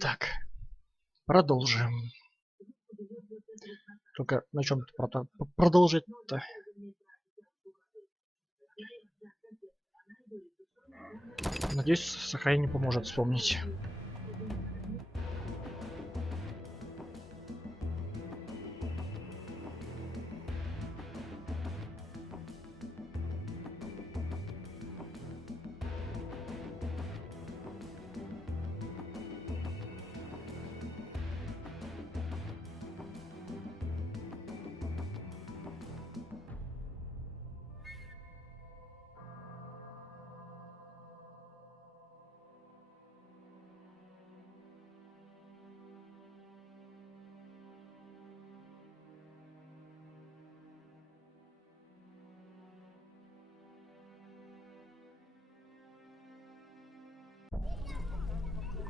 Так, продолжим. Только на чем-то продолжить-то. Надеюсь, сохранение поможет вспомнить.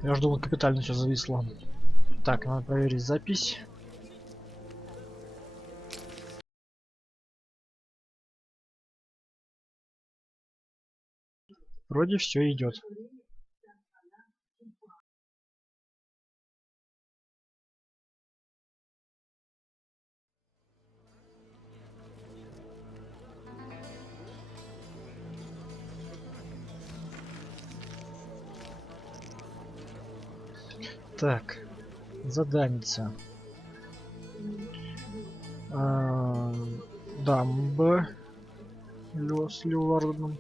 Я жду, капитально все зависло. Так, надо проверить запись. Вроде все идет. Так, заданица. Дамба с Лювардом.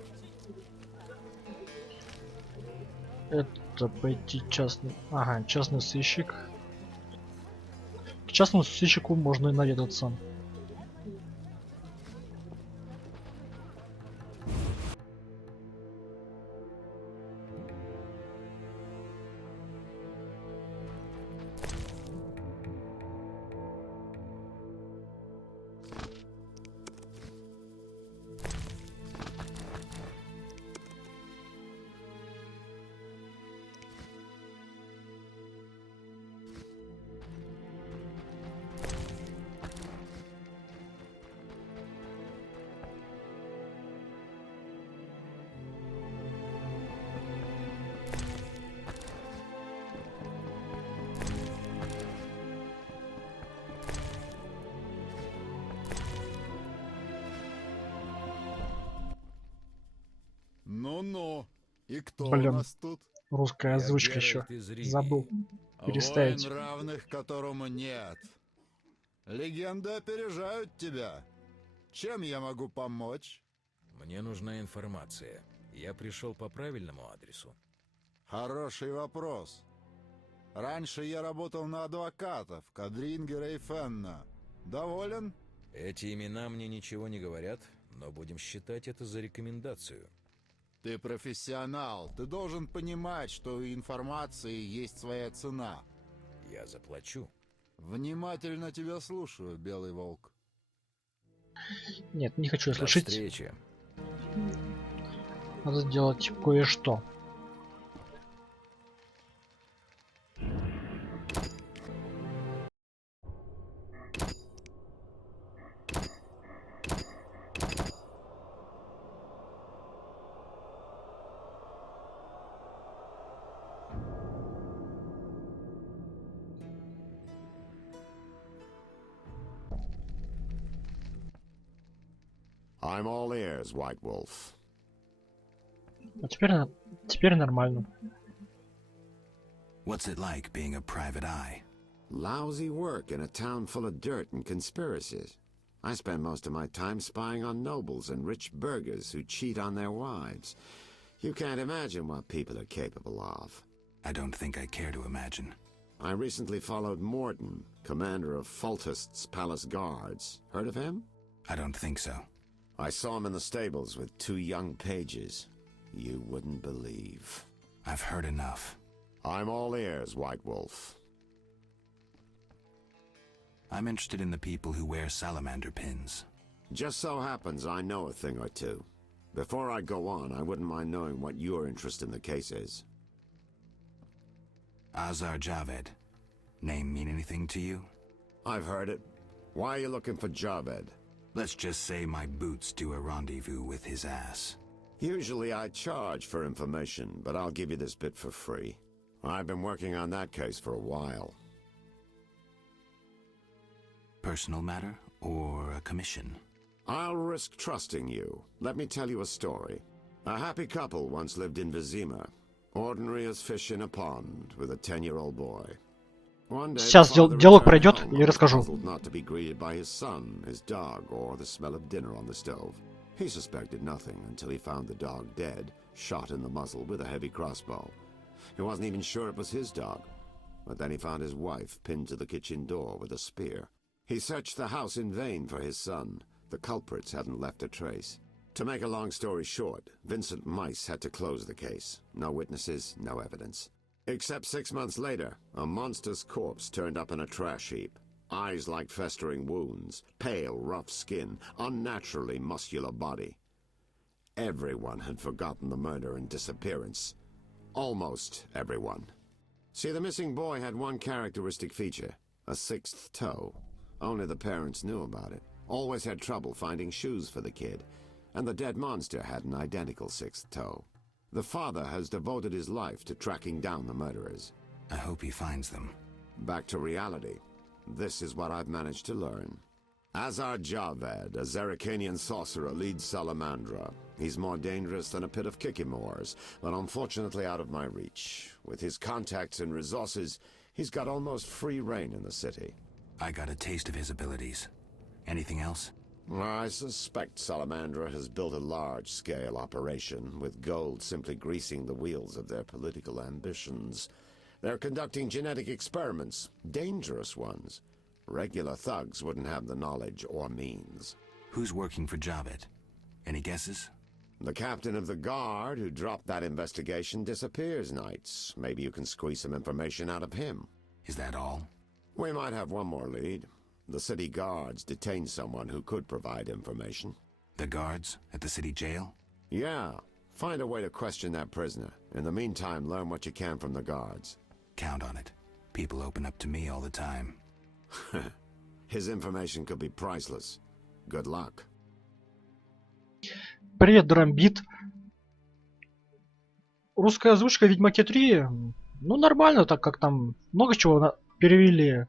Это пойти частный... Ага, частный сыщик. К частному сыщику можно и наведаться. Ну-ну, и кто Блин, у нас тут? русская озвучка еще. Забыл переставить. Воин равных которому нет. Легенды опережают тебя. Чем я могу помочь? Мне нужна информация. Я пришел по правильному адресу. Хороший вопрос. Раньше я работал на адвокатов, Кадрингера и Фенна. Доволен? Эти имена мне ничего не говорят, но будем считать это за рекомендацию. Ты профессионал. Ты должен понимать, что у информации есть своя цена. Я заплачу. Внимательно тебя слушаю, Белый Волк. Нет, не хочу До слушать. встречи. Надо сделать кое-что. I'm all ears, White Wolf. А теперь нормально. What's it like being a private eye? Lousy work in a town full of dirt and conspiracies. I spend most of my time spying on nobles and rich burghers who cheat on their wives. You can't imagine what people are capable of. I don't think I care to imagine. I recently followed Morton, commander of Foltest's palace guards. Heard of him? I don't think so. I saw him in the stables with 2 young pages. You wouldn't believe. I've heard enough. I'm all ears, White Wolf. I'm interested in the people who wear salamander pins. Just so happens I know a thing or two. Before I go on, I wouldn't mind knowing what your interest in the case is. Azar Javed. Name mean anything to you? I've heard it. Why are you looking for Javed? Let's just say my boots do a rendezvous with his ass. Usually I charge for information, but I'll give you this bit for free. I've been working on that case for a while. Personal matter or a commission? I'll risk trusting you. Let me tell you a story. A happy couple once lived in Vizima, ordinary as fish in a pond, with a 10-year-old boy. One day, Сейчас the father диалог returned пройдет, home, я расскажу. puzzled not to be greeted by his son, his dog, or the smell of dinner on the stove. He suspected nothing until he found the dog dead, shot in the muzzle with a heavy crossbow. He wasn't even sure it was his dog. But then he found his wife pinned to the kitchen door with a spear. He searched the house in vain for his son. The culprits hadn't left a trace. To make a long story short, Vincent Mice had to close the case. No witnesses, no evidence. Except 6 months later, a monster's corpse turned up in a trash heap. Eyes like festering wounds, pale, rough skin, unnaturally muscular body. Everyone had forgotten the murder and disappearance. Almost everyone. See, the missing boy had one characteristic feature, a sixth toe. Only the parents knew about it. Always had trouble finding shoes for the kid. And the dead monster had an identical sixth toe. The father has devoted his life to tracking down the murderers. I hope he finds them. Back to reality. This is what I've managed to learn. Azar Javed, a Zerrikanian sorcerer, leads Salamandra. He's more dangerous than a pit of Kikimores, but unfortunately out of my reach. With his contacts and resources, he's got almost free reign in the city. I got a taste of his abilities. Anything else? I suspect Salamandra has built a large-scale operation, with gold simply greasing the wheels of their political ambitions. They're conducting genetic experiments, dangerous ones. Regular thugs wouldn't have the knowledge or means. Who's working for Javed? Any guesses? The captain of the guard who dropped that investigation disappears nights. Maybe you can squeeze some information out of him. Is that all? We might have one more lead. The city guards detained someone who could provide information. The guards at the city jail? Yeah. Find a way to question that prisoner. In the meantime, learn what you can from the guards. Count on it. People open up to me all the time. His information could be priceless. Good luck. Привет, Драмбит. Русская озвучка Ведьмаке 3, ну нормально, так как там много чего перевели.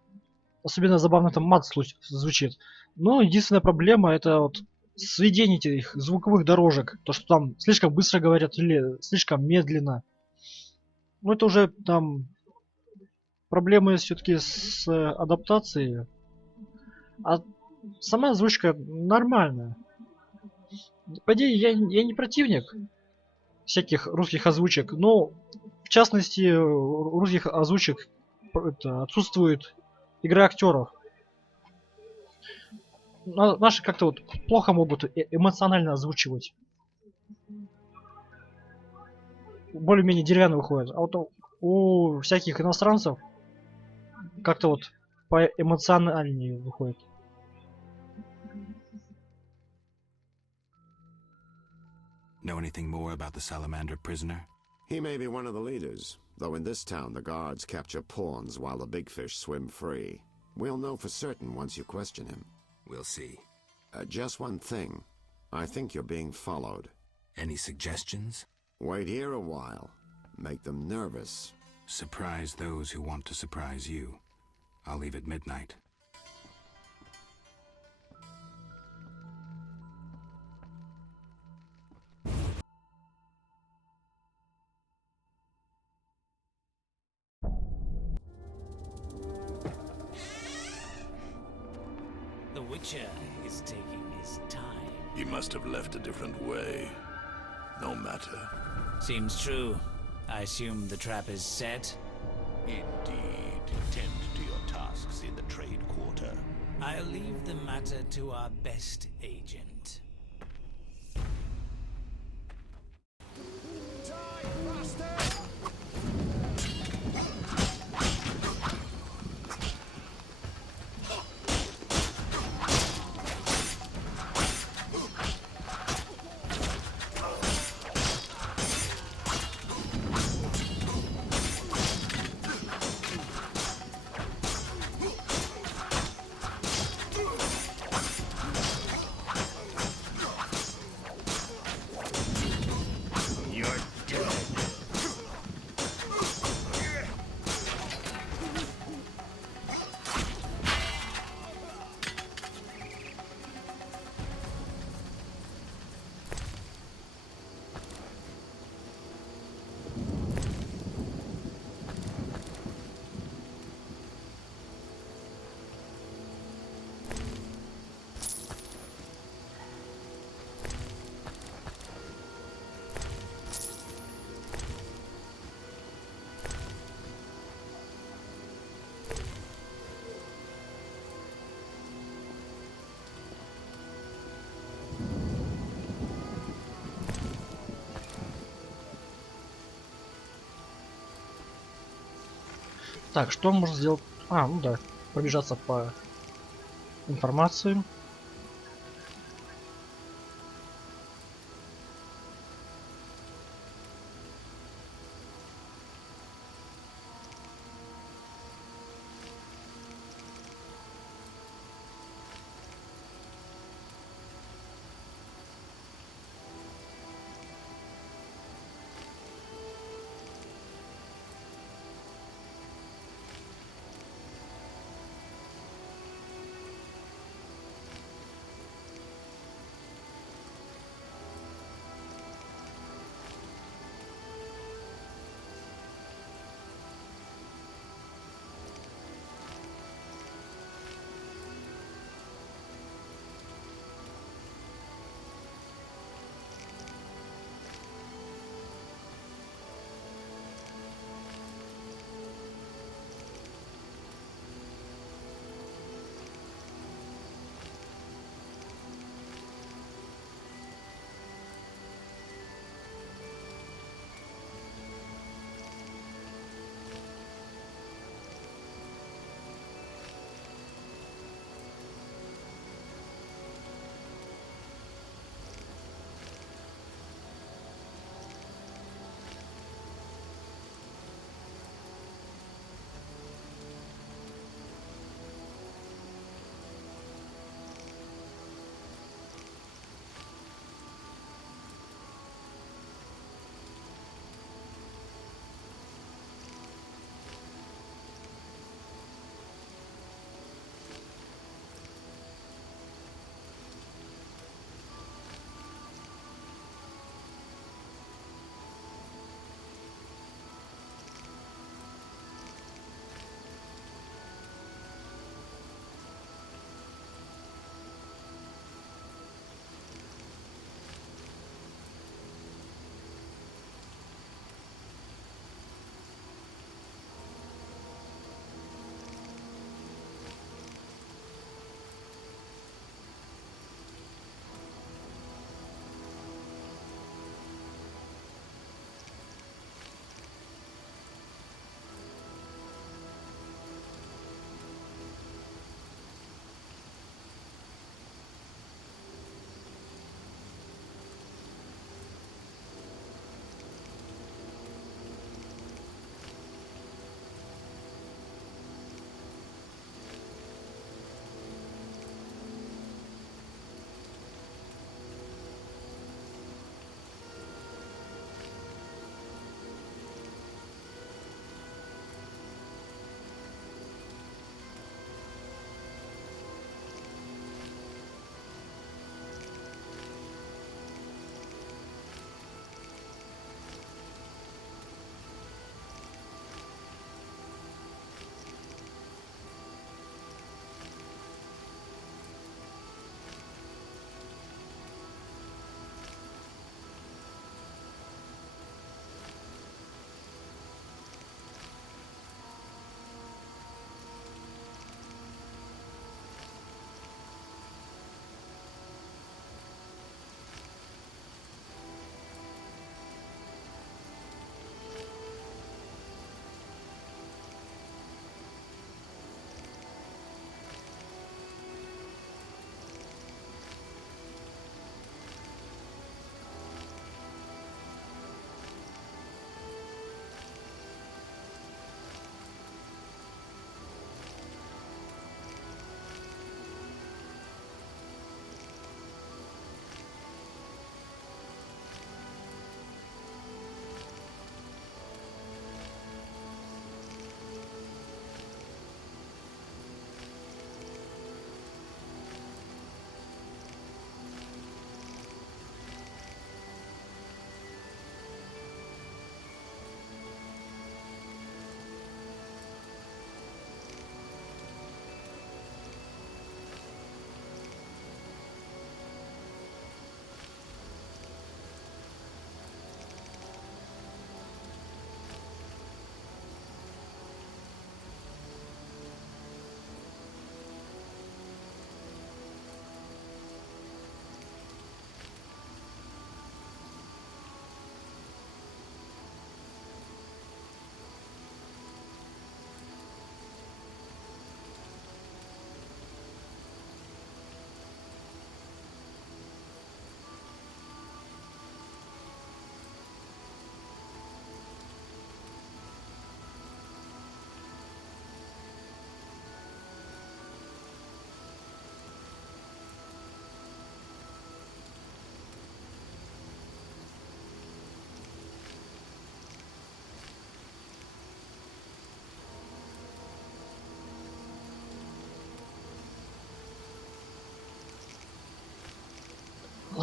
Особенно забавно там мат звучит. Но единственная проблема это вот сведение этих звуковых дорожек. То, что там слишком быстро говорят или слишком медленно. Ну это уже там проблемы все-таки с адаптацией. А сама озвучка нормальная. По идее, я не противник всяких русских озвучек, но в частности русских озвучек отсутствует игра актеров. Наши как-то вот плохо могут эмоционально озвучивать. Более-менее деревянно выходит. А вот у всяких иностранцев как-то вот поэмоциональнее выходит. Know anything more about the Salamander prisoner? He may be one of the leaders, though in this town the guards capture pawns while the big fish swim free. We'll know for certain once you question him. We'll see. Just one thing. I think you're being followed. Any suggestions? Wait here a while. Make them nervous. Surprise those who want to surprise you. I'll leave at midnight. The Witcher is taking his time. He must have left a different way. No matter. Seems true. I assume the trap is set. Indeed. Tend to your tasks in the trade quarter. I'll leave the matter to our best agent. Так, что можно сделать? А, ну да, пробежаться по информации.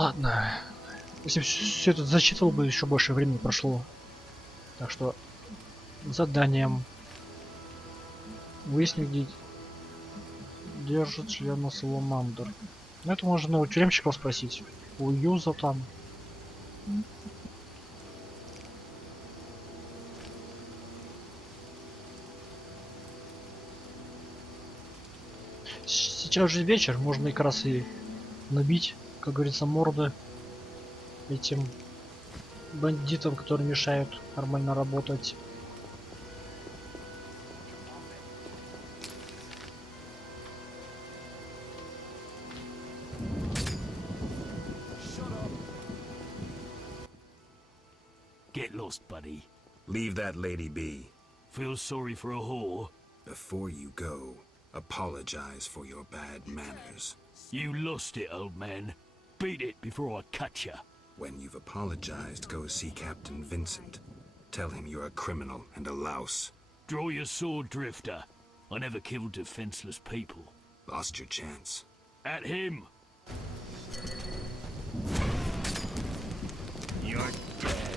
Ладно. Если все это зачитывал бы, еще больше времени прошло. Так что заданием выяснить, где держит члена Саламандр. Ну это можно у тюремщиков спросить. У Юза там. Сейчас же вечер, можно и как раз и набить, как говорится, морды этим бандитам, которые мешают нормально работать. Get lost, buddy. Leave that lady be. Feel sorry for a whore? Before you go, apologize for your bad manners. You lost it, old man. Beat it before I cut ya. When you've apologized, go see Captain Vincent. Tell him you're a criminal and a louse. Draw your sword, Drifter. I never killed defenseless people. Lost your chance. At him! You're dead.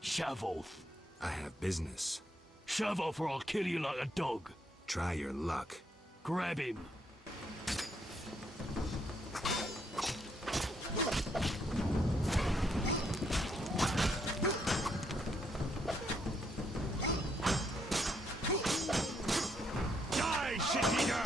Shove off. I have business. Shove off or I'll kill you like a dog. Try your luck. Grab him. Die, shit-eater!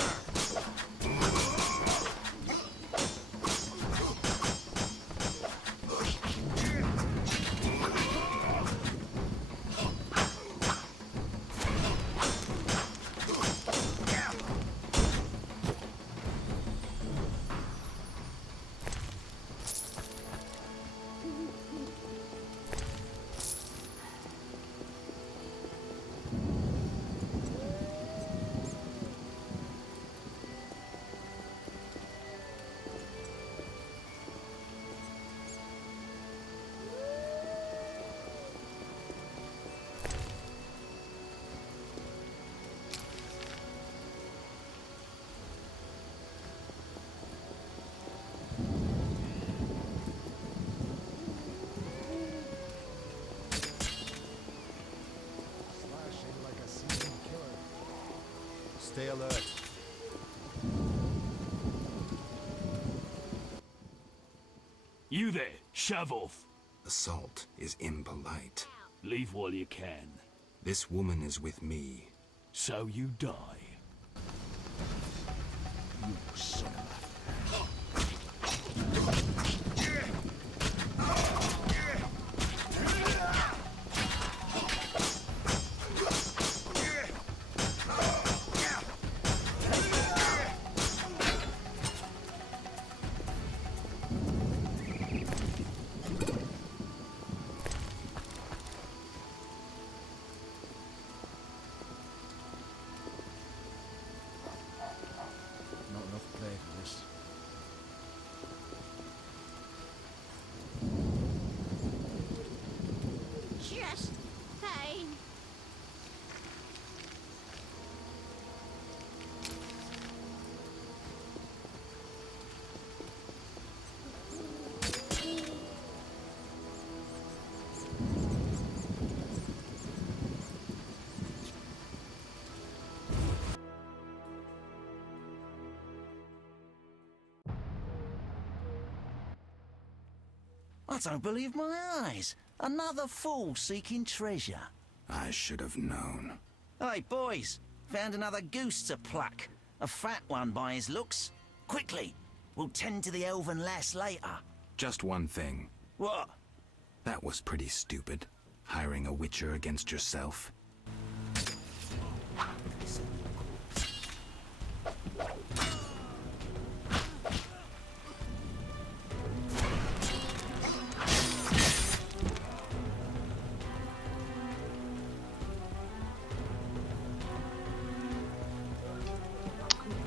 Stay alert. You there, shove off. Assault is impolite. Leave while you can. This woman is with me. So you die. You son of a... Not enough play for this. Just pain. I don't believe my eyes. Another fool seeking treasure. I should have known. Hey, boys. Found another goose to pluck. A fat one by his looks. Quickly. We'll tend to the elven lass later. Just one thing. What? That was pretty stupid. Hiring a witcher against yourself.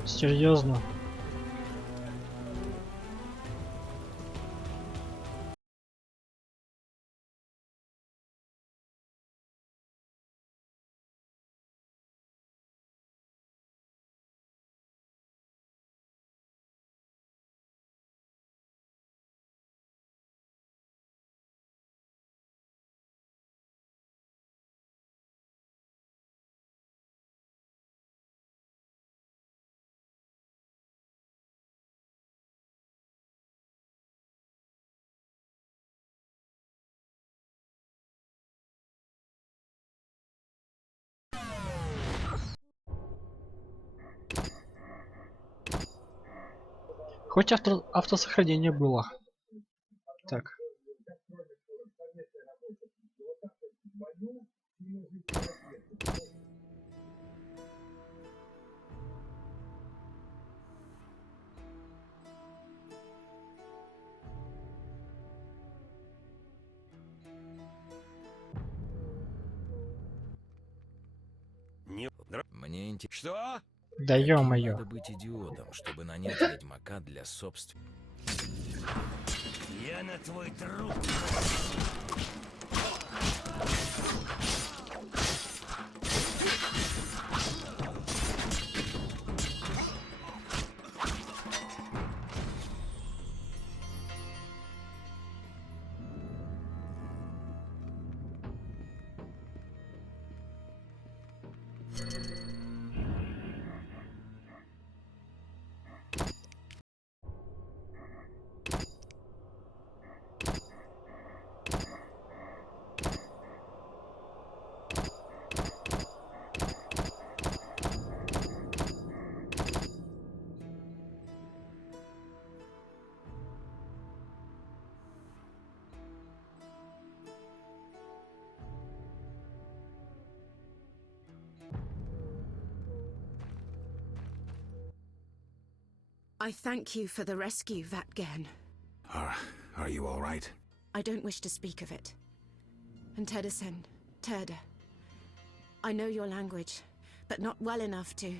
Серьезно. Хоть автосохранение было. Так. Мне интересно. Что? Да Каким ё-моё. надо быть идиотом, чтобы нанять ведьмака для собственного... Я на твой труп. I thank you for the rescue, Vatgen. Are you all right? I don't wish to speak of it. And Tedderson, Terda. I know your language, but not well enough to.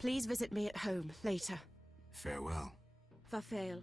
Please visit me at home later. Farewell. Farfail.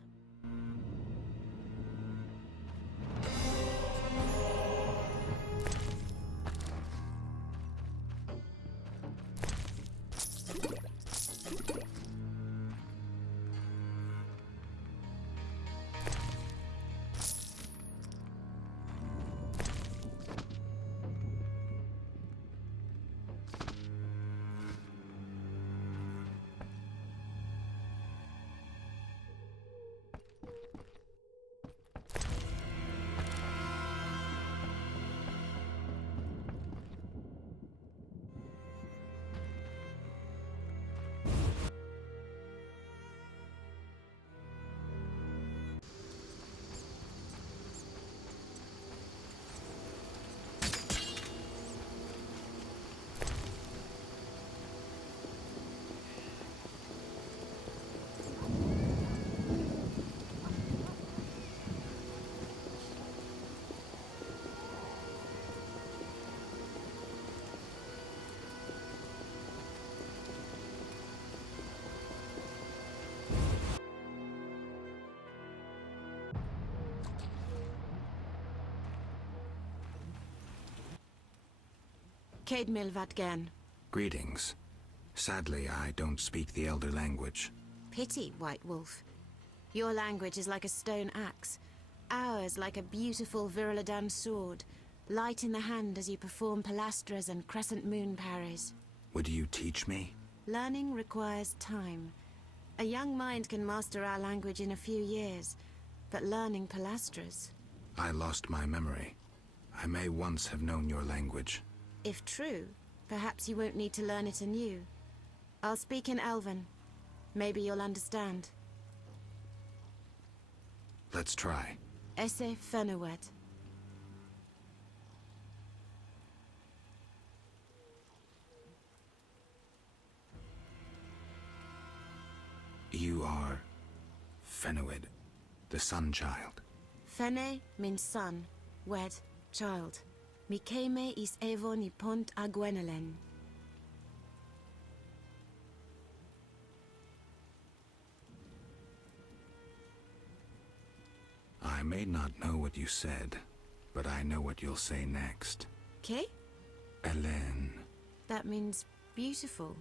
Caedmil Vatgen. Greetings. Sadly, I don't speak the Elder language. Pity, White Wolf. Your language is like a stone axe. Ours like a beautiful Virilidan sword. Light in the hand as you perform pilastras and crescent moon parries. Would you teach me? Learning requires time. A young mind can master our language in a few years, but learning pilastras... I lost my memory. I may once have known your language. If true, perhaps you won't need to learn it anew. I'll speak in Elven. Maybe you'll understand. Let's try. esse fenowed. You are Fenowed, the Sun Child. Fene means son, wed, child. Mikeme is evon I pont a Gwenelen. I may not know what you said, but I know what you'll say next. Ke? Hélène, That means beautiful.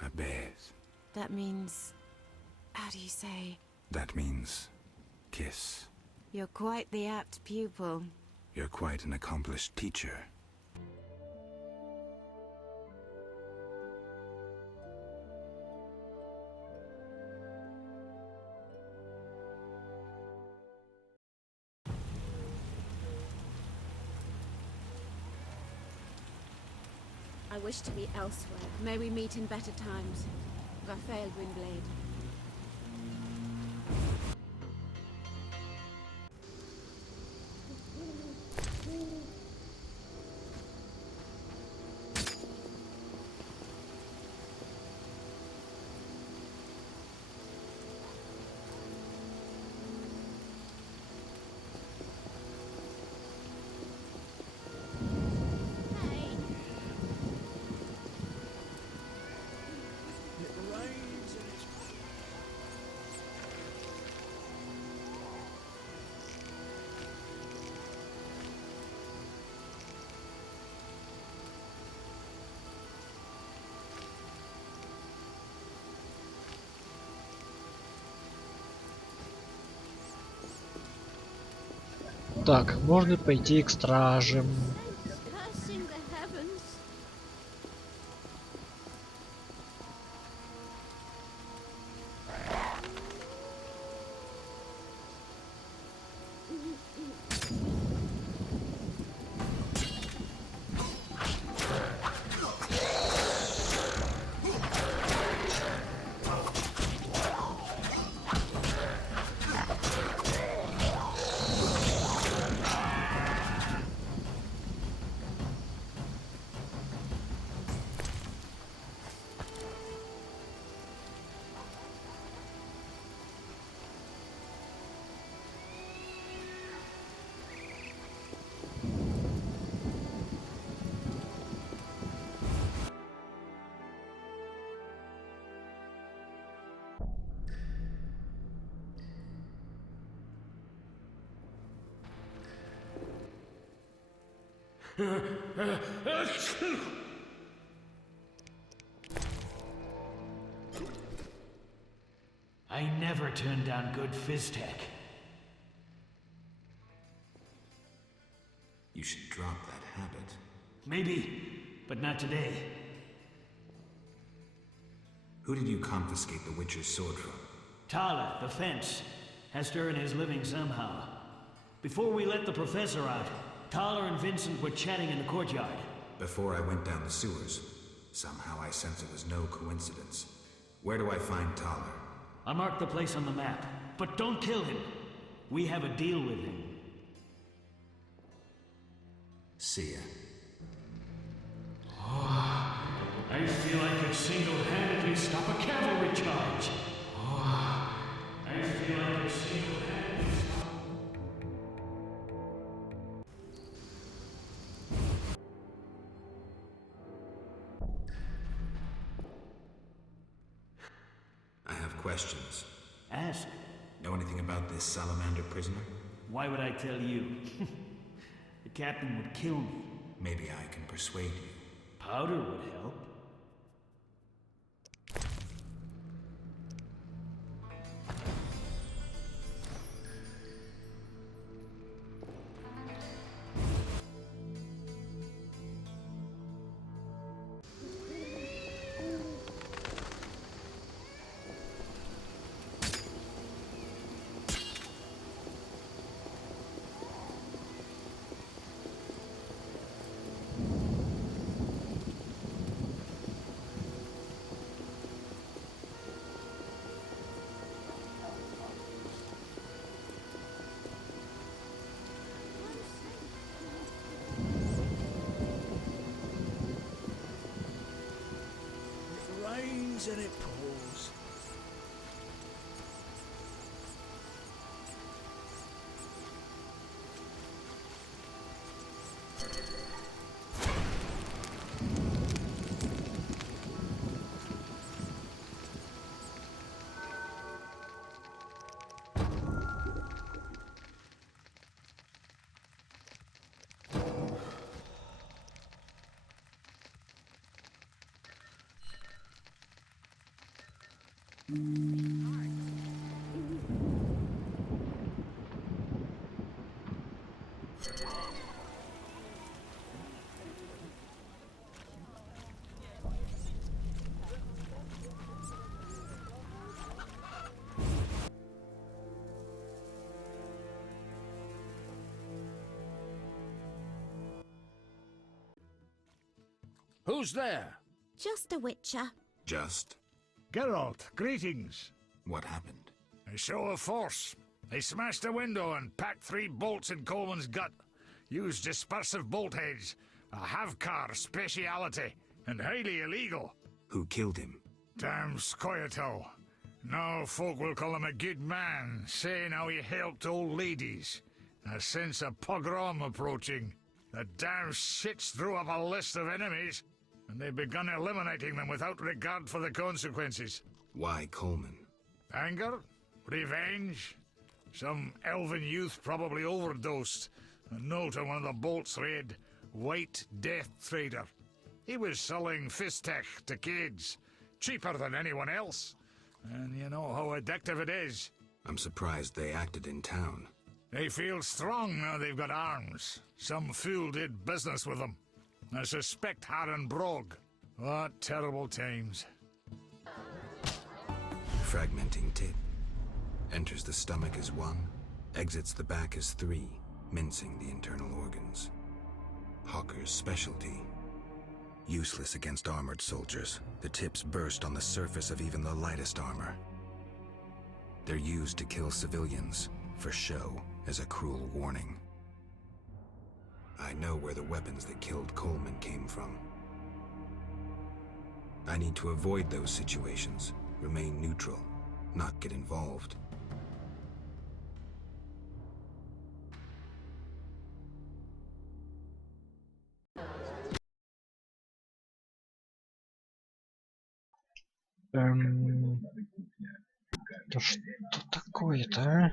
Abez. That means... how do you say? That means kiss. You're quite the apt pupil. You're quite an accomplished teacher. I wish to be elsewhere. May we meet in better times. Raphael Gwynblade. Так, можно пойти к стражам. Cursing the heavens. I never turn down good phys tech. You should drop that habit. Maybe, but not today. Who did you confiscate the Witcher's sword from? Tala, the fence, has to earn his living somehow. Before we let the professor out, Tala and Vincent were chatting in the courtyard. Before I went down the sewers, somehow I sensed it was no coincidence. Where do I find Thaler? I marked the place on the map, but don't kill him. We have a deal with him. See ya. I feel I could single-handedly stop a cavalry charge. I feel I could single-handedly stop... I have questions. Ask. Know anything about this salamander prisoner? Why would I tell you? The captain would kill me. Maybe I can persuade you. Powder would help. rains and it pours. Who's there? Just a witcher. Just? Geralt, greetings. What happened? A show of force. They smashed a window and packed 3 bolts in Coleman's gut. Used dispersive bolt heads. A Havkar speciality. And highly illegal. Who killed him? Damn Scoia'tael. Now folk will call him a good man, saying how he helped old ladies. A sense of pogrom approaching. The damn shits drew up a list of enemies, and they've begun eliminating them without regard for the consequences. Why Coleman? Anger? Revenge? Some elven youth probably overdosed. A note on one of the bolts read, White Death Trader. He was selling Fistech to kids, cheaper than anyone else. And you know how addictive it is. I'm surprised they acted in town. They feel strong now they've got arms. Some fool did business with them. I suspect Harren Brog. What terrible times. Fragmenting tip. Enters the stomach as 1, exits the back as 3, mincing the internal organs. Hawker's specialty. Useless against armored soldiers, the tips burst on the surface of even the lightest armor. They're used to kill civilians, for show, as a cruel warning. I know where the weapons that killed Coleman came from. I need to avoid those situations, remain neutral, not get involved. Да что такое-то, а?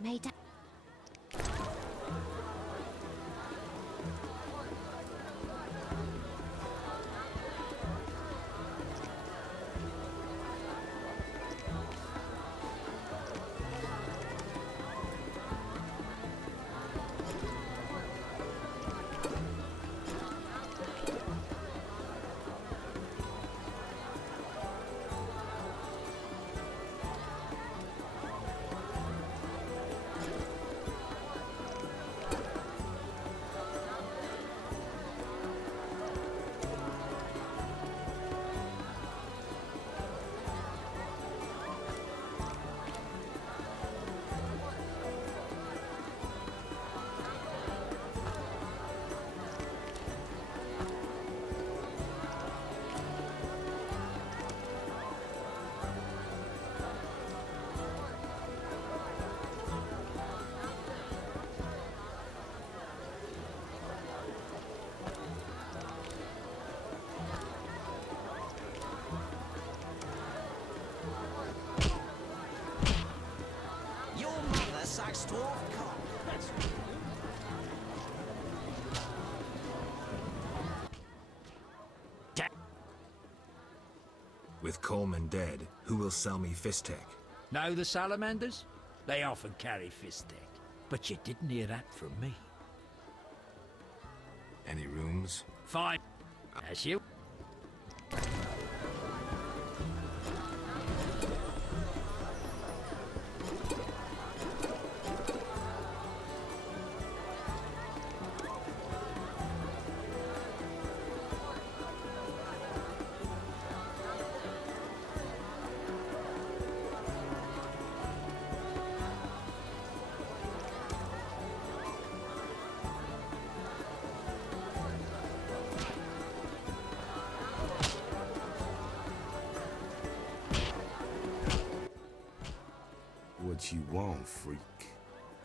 Made up. Sax dwarf cock. That's With Coleman dead, who will sell me Fistek? Know the salamanders? They often carry Fistek. But you didn't hear that from me. Any rooms? Fine. As you. What you want, freak?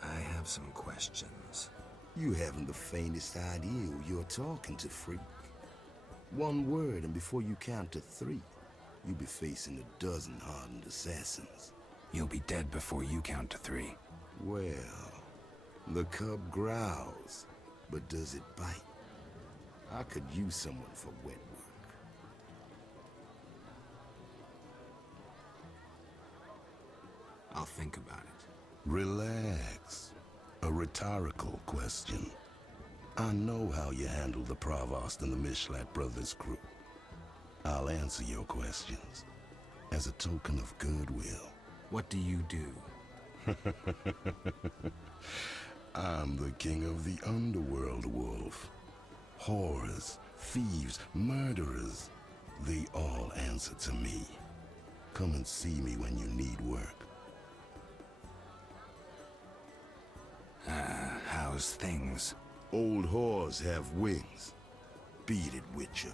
I have some questions. You haven't the faintest idea who you're talking to, freak. One word, and before you count to 3, you'll be facing a dozen hardened assassins. You'll be dead before you count to 3. Well, the cub growls, but does it bite? I could use someone for wet work. I'll think about it. Relax. A rhetorical question. I know how you handle the Provost and the Mishlat brothers' crew. I'll answer your questions as a token of goodwill. What do you do? I'm the king of the underworld, Wolf. Whores, thieves, murderers, they all answer to me. Come and see me when you need work. How's things? Old whores have wings. Beat it, Witcher.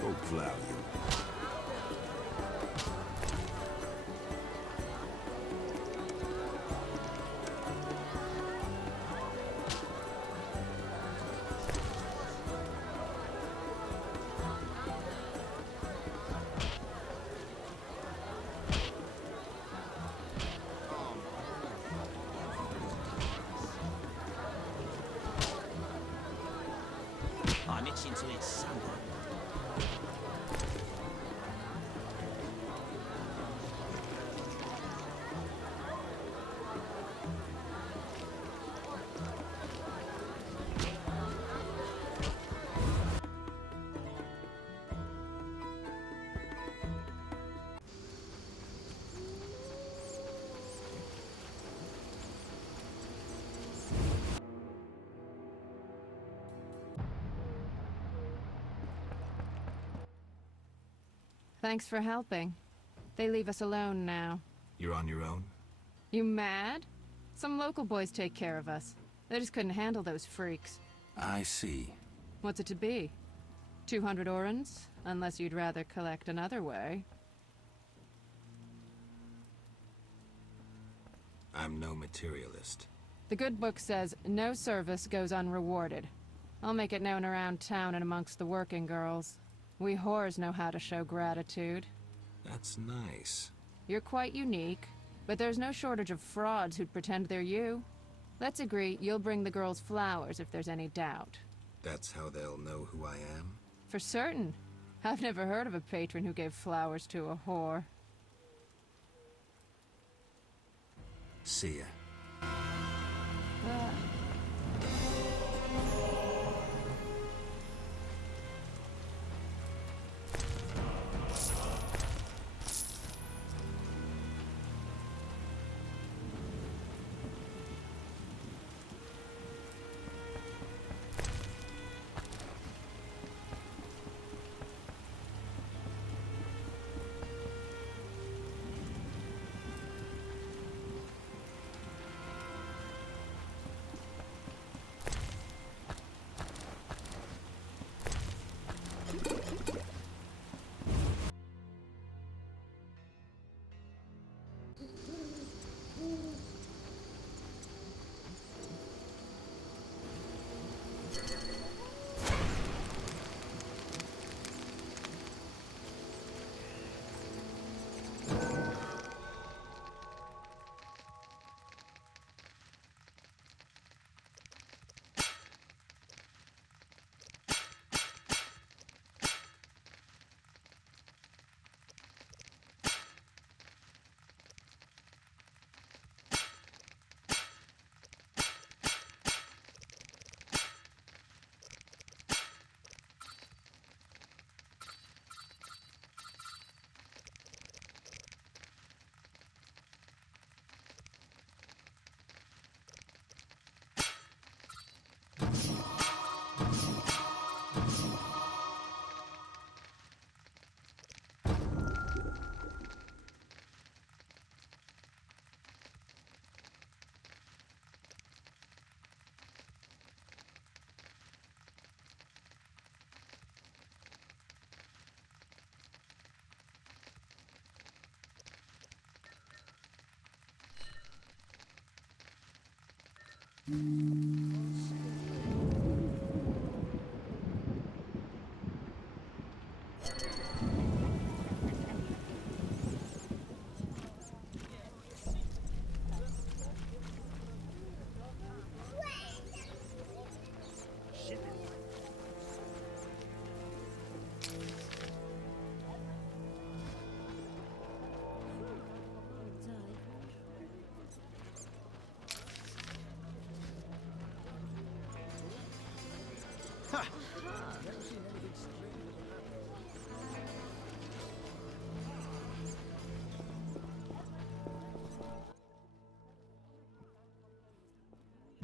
Go plow you. I'm itching to eat someone. Thanks for helping. They leave us alone now. You're on your own? You mad? Some local boys take care of us. They just couldn't handle those freaks. I see. What's it to be? 200 orens? Unless you'd rather collect another way. I'm no materialist. The good book says no service goes unrewarded. I'll make it known around town and amongst the working girls. We whores know how to show gratitude. That's nice. You're quite unique, but there's no shortage of frauds who'd pretend they're you. Let's agree you'll bring the girls flowers if there's any doubt. That's how they'll know who I am? For certain. I've never heard of a patron who gave flowers to a whore. See ya.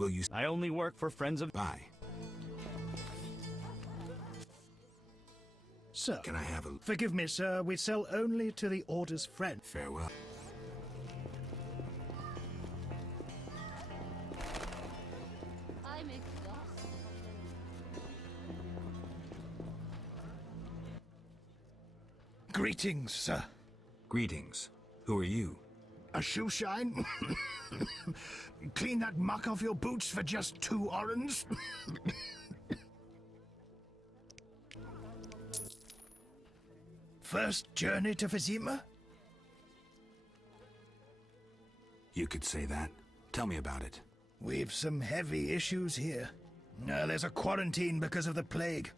Will you? I only work for friends of. Bye. Sir. Can I have a... Forgive me, sir. We sell only to the Order's friend. Farewell. I'm exhausted. Greetings, sir. Greetings. Who are you? A shoe shine? Clean that muck off your boots for just 2 orens? First journey to Vizima? You could say that. Tell me about it. We've some heavy issues here. There's a quarantine because of the plague.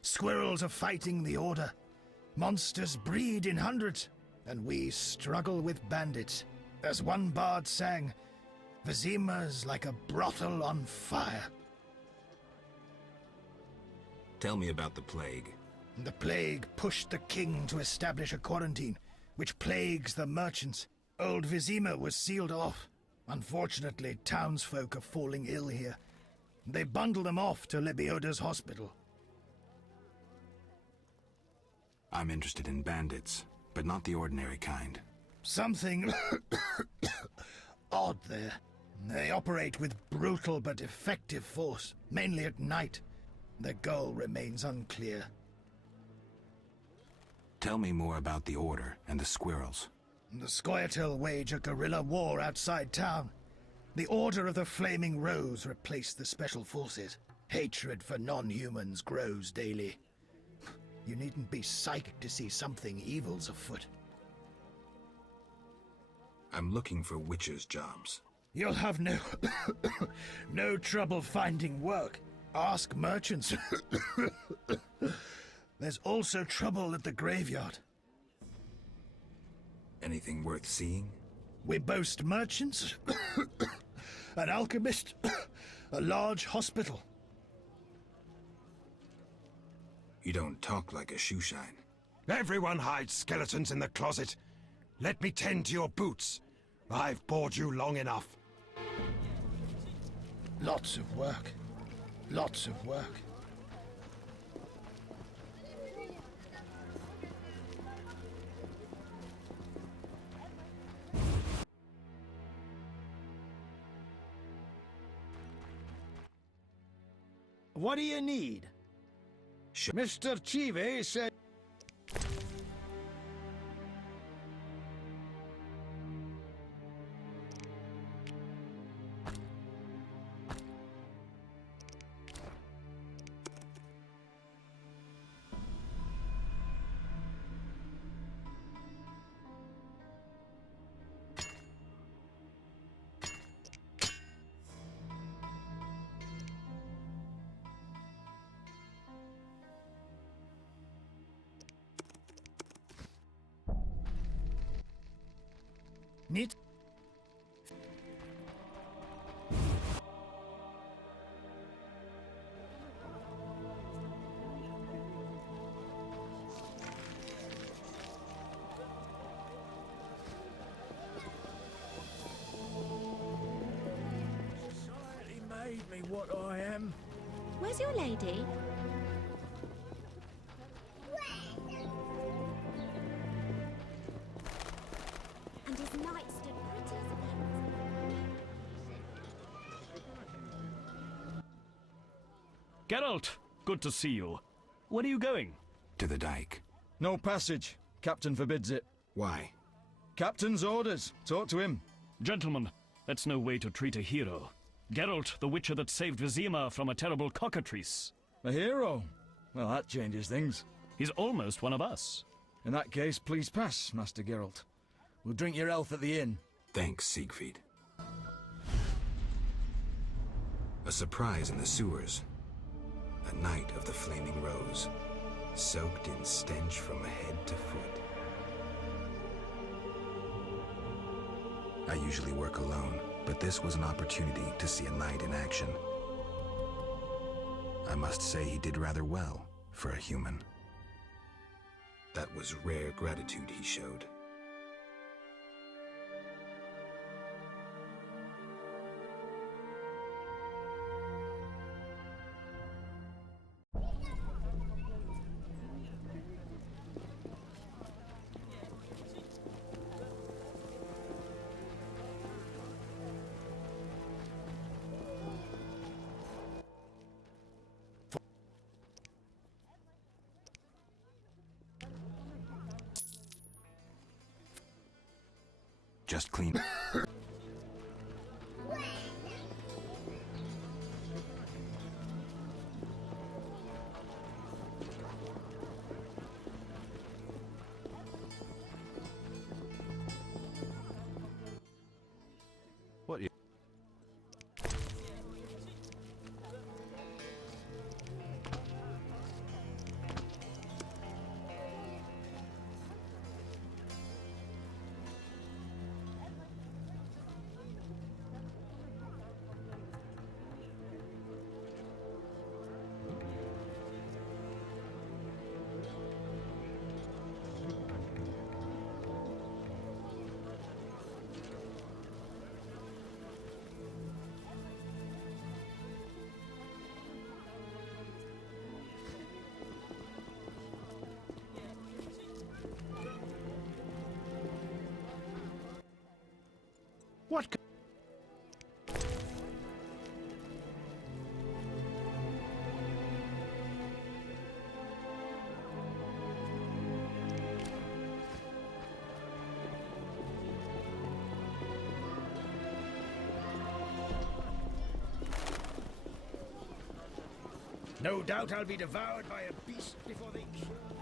Squirrels are fighting the Order. Monsters breed in hundreds, and we struggle with bandits. As one bard sang, Vizima's like a brothel on fire. Tell me about the plague. The plague pushed the king to establish a quarantine, which plagues the merchants. Old Vizima was sealed off. Unfortunately, townsfolk are falling ill here. They bundle them off to Lebioda's hospital. I'm interested in bandits, but not the ordinary kind. Something odd there. They operate with brutal but effective force, mainly at night. The goal remains unclear. Tell me more about the Order and the Squirrels. The Scoia'tael wage a guerrilla war outside town. The Order of the Flaming Rose replaced the Special Forces. Hatred for non-humans grows daily. You needn't be psychic to see something evil's afoot. I'm looking for witchers' jobs. You'll have no trouble finding work. Ask merchants. There's also trouble at the graveyard. Anything worth seeing? We boast merchants, an alchemist, a large hospital. You don't talk like a shoeshine. Everyone hides skeletons in the closet. Let me tend to your boots. I've bored you long enough. Lots of work. Lots of work. What do you need? Mr. Chive said... Neat. Society made me what I am. Where's your lady? And his knight stood pretty as a Geralt, good to see you. Where are you going? To the dike. No passage. Captain forbids it. Why? Captain's orders. Talk to him. Gentlemen, that's no way to treat a hero. Geralt, the witcher that saved Vizima from a terrible cockatrice. A hero? Well, that changes things. He's almost one of us. In that case, please pass, Master Geralt. We'll drink your health at the inn. Thanks, Siegfried. A surprise in the sewers. A night of the Flaming Rose, soaked in stench from head to foot. I usually work alone, but this was an opportunity to see a knight in action. I must say he did rather well for a human. That was rare gratitude he showed. Just clean. What you... No doubt I'll be devoured by a beast before they kill me.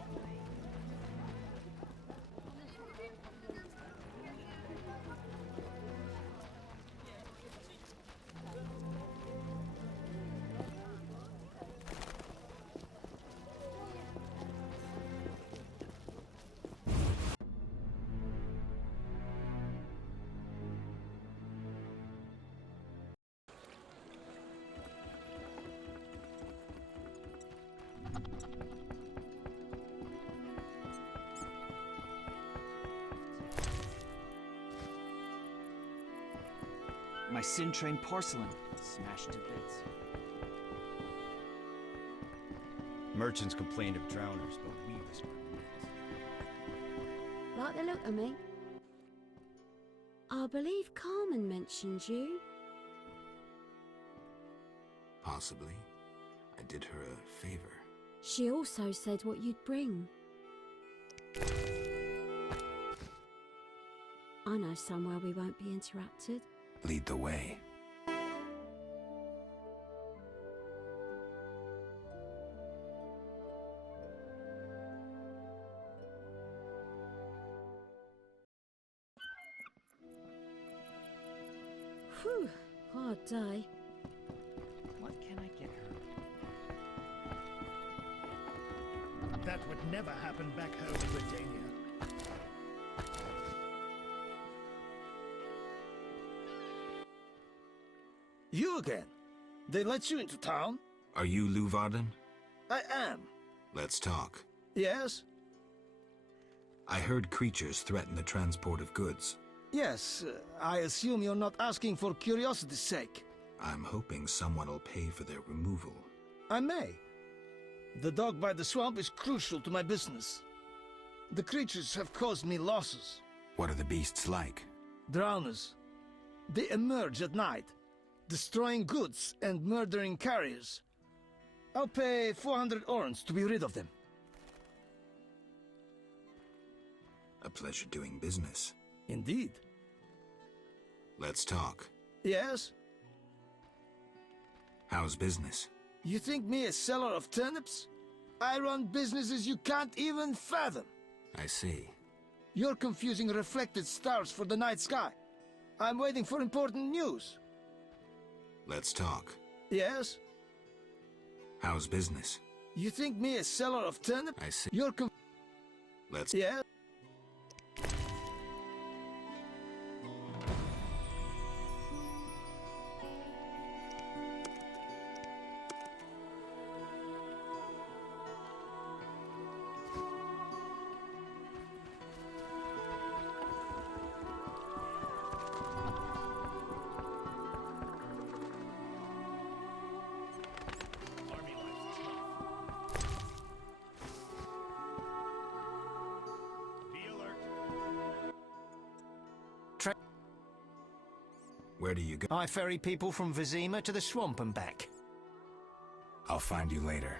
My sin-trained porcelain, smashed to bits. Merchants complained of drowners, but we whispered. Like the look of me? I believe Carmen mentioned you. Possibly. I did her a favor. She also said what you'd bring. I know somewhere we won't be interrupted. Lead the way. Whew, hard day. What can I get her? That would never happen back home in Redania. You again? They let you into town? Are you Luvarden? I am. Let's talk. Yes? I heard creatures threaten the transport of goods. Yes, I assume you're not asking for curiosity's sake. I'm hoping someone will pay for their removal. I may. The dog by the swamp is crucial to my business. The creatures have caused me losses. What are the beasts like? Drowners. They emerge at night, destroying goods and murdering carriers. I'll pay 400 orens to be rid of them. A pleasure doing business. Indeed. Let's talk. Yes? How's business? You think me a seller of turnips? I run businesses you can't even fathom. I see. You're confusing reflected stars for the night sky. I'm waiting for important news. Let's talk. Yes? How's business? You think me a seller of turnips? I see. You're Let's... Yeah? Where do you go? I ferry people from Vizima to the swamp and back. I'll find you later.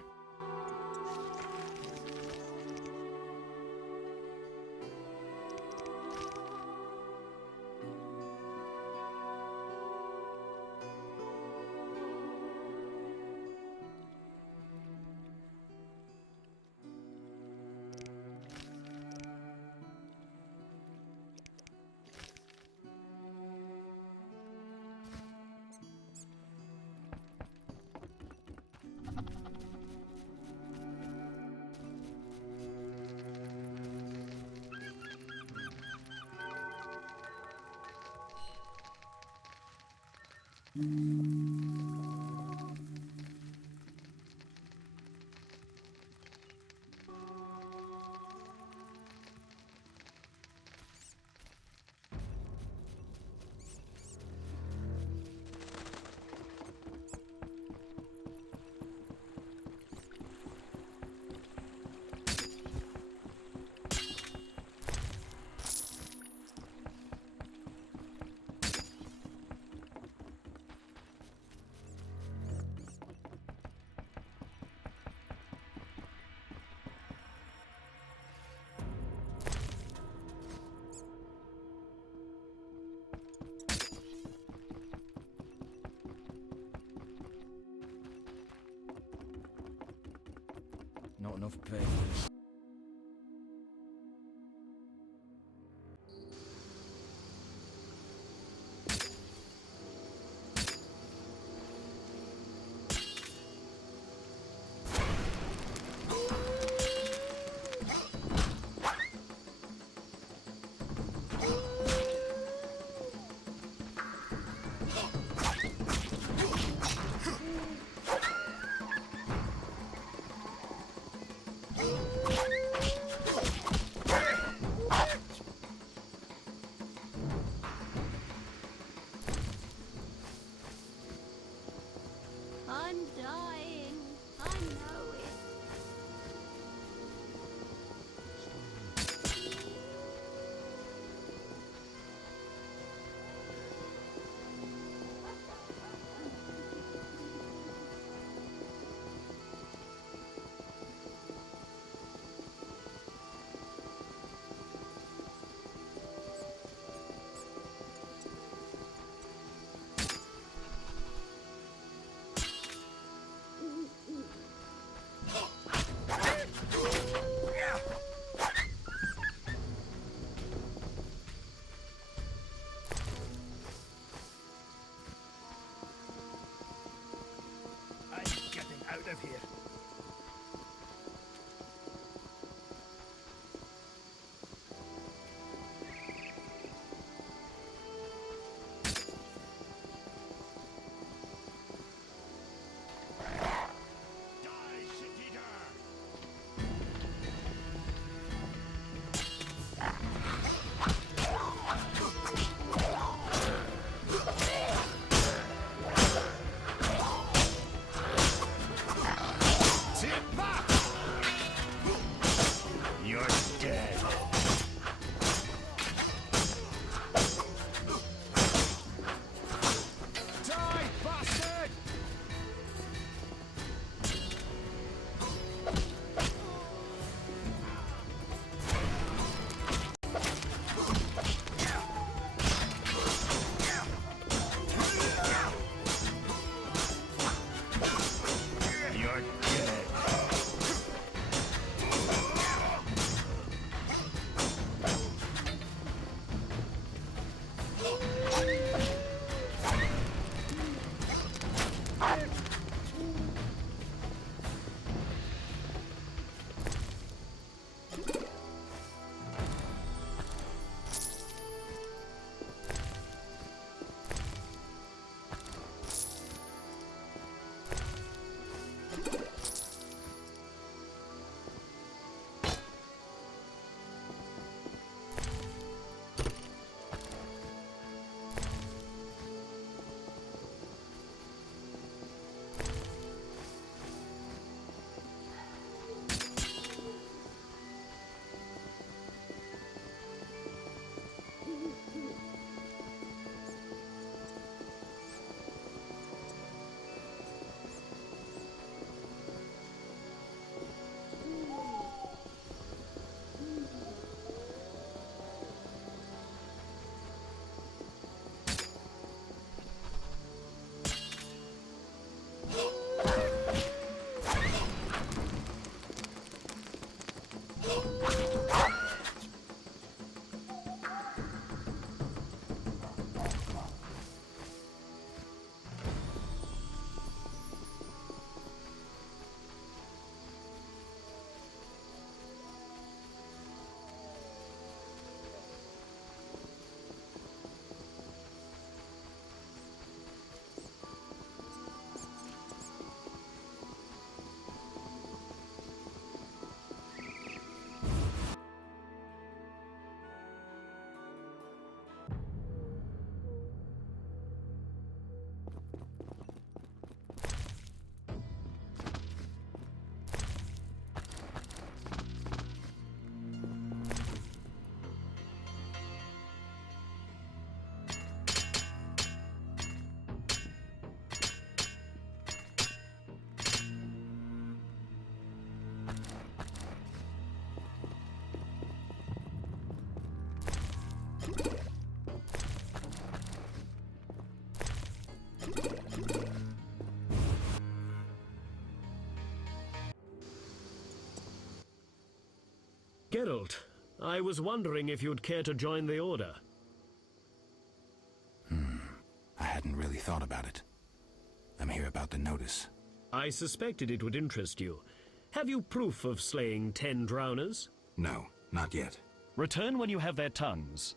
enough papers. I'm dying. I know it. I'm getting out of here. Geralt, I was wondering if you'd care to join the Order. I hadn't really thought about it. I'm here about the notice. I suspected it would interest you. Have you proof of slaying 10 drowners? No, not yet. Return when you have their tongues.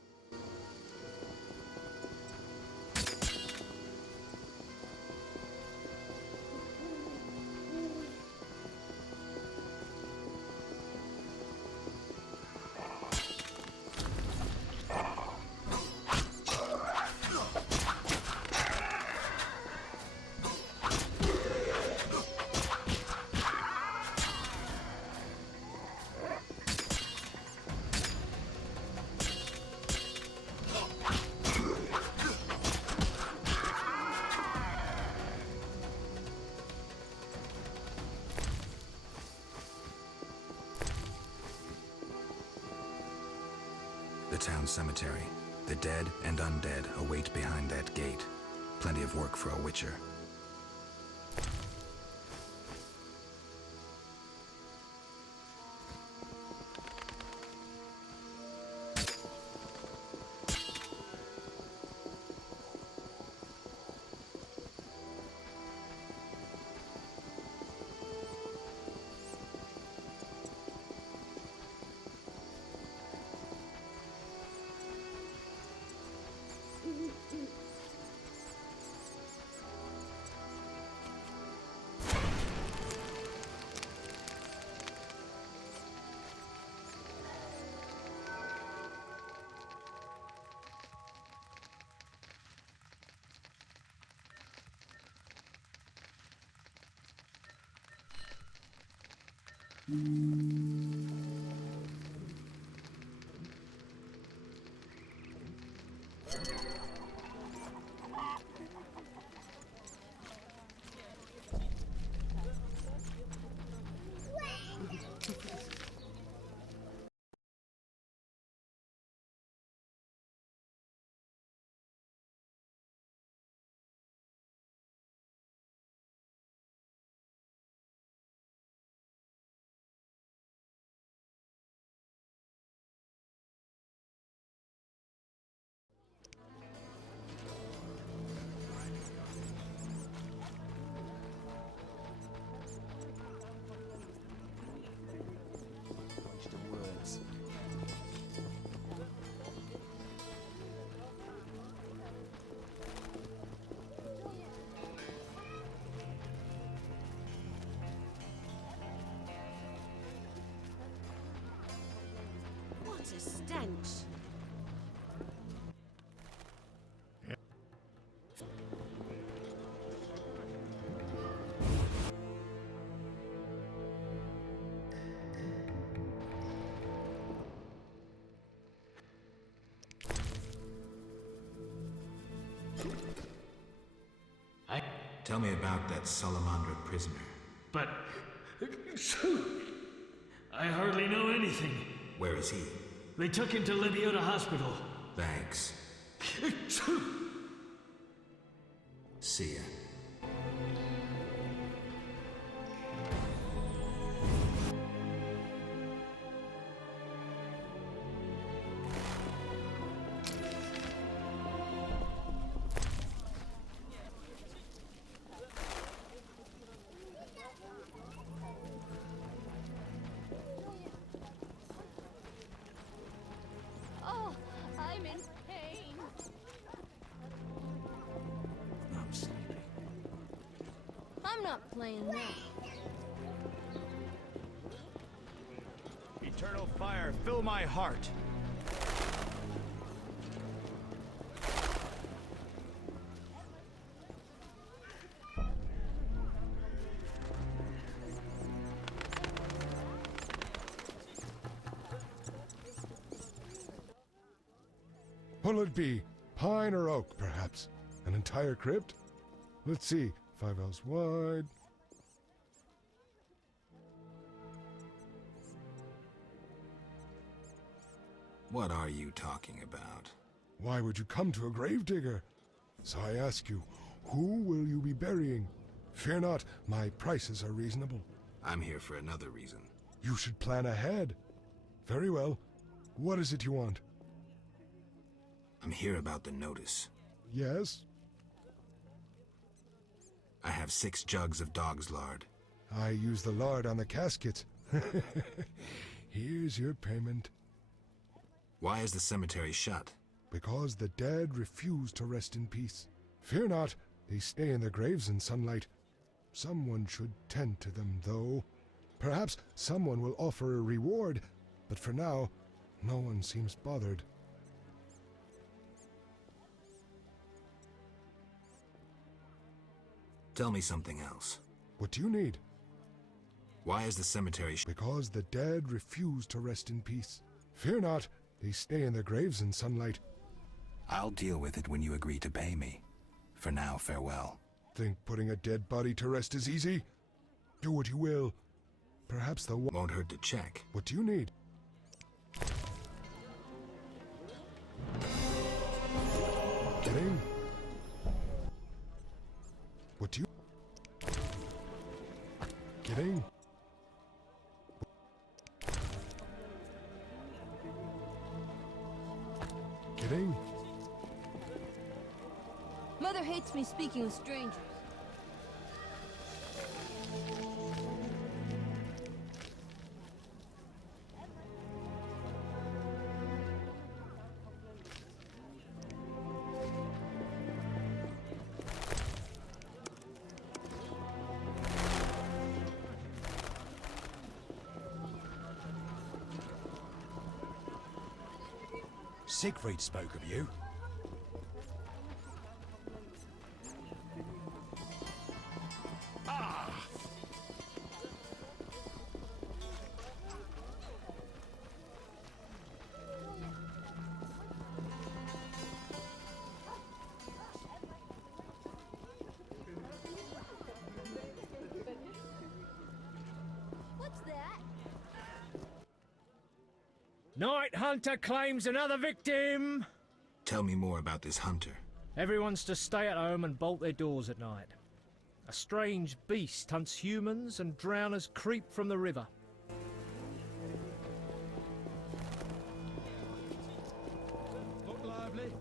The town cemetery. The dead and undead await behind that gate. Plenty of work for a witcher. What a stench! Tell me about that Salamandra prisoner. But... I hardly know anything. Where is he? They took him to Lebiota Hospital. Thanks. See ya. Oh, I'm in pain. I'm sleepy. I'm not playing that. Eternal fire, fill my heart. What'll it be? Pine or oak, perhaps? An entire crypt? Let's see. 5 ells wide. What are you talking about? Why would you come to a gravedigger? So I ask you, who will you be burying? Fear not, my prices are reasonable. I'm here for another reason. You should plan ahead. Very well. What is it you want? I'm here about the notice. Yes? I have 6 jugs of dog's lard. I use the lard on the caskets. Here's your payment. Why is the cemetery shut? Because the dead refuse to rest in peace. Fear not, they stay in their graves in sunlight. Someone should tend to them, though. Perhaps someone will offer a reward, but for now, no one seems bothered. Tell me something else. What do you need? Why is the cemetery Because the dead refuse to rest in peace. Fear not, they stay in their graves in sunlight. I'll deal with it when you agree to pay me. For now, farewell. Think putting a dead body to rest is easy? Do what you will. Perhaps the won't hurt to check. What do you need? Get in. What do you... Get in. Get in. Mother hates me speaking with strangers. Siegfried spoke of you. What's that? Night Hunter claims another victim! Tell me more about this hunter. Everyone's to stay at home and bolt their doors at night. A strange beast hunts humans and drowners creep from the river. Look lively.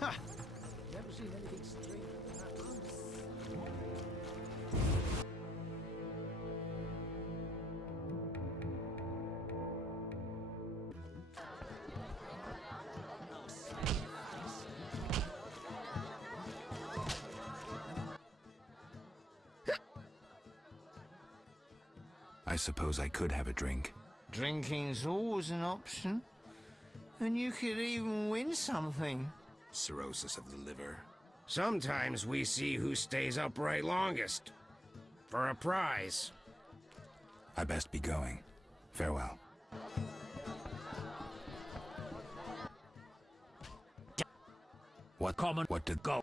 Ha! Never seen anything stranger than that. I suppose I could have a drink. Drinking's always an option. And you could even win something. Cirrhosis of the liver. Sometimes we see who stays upright longest. For a prize. I best be going. Farewell. What did go?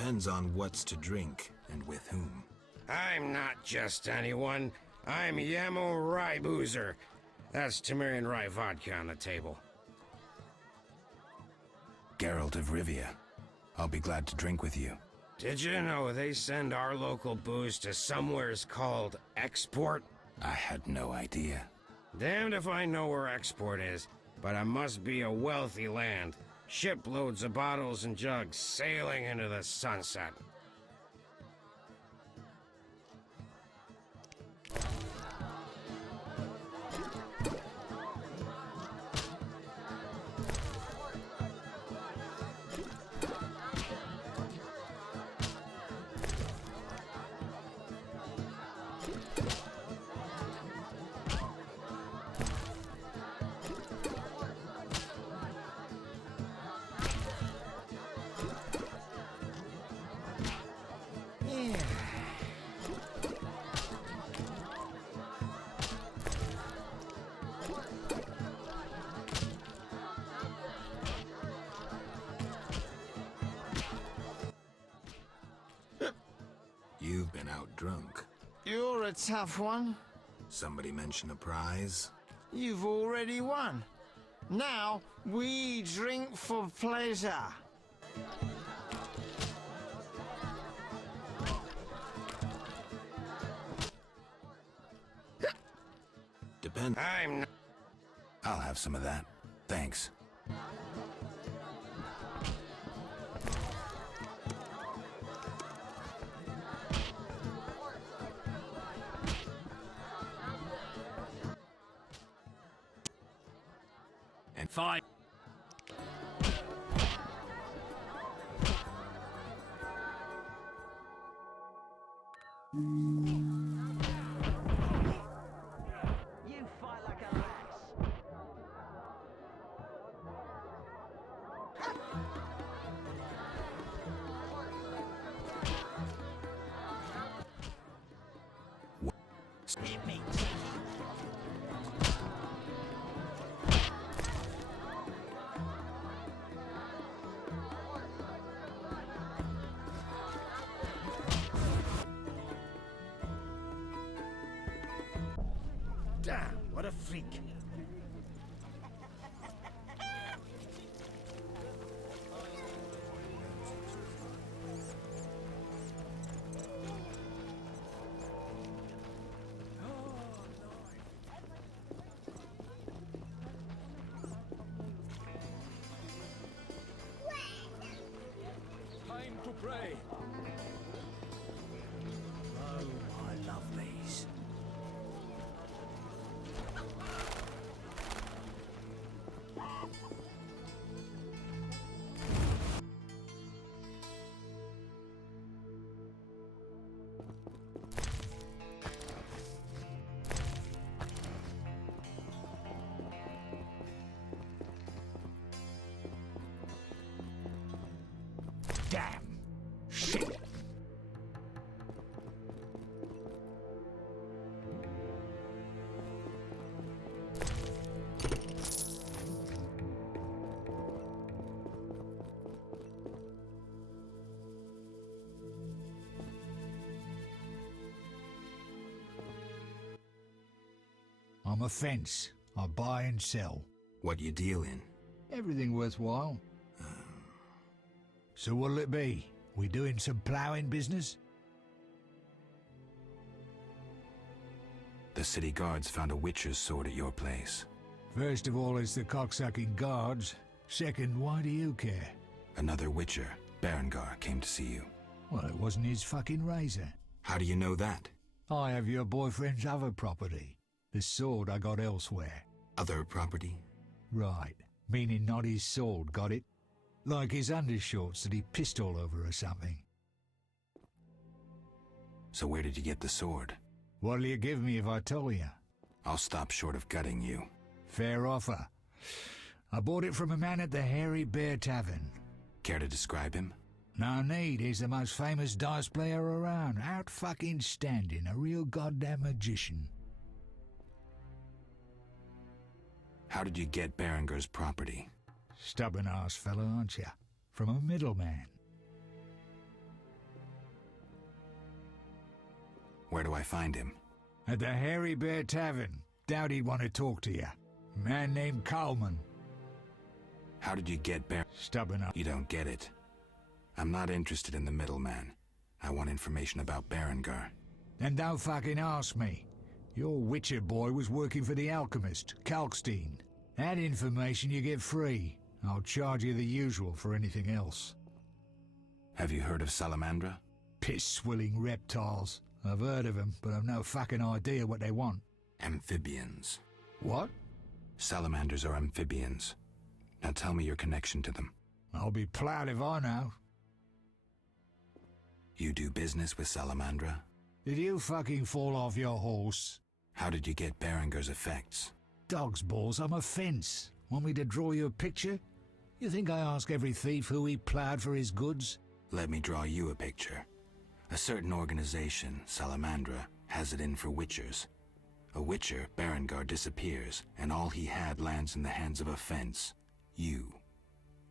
Depends on what's to drink and with whom. I'm not just anyone. I'm Yamo Rye Boozer. That's Tamarian Rye vodka on the table. Geralt of Rivia. I'll be glad to drink with you. Did you know they send our local booze to somewheres called Export? I had no idea. Damned if I know where Export is, but it must be a wealthy land. Shiploads of bottles and jugs sailing into the sunset. You've been out drunk. You're a tough one. Somebody mention a prize? You've already won. Now, we drink for pleasure. Depend. I'm not. I'll have some of that. Thanks. And 5. You fight like a lass. Hit me. Damn, what a freak. Time to pray. Oh, I love these. Damn. Shit. I'm a fence. I buy and sell. What you deal in? Everything worthwhile. So what'll it be? We doing some ploughing business? The city guards found a witcher's sword at your place. First of all, it's the cocksucking guards. Second, why do you care? Another witcher, Berengar, came to see you. Well, it wasn't his fucking razor. How do you know that? I have your boyfriend's other property. The sword I got elsewhere. Other property? Right. Meaning not his sword, got it? Like his undershorts that he pissed all over or something. So where did you get the sword? What'll you give me if I tell you? I'll stop short of gutting you. Fair offer. I bought it from a man at the Hairy Bear Tavern. Care to describe him? No need, he's the most famous dice player around. Out fucking standing, a real goddamn magician. How did you get Berengar's property? Stubborn ass fella, aren't you? From a middleman. Where do I find him? At the Hairy Bear Tavern. Doubt he'd want to talk to you. Man named Coleman. How did you get Stubborn up. You don't get it. I'm not interested in the middleman. I want information about Berengar. Then don't fucking ask me. Your Witcher boy was working for the alchemist, Kalkstein. That information you get free. I'll charge you the usual for anything else. Have you heard of Salamandra? Piss-swilling reptiles. I've heard of them, but I've no fucking idea what they want. Amphibians. What? Salamanders are amphibians. Now tell me your connection to them. I'll be plowed if I know. You do business with Salamandra? Did you fucking fall off your horse? How did you get Berengar's effects? Dog's balls, I'm a fence. Want me to draw you a picture? You think I ask every thief who he plowed for his goods? Let me draw you a picture. A certain organization, Salamandra, has it in for witchers. A witcher, Berengar, disappears, and all he had lands in the hands of a fence. You.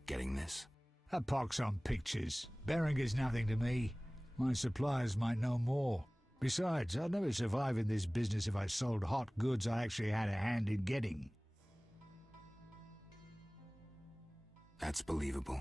Getting this? A pox on pictures. Berengar's nothing to me. My suppliers might know more. Besides, I'd never survive in this business if I sold hot goods I actually had a hand in getting. That's believable.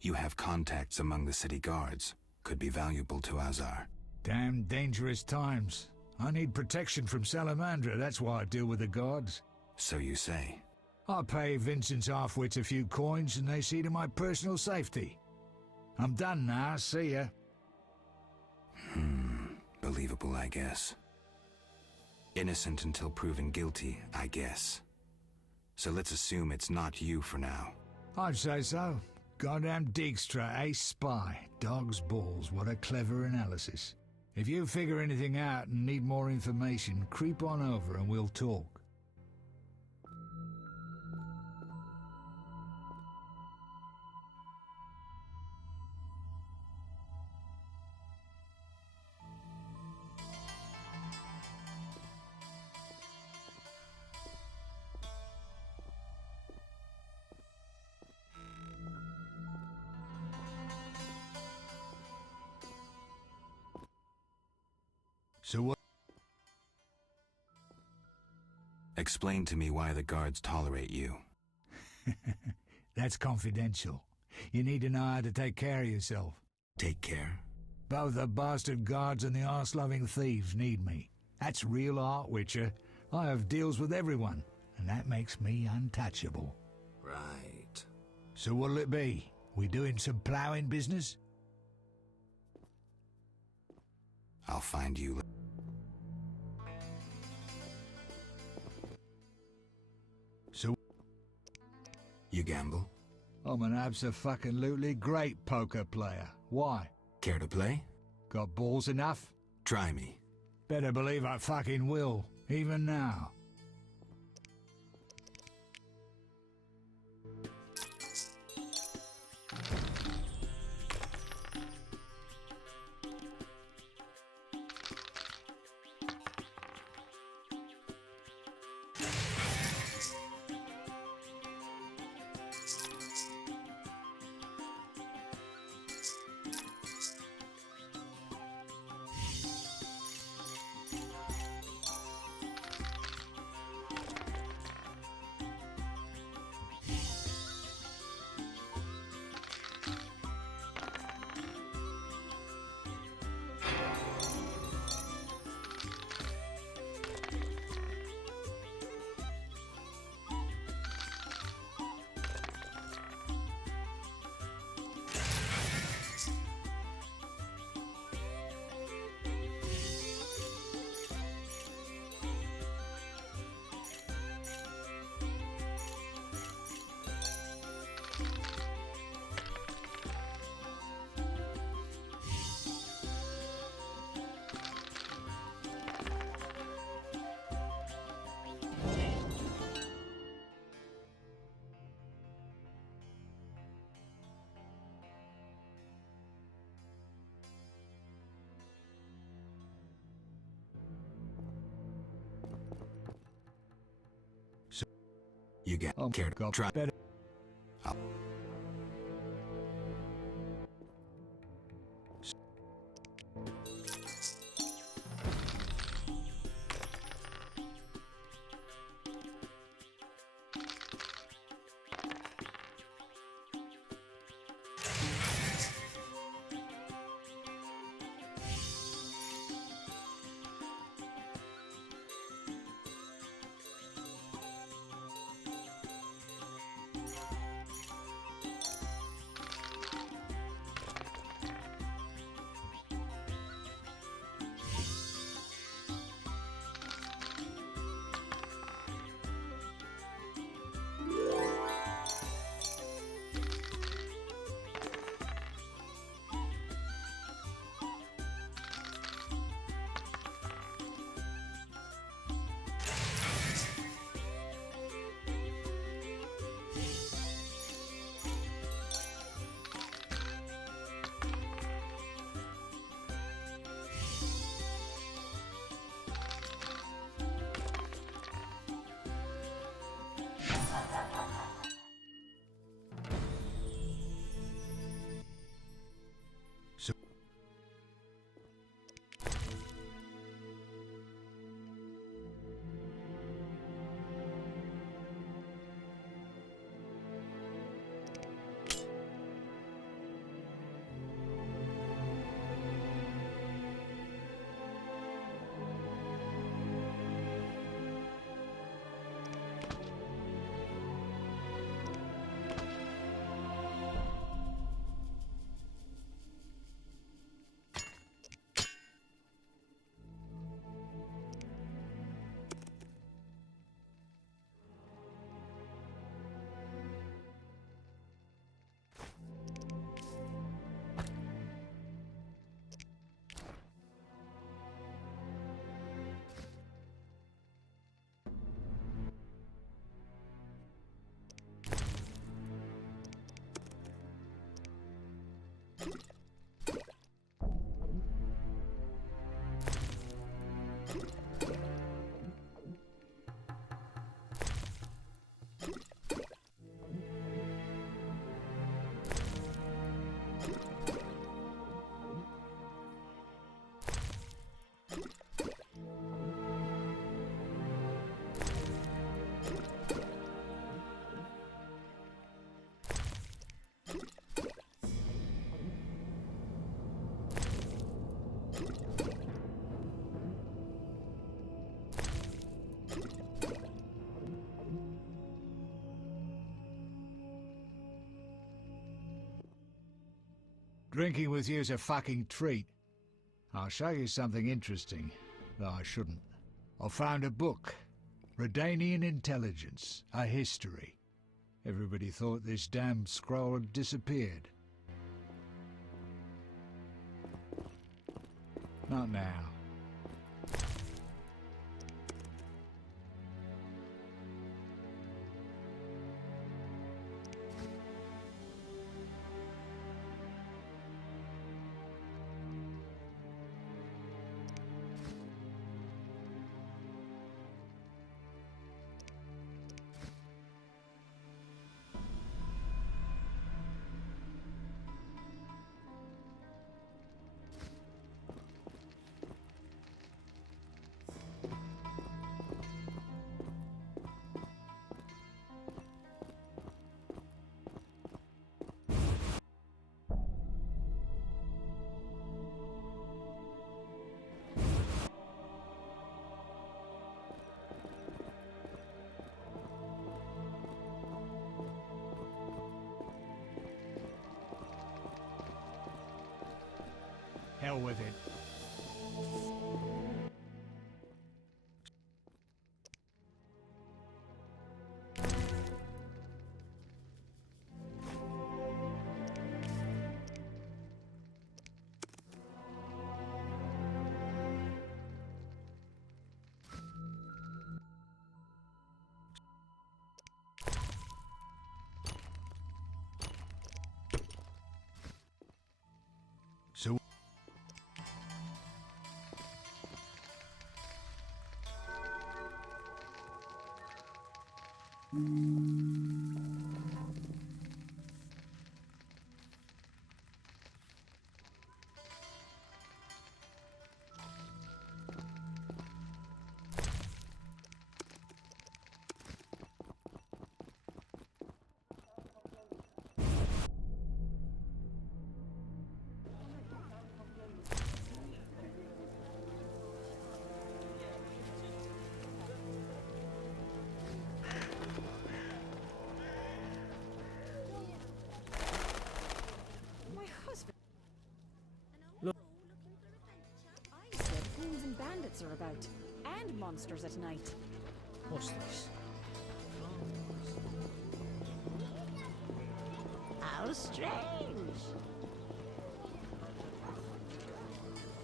You have contacts among the city guards. Could be valuable to Azar. Damn dangerous times. I need protection from Salamandra, that's why I deal with the guards. So you say. I pay Vincent's half-wits a few coins and they see to my personal safety. I'm done now, see ya. Believable, I guess. Innocent until proven guilty, I guess. So let's assume it's not you for now. I'd say so. Goddamn Dijkstra, ace spy. Dog's balls, what a clever analysis. If you figure anything out and need more information, creep on over and we'll talk. So what? Explain to me why the guards tolerate you. That's confidential. You need to know how to take care of yourself. Take care? Both the bastard guards and the arse-loving thieves need me. That's real art, Witcher. I have deals with everyone, and that makes me untouchable. Right. So what'll it be? We doing some ploughing business? I'll find you. So you gamble? I'm an abso-fucking-lutely great poker player. Why? Care to play? Got balls enough? Try me. Better believe I fucking will, even now. You get care to try. Better. Drinking with you's a fucking treat. I'll show you something interesting, though I shouldn't. I found a book. Redanian Intelligence, a history. Everybody thought this damn scroll had disappeared. Not now. Hell with it. So Ghouls and bandits are about, and monsters at night. What's this? How strange!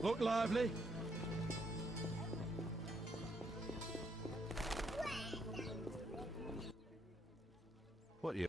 Look lively. What you?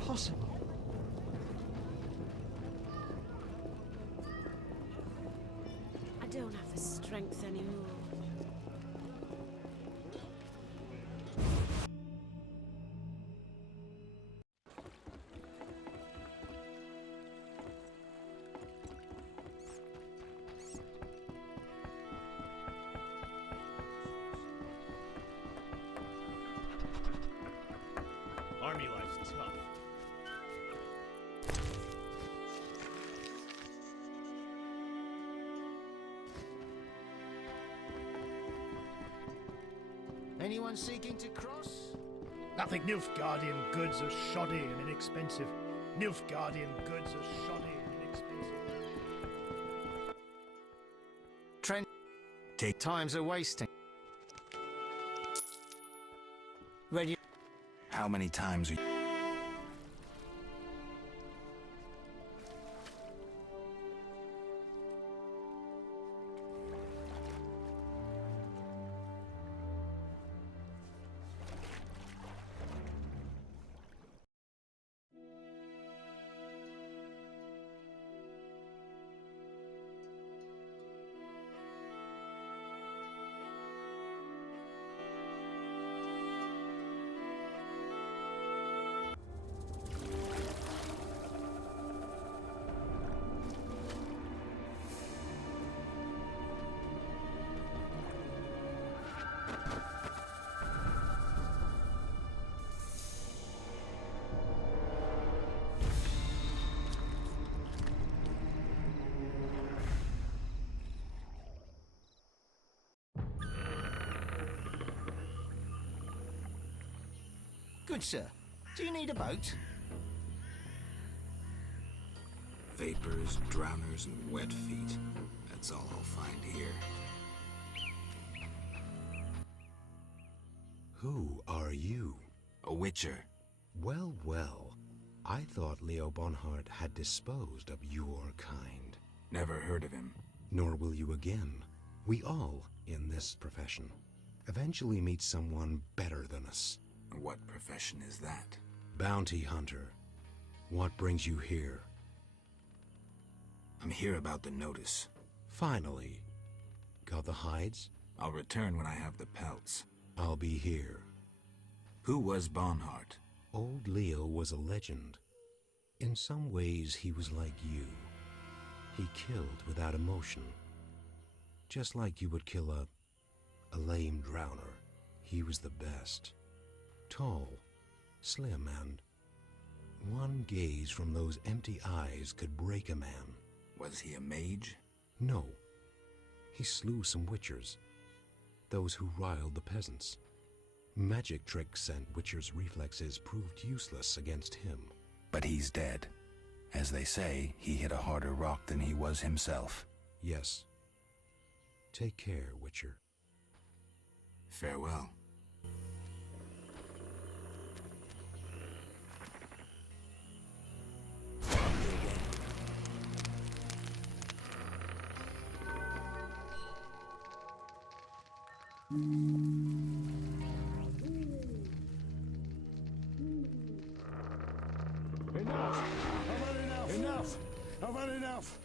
Possible. don't have the strength anymore. Army life's tough. Anyone seeking to cross? Nothing Nilfgaardian goods are shoddy and inexpensive. Nilfgaardian goods are shoddy and inexpensive. Trent, take times are wasting. Ready? How many times are you... Good sir. Do you need a boat? Vapors, drowners, and wet feet. That's all I'll find here. Who are you? A witcher. Well, well. I thought Leo Bonhart had disposed of your kind. Never heard of him. Nor will you again. We all, in this profession, eventually meet someone better than us. What profession is that? Bounty hunter. What brings you here? I'm here about the notice. Finally. Got the hides? I'll return when I have the pelts. I'll be here. Who was Bonhart? Old Leo was a legend. In some ways, he was like you. He killed without emotion. Just like you would kill a lame drowner. He was the best. Tall, slim, and one gaze from those empty eyes could break a man. Was he a mage? No. He slew some witchers. Those who riled the peasants. Magic tricks and witchers' reflexes proved useless against him. But he's dead. As they say, he hit a harder rock than he was himself. Yes. Take care, Witcher. Farewell. Enough! I've had enough! Enough! I've had enough!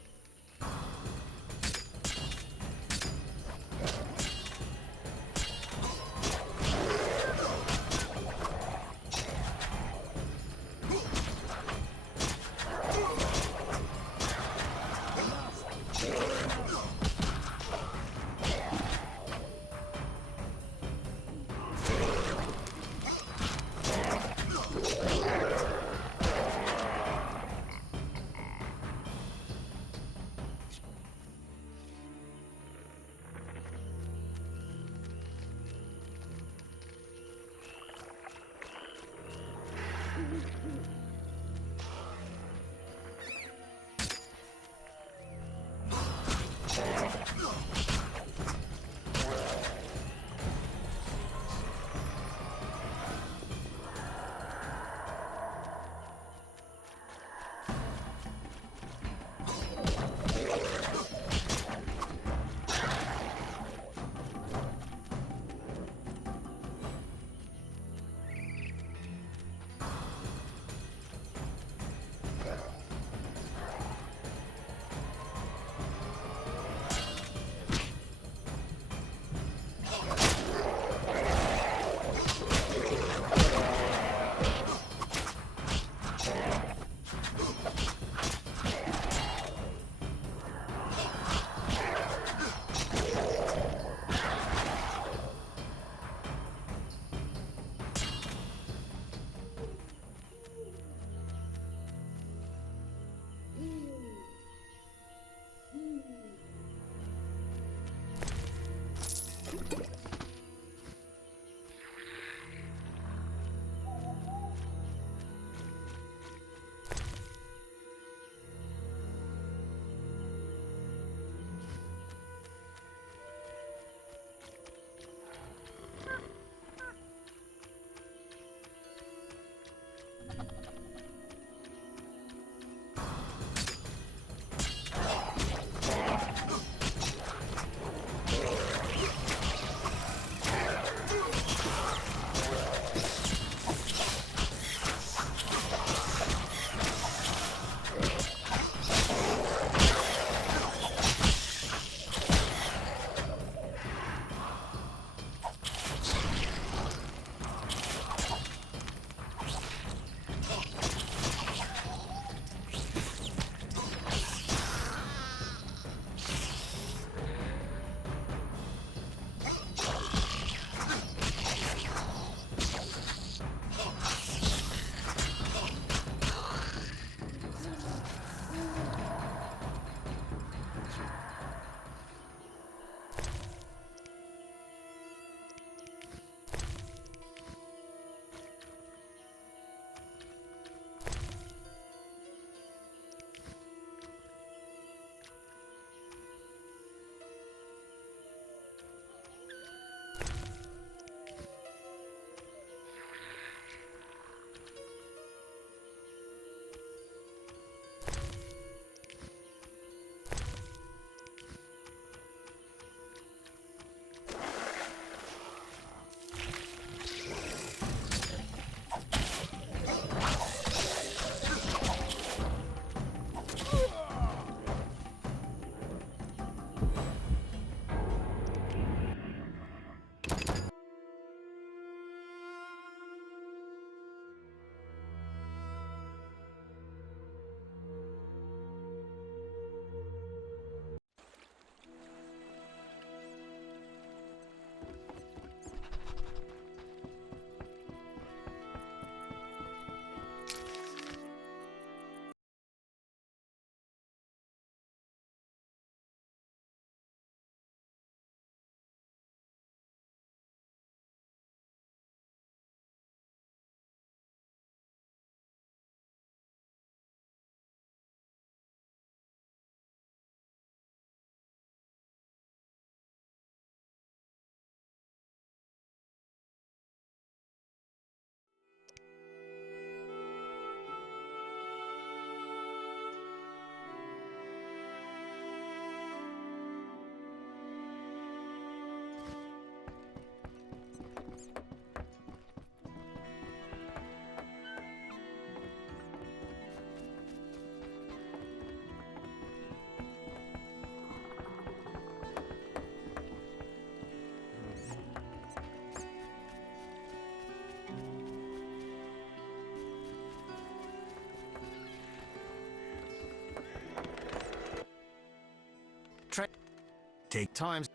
Take times.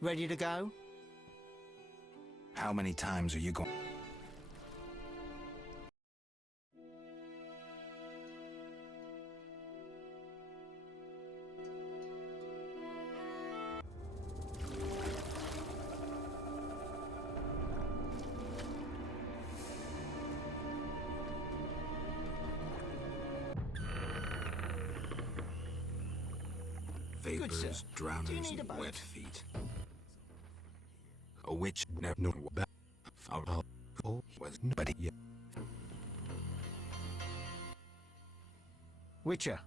Ready to go? How many times are you going? Good, sir. Vapors, Do you drowners, need a and boat? wet feet. A witch never no back. Was nobody yet. Witcher,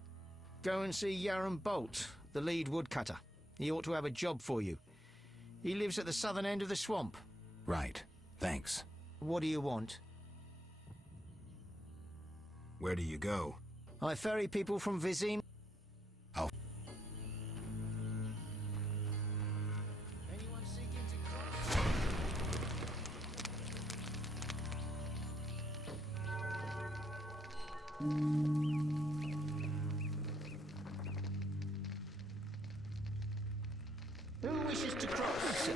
go and see Yaron Bolt, the lead woodcutter. He ought to have a job for you. He lives at the southern end of the swamp. Right. Thanks. What do you want? Where do you go? I ferry people from Vizima. I'll... Anyone seeking to cross? Who wishes to cross? Good, sir.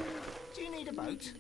Do you need a boat?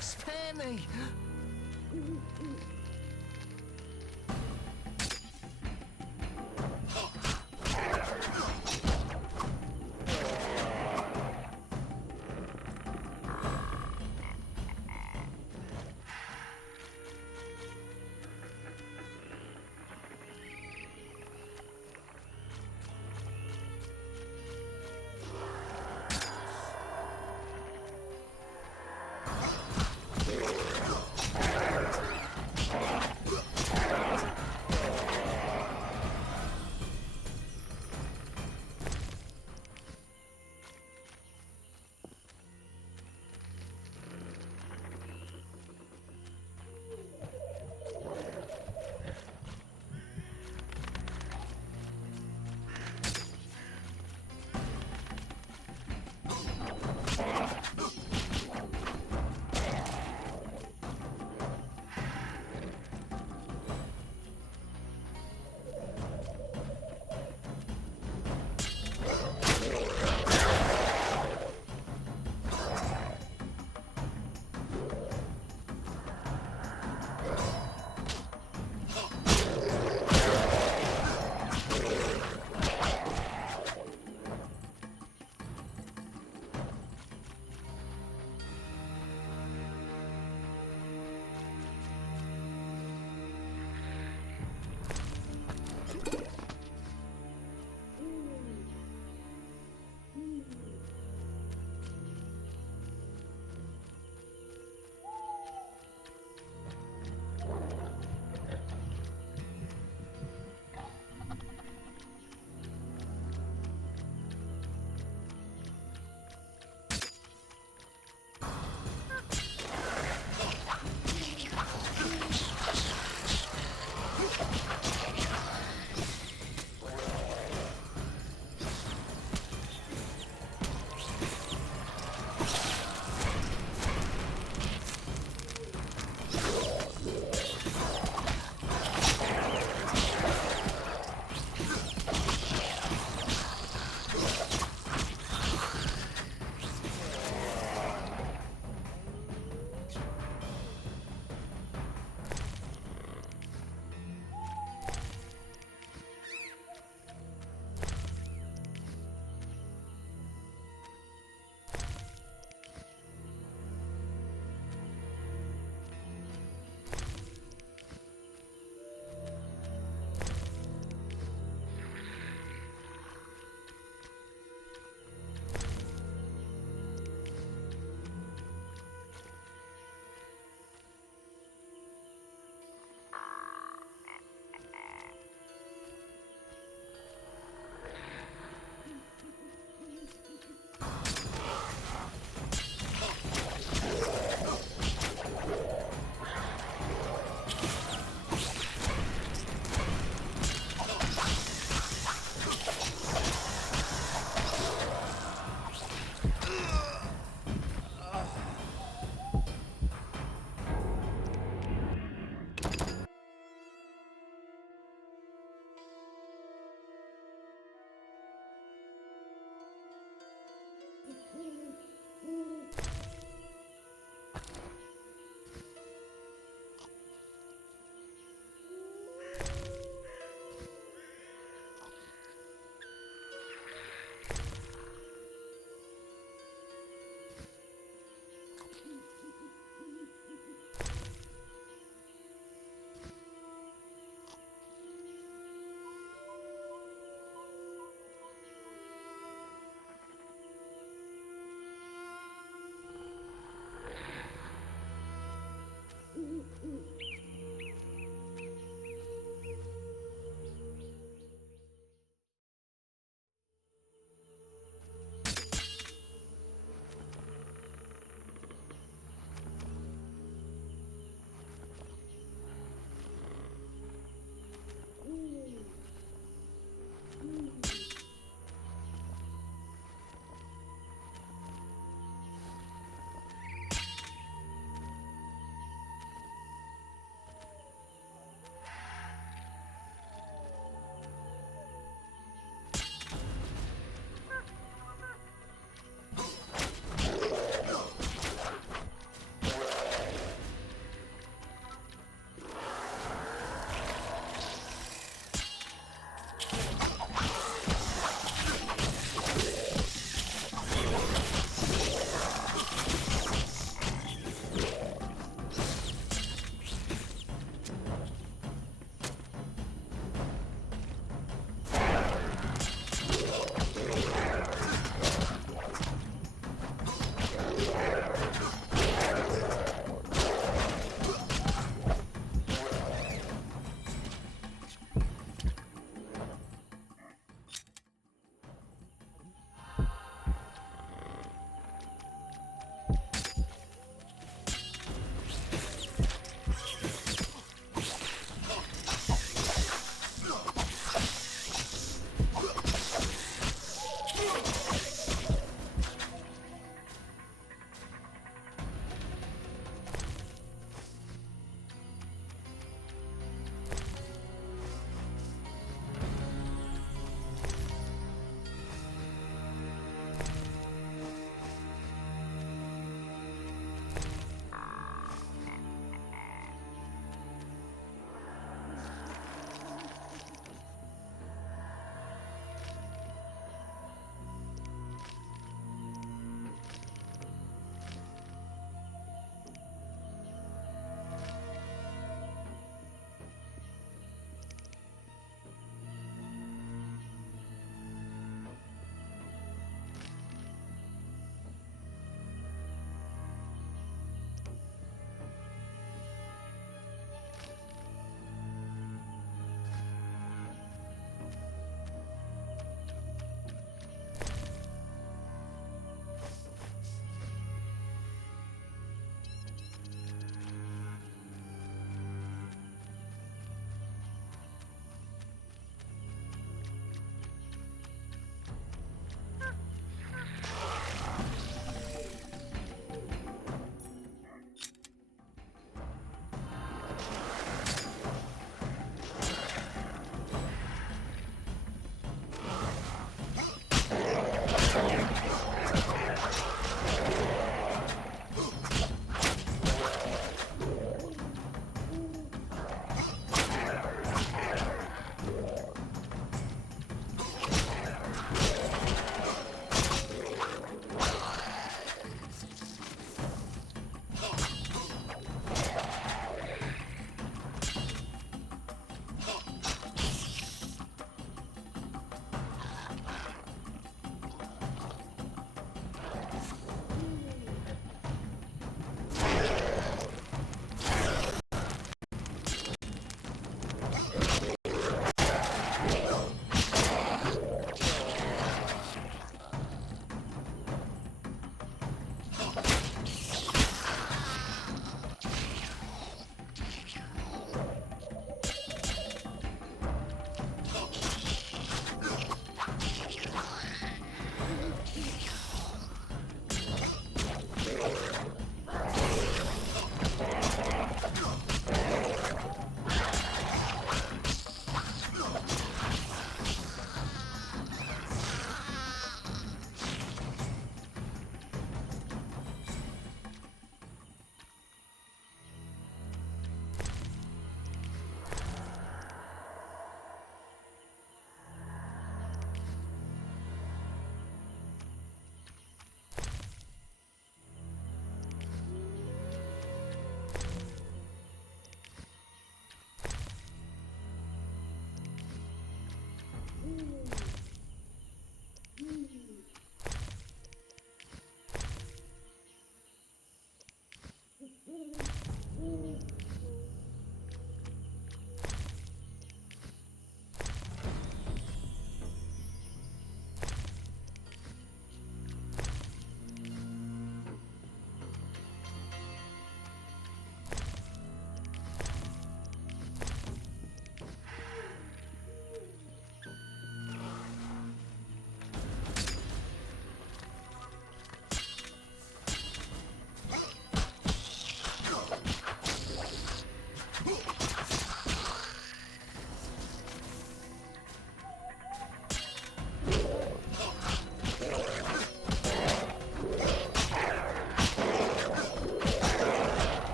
Spare me!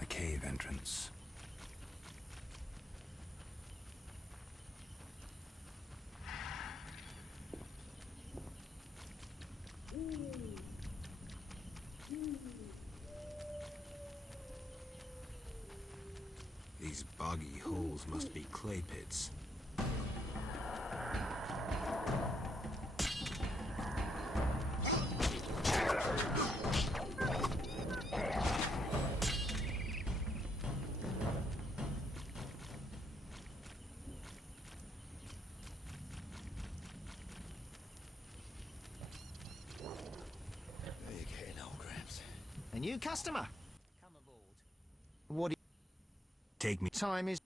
A cave entrance. These boggy holes must be clay pits. A new customer. Come aboard. What do you... Take me. Time is...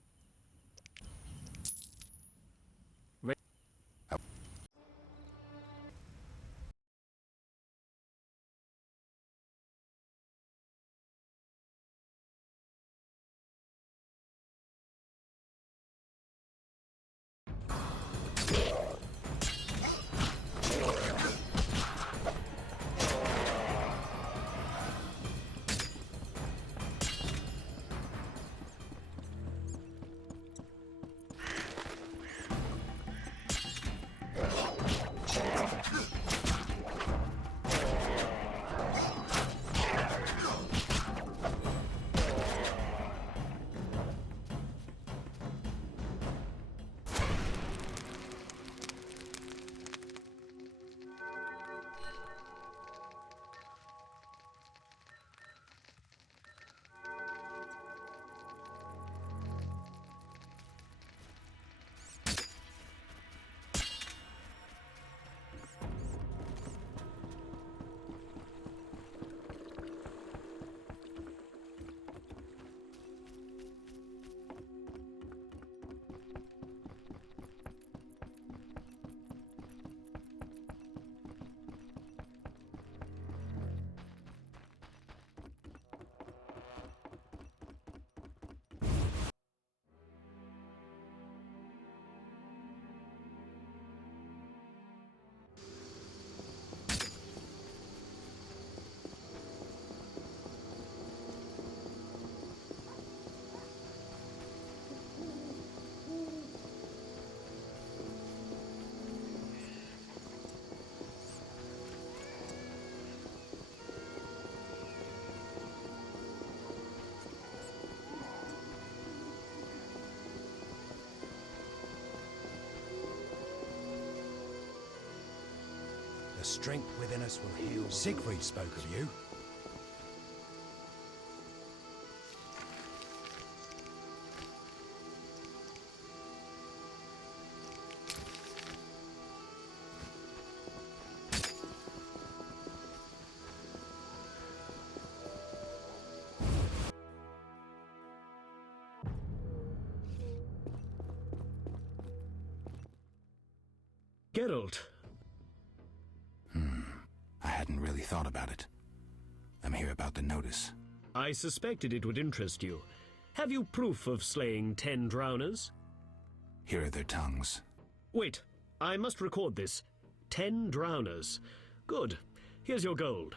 The strength within us will heal. Siegfried spoke of you. Geralt. I hadn't really thought about it. I'm here about the notice. I suspected it would interest you. Have you proof of slaying 10 drowners? Here are their tongues. Wait, I must record this. 10 drowners. Good. Here's your gold.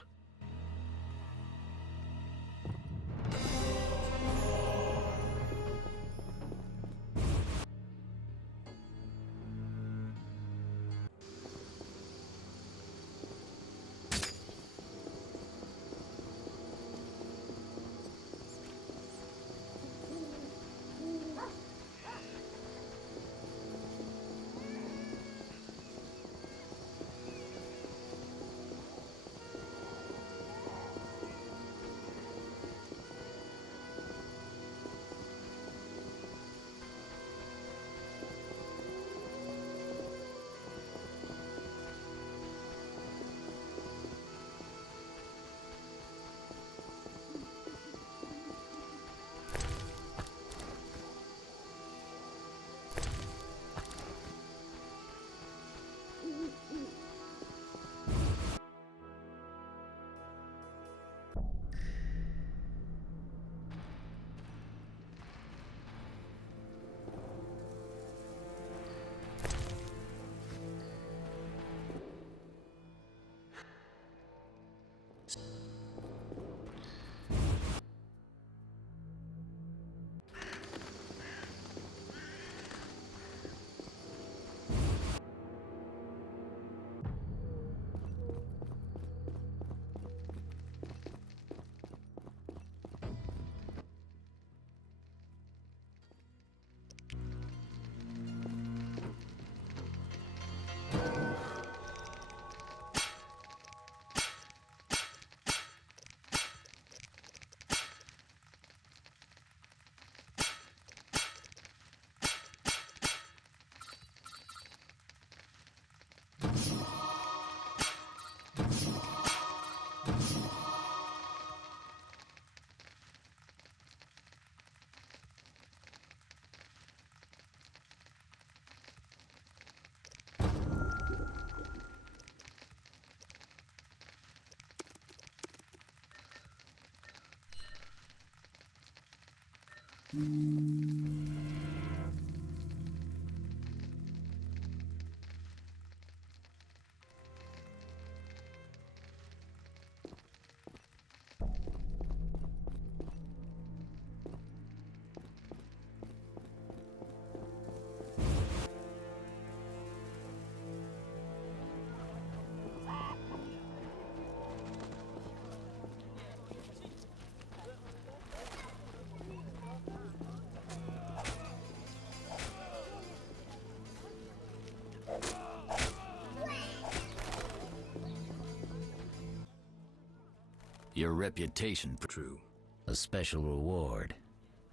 Your reputation true. A special reward.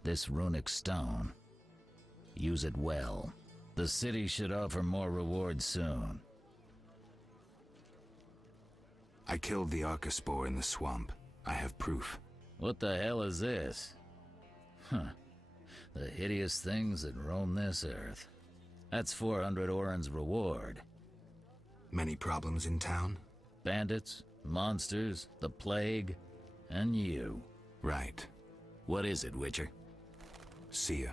This runic stone. Use it well. The city should offer more rewards soon. I killed the Archospore in the swamp. I have proof. What the hell is this? Huh. The hideous things that roam this earth. That's 400 Oren's reward. Many problems in town? Bandits, monsters, the plague, and you. Right. What is it, Witcher? See ya.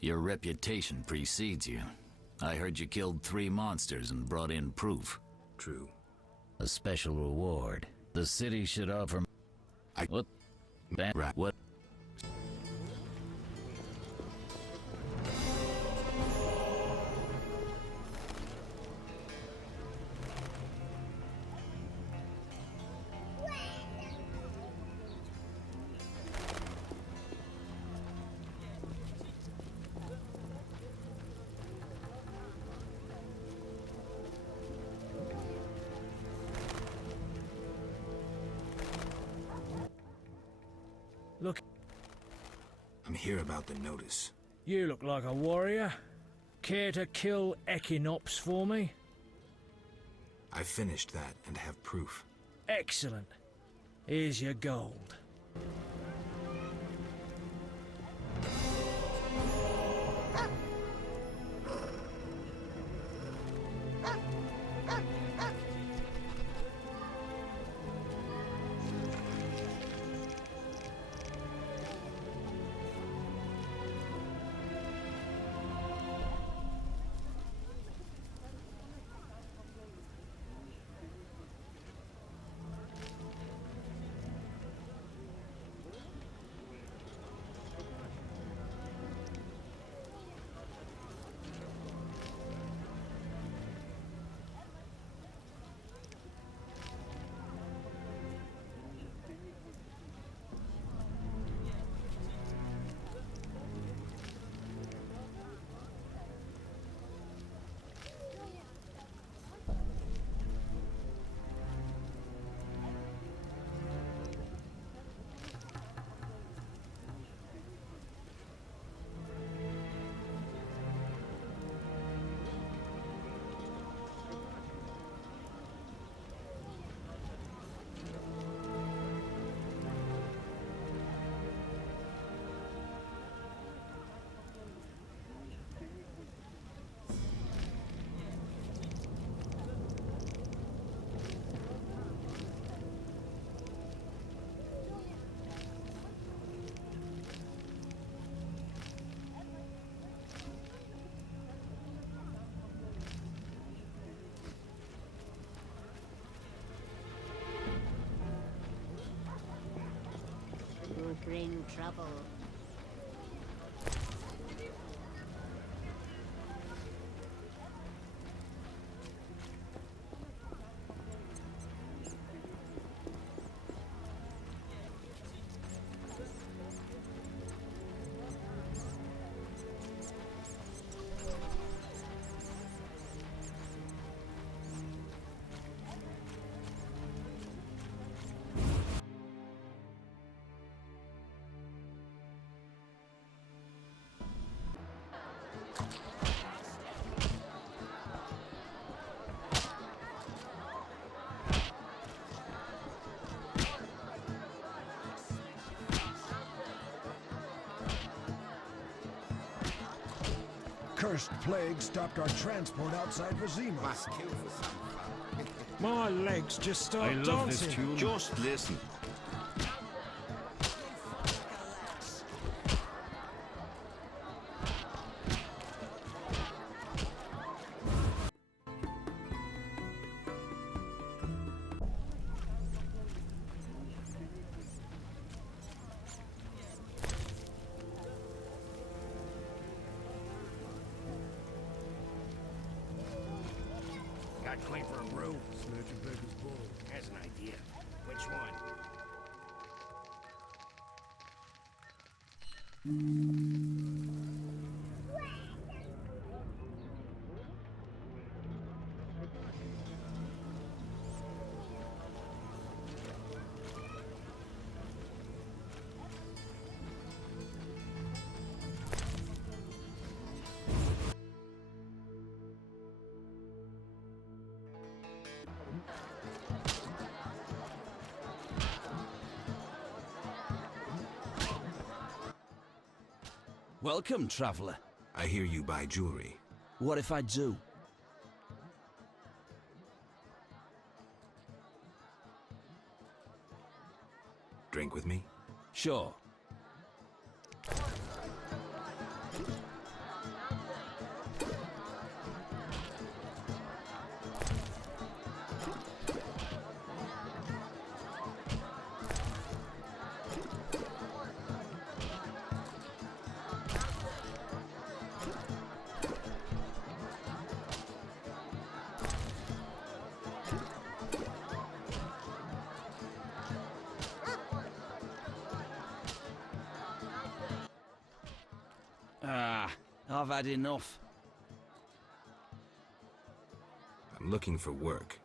Your reputation precedes you. I heard you killed 3 monsters and brought in proof. True. A special reward. The city should offer... What? What? Look, I'm here about the notice. you look like a warrior. Care to kill Equinops for me? I finished that and have proof. Excellent. Here's your gold. You're in trouble. Cursed plague stopped our transport outside Vizima. Must kill for some fun. My legs just start I love dancing. this tune. Just listen. I'd claim for a brew. Snatch and Becker's bull. Has an idea. Which one? Welcome, traveler. I hear you buy jewelry. What if I do? Drink with me? Sure. I've had enough. I'm looking for work.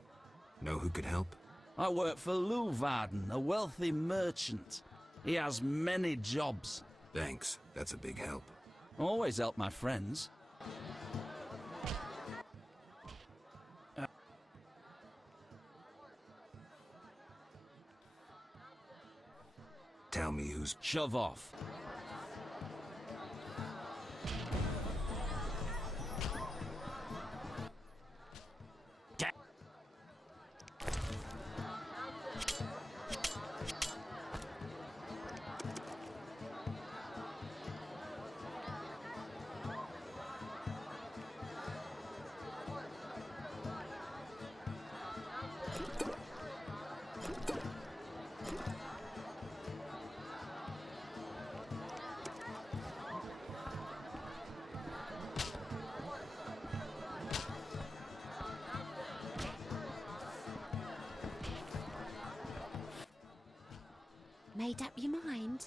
Know who could help? I work for Leuwarden, a wealthy merchant. He has many jobs. Thanks, that's a big help. Always help my friends. Tell me who's... Shove off. Made up your mind?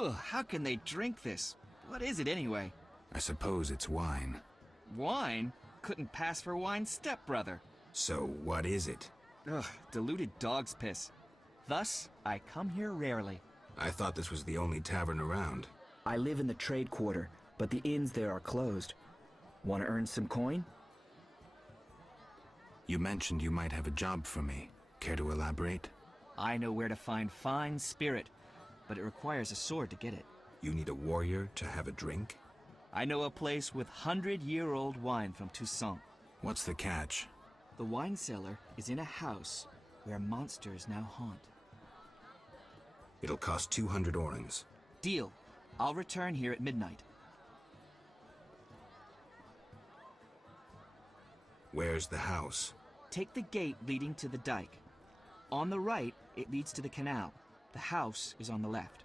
Ugh, how can they drink this? What is it anyway? I suppose it's wine. Wine? Couldn't pass for wine, stepbrother. So, what is it? Ugh, diluted dog's piss. Thus, I come here rarely. I thought this was the only tavern around. I live in the trade quarter, but the inns there are closed. Want to earn some coin? You mentioned you might have a job for me. Care to elaborate? I know where to find fine spirit, but it requires a sword to get it. You need a warrior to have a drink? I know a place with 100-year-old wine from Toussaint. What's the catch? The wine cellar is in a house where monsters now haunt. It'll cost 200 orens. Deal. I'll return here at midnight. Where's the house? Take the gate leading to the dike. On the right, it leads to the canal. The house is on the left.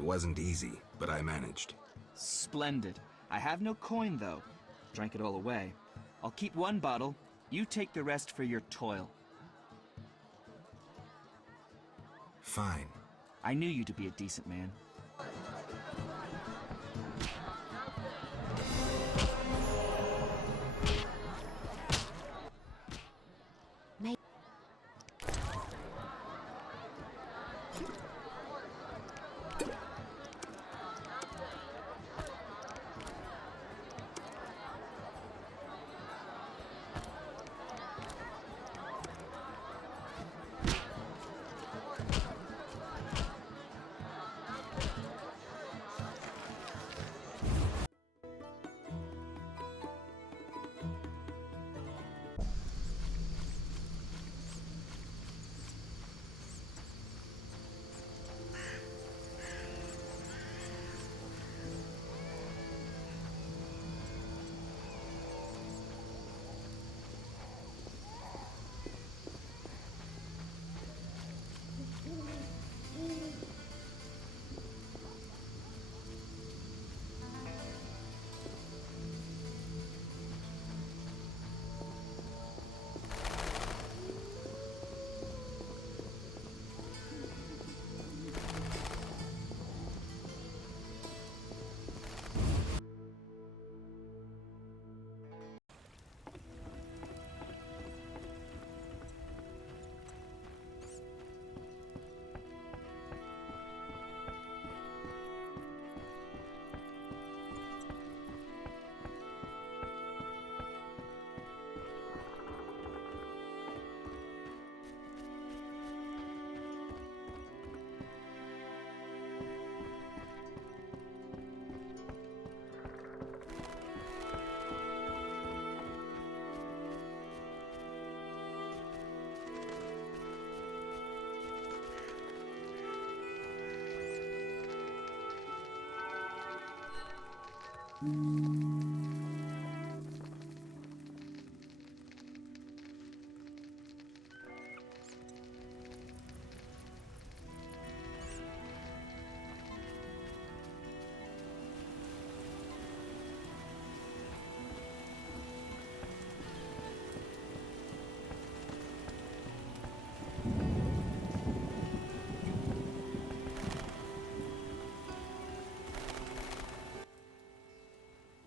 It wasn't easy, but I managed. Splendid. I have no coin, though. Drank it all away. I'll keep one bottle. You take the rest for your toil. Fine. I knew you to be a decent man.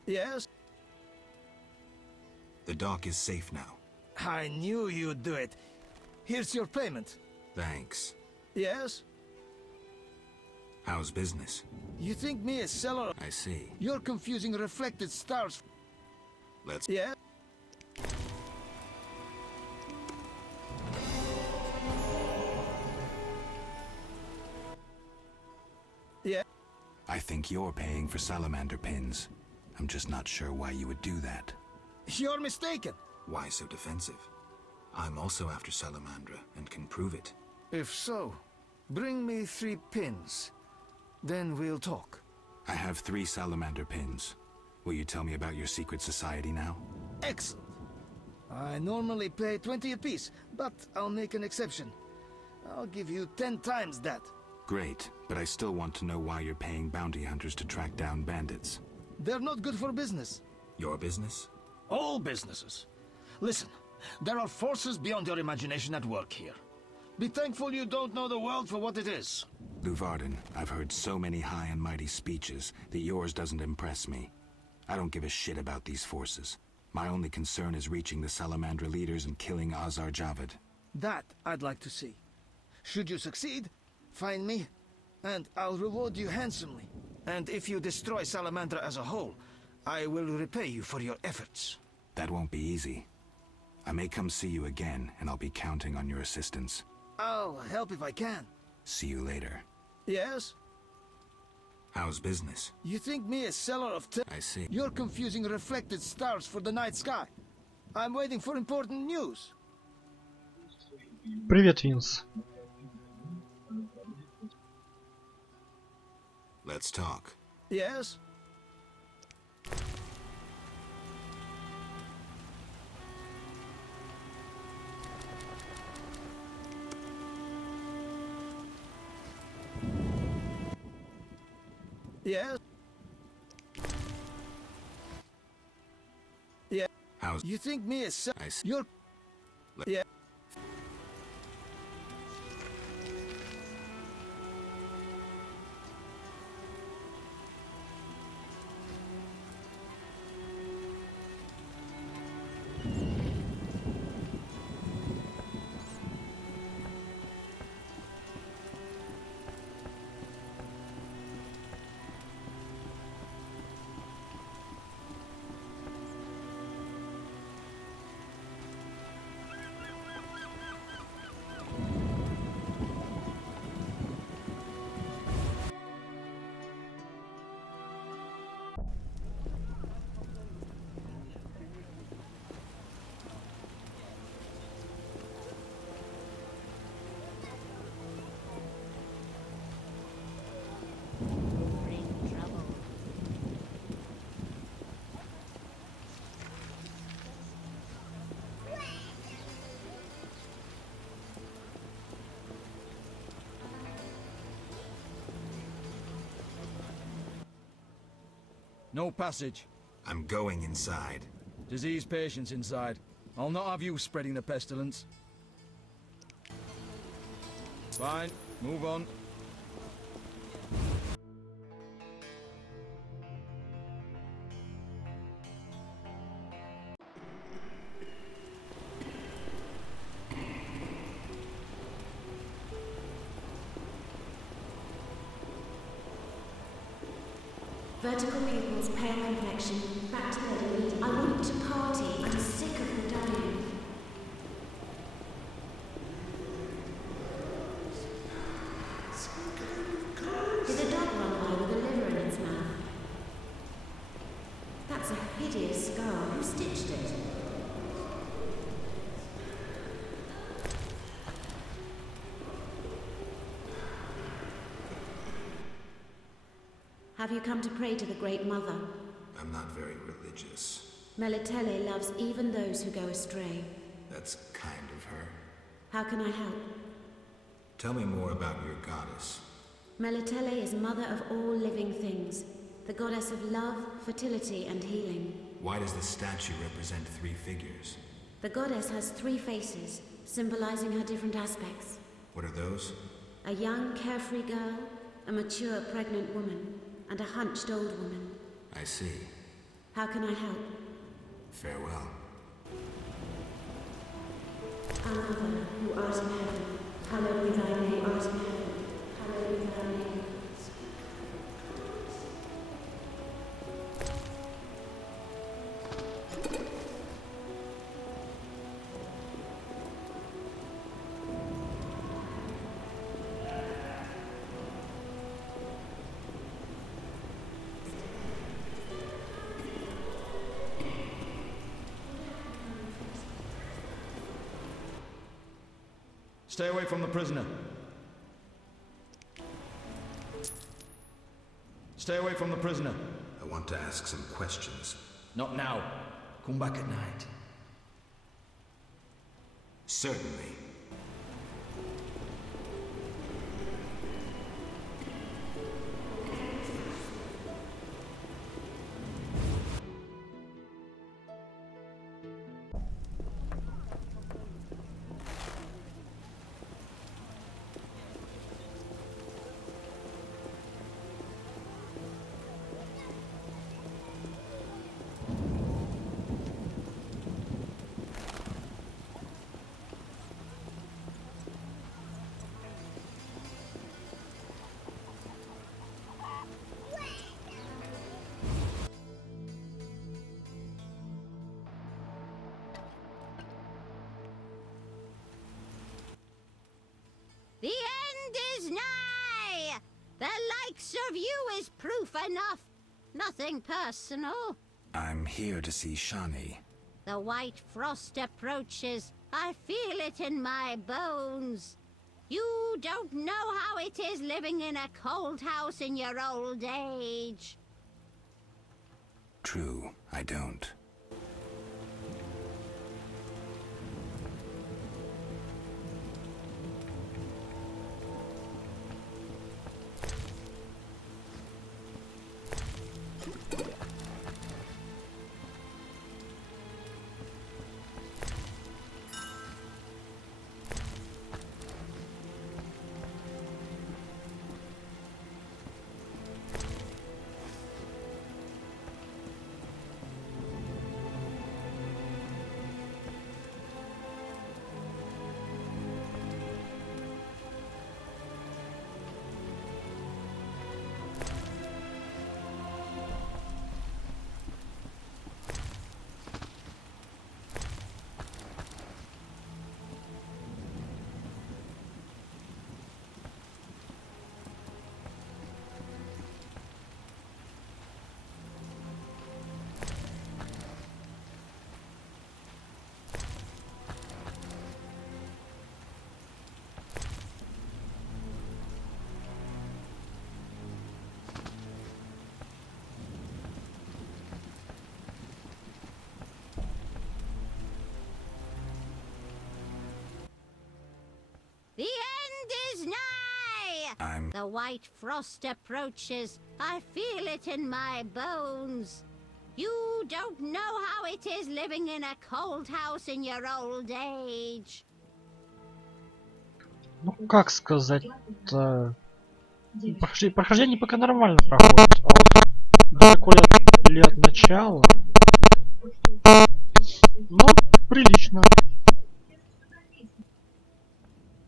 Yes? The dock is safe now. I knew you'd do it. Here's your payment. Thanks. Yes? How's business? You think me a seller? I see. You're confusing reflected stars. Let's... Yeah? Yeah? I think you're paying for salamander pins. I'm just not sure why you would do that. You're mistaken. Why so defensive? I'm also after salamandra and can prove it. If so, bring me 3 pins. Then we'll talk. I have 3 salamander pins. Will you tell me about your secret society now? Excellent. I normally pay 20 apiece, but I'll make an exception. I'll give you 10 times that. Great, but I still want to know why you're paying bounty hunters to track down bandits. They're not good for business. Your business? All businesses. Listen, there are forces beyond your imagination at work here. Be thankful you don't know the world for what it is. Luvarden, I've heard so many high and mighty speeches that yours doesn't impress me. I don't give a shit about these forces. My only concern is reaching the Salamandra leaders and killing Azar Javed. That I'd like to see. Should you succeed, find me, and I'll reward you handsomely. And if you destroy Salamandra as a whole, I will repay you for your efforts. That won't be easy. I may come see you again, and I'll be counting on your assistance. I'll help if I can. See you later. Yes? How's business? You think me a seller of I see. You're confusing reflected stars for the night sky. I'm waiting for important news. Привет, Винс. Let's talk. Yes? Yeah. Yeah. How's You think me as I see. you're... Yeah. No passage. I'm going inside. Disease patients inside. I'll not have you spreading the pestilence. Fine, move on. Vertical pupils, pale complexion, back to bed and eat. I want to party. I'm sick of the dying. Did a dog run by with a liver in its mouth? That's a hideous scar. Who stitched it? Have you come to pray to the Great Mother? I'm not very religious. Melitele loves even those who go astray. That's kind of her. How can I help? Tell me more about your goddess. Melitele is mother of all living things, the goddess of love, fertility, and healing. Why does the statue represent 3 figures? The goddess has 3 faces, symbolizing her different aspects. What are those? A young, carefree girl, a mature, pregnant woman, and a hunched old woman. I see. How can I help? Farewell. Our Mother, who art in heaven, hallowed be thy name. Art in heaven, hallowed be thy name. Stay away from the prisoner. Stay away from the prisoner. I want to ask some questions. Not now. Come back at night. Certainly. The end is nigh! The likes of you is proof enough. Nothing personal. I'm here to see Shani. The white frost approaches. I feel it in my bones. You don't know how it is living in a cold house in your old age. True, I don't. The white frost approaches. I feel it in my bones. You don't know how it is living in a cold house in your old age. Ну, как сказать-то... Прохождение пока нормально проходит, а вот далеко ли от начала? Ну, прилично.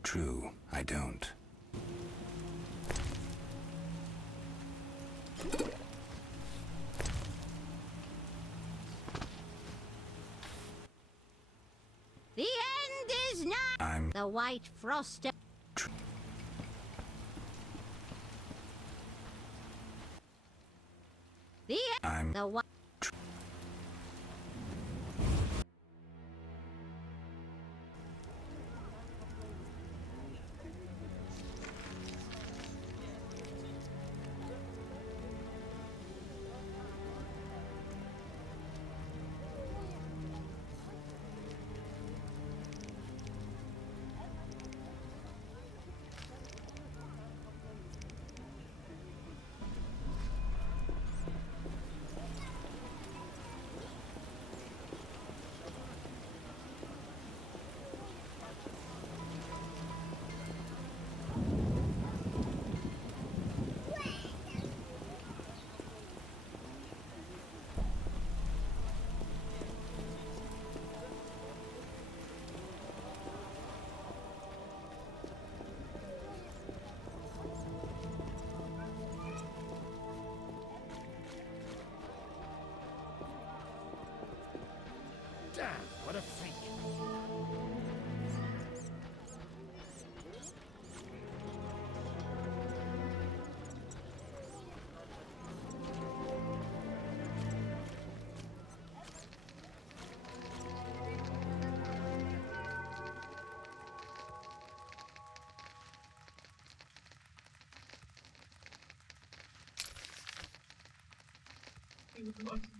True, I don't. The end is nigh. The white frost. The white. Damn, what a freak.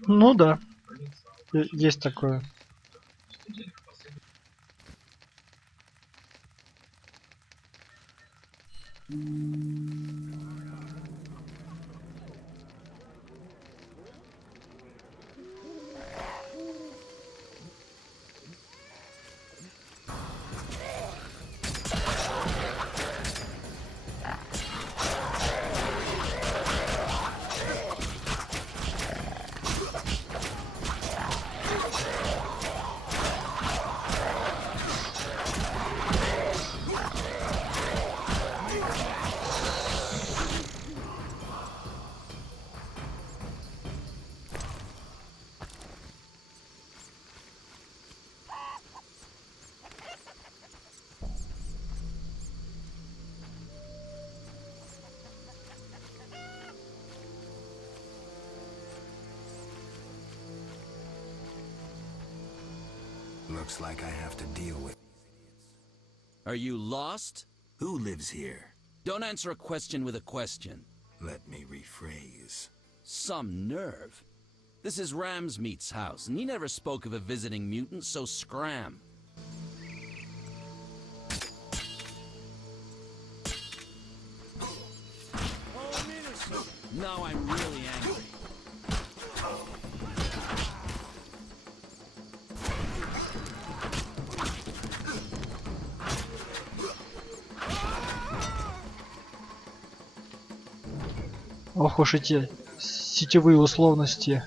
Ну да, есть такое. Looks like I have to deal with... Are you lost? Who lives here? Don't answer a question with a question. Let me rephrase. Some nerve. This is Ramsmeat's house, and he never spoke of a visiting mutant, so scram. Now I'm really angry. Ох уж эти сетевые условности.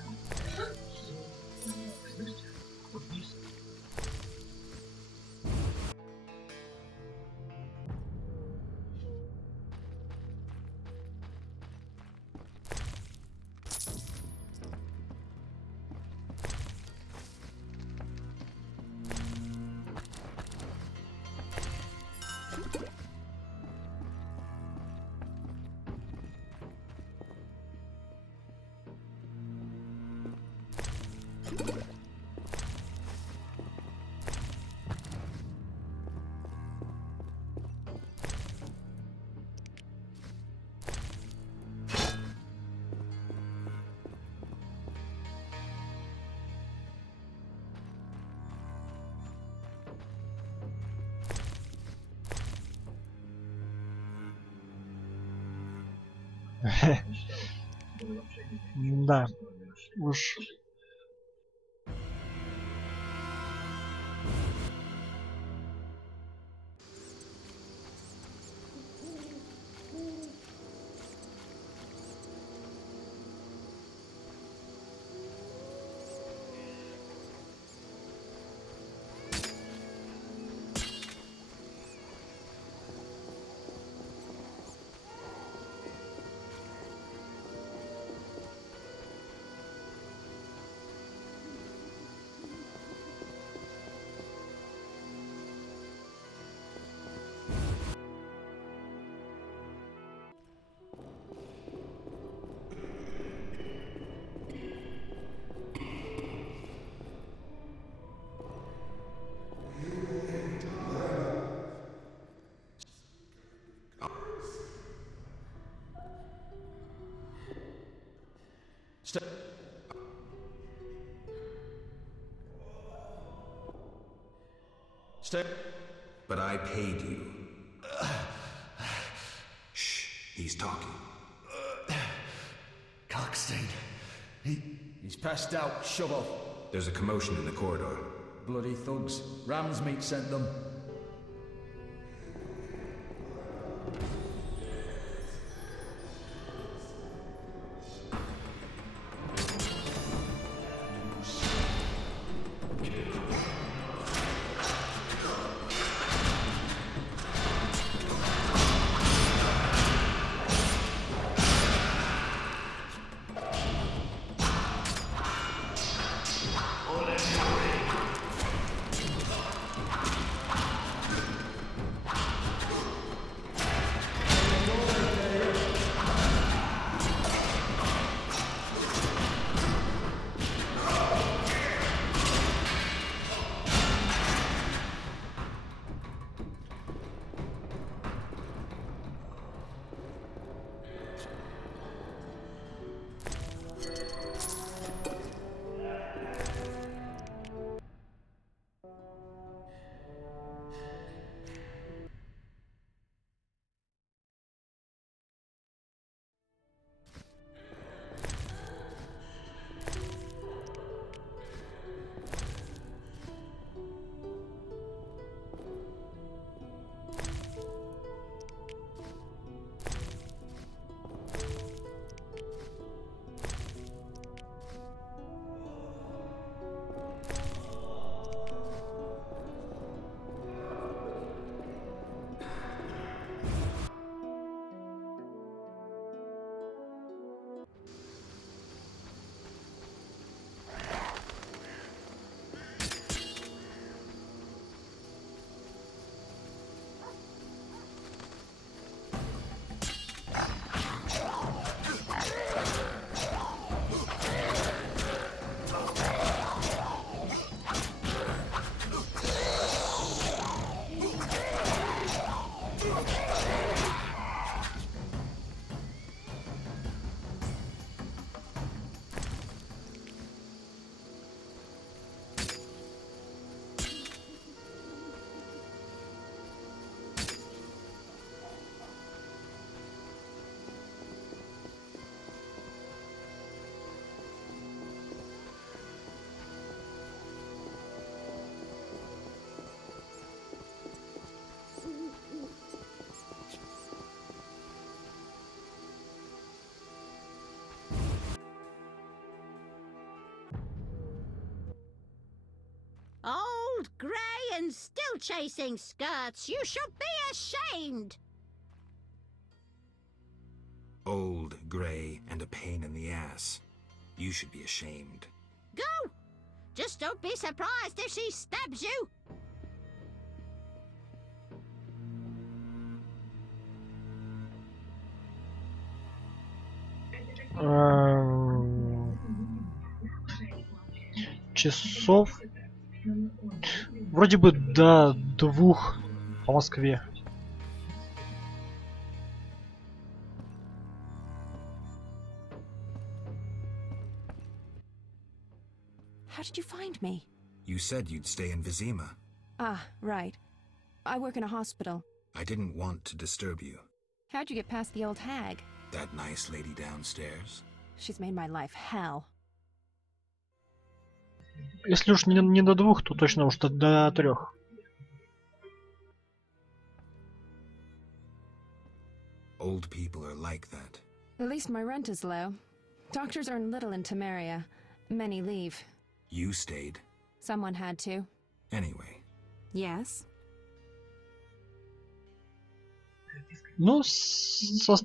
Да, уж. Stay. But I paid you. Shh, he's talking. Cockstein. He's passed out. Shove off. There's a commotion in the corridor. Bloody thugs. Ramsmeat sent them. Old, grey, and still chasing skirts. You should be ashamed. Old, grey, and a pain in the ass. You should be ashamed. Go! Just don't be surprised if she stabs you. Часов вроде бы до 2 по Москве. How did you find me? You said you'd stay in Vizima. Ah, right. I work in a hospital. I didn't want to disturb you. How'd you get past the old hag? That nice lady downstairs? She's made my life hell. Если уж не до 2, то точно уж до 3. Old people are like that. At least my rent is low. Doctors earn little in Temeria. Many leave. You stayed. Someone had to. Anyway. Yes? Ну, со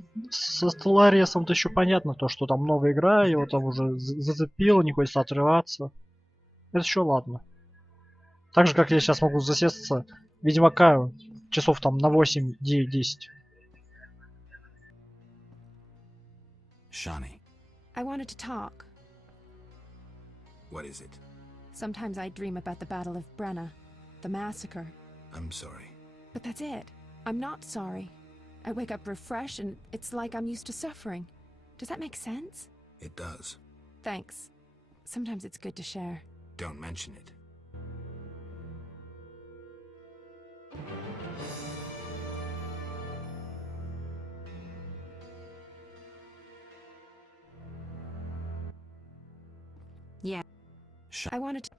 Stellaris'ом-то еще понятно, то, что там новая игра, его там уже зацепило, не хочется отрываться. Это еще ладно. Так же, как я сейчас могу засесться Ведьмака часов там на 8, 9, 10. Shani. I wanted to talk. What is it? Sometimes I dream about the Battle of Brenna, the massacre. I'm sorry. But that's it. I'm not sorry. I wake up refreshed and it's like I'm used to suffering. Does that make sense? It does. Thanks. Sometimes it's good to share. Don't mention it. Yeah. I wanted to...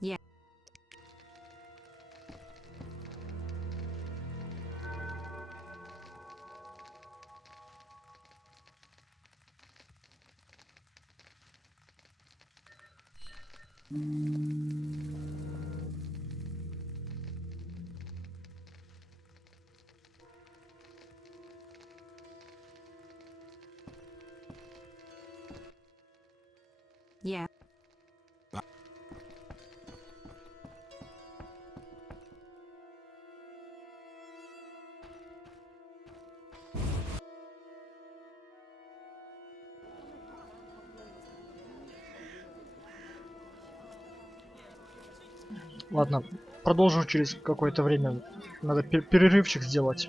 Yeah. Yeah. Ладно, продолжу через какое-то время. Надо перерывчик сделать.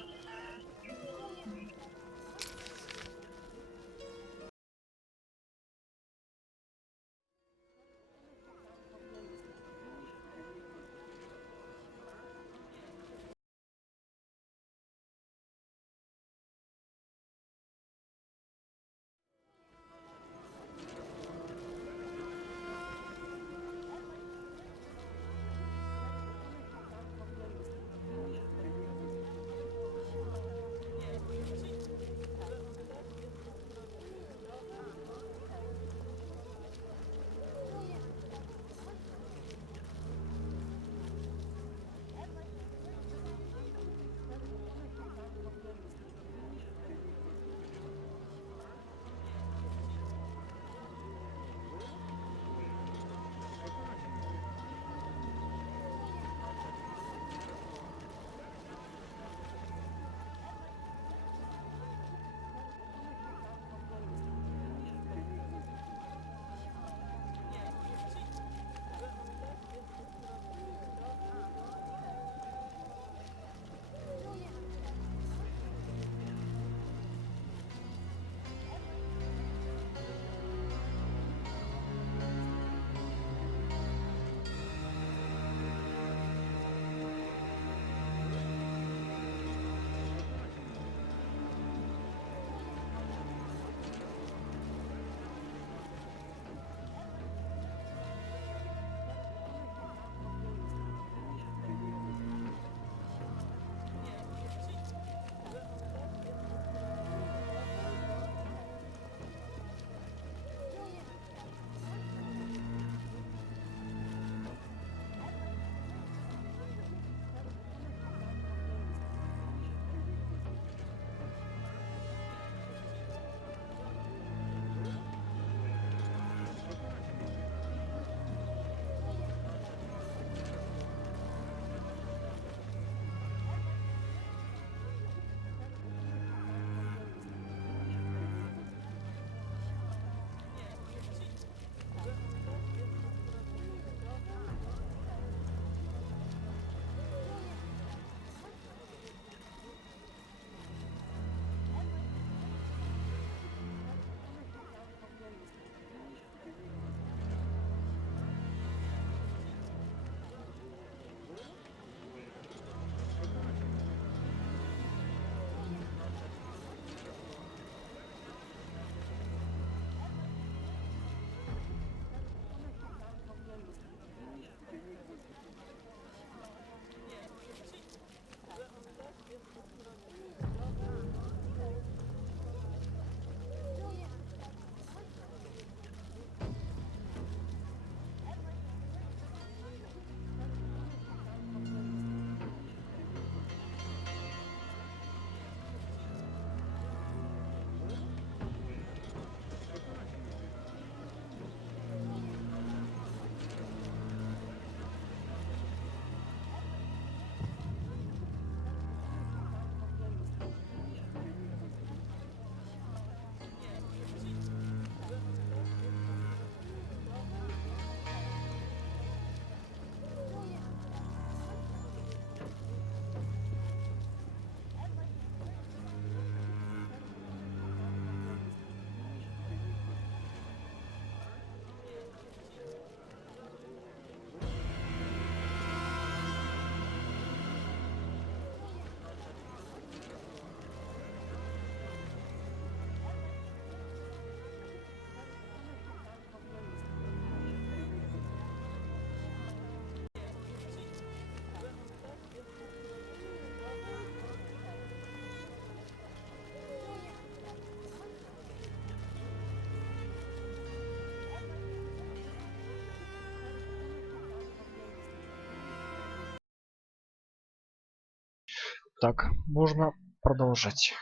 Так, можно продолжать.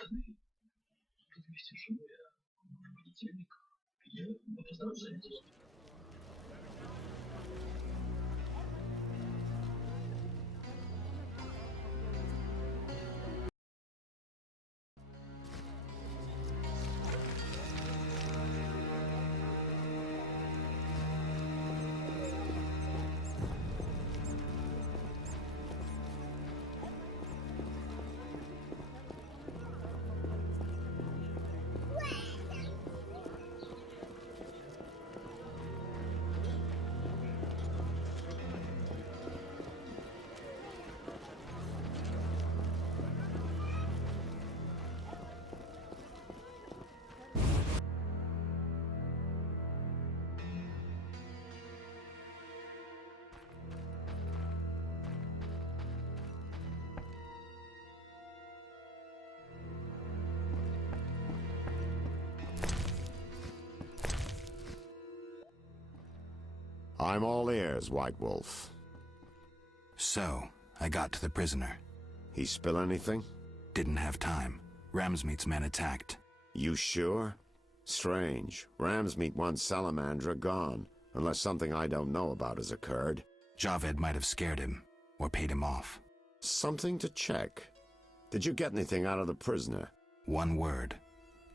I'm all ears, White Wolf. So, I got to the prisoner. He spill anything? Didn't have time. Ramsmeat's men attacked. You sure? Strange. Ramsmeat wants Salamandra gone, unless something I don't know about has occurred. Javed might have scared him, or paid him off. Something to check. Did you get anything out of the prisoner? One word.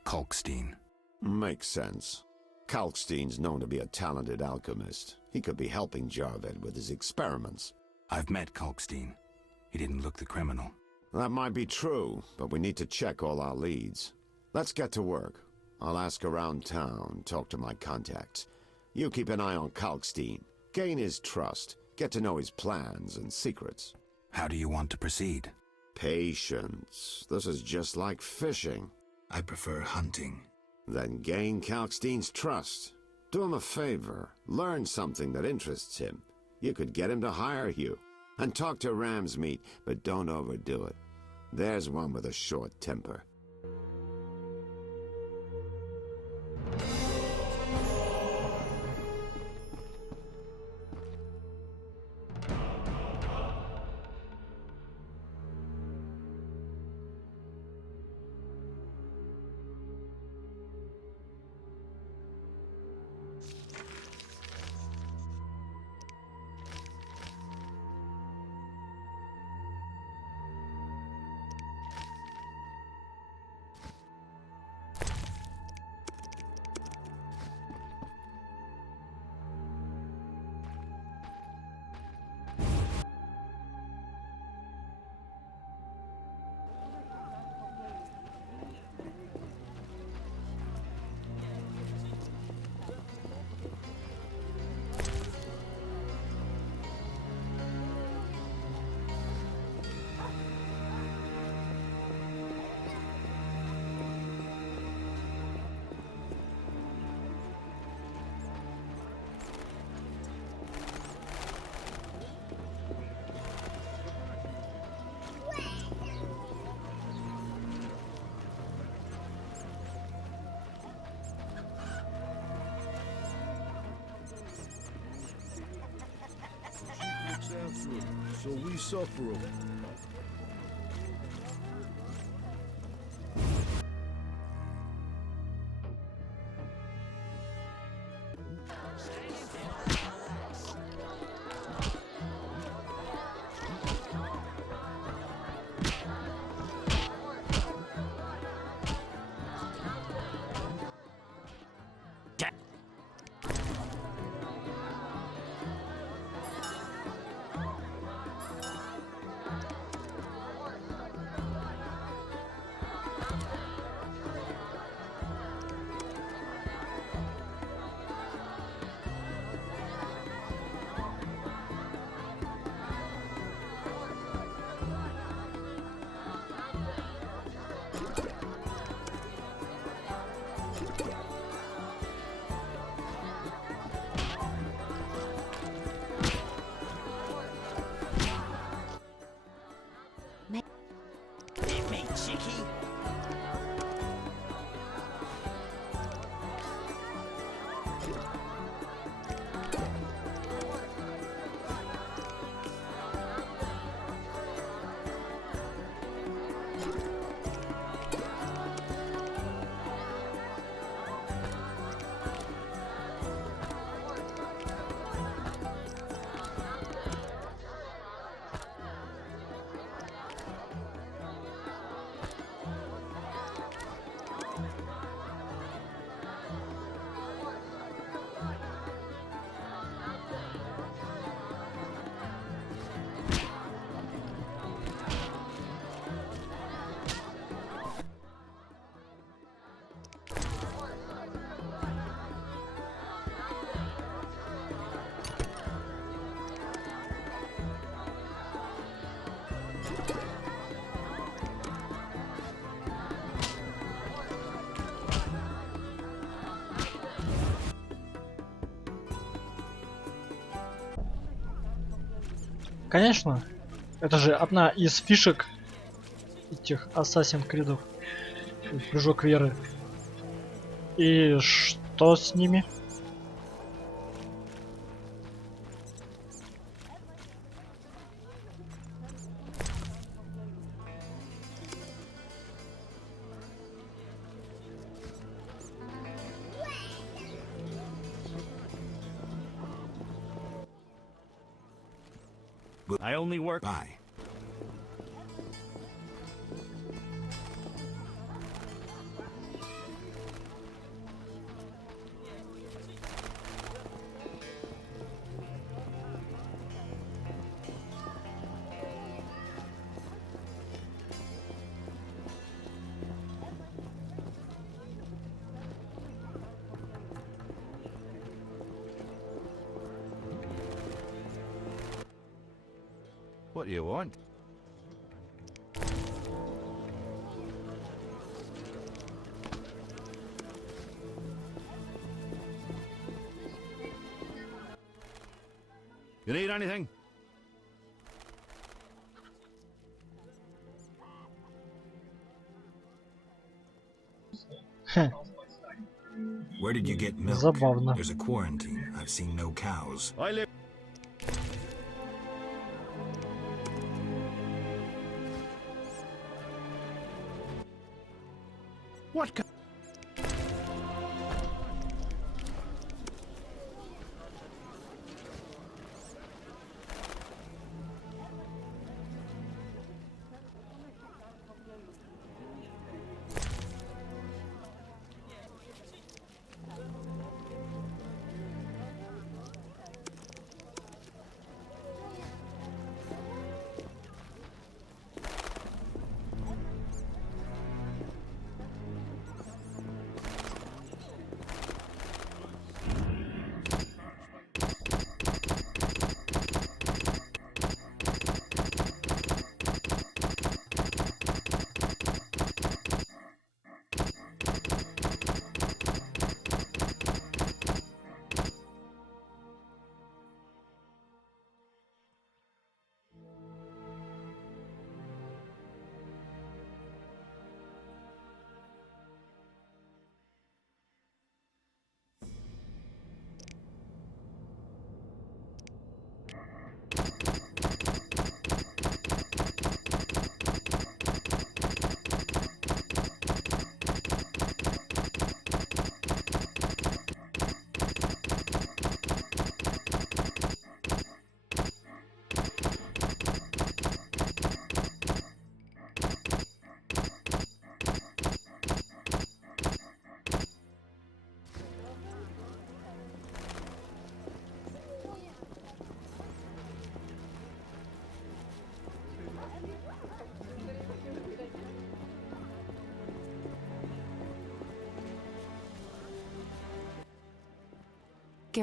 Kalkstein. Makes sense. Kalkstein's known to be a talented alchemist. He could be helping Javed with his experiments. I've met Kalkstein. He didn't look the criminal. That might be true, but we need to check all our leads. Let's get to work. I'll ask around town, talk to my contacts. You keep an eye on Kalkstein. Gain his trust. Get to know his plans and secrets. How do you want to proceed? Patience. This is just like fishing. I prefer hunting. Then gain Kalkstein's trust. Do him a favor. Learn something that interests him. You could get him to hire you. And talk to Ramsmeat, but don't overdo it. There's one with a short temper. So we suffer. Конечно. Это же одна из фишек этих Assassin's Creed'ов. Прыжок веры. И что с ними? I only work. Bye. What do you want? You need anything? Where did you get milk? Забавно. There's a quarantine. I've seen no cows. I live. What?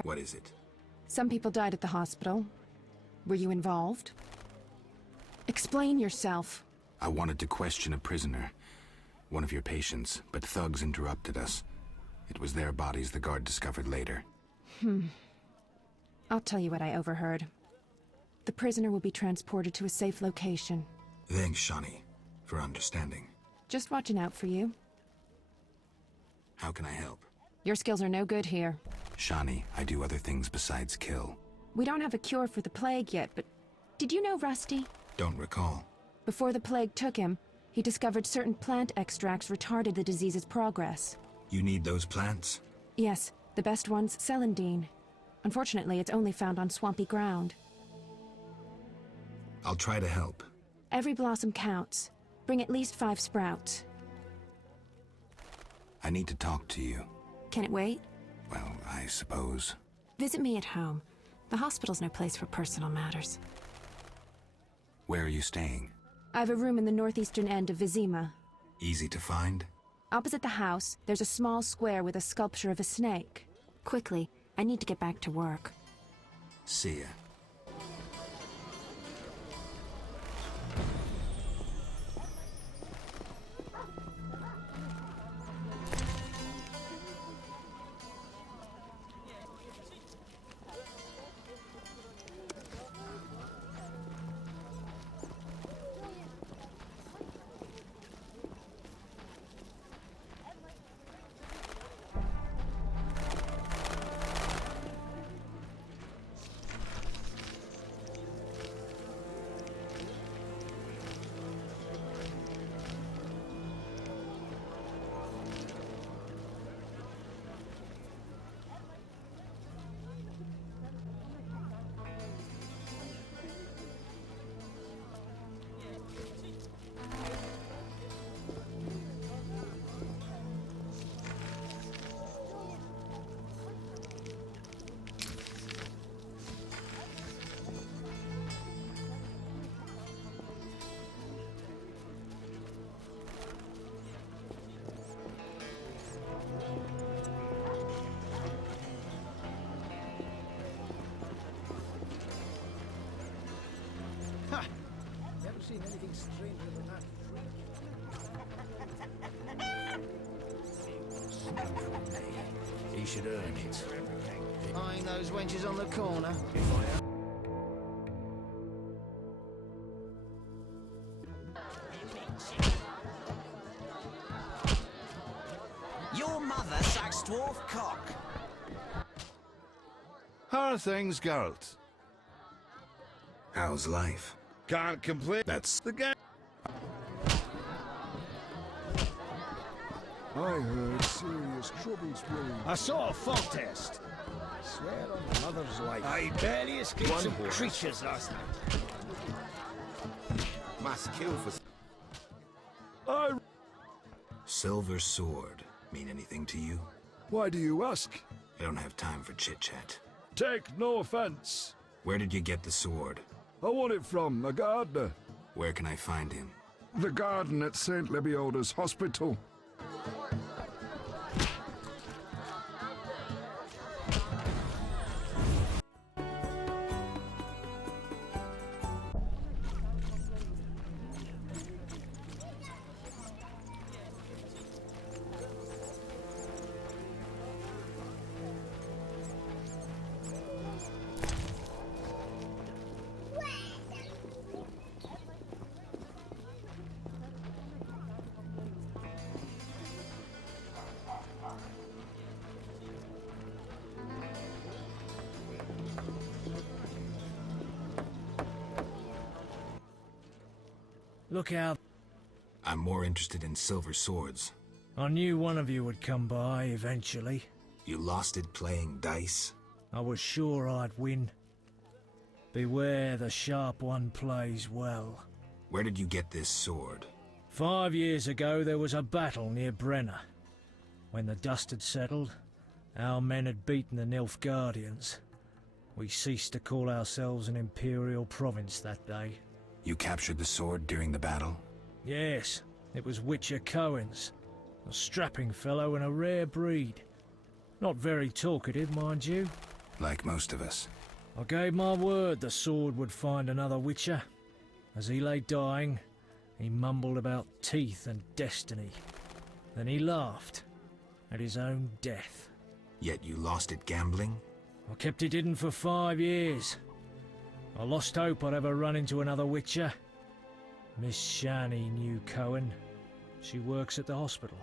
What is it? Some people died at the hospital. Were you involved? Explain yourself. I wanted to question a prisoner, one of your patients, but thugs interrupted us. It was their bodies the guard discovered later. I'll tell you what I overheard. The prisoner will be transported to a safe location. Thanks, Shani, for understanding. Just watching out for you. How can I help? Your skills are no good here. Shani, I do other things besides kill. We don't have a cure for the plague yet, but did you know Rusty? Don't recall. Before the plague took him, he discovered certain plant extracts retarded the disease's progress. You need those plants? Yes, the best one's celandine. Unfortunately, it's only found on swampy ground. I'll try to help. Every blossom counts. Bring at least 5 sprouts. I need to talk to you. Can it wait? Well, I suppose. Visit me at home. The hospital's no place for personal matters. Where are you staying? I have a room in the northeastern end of Vizima. Easy to find? Opposite the house, there's a small square with a sculpture of a snake. Quickly, I need to get back to work. See ya. seen anything stranger than that freak? He should earn it. Eyeing those wenches on the corner. Your mother sucks dwarf cock. How are things, Geralt? How's life? Can't complain. That's the game. I heard serious troubles brewing. I saw a fog test. Swear on my mother's life. I barely escaped some creatures last night. must kill for... Silver sword mean anything to you? Why do you ask? I don't have time for chit-chat. Take no offense. Where did you get the sword? I want it from a gardener. Where can I find him? The garden at St. Lebioda's hospital. Look out. I'm more interested in silver swords. I knew one of you would come by eventually. You lost it playing dice? I was sure I'd win. Beware the sharp one plays well. Where did you get this sword? 5 years ago there was a battle near Brenner. When the dust had settled, our men had beaten the Nilfgaardians. We ceased to call ourselves an imperial province that day. You captured the sword during the battle? Yes, it was Witcher Cohen's. A strapping fellow and a rare breed. Not very talkative, mind you. Like most of us. I gave my word the sword would find another Witcher. As he lay dying, he mumbled about teeth and destiny. Then he laughed at his own death. Yet you lost it gambling? I kept it hidden for 5 years. I lost hope I'd ever run into another Witcher. Miss Shani knew Cohen. She works at the hospital.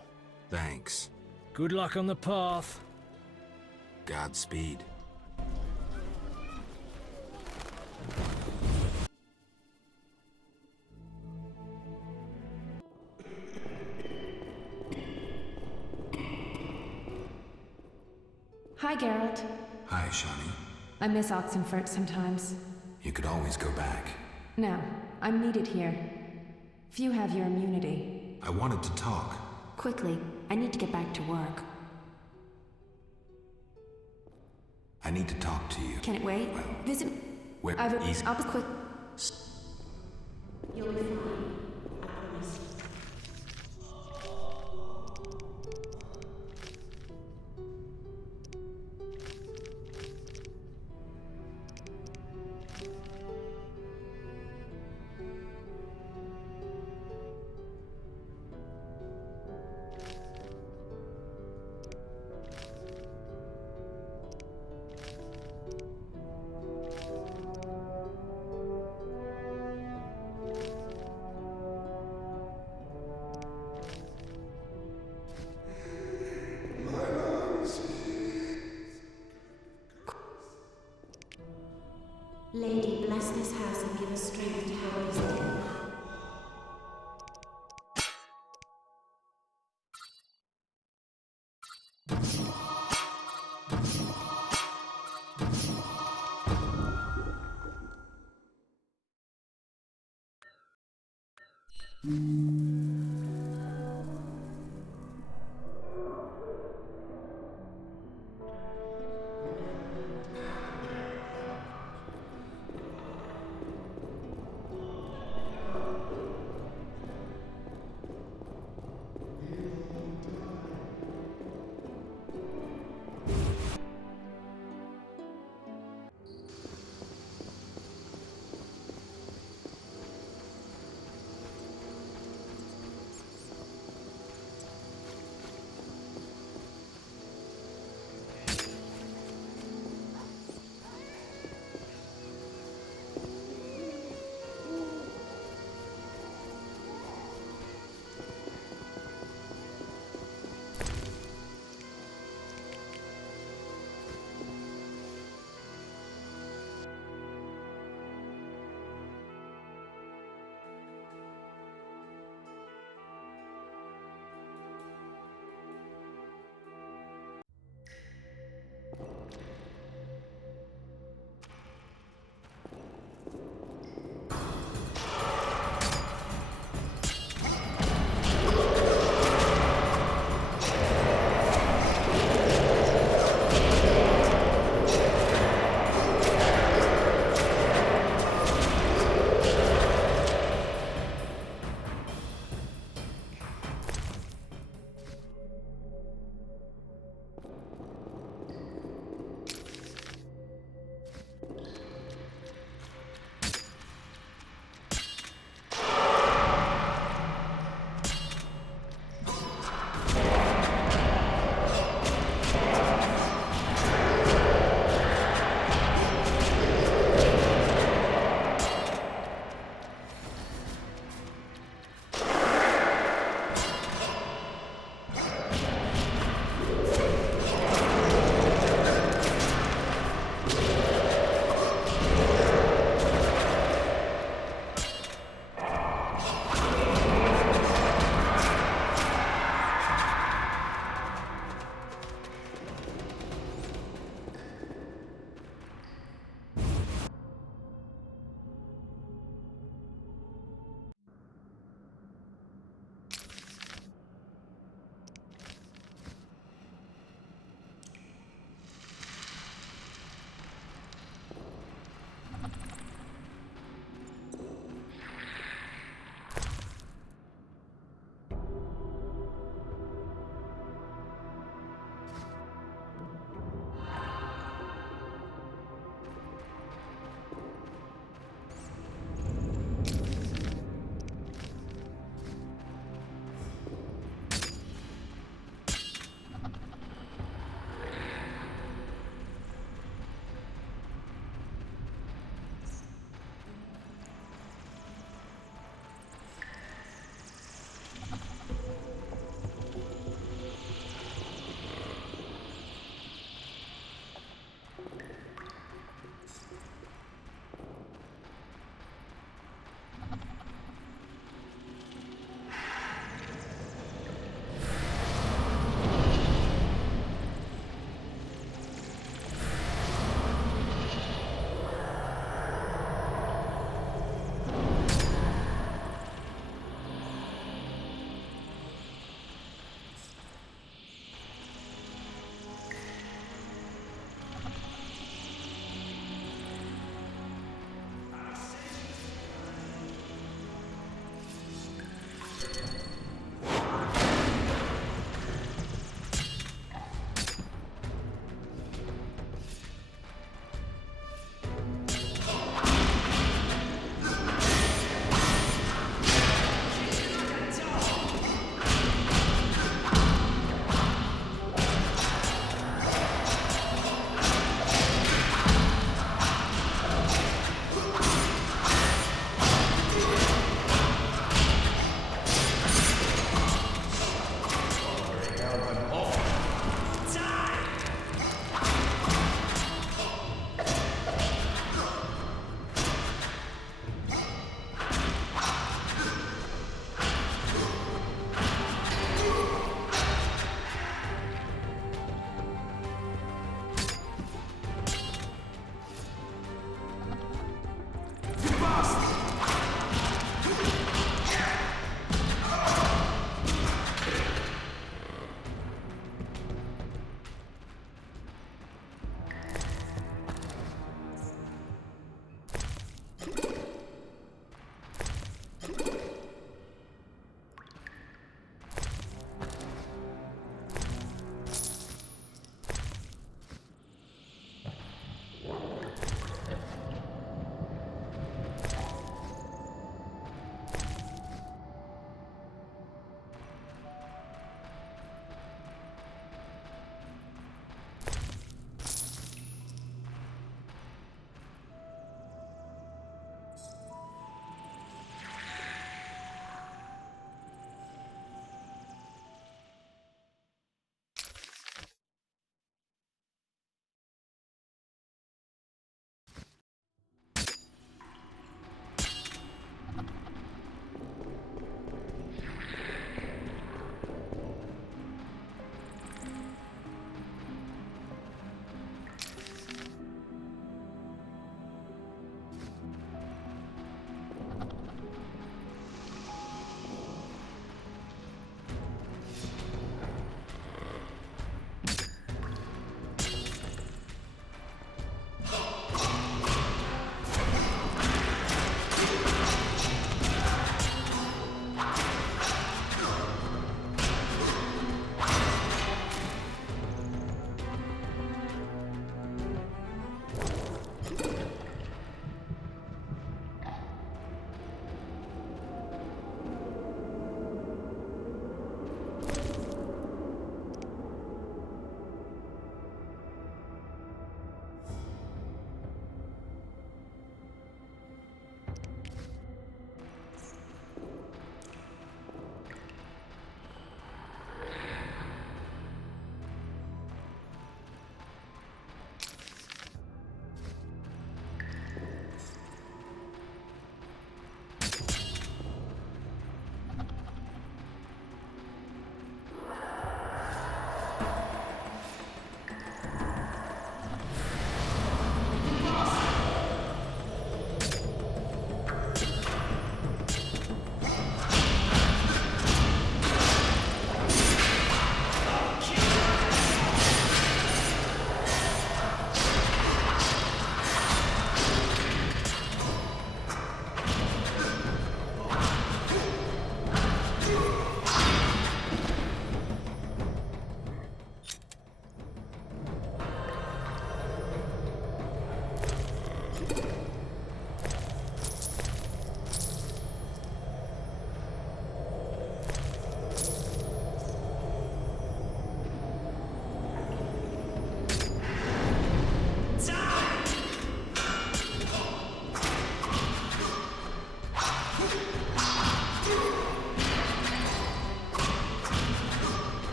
Thanks. Good luck on the path. Godspeed. Hi, Geralt. Hi, Shani. I miss Oxenfurt sometimes. You could always go back. No, I'm needed here. Few have your immunity. I wanted to talk. Quickly, I need to get back to work. I need to talk to you. Can it wait? Well, Visit. Where? Easy. I'll be quick. You'll be fine. I promise. Lady, bless this house and give us strength to help these dead.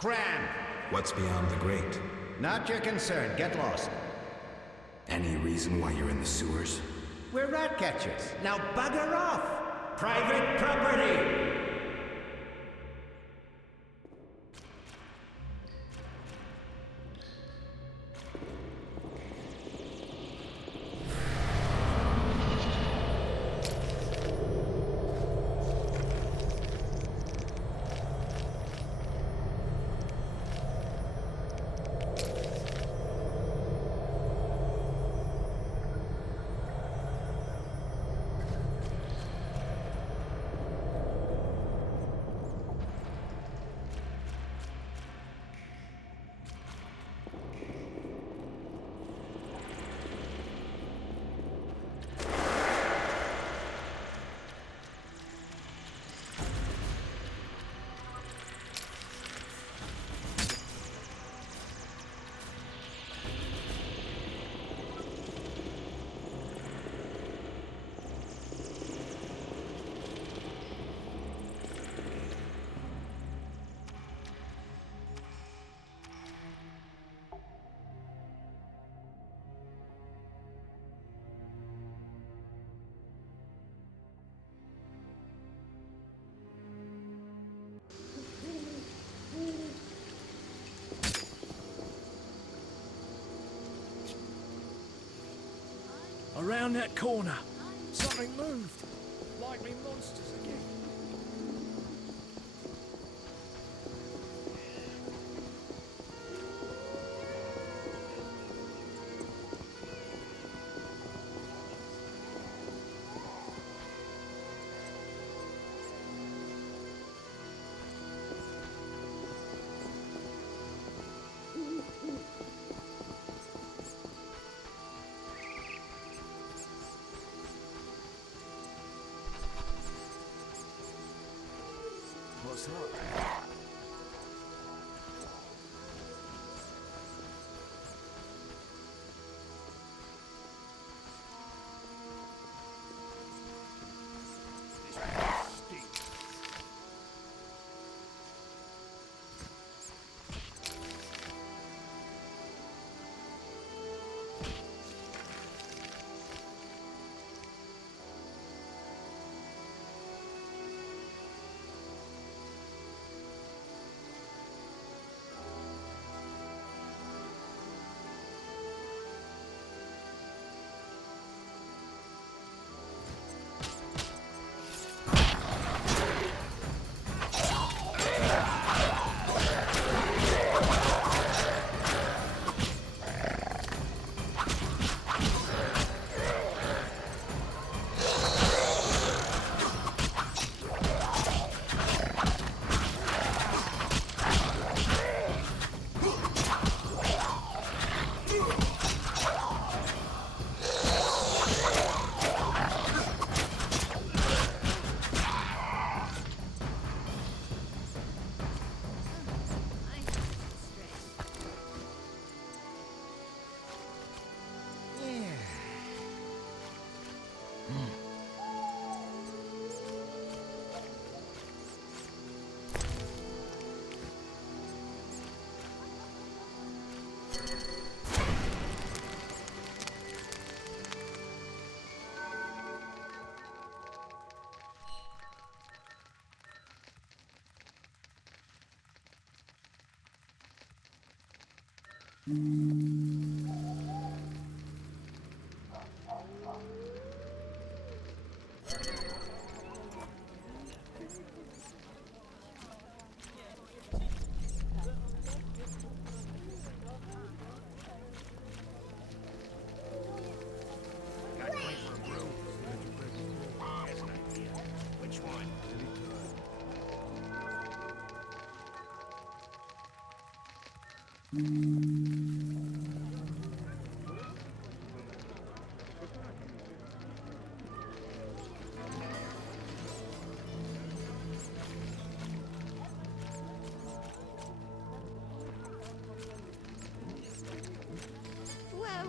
Scram! What's beyond the grate? Not your concern. Get lost. Any reason why you're in the sewers? We're rat catchers. Now bugger off! Private property! Around that corner. Something moved. Likely monsters again. What's up?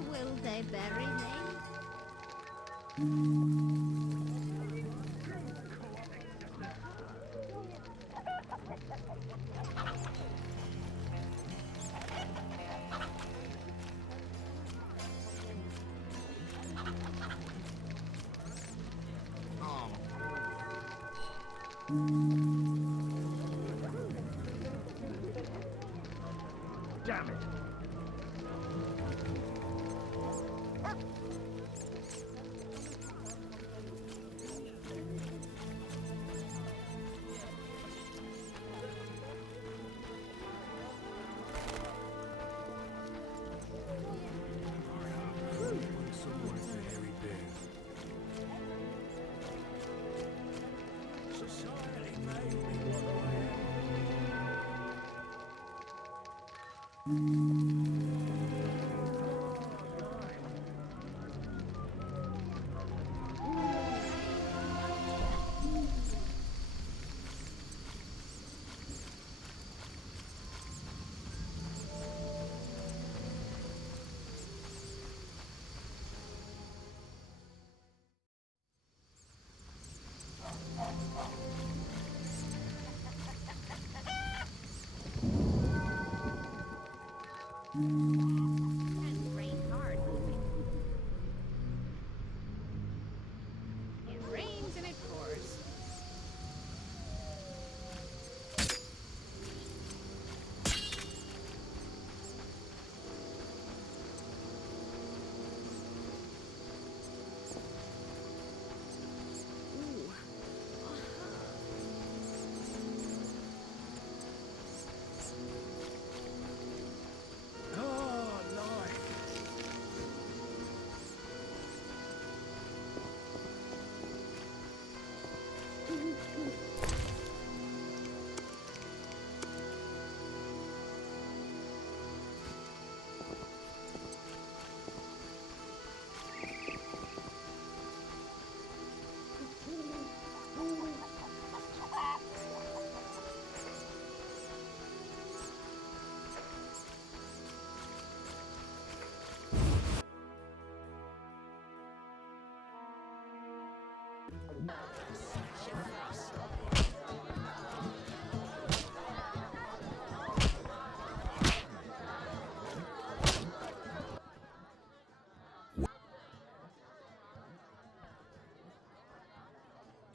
will they bury me? Damn it! And rain hard. It rains and it pours.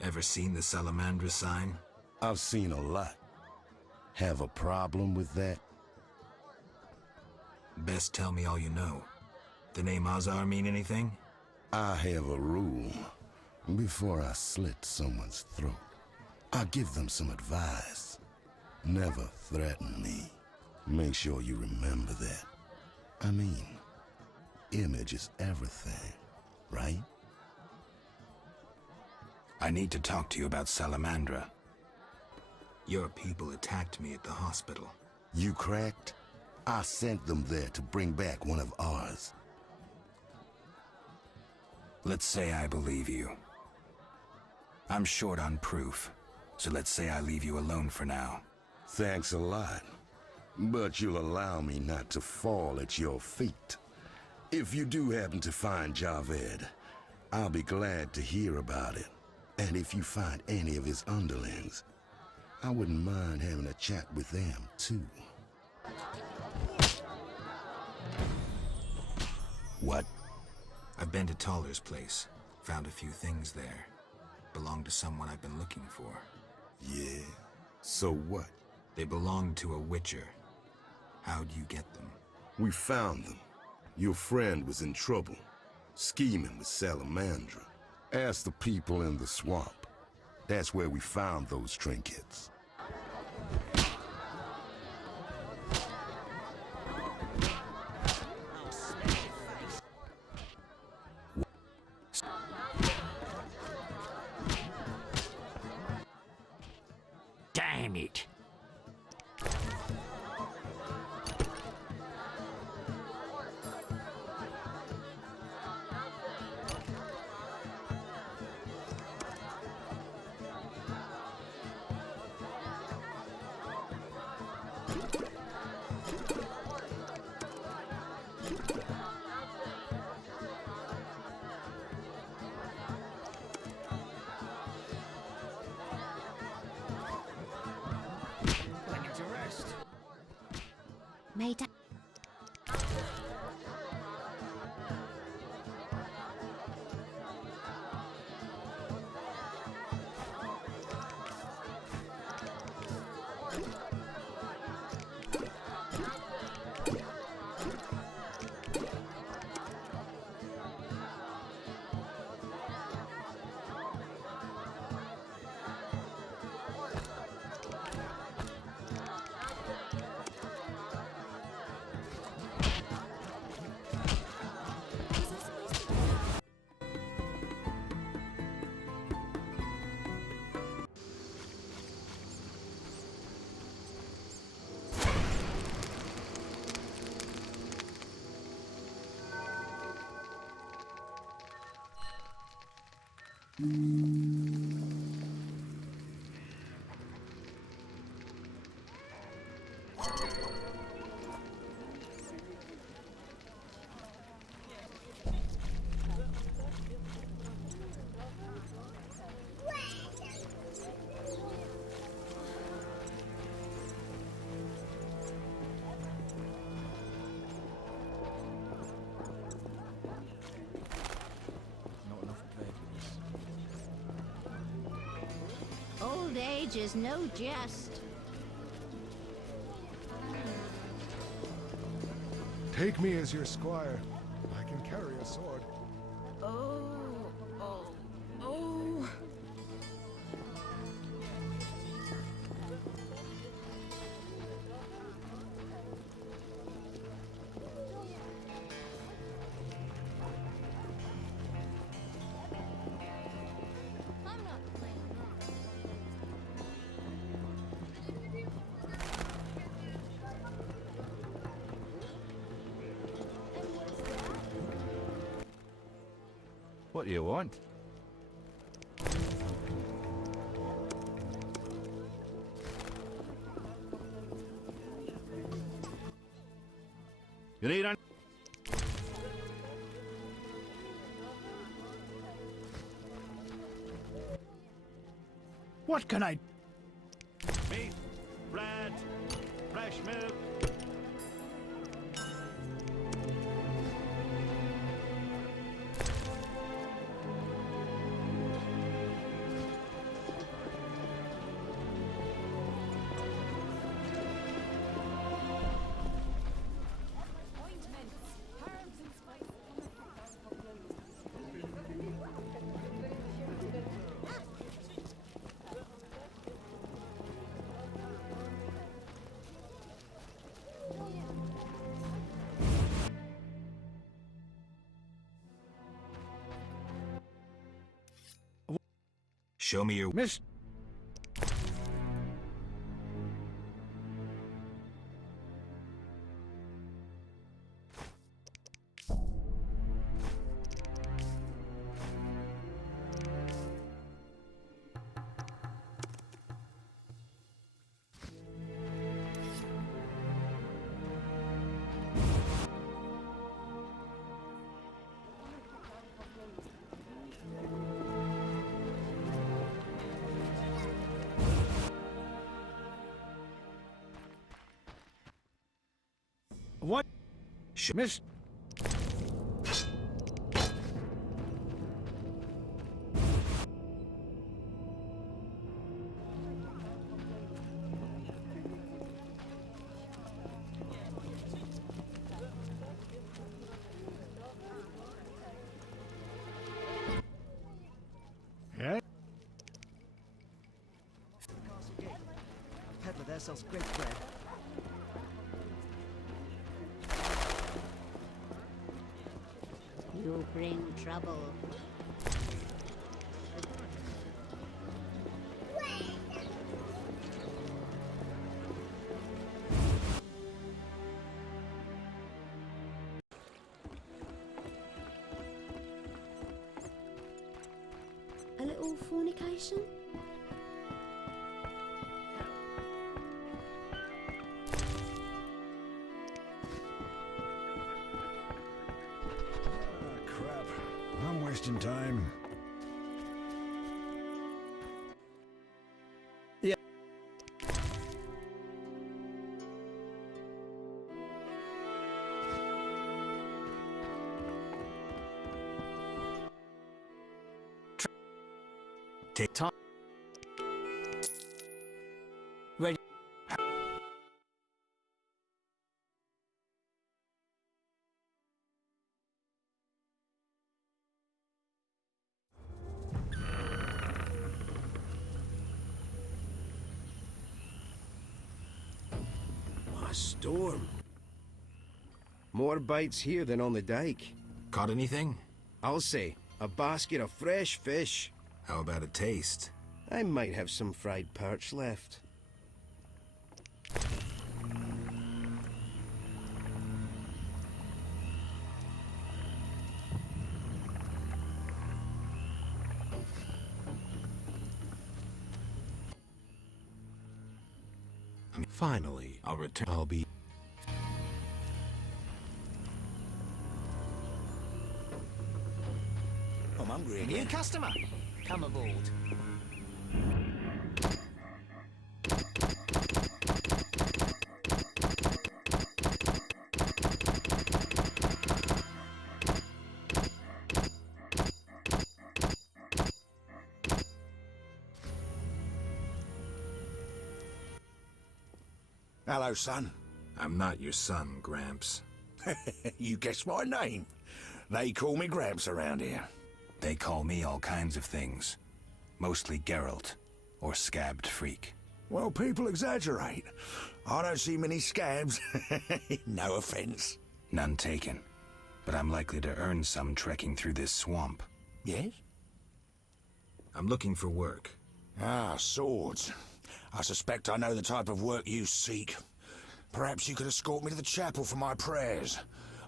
Ever seen the Salamandra sign? I've seen a lot. Have a problem with that? Best tell me all you know. The name Azar mean anything? I have a rule. Before I slit someone's throat, I give them some advice. Never threaten me. Make sure you remember that. I mean, image is everything, right? I need to talk to you about Salamandra. Your people attacked me at the hospital. You cracked? I sent them there to bring back one of ours. Let's say I believe you. I'm short on proof, so let's say I leave you alone for now. Thanks a lot. But you'll allow me not to fall at your feet. If you do happen to find Javed, I'll be glad to hear about it. And if you find any of his underlings, I wouldn't mind having a chat with them, too. What? I've been to Taller's place. Found a few things there. Belong to someone I've been looking for. Yeah? So what? They belong to a Witcher. How'd you get them? We found them. Your friend was in trouble, scheming with Salamandra. Ask the people in the swamp. That's where we found those trinkets. Damn it! Old age is no jest. Take me as your squire. I can carry a sword. Oh. What do you want? You need an... What can I... Meat, bread, fresh milk. Show me your... Miss... What? Miss... Yeah? Peddler there sells great bread. You bring trouble. A little fornication? Crap. I'm wasting time. Yeah. Take time. Ready. A storm. More bites here than on the dike. Caught anything? I'll say, a basket of fresh fish. How about a taste? I might have some fried perch left. Finally, I'll return. I'll be... I'm hungry again. New customer, come aboard. Hello, son. I'm not your son, Gramps. You guessed my name. They call me Gramps around here. They call me all kinds of things. Mostly Geralt, or Scabbed Freak. Well, people exaggerate. I don't see many scabs. No offense. None taken. But I'm likely to earn some trekking through this swamp. Yes? I'm looking for work. Ah, swords. I suspect I know the type of work you seek. Perhaps you could escort me to the chapel for my prayers.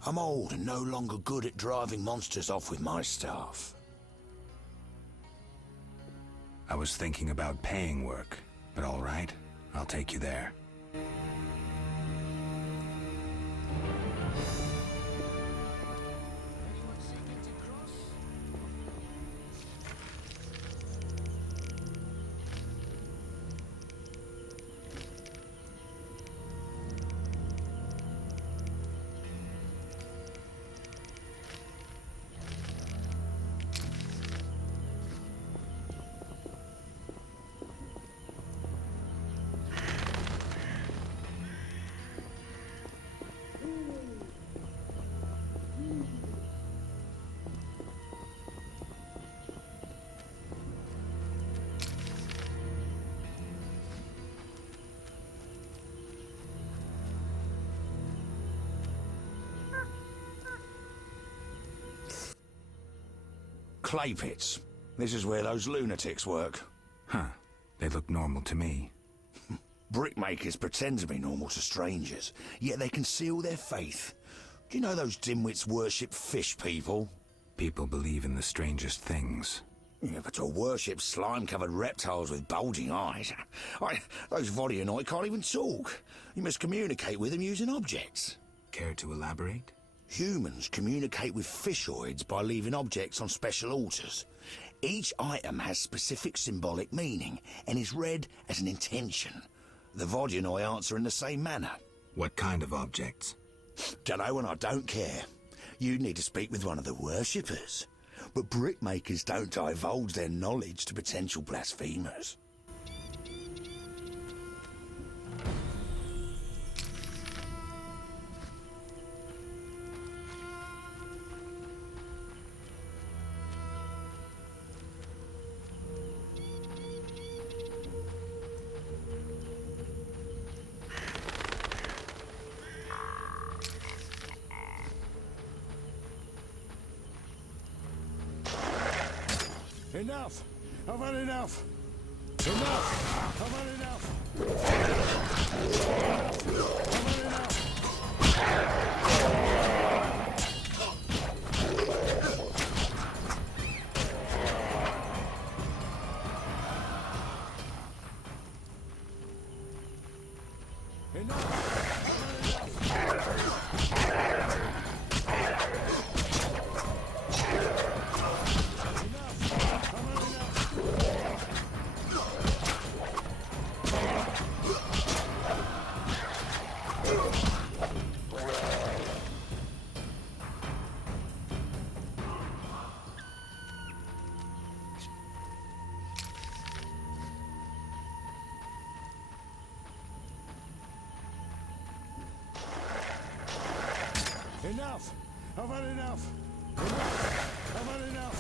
I'm old and no longer good at driving monsters off with my staff. I was thinking about paying work, but all right, I'll take you there. Clay pits. This is where those lunatics work. Huh. They look normal to me. Brickmakers pretend to be normal to strangers, yet they conceal their faith. Do you know those dimwits worship fish people? People believe in the strangest things. Yeah, but to worship slime-covered reptiles with bulging eyes... those Vodyanoi can't even talk. You must communicate with them using objects. Care to elaborate? Humans communicate with fishoids by leaving objects on special altars. Each item has specific symbolic meaning and is read as an intention. The Vodyanoi answer in the same manner. What kind of objects? Dunno, and I don't care. You need to speak with one of the worshippers. But brickmakers don't divulge their knowledge to potential blasphemers. Enough! I've had enough! Enough! I've had enough! I've had enough! Enough! I've had enough! Enough! I've had enough!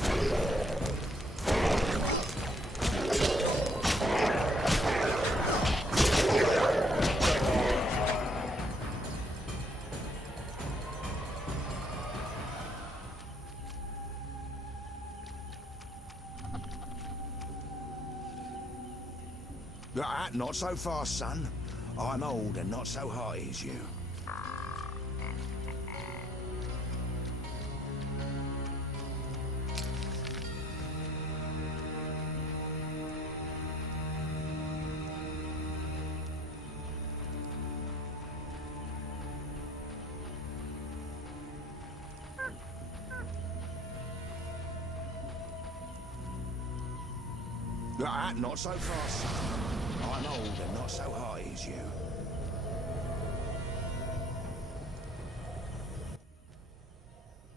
Not so fast, son. I'm old and not so hearty as you. Not so fast, son. I'm old and not so high as you.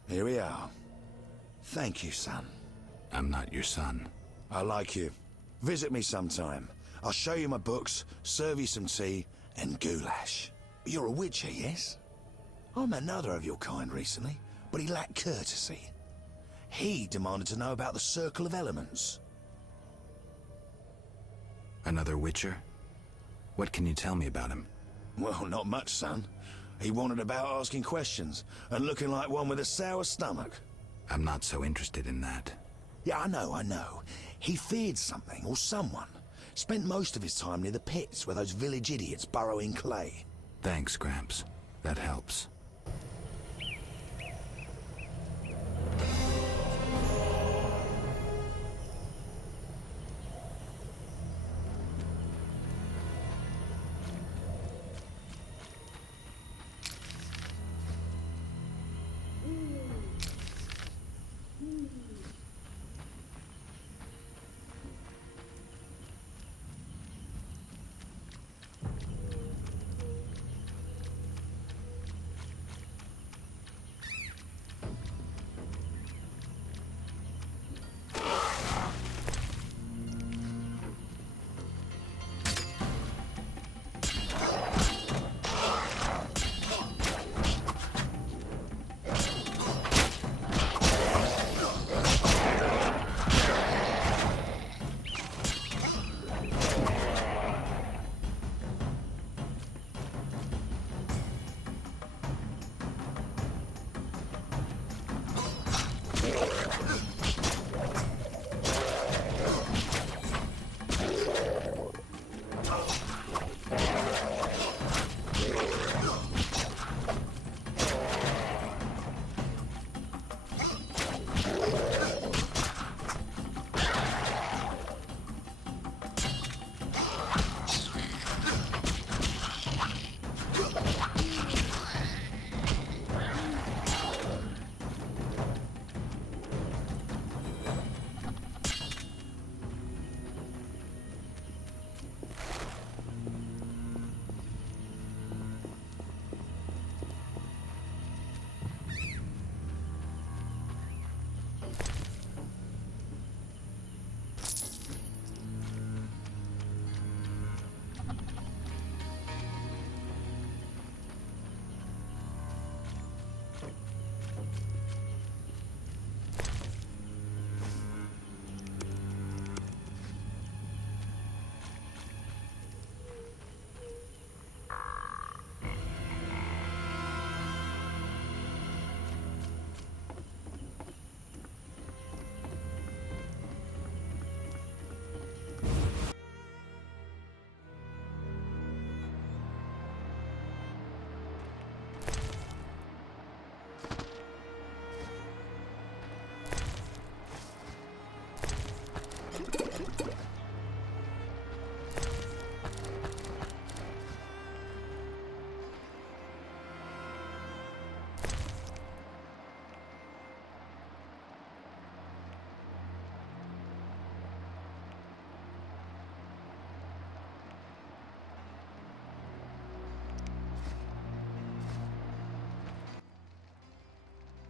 Here we are. Thank you, son. I'm not your son. I like you. Visit me sometime. I'll show you my books, serve you some tea, and goulash. You're a witcher, yes? I met another of your kind recently, but he lacked courtesy. He demanded to know about the Circle of Elements. Another witcher? What can you tell me about him? Well, not much, son. He wanted about asking questions, and looking like one with a sour stomach. I'm not so interested in that. Yeah, I know. He feared something, or someone. Spent most of his time near the pits where those village idiots burrow in clay. Thanks, Gramps. That helps.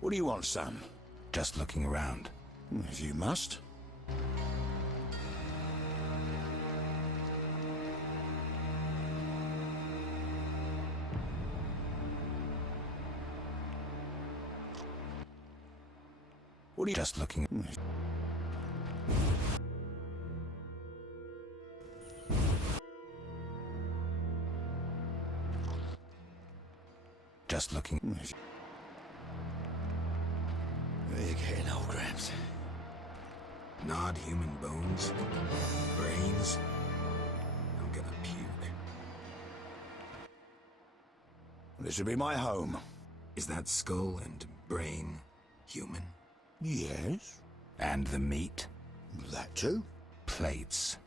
What do you want, son? Just looking around. If you must. What are you just looking? Just looking. You're getting old, Gramps. Gnawed human bones? Brains? I'm gonna puke. This would be my home. Is that skull and brain human? Yes. And the meat? That too. Plates.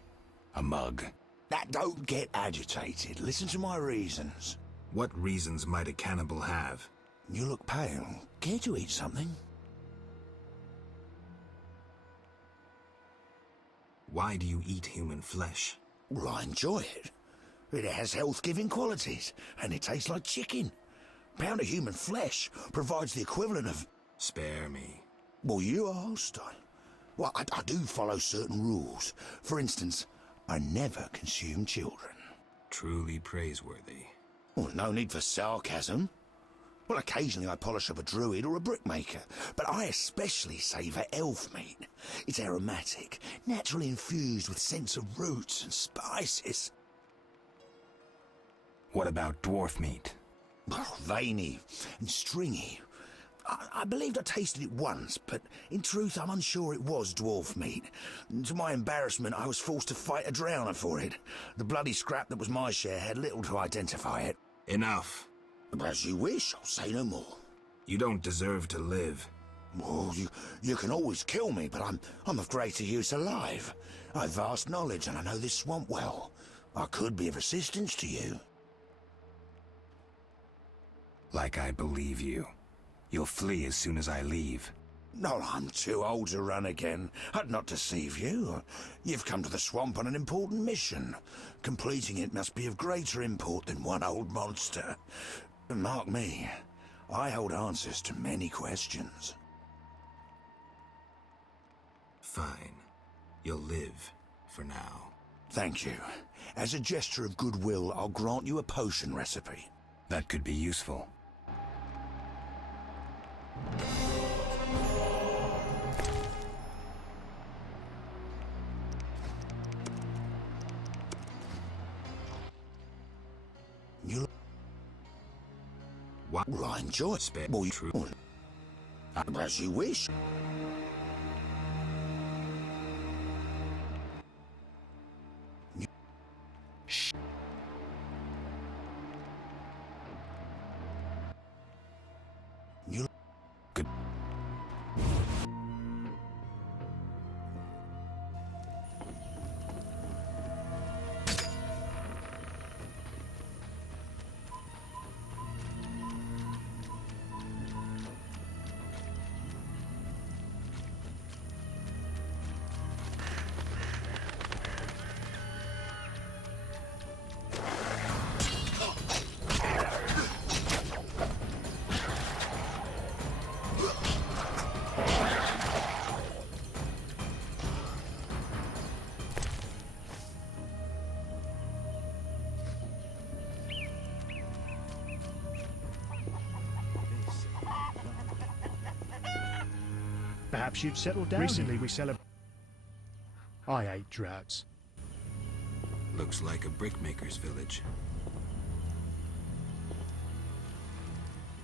A mug. That don't get agitated. Listen to my reasons. What reasons might a cannibal have? You look pale. Care to eat something? Why do you eat human flesh? Well, I enjoy it. It has health-giving qualities, and it tastes like chicken. A pound of human flesh provides the equivalent of... Spare me. Well, you asked. I do follow certain rules. For instance, I never consume children. Truly praiseworthy. Well, no need for sarcasm. Well, occasionally I polish up a druid or a brickmaker, but I especially savour elf meat. It's aromatic, naturally infused with scents of roots and spices. What about dwarf meat? Oh, veiny and stringy. I believed I tasted it once, but in truth I'm unsure it was dwarf meat. To my embarrassment, I was forced to fight a drowner for it. The bloody scrap that was my share had little to identify it. Enough. As you wish, I'll say no more. You don't deserve to live. Oh, you can always kill me, but I'm of greater use alive. I've vast knowledge and I know this swamp well. I could be of assistance to you. Like I believe you. You'll flee as soon as I leave. No, I'm too old to run again. I'd not deceive you. You've come to the swamp on an important mission. Completing it must be of greater import than one old monster. Mark me, I hold answers to many questions. Fine. You'll live, for now. Thank you. As a gesture of goodwill, I'll grant you a potion recipe. That could be useful. You... What? Well, I enjoy it. Boy, true. As you wish. You... Good. Perhaps you've settled down. Recently we celebrated... I ate droughts. Looks like a brickmaker's village.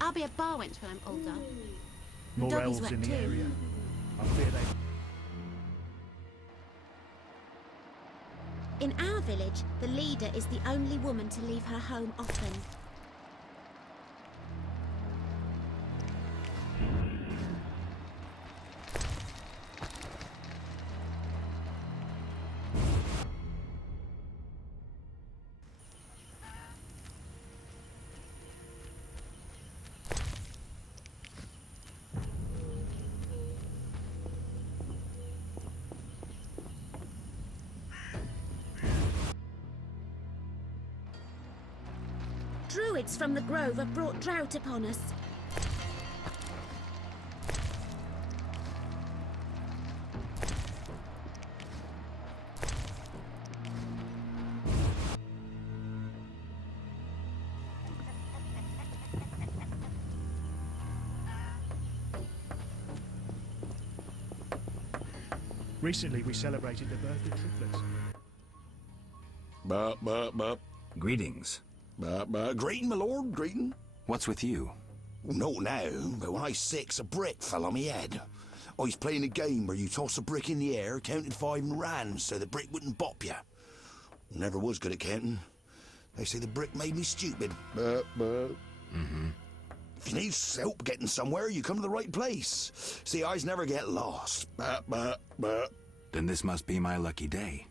I'll be a bar wench when I'm older. More Doggy's elves wet in the too. area. I fear they... In our village, the leader is the only woman to leave her home often. Druids from the grove have brought drought upon us. Recently we celebrated the birth of triplets. Greetings. Greeting, my lord, greeting. What's with you? Not now, but when I was 6, a brick fell on me head. I was playing a game where you toss a brick in the air, counted 5 and ran so the brick wouldn't bop you. Never was good at counting. They say the brick made me stupid. Mm-hmm. If you need help getting somewhere, you come to the right place. See, I never get lost. Then this must be my lucky day.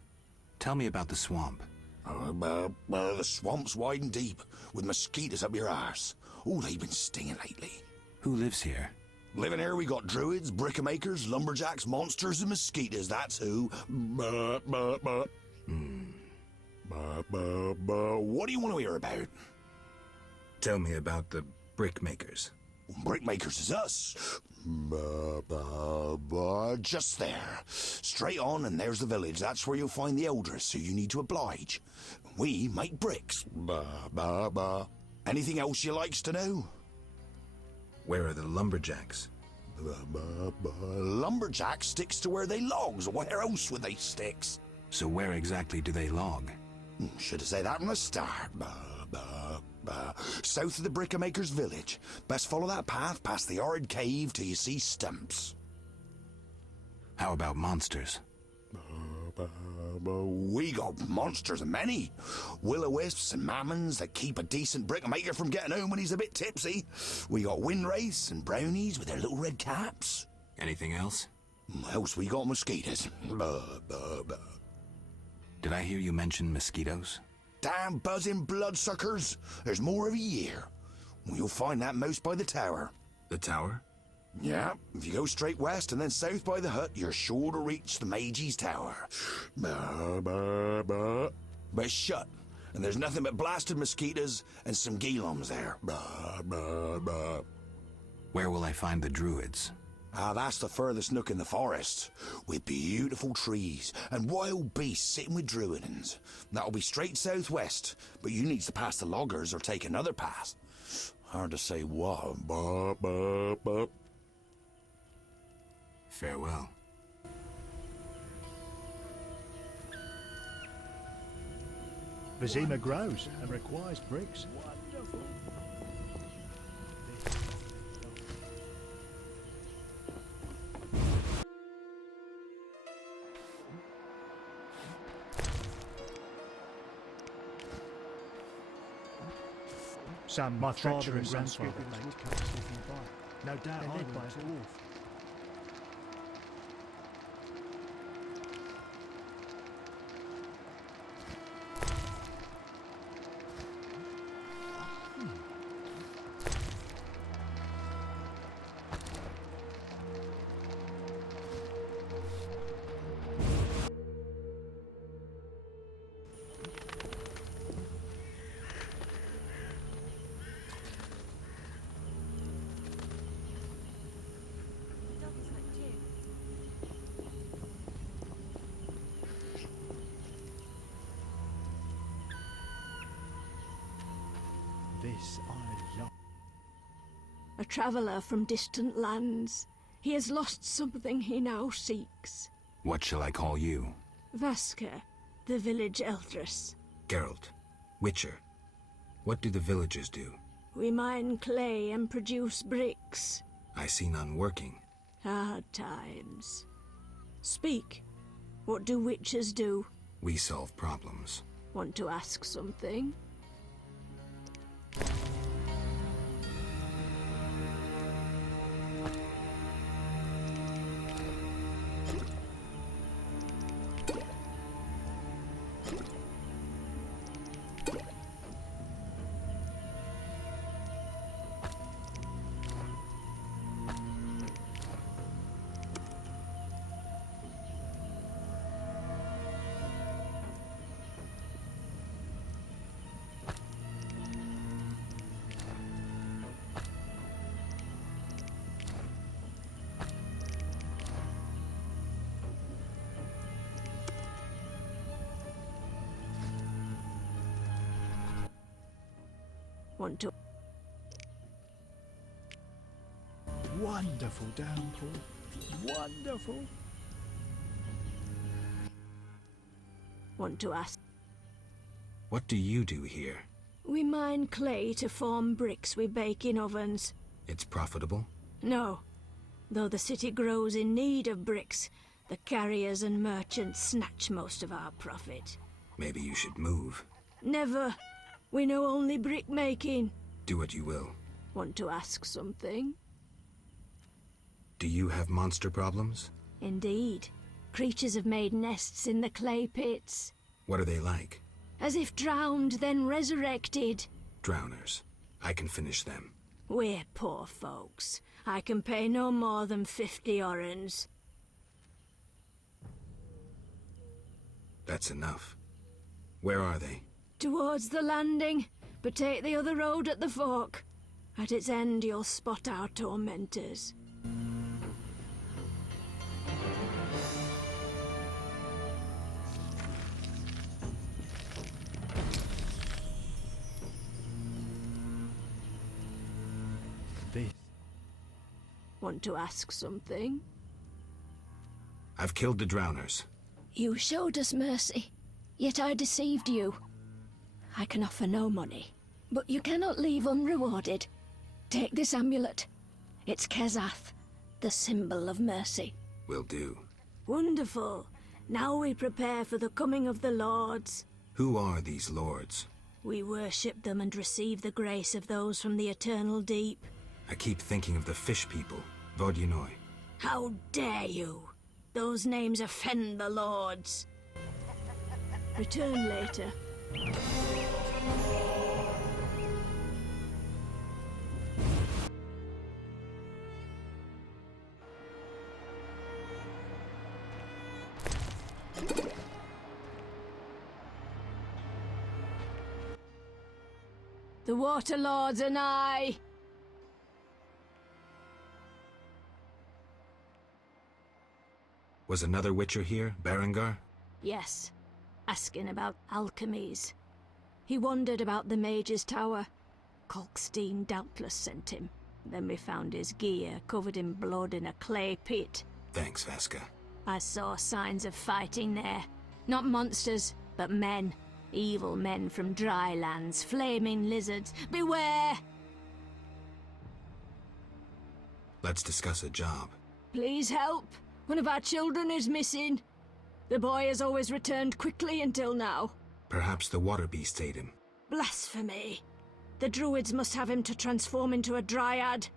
Tell me about the swamp. The swamp's wide and deep, with mosquitoes up your arse. Oh, they've been stinging lately. Who lives here? Living here, we got druids, brickmakers, lumberjacks, monsters, and mosquitoes. That's who. What do you want to hear about? Tell me about the brickmakers. Brickmakers is us. Just there. Straight on, and there's the village. That's where you'll find the elders, so you need to oblige. We make bricks. Anything else you likes to know? Where are the lumberjacks? Lumberjack sticks to where they logs. Where else would they sticks? So where exactly do they log? Should have said that from the start. South of the Brickmaker's village. Best follow that path past the horrid cave till you see stumps. How about monsters? We got monsters many. Will-o-wisps and mammons that keep a decent brickmaker from getting home when he's a bit tipsy. We got windwraiths and brownies with their little red caps. Anything else? Else we got mosquitoes. Did I hear you mention mosquitoes? Damn buzzing bloodsuckers. There's more every year. You'll find that most by the tower. The tower? Yeah, if you go straight west and then south by the hut, you're sure to reach the Mage's Tower. But it's shut, and there's nothing but blasted mosquitoes and some geelums there. Where will I find the druids? That's the furthest nook in the forest, with beautiful trees and wild beasts sitting with druidans. That'll be straight southwest, but you needs to pass the loggers or take another path. Hard to say what. Farewell. Vizima grows and requires bricks. Wonderful. Some My father and grandfather grandfather baked cups walking by. No doubt They're I led will by a too. dwarf. This I love. A traveller from distant lands. He has lost something he now seeks. What shall I call you? Vasker, the village eldress. Geralt. Witcher. What do the villagers do? We mine clay and produce bricks. I see none working. Hard times. Speak. What do witchers do? We solve problems. Want to ask something? Want to... Wonderful downpour. Wonderful. Want to ask... What do you do here? We mine clay to form bricks we bake in ovens. It's profitable? No. Though the city grows in need of bricks, the carriers and merchants snatch most of our profit. Maybe you should move. Never. We know only brick making. Do what you will. Want to ask something? Do you have monster problems? Indeed. Creatures have made nests in the clay pits. What are they like? As if drowned, then resurrected. Drowners. I can finish them. We're poor folks. I can pay no more than 50 orens. That's enough. Where are they? Towards the landing, but take the other road at the fork. At its end, you'll spot our tormentors. Want to ask something? I've killed the drowners. You showed us mercy, yet I deceived you. I can offer no money, but you cannot leave unrewarded. Take this amulet. It's Kezath, the symbol of mercy. Will do. Wonderful. Now we prepare for the coming of the lords. Who are these lords? We worship them and receive the grace of those from the eternal deep. I keep thinking of the fish people, Vodyanoi. How dare you? Those names offend the lords. Return later. The Water Lords are nigh. Was another Witcher here, Berengar? Yes, asking about alchemies. He wondered about the Mage's Tower. Kalkstein doubtless sent him. Then we found his gear covered in blood in a clay pit. Thanks, Vaska. I saw signs of fighting there. Not monsters, but men. Evil men from dry lands, flaming lizards. Beware! Let's discuss a job. Please help. One of our children is missing. The boy has always returned quickly until now. Perhaps the water beast ate him. Blasphemy. The druids must have him to transform into a dryad.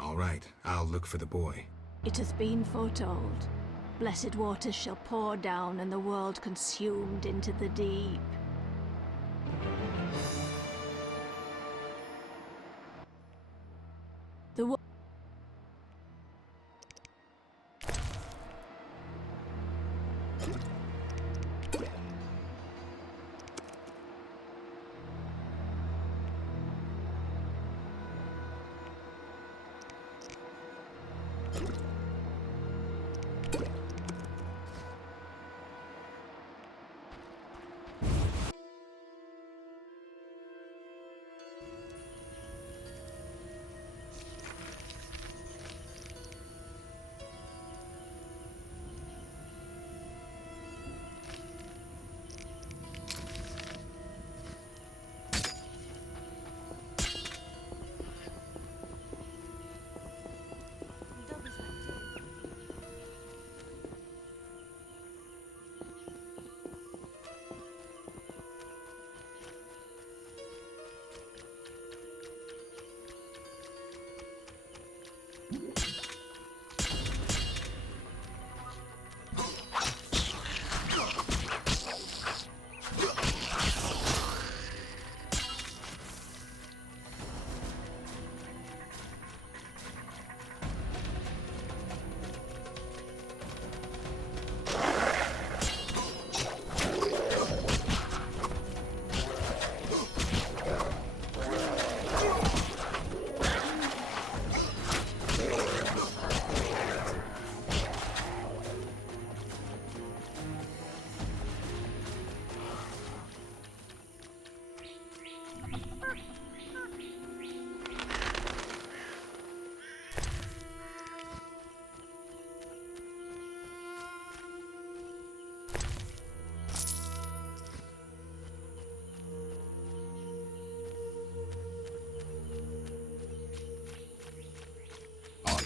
All right, I'll look for the boy. It has been foretold. Blessed waters shall pour down and the world consumed into the deep. The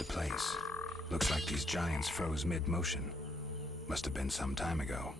Place. Looks like these giants froze mid-motion. Must have been some time ago.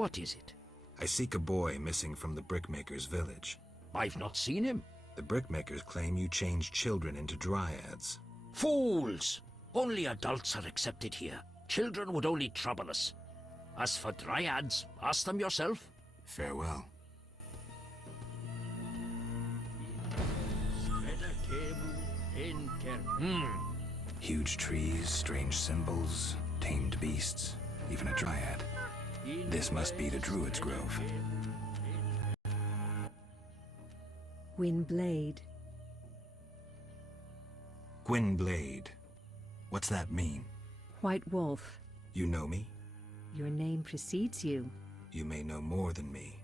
What is it? I seek a boy missing from the brickmaker's village. I've not seen him. The brickmakers claim you changed children into dryads. Fools! Only adults are accepted here. Children would only trouble us. As for dryads, ask them yourself. Farewell. Huge trees, strange symbols, tamed beasts, even a dryad. This must be the Druid's Grove. Gwynblade. Gwynblade. What's that mean? White Wolf. You know me? Your name precedes you. You may know more than me.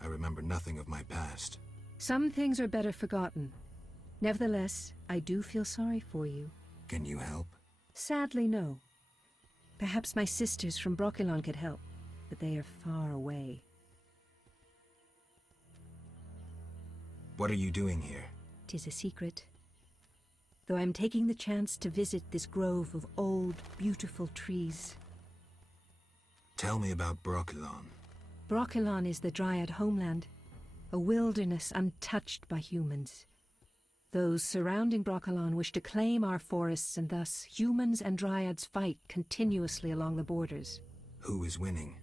I remember nothing of my past. Some things are better forgotten. Nevertheless, I do feel sorry for you. Can you help? Sadly, no. Perhaps my sisters from Brokilon could help, but they are far away. What are you doing here? 'Tis a secret. Though I'm taking the chance to visit this grove of old, beautiful trees. Tell me about Brokilon. Brokilon is the Dryad homeland, a wilderness untouched by humans. Those surrounding Brokilon wish to claim our forests, and thus humans and Dryads fight continuously along the borders. Who is winning?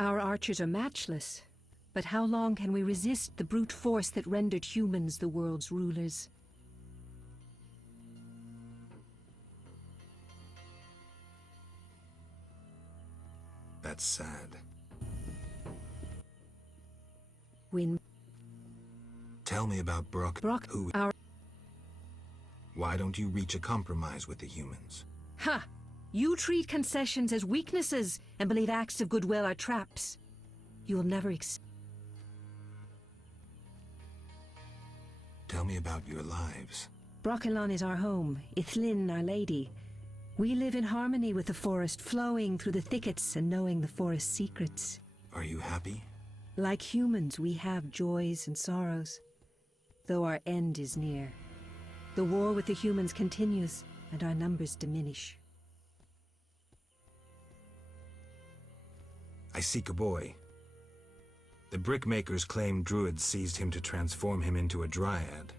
Our archers are matchless, but how long can we resist the brute force that rendered humans the world's rulers? That's sad. Tell me about Brock. Why don't you reach a compromise with the humans? Ha! You treat concessions as weaknesses and believe acts of goodwill are traps. You will never Tell me about your lives. Brokilon is our home, Ithlin our lady. We live in harmony with the forest, flowing through the thickets and knowing the forest's secrets. Are you happy? Like humans, we have joys and sorrows, though our end is near. The war with the humans continues, and our numbers diminish. I seek a boy. The brickmakers claim druids seized him to transform him into a dryad.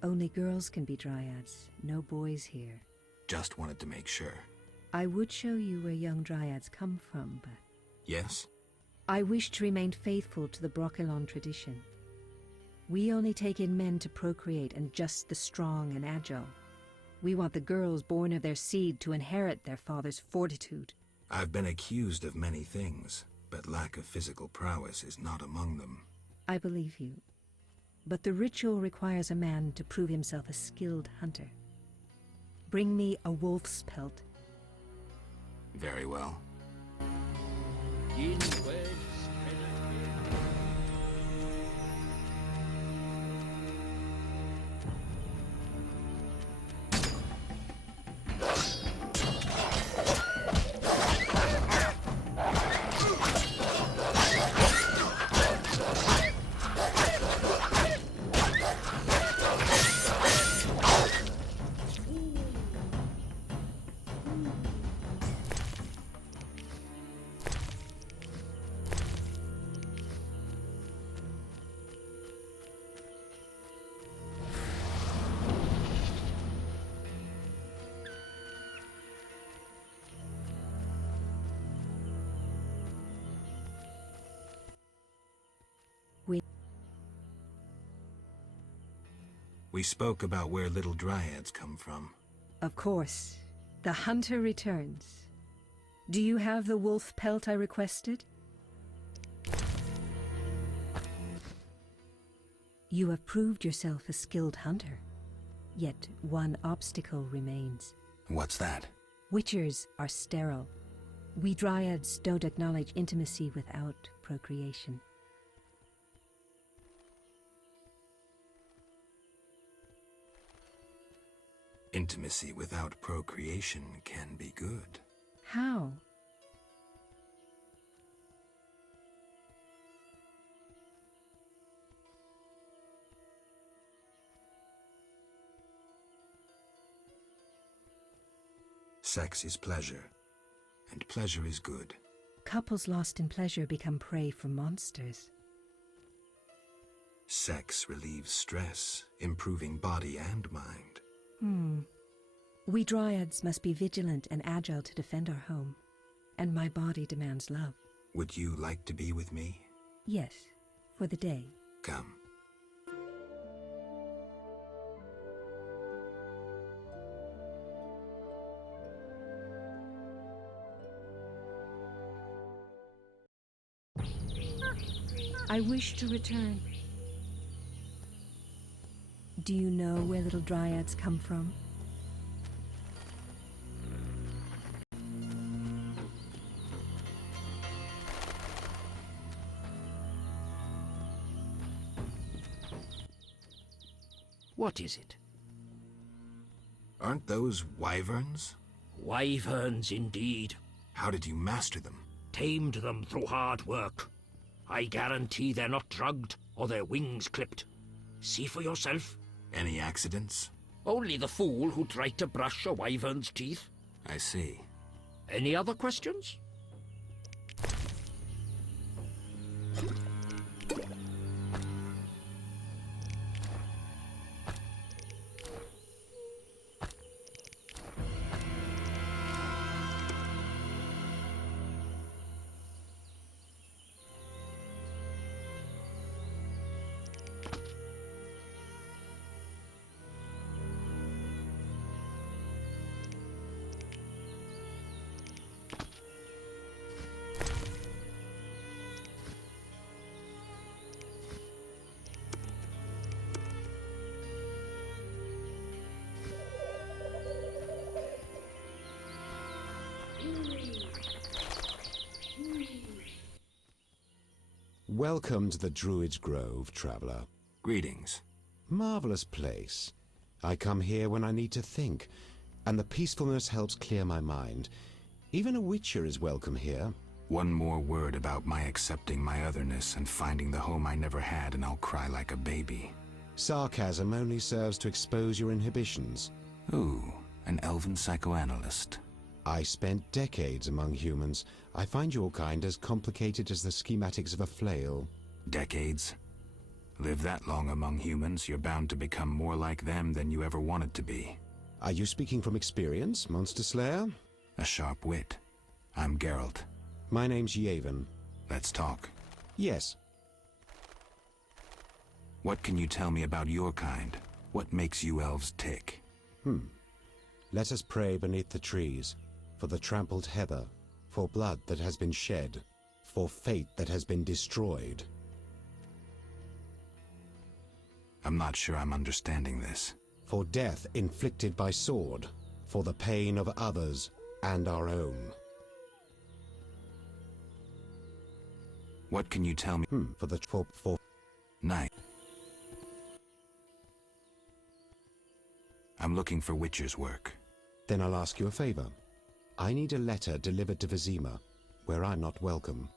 Only girls can be dryads, no boys here. Just wanted to make sure. I would show you where young dryads come from, but... Yes? I wish to remain faithful to the Brokilon tradition. We only take in men to procreate, and just the strong and agile. We want the girls born of their seed to inherit their father's fortitude. I've been accused of many things, but lack of physical prowess is not among them. I believe you. But the ritual requires a man to prove himself a skilled hunter. Bring me a wolf's pelt. Very well. We spoke about where little dryads come from. Of course. The hunter returns. Do you have the wolf pelt I requested? You have proved yourself a skilled hunter. Yet one obstacle remains. What's that? Witchers are sterile. We dryads don't acknowledge intimacy without procreation. Intimacy without procreation can be good. How? Sex is pleasure, and pleasure is good. Couples lost in pleasure become prey for monsters. Sex relieves stress, improving body and mind. We dryads must be vigilant and agile to defend our home, and my body demands love. Would you like to be with me? Yes, for the day. Come. I wish to return. Do you know where little dryads come from? What is it? Aren't those wyverns? Wyverns, indeed. How did you master them? Tamed them through hard work. I guarantee they're not drugged or their wings clipped. See for yourself. Any accidents? Only the fool who tried to brush a wyvern's teeth. I see. Any other questions? Welcome to the Druid's Grove, traveler. Greetings. Marvelous place. I come here when I need to think, and the peacefulness helps clear my mind. Even a witcher is welcome here. One more word about my accepting my otherness and finding the home I never had, and I'll cry like a baby. Sarcasm only serves to expose your inhibitions. Ooh, an elven psychoanalyst. I spent decades among humans. I find your kind as complicated as the schematics of a flail. Decades? Live that long among humans, you're bound to become more like them than you ever wanted to be. Are you speaking from experience, Monster Slayer? A sharp wit. I'm Geralt. My name's Yavin. Let's talk. Yes. What can you tell me about your kind? What makes you elves tick? Let us pray beneath the trees, for the trampled heather, for blood that has been shed, for fate that has been destroyed. I'm not sure I'm understanding this. For death inflicted by sword, for the pain of others and our own. What can you tell me? For Night. I'm looking for Witcher's work. Then I'll ask you a favor. I need a letter delivered to Vizima, where I'm not welcome.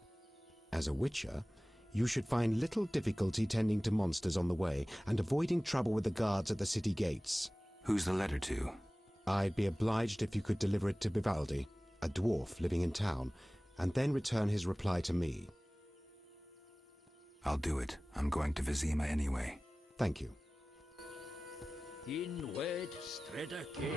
As a Witcher, you should find little difficulty tending to monsters on the way and avoiding trouble with the guards at the city gates. Who's the letter to? I'd be obliged if you could deliver it to Vivaldi, a dwarf living in town, and then return his reply to me. I'll do it. I'm going to Vizima anyway. Thank you. In wed streda kin,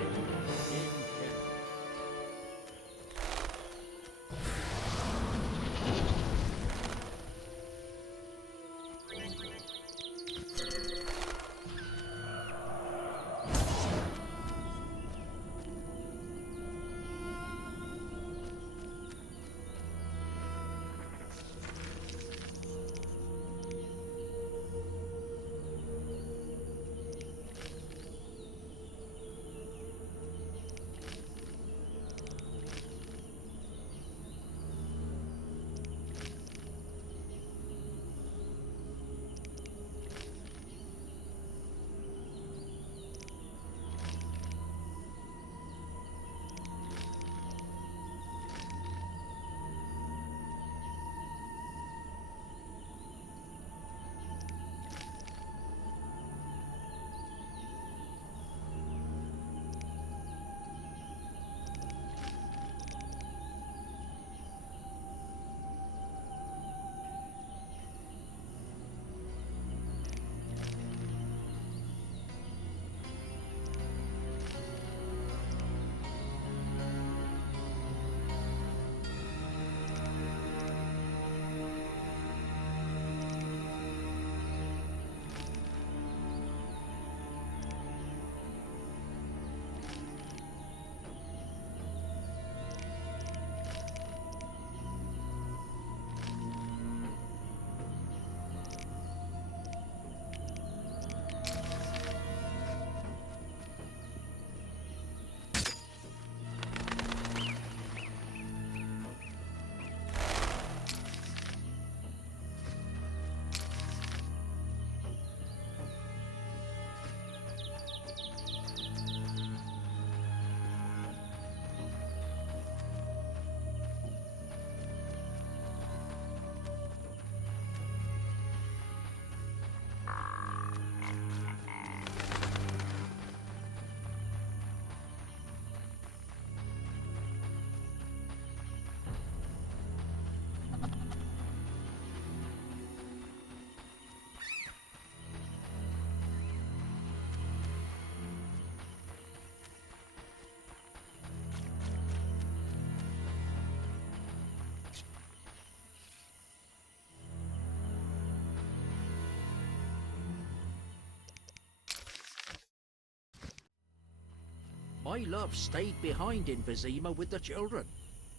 my love stayed behind in Vizima with the children.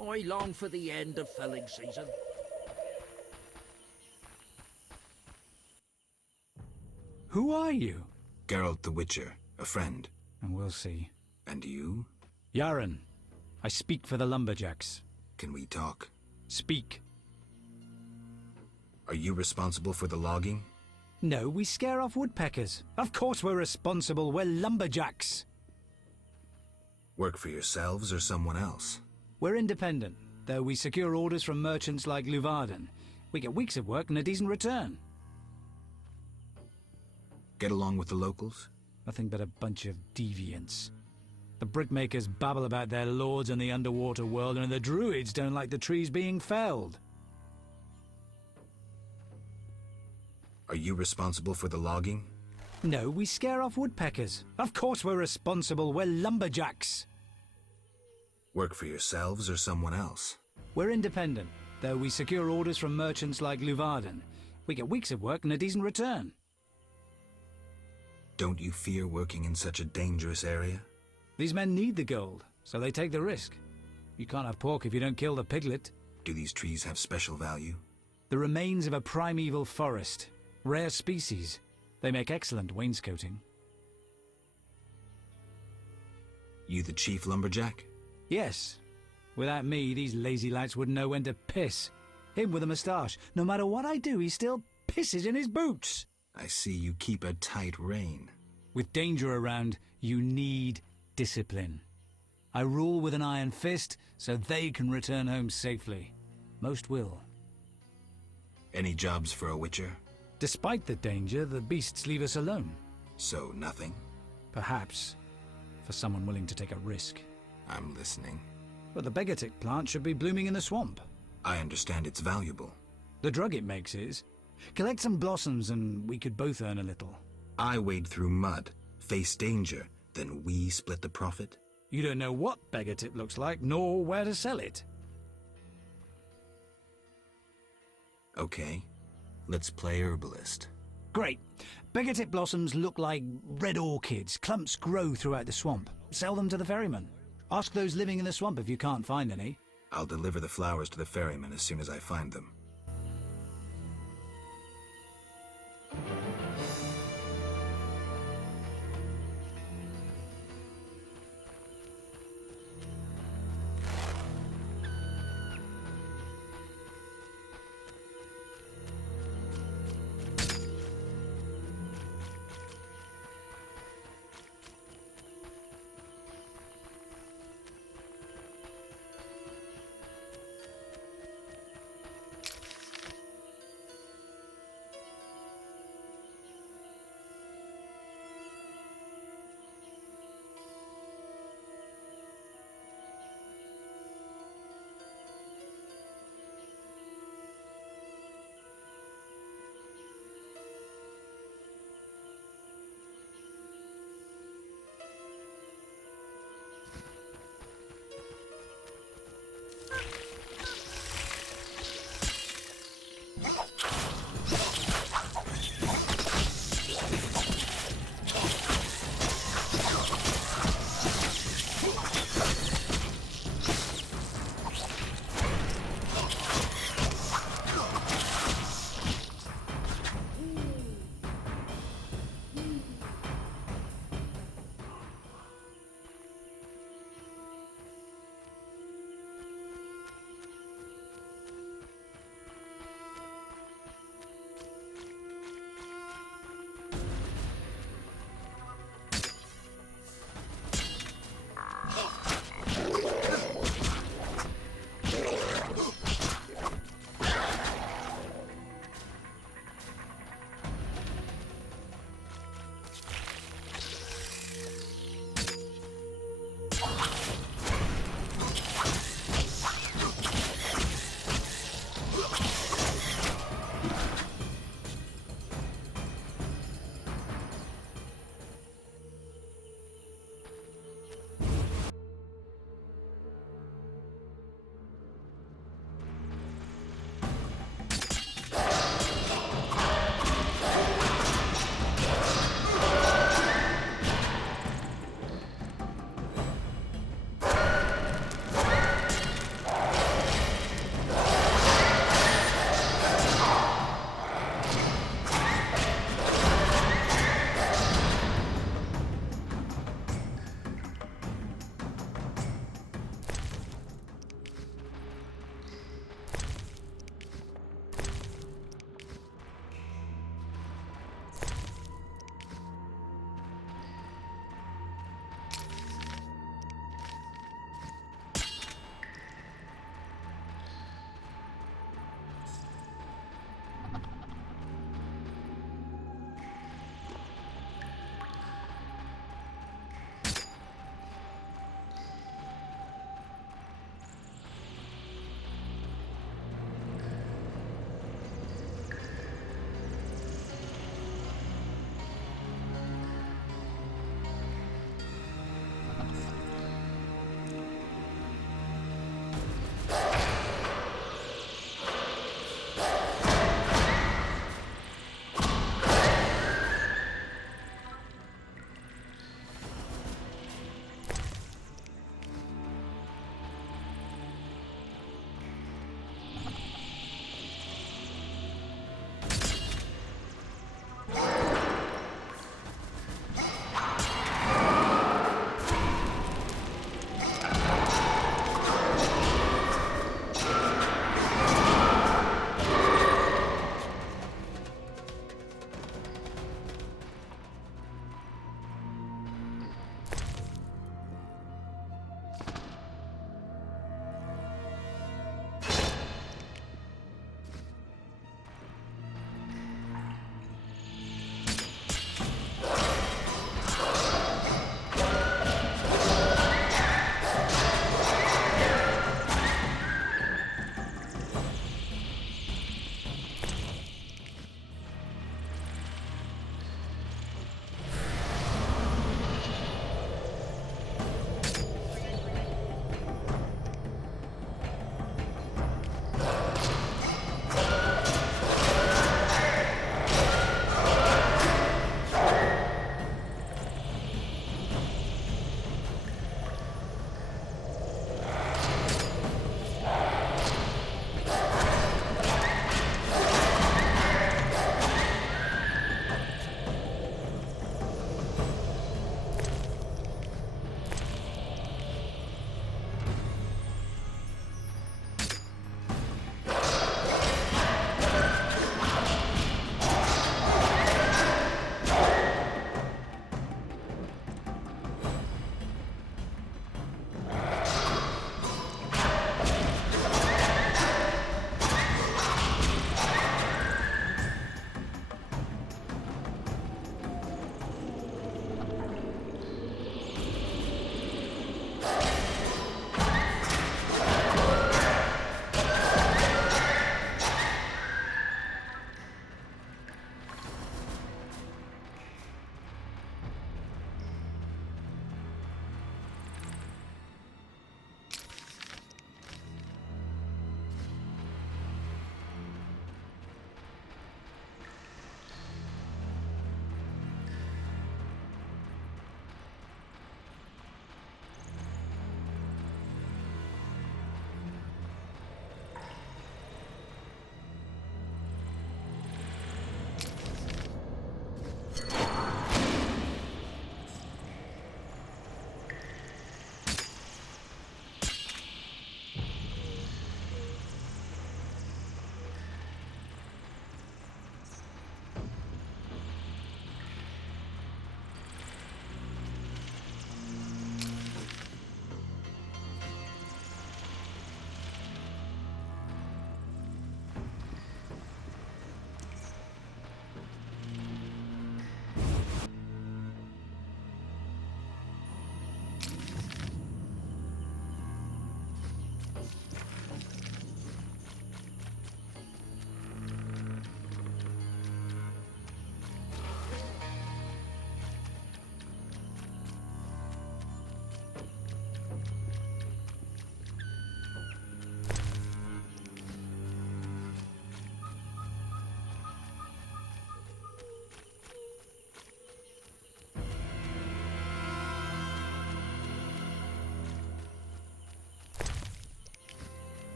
I long for the end of felling season. Who are you? Geralt the Witcher, a friend. And we'll see. And you? Yaren. I speak for the lumberjacks. Can we talk? Speak. Are you responsible for the logging? No, we scare off woodpeckers. Of course we're responsible. We're lumberjacks. Work for yourselves or someone else? We're independent, though we secure orders from merchants like Luvarden. We get weeks of work and a decent return. Get along with the locals? Nothing but a bunch of deviants. The brickmakers babble about their lords and the underwater world, and the druids don't like the trees being felled. Are you responsible for the logging? No, we scare off woodpeckers. Of course we're responsible. We're lumberjacks. Work for yourselves or someone else? We're independent, though we secure orders from merchants like Luvarden. We get weeks of work and a decent return. Don't you fear working in such a dangerous area? These men need the gold, so they take the risk. You can't have pork if you don't kill the piglet. Do these trees have special value? The remains of a primeval forest. Rare species. They make excellent wainscoting. You the chief lumberjack? Yes. Without me, these lazy lads wouldn't know when to piss. Him with a moustache. No matter what I do, he still pisses in his boots. I see you keep a tight rein. With danger around, you need discipline. I rule with an iron fist, so they can return home safely. Most will. Any jobs for a witcher? Despite the danger, the beasts leave us alone. So nothing? Perhaps. For someone willing to take a risk. I'm listening. But the Begatic plant should be blooming in the swamp. I understand it's valuable. The drug it makes is. Collect some blossoms and we could both earn a little. I wade through mud, face danger, then we split the profit? You don't know what Begatip looks like, nor where to sell it. Okay, let's play herbalist. Great. Begatip blossoms look like red orchids. Clumps grow throughout the swamp. Sell them to the ferryman. Ask those living in the swamp if you can't find any. I'll deliver the flowers to the ferryman as soon as I find them.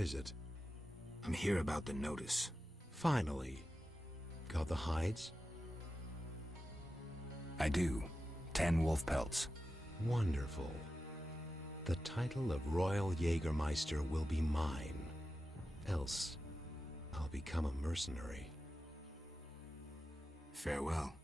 is it? I'm here about the notice. Finally. Got the hides? I do. 10 wolf pelts. Wonderful. The title of Royal Jägermeister will be mine. Else, I'll become a mercenary. Farewell.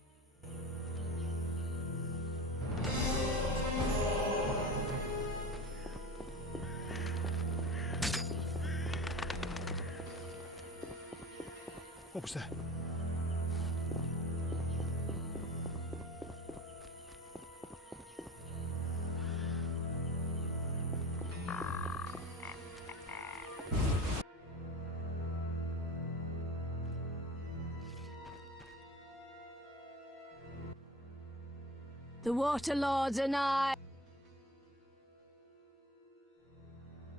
What was that? The Water Lords and I...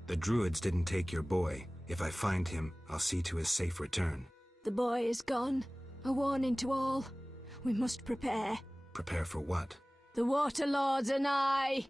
The druids didn't take your boy. If I find him, I'll see to his safe return. The boy is gone. A warning to all. We must prepare. Prepare for what? The Water Lords and I...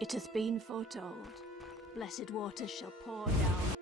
It hath been foretold. Blessed waters shall pour down.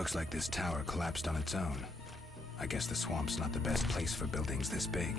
Looks like this tower collapsed on its own. I guess the swamp's not the best place for buildings this big.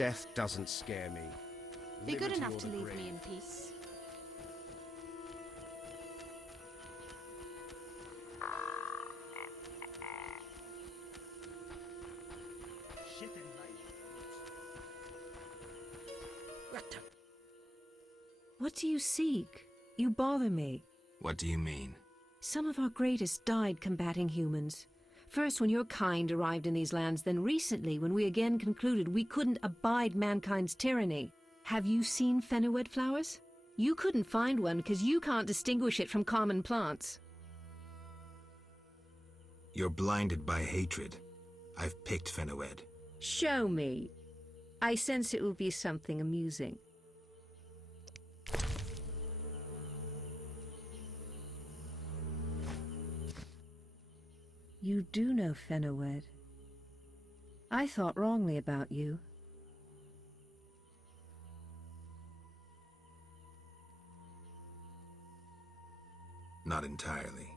Death doesn't scare me. Be good Liberty enough or to the leave grave. me in peace. What do you seek? You bother me. What do you mean? Some of our greatest died combating humans. First when your kind arrived in these lands, then recently when we again concluded we couldn't abide mankind's tyranny. Have you seen fenowed flowers? You couldn't find one because you can't distinguish it from common plants. You're blinded by hatred. I've picked fenowed. Show me. I sense it will be something amusing. You do know fenowed. I thought wrongly about you. Not entirely.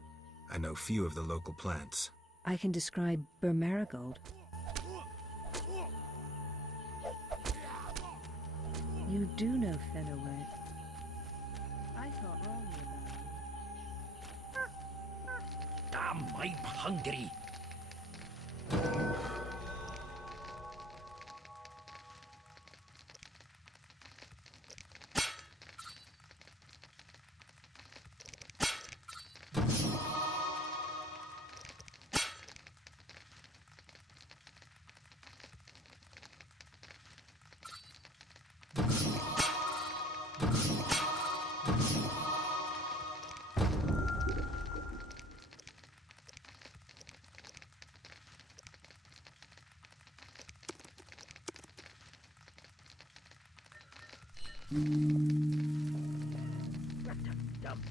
I know few of the local plants. I can describe Bur Marigold. You do know fenowed. I thought wrongly about you. Damn, I'm hungry. What a dump.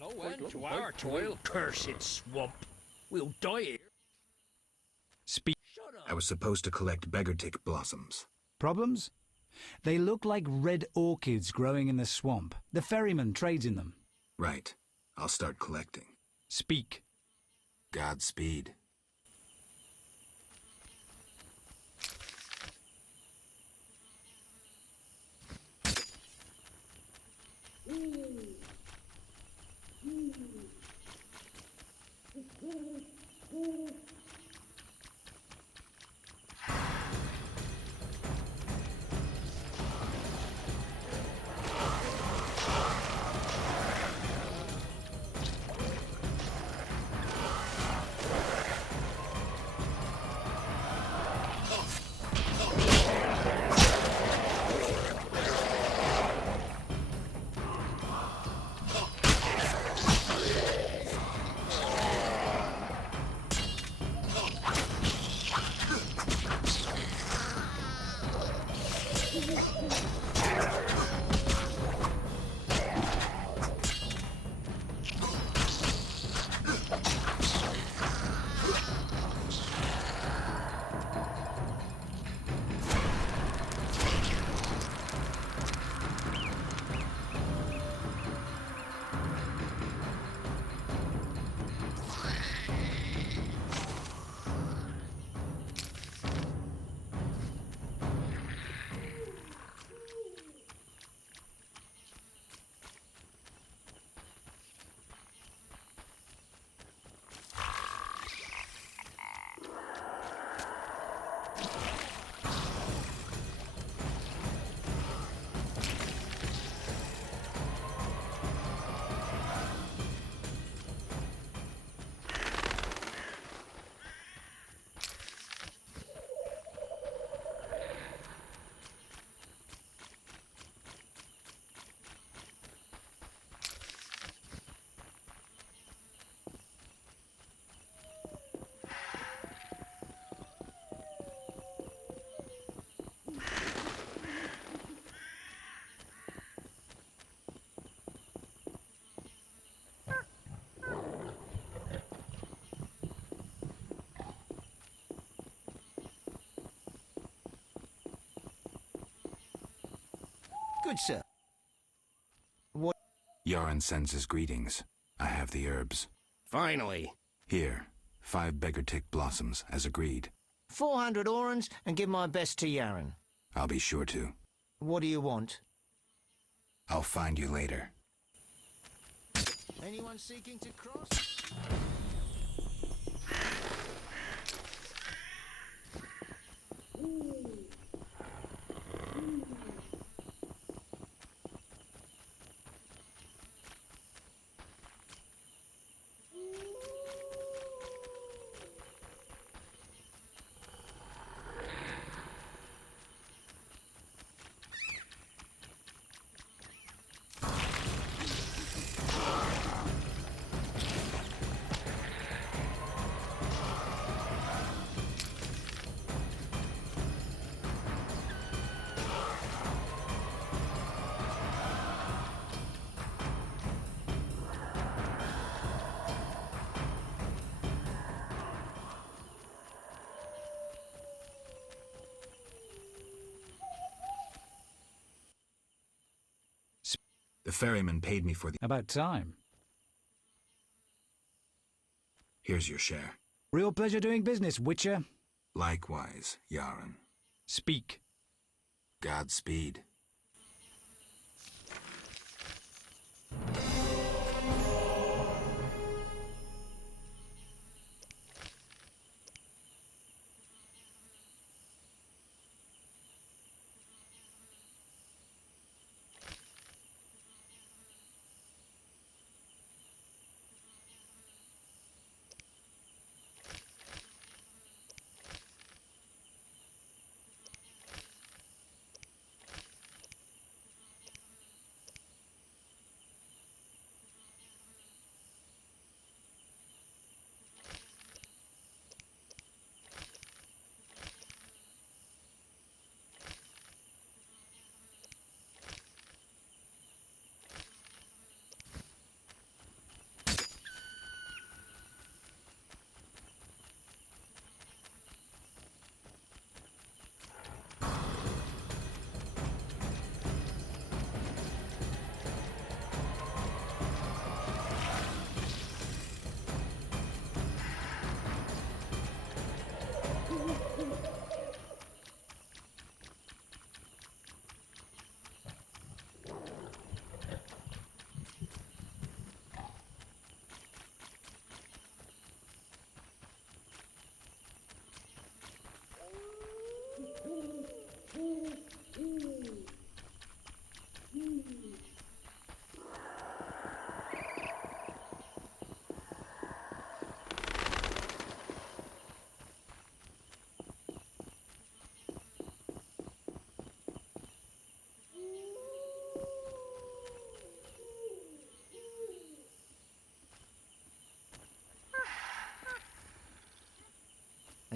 no end to our toil, cursed swamp. We'll die here. Speak. I was supposed to collect beggartick blossoms. Problems? They look like red orchids growing in the swamp. The ferryman trades in them. Right. I'll start collecting. Speak. Godspeed. Good, sir. What? Yaron sends his greetings. I have the herbs. Finally. Here, 5 beggartick blossoms, as agreed. 400 orans, and give my best to Yaron. I'll be sure to. What do you want? I'll find you later. Anyone seeking to cross? The ferryman paid me for the... About time. Here's your share. Real pleasure doing business, Witcher. Likewise, Yaron. Speak. Godspeed.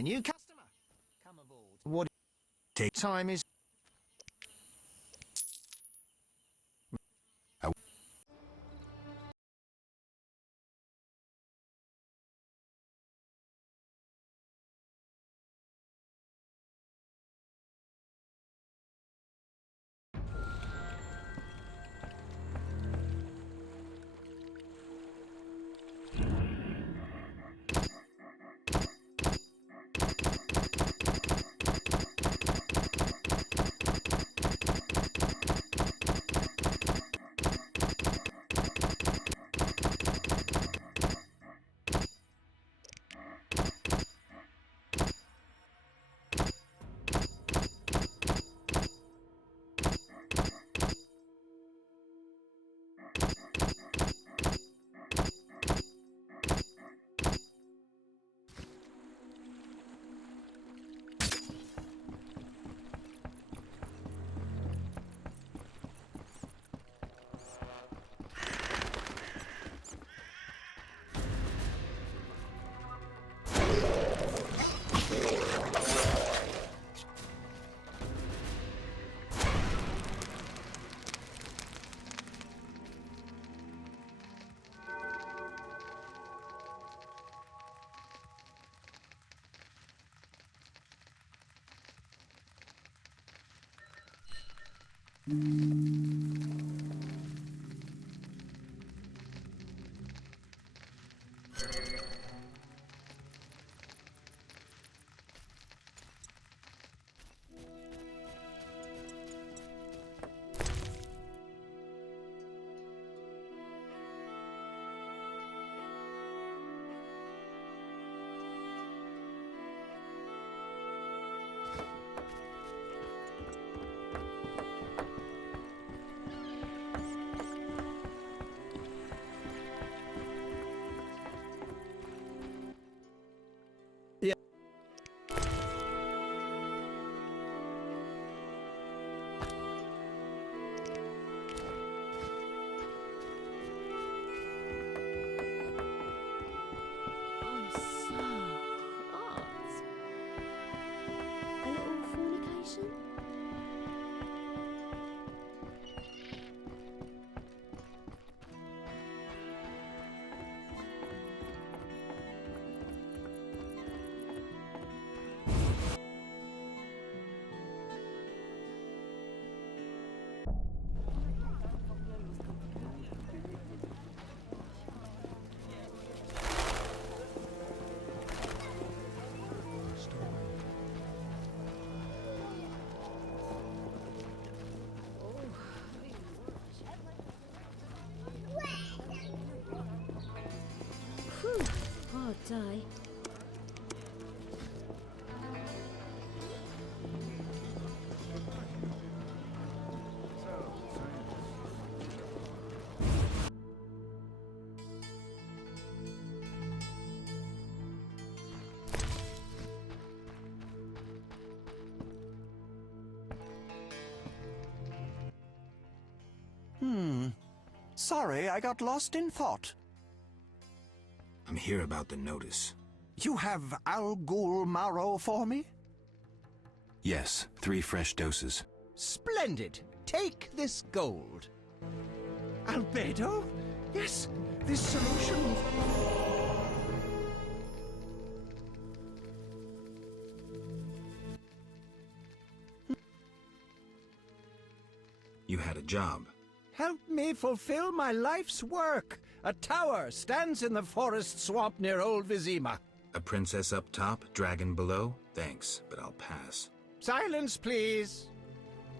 A new customer. Come aboard. What time is... Hard day. Sorry, I got lost in thought. I'm here about the notice. You have Al Ghul marrow for me? Yes, 3 fresh doses. Splendid. Take this gold. Albedo? Yes, this solution... You had a job. Help me fulfill my life's work. A tower stands in the forest swamp near Old Vizima. A princess up top, dragon below? Thanks, but I'll pass. Silence, please.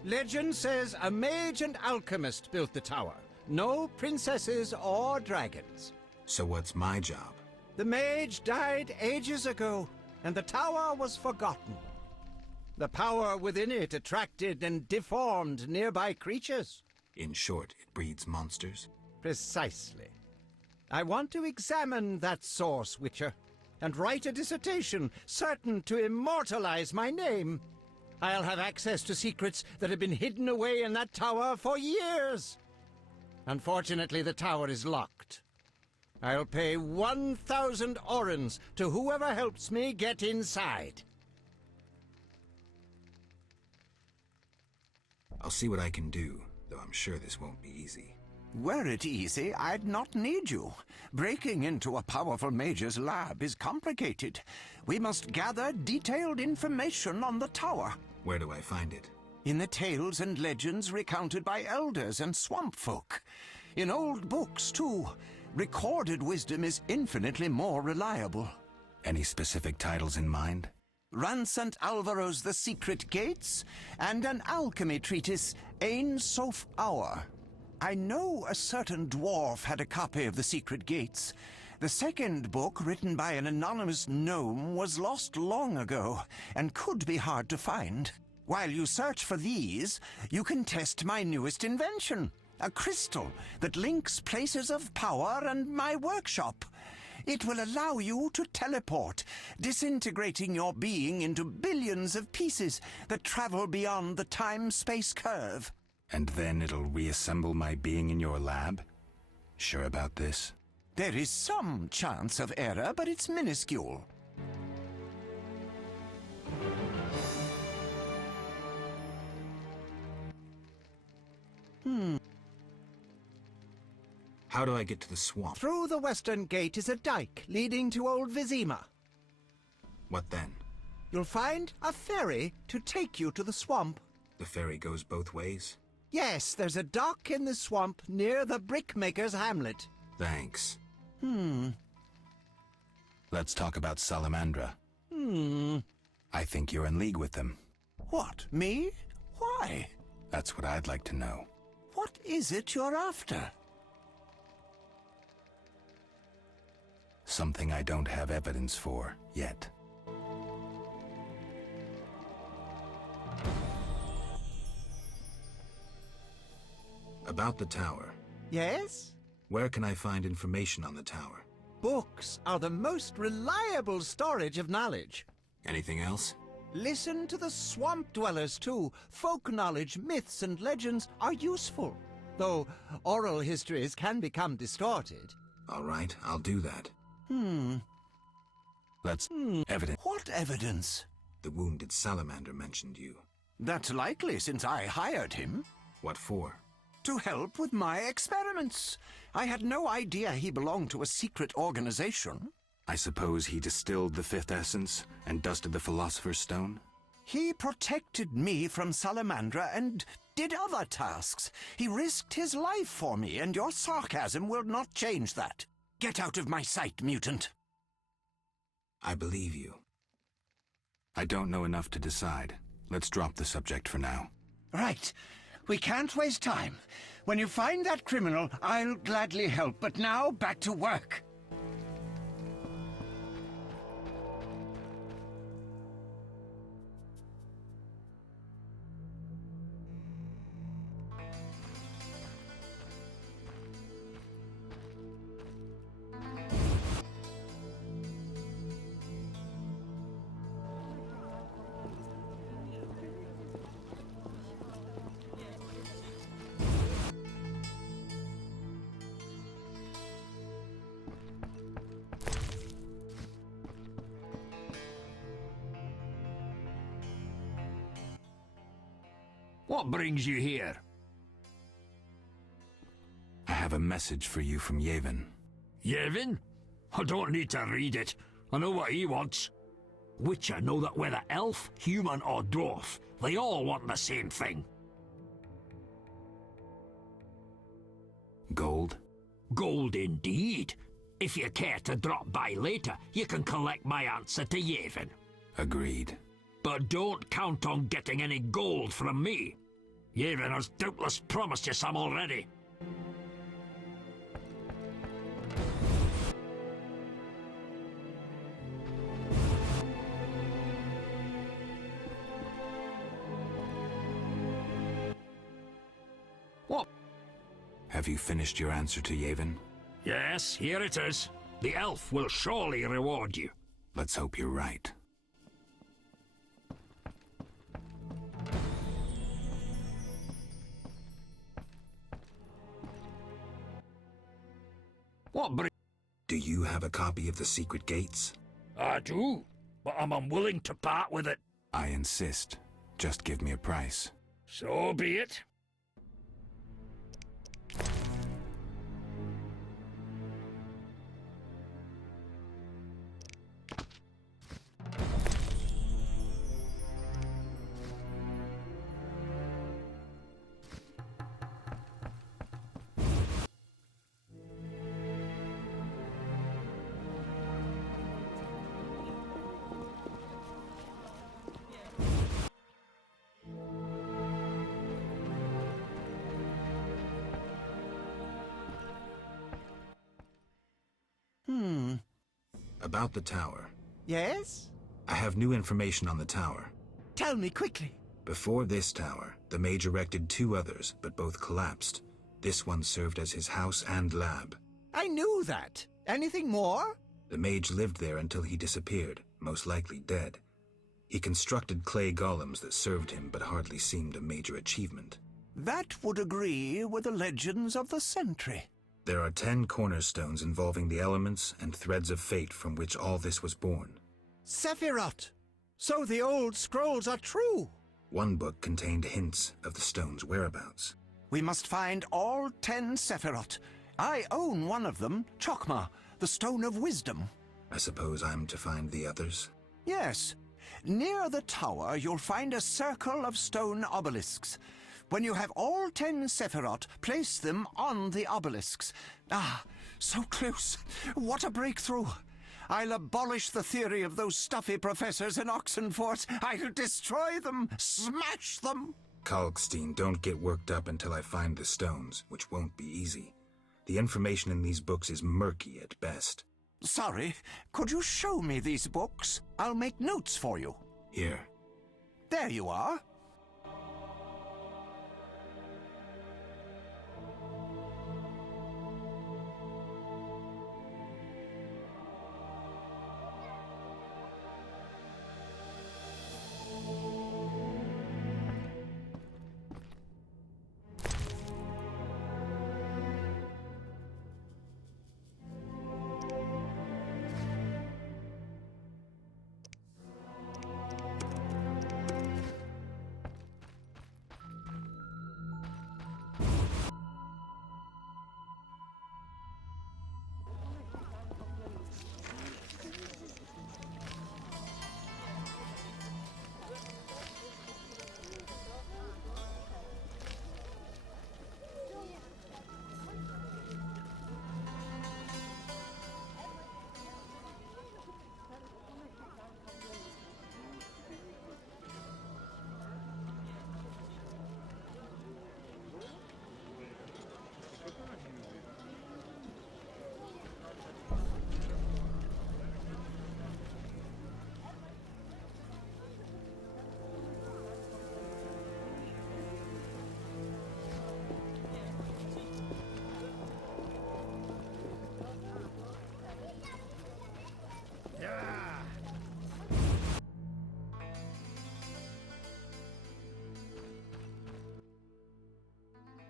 Legend says a mage and alchemist built the tower. No princesses or dragons. So what's my job? The mage died ages ago, and the tower was forgotten. The power within it attracted and deformed nearby creatures. In short, it breeds monsters? Precisely. I want to examine that source, Witcher, and write a dissertation certain to immortalize my name. I'll have access to secrets that have been hidden away in that tower for years. Unfortunately, the tower is locked. I'll pay 1,000 orens to whoever helps me get inside. I'll see what I can do, though I'm sure this won't be easy. Were it easy, I'd not need you. Breaking into a powerful mage's lab is complicated. We must gather detailed information on the tower. Where do I find it? In the tales and legends recounted by elders and swamp folk. In old books, too. Recorded wisdom is infinitely more reliable. Any specific titles in mind? Ransant Alvaro's The Secret Gates, and an alchemy treatise, Ain Soph Hour. I know a certain dwarf had a copy of The Secret Gates. The second book, written by an anonymous gnome, was lost long ago, and could be hard to find. While you search for these, you can test my newest invention, a crystal that links places of power and my workshop. It will allow you to teleport, disintegrating your being into billions of pieces that travel beyond the time-space curve. And then it'll reassemble my being in your lab? Sure about this? There is some chance of error, but it's minuscule. How do I get to the swamp? Through the western gate is a dike leading to Old Vizima. What then? You'll find a ferry to take you to the swamp. The ferry goes both ways? Yes, there's a dock in the swamp near the brickmaker's hamlet. Thanks. Let's talk about Salamandra. I think you're in league with them. What, me? Why? That's what I'd like to know. What is it you're after? Something I don't have evidence for yet. About the tower. Yes? Where can I find information on the tower? Books are the most reliable storage of knowledge. Anything else? Listen to the swamp dwellers, too. Folk knowledge, myths, and legends are useful, though oral histories can become distorted. All right, I'll do that. Let's... Evidence. What evidence? The wounded salamander mentioned you. That's likely, since I hired him. What for? To help with my experiments. I had no idea he belonged to a secret organization. I suppose he distilled the fifth essence and dusted the Philosopher's Stone? He protected me from Salamandra and did other tasks. He risked his life for me, and your sarcasm will not change that. Get out of my sight, mutant. I believe you. I don't know enough to decide. Let's drop the subject for now. Right. We can't waste time. When you find that criminal, I'll gladly help, but now back to work. What brings you here? I have a message for you from Yevon. Yevon? I don't need to read it. I know what he wants. Witcher know that whether elf, human or dwarf, they all want the same thing. Gold? Gold indeed. If you care to drop by later, you can collect my answer to Yevon. Agreed. But don't count on getting any gold from me. Yevon has doubtless promised you some already. What? Have you finished your answer to Yevon? Yes, here it is. The elf will surely reward you. Let's hope you're right. What you have a copy of the secret gates? I do, but I'm unwilling to part with it. I insist. Just give me a price. So be it. About the tower. Yes? I have new information on the tower. Tell me quickly. Before this tower, the mage erected 2 others, but both collapsed. This one served as his house and lab. I knew that. Anything more? The mage lived there until he disappeared, most likely dead. He constructed clay golems that served him but hardly seemed a major achievement. That would agree with the legends of the Sentry. There are 10 cornerstones involving the elements and threads of fate from which all this was born. Sephiroth! So the old scrolls are true! One book contained hints of the stone's whereabouts. We must find all 10 Sephiroth. I own one of them, Chokmah, the Stone of Wisdom. I suppose I'm to find the others? Yes. Near the tower, you'll find a circle of stone obelisks. When you have all 10 Sephiroth, place them on the obelisks. Ah, so close. What a breakthrough. I'll abolish the theory of those stuffy professors in Oxenfort. I'll destroy them, smash them. Kalkstein, don't get worked up until I find the stones, which won't be easy. The information in these books is murky at best. Sorry, could you show me these books? I'll make notes for you. Here. There you are.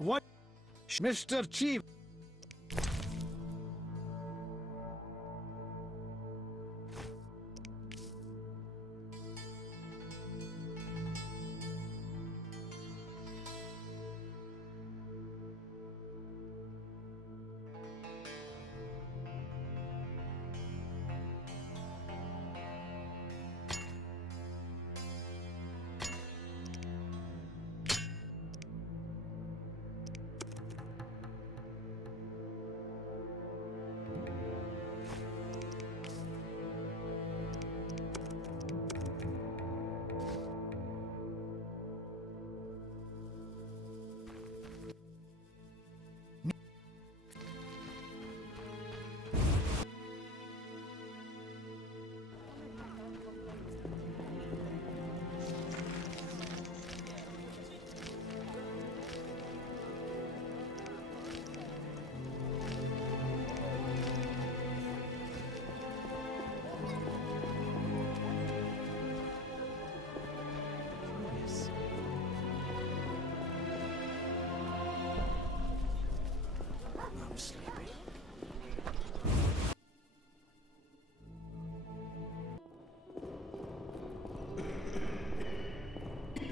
What? Mr. Chief.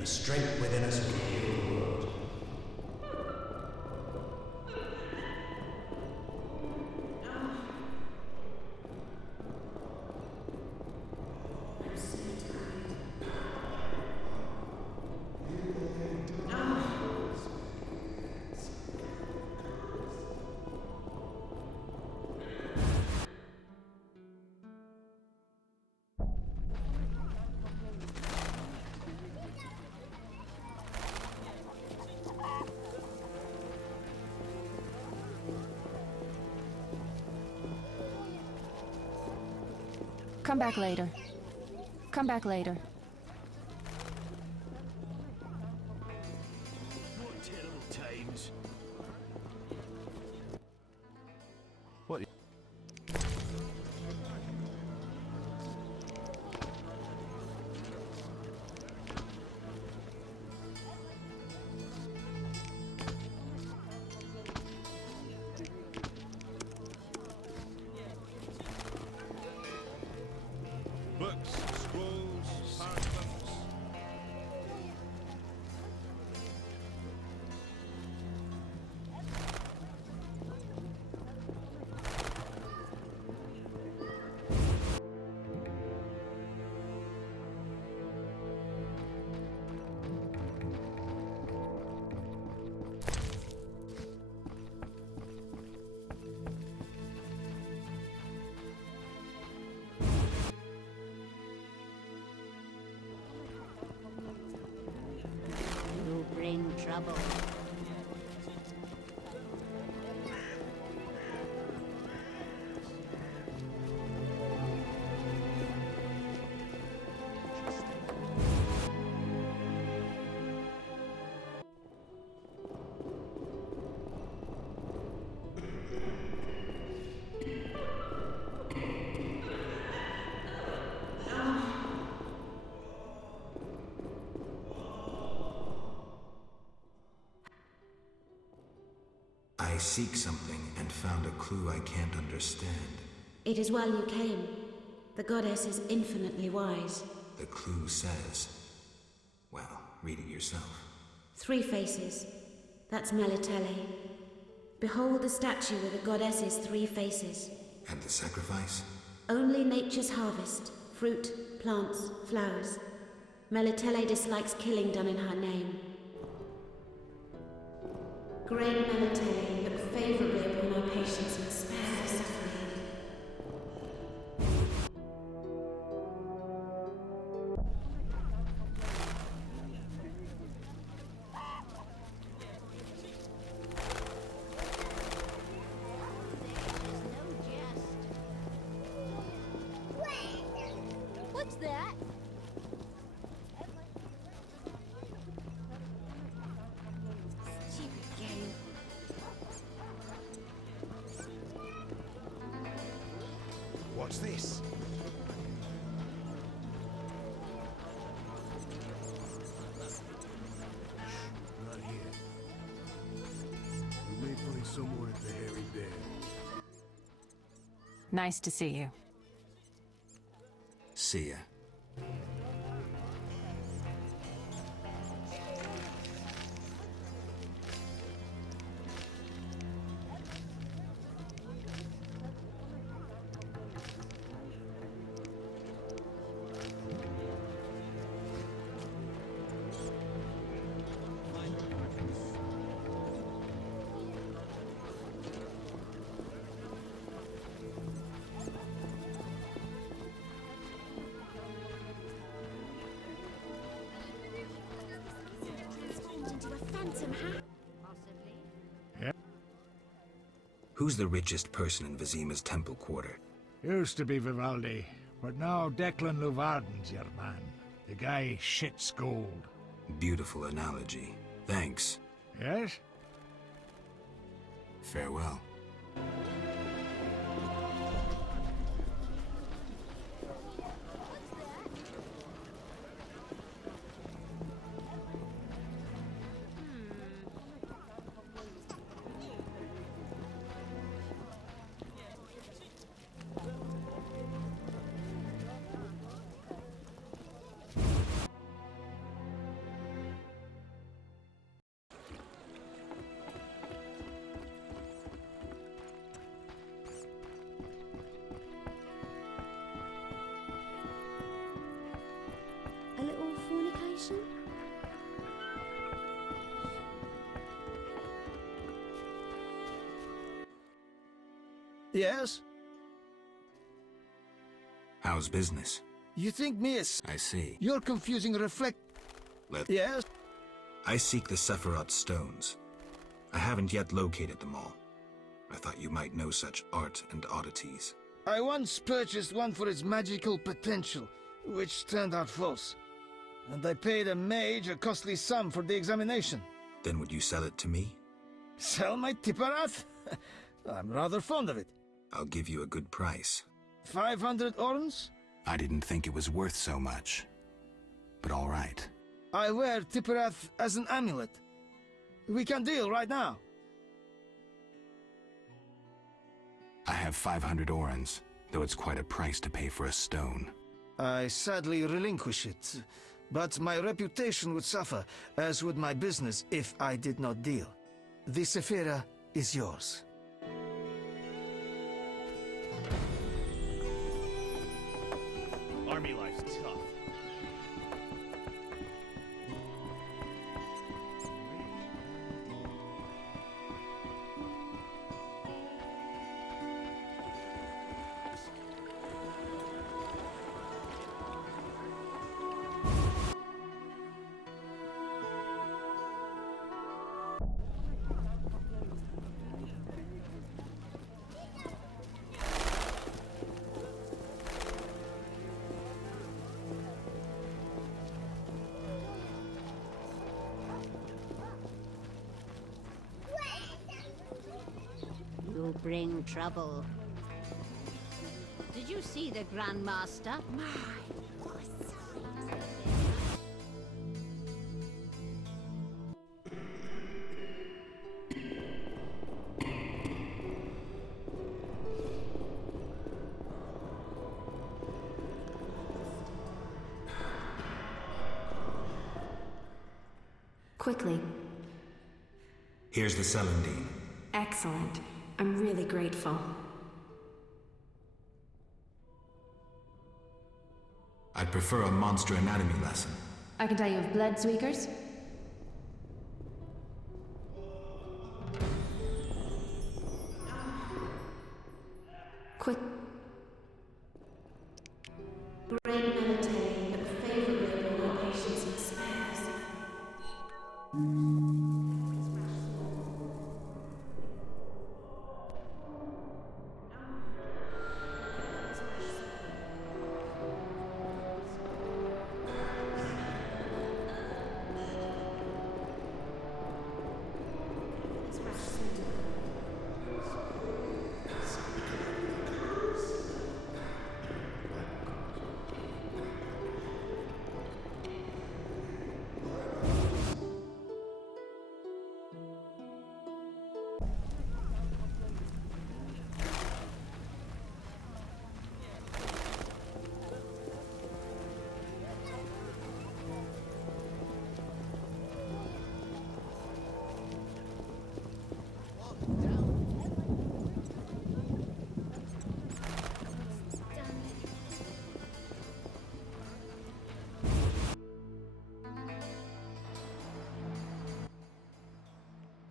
strength within us will heal the world. Come back later. Come back later. What terrible times. What? Books, scrolls, parchments. You bring trouble. I seek something and found a clue I can't understand. It is well you came. The goddess is infinitely wise. The clue says... Well, read it yourself. 3 faces. That's Melitele. Behold the statue with the goddess's 3 faces. And the sacrifice? Only nature's harvest. Fruit, plants, flowers. Melitele dislikes killing done in her name. Great Melitele, look favorably upon our patience and spare their suffering. What's that? Stupid game. What's this? Not here. We may find someone at the hairy bear. Nice to see you. See ya. Who's the richest person in Vizima's temple quarter? Used to be Vivaldi, but now Declan Luvarden's your man. The guy shits gold. Beautiful analogy. Thanks. Yes? Farewell. Yes? How's business? You think me as... I see. You're confusing reflect... Yes? I seek the Sephiroth stones. I haven't yet located them all. I thought you might know such art and oddities. I once purchased one for its magical potential, which turned out false. And I paid a mage a costly sum for the examination. Then would you sell it to me? Sell my Tipperath? I'm rather fond of it. I'll give you a good price. 500 orns? I didn't think it was worth so much. But all right. I wear Tipperath as an amulet. We can deal right now. I have 500 orens, though it's quite a price to pay for a stone. I sadly relinquish it, but my reputation would suffer, as would my business if I did not deal. The Sephira is yours. Army life's tough. You bring trouble. Did you see the Grandmaster? Quickly. Here's the Celandine. Excellent. I'm really grateful. I'd prefer a monster anatomy lesson. I can tell you of blood tweakers. Quick. Great meditate, but favorably for my patience and spares.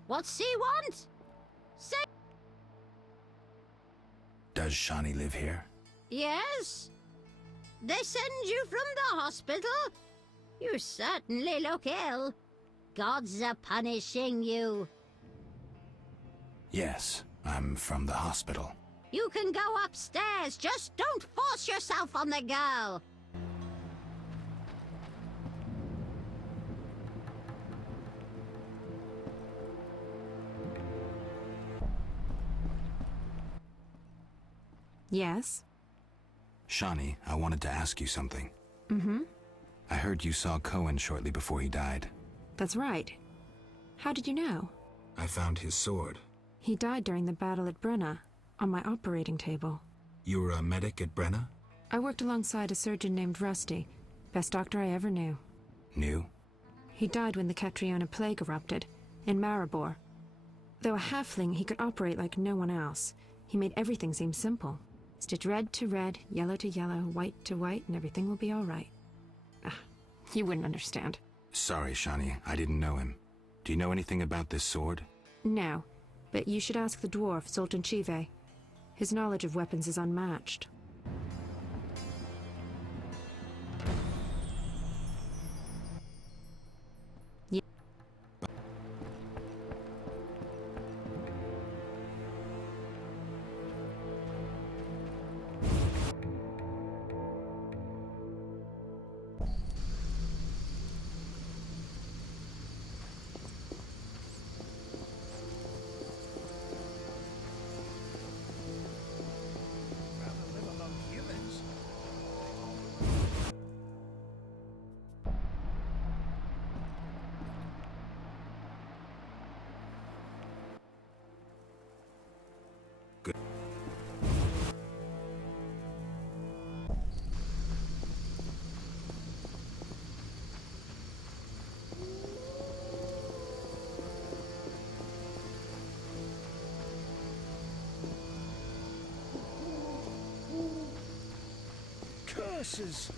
What's he want? Say... Does Shani live here? Yes? They send you from the hospital? You certainly look ill. Gods are punishing you. Yes, I'm from the hospital. You can go upstairs, just don't force yourself on the girl. Yes? Shani, I wanted to ask you something. Mm-hmm. I heard you saw Cohen shortly before he died. That's right. How did you know? I found his sword. He died during the battle at Brenna, on my operating table. You were a medic at Brenna? I worked alongside a surgeon named Rusty, best doctor I ever knew. Knew? He died when the Catriona plague erupted, in Maribor. Though a halfling, he could operate like no one else. He made everything seem simple. Stitch red to red, yellow to yellow, white to white, and everything will be all right. You wouldn't understand. Sorry, Shani, I didn't know him. Do you know anything about this sword? No, but you should ask the dwarf, Sultan Chive. His knowledge of weapons is unmatched. Curses!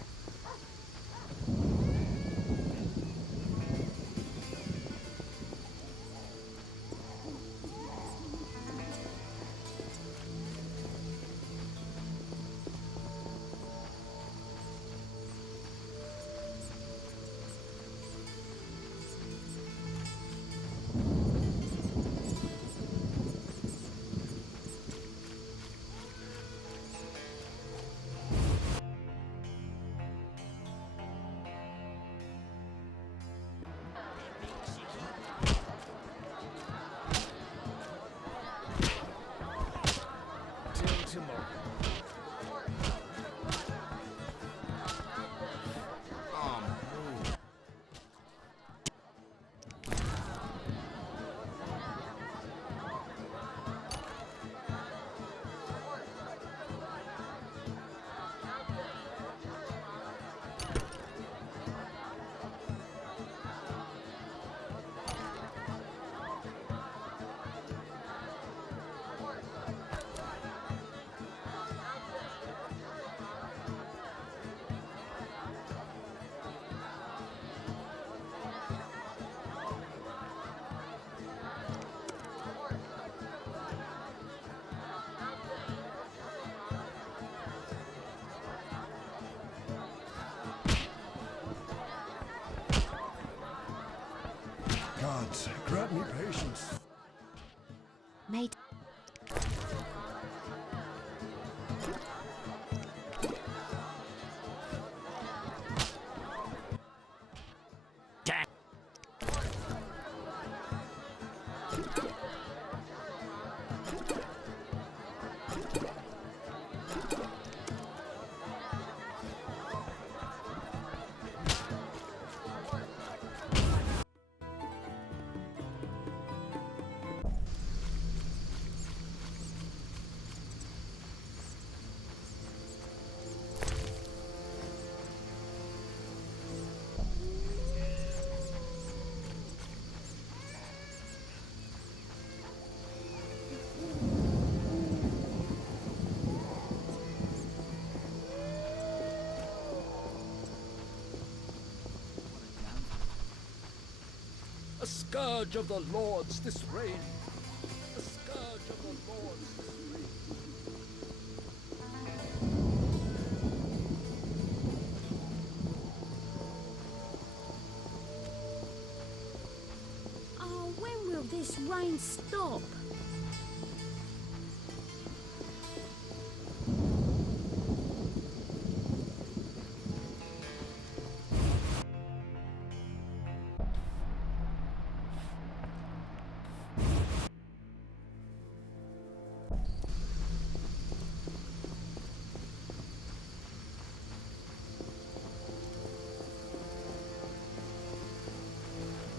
Gods, grant me patience. Mate. A scourge of the Lords, this rain. A scourge of the Lords, this rain. Oh, when will this rain stop?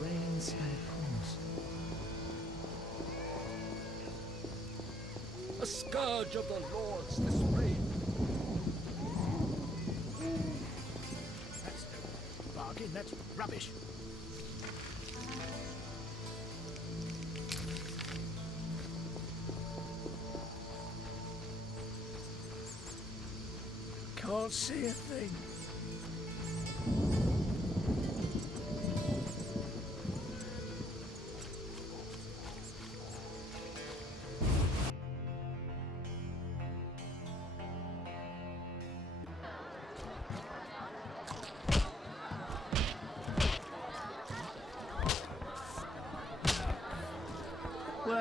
Rains and pools. A scourge of the Lords, this rain. That's no bargain, that's rubbish. Can't see a thing.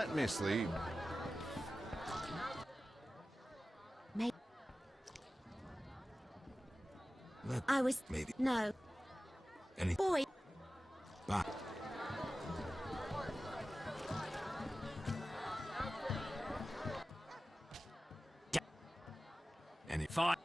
Let me sleep. I was... Maybe. No. Any... Boy. Bye. Any... Fine.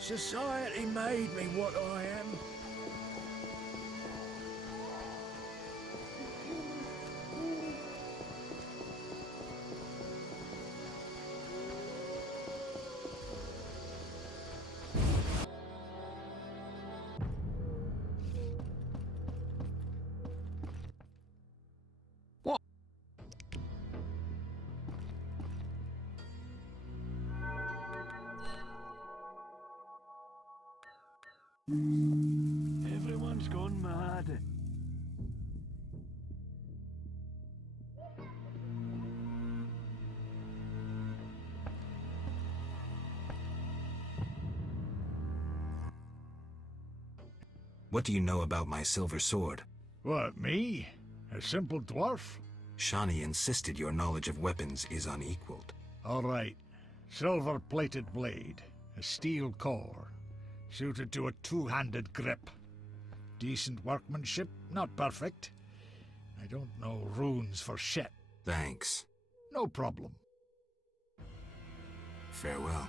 Society made me what I am. Everyone's gone mad. What do you know about my silver sword? What, me? A simple dwarf? Shani insisted your knowledge of weapons is unequaled. All right. Silver-plated blade. A steel core. Suited to a two-handed grip. Decent workmanship, not perfect. I don't know runes for shit. Thanks. No problem. Farewell.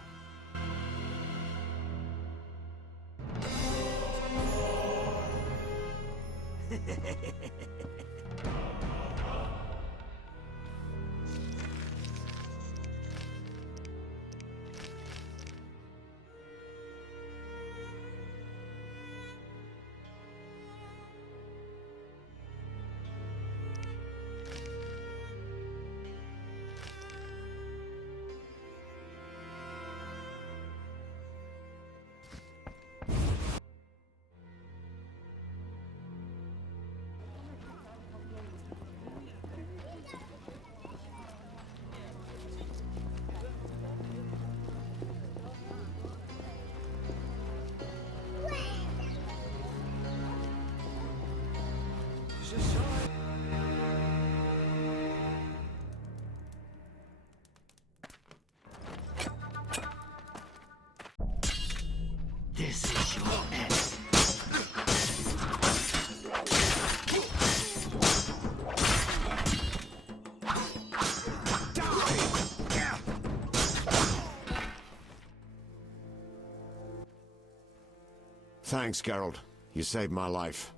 Thanks, Geralt. You saved my life.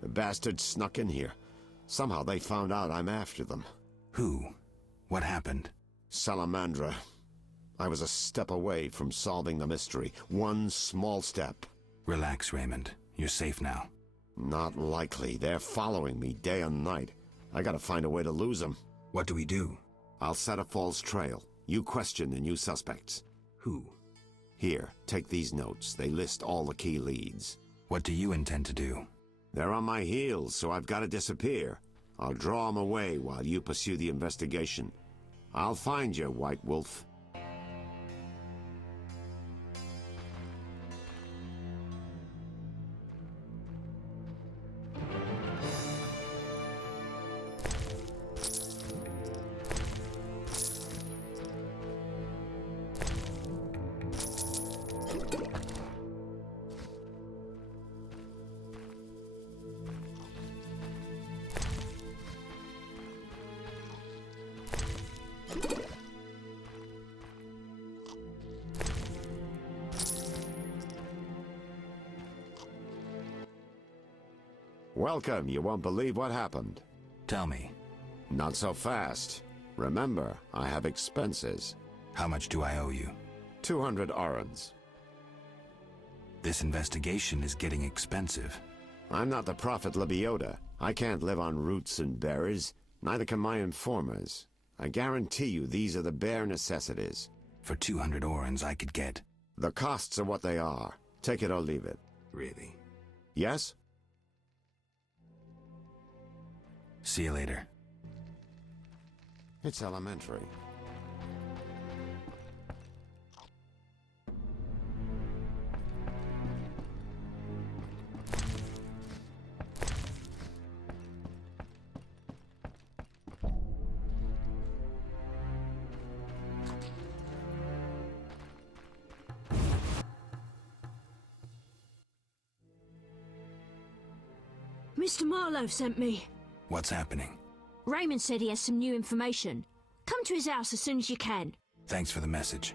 The bastards snuck in here. Somehow they found out I'm after them. Who? What happened? Salamandra. I was a step away from solving the mystery. One small step. Relax, Raymond. You're safe now. Not likely. They're following me day and night. I gotta find a way to lose them. What do we do? I'll set a false trail. You question the new suspects. Who? Here, take these notes. They list all the key leads. What do you intend to do? They're on my heels, so I've got to disappear. I'll draw them away while you pursue the investigation. I'll find you, White Wolf. Welcome. You won't believe what happened. Tell me. Not so fast. Remember, I have expenses. How much do I owe you? 200 orens. This investigation is getting expensive. I'm not the Prophet Lebiota. I can't live on roots and berries. Neither can my informers. I guarantee you these are the bare necessities. For 200 orens I could get... The costs are what they are. Take it or leave it. Really? Yes? See you later. It's elementary. Mr. Marlowe sent me. What's happening? Raymond said he has some new information. Come to his house as soon as you can. Thanks for the message.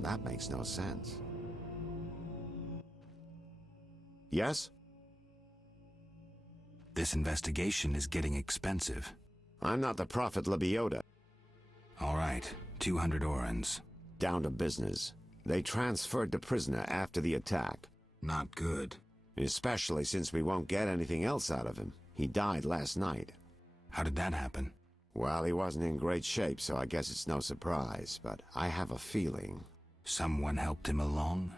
That makes no sense. Yes? This investigation is getting expensive. I'm not the Prophet Lebiota. All right, 200 orens. Down to business. They transferred the prisoner after the attack. Not good. Especially since we won't get anything else out of him. He died last night. How did that happen? Well, he wasn't in great shape, so I guess it's no surprise, but I have a feeling. Someone helped him along?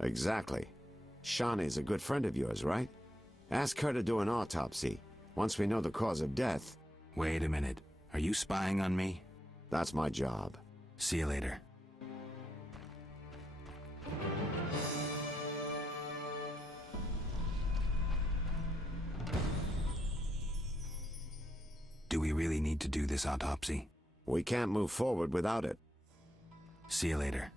Exactly. Shawnee's a good friend of yours, right? Ask her to do an autopsy. Once we know the cause of death... Wait a minute. Are you spying on me? That's my job. See you later. Do we really need to do this autopsy? We can't move forward without it. See you later.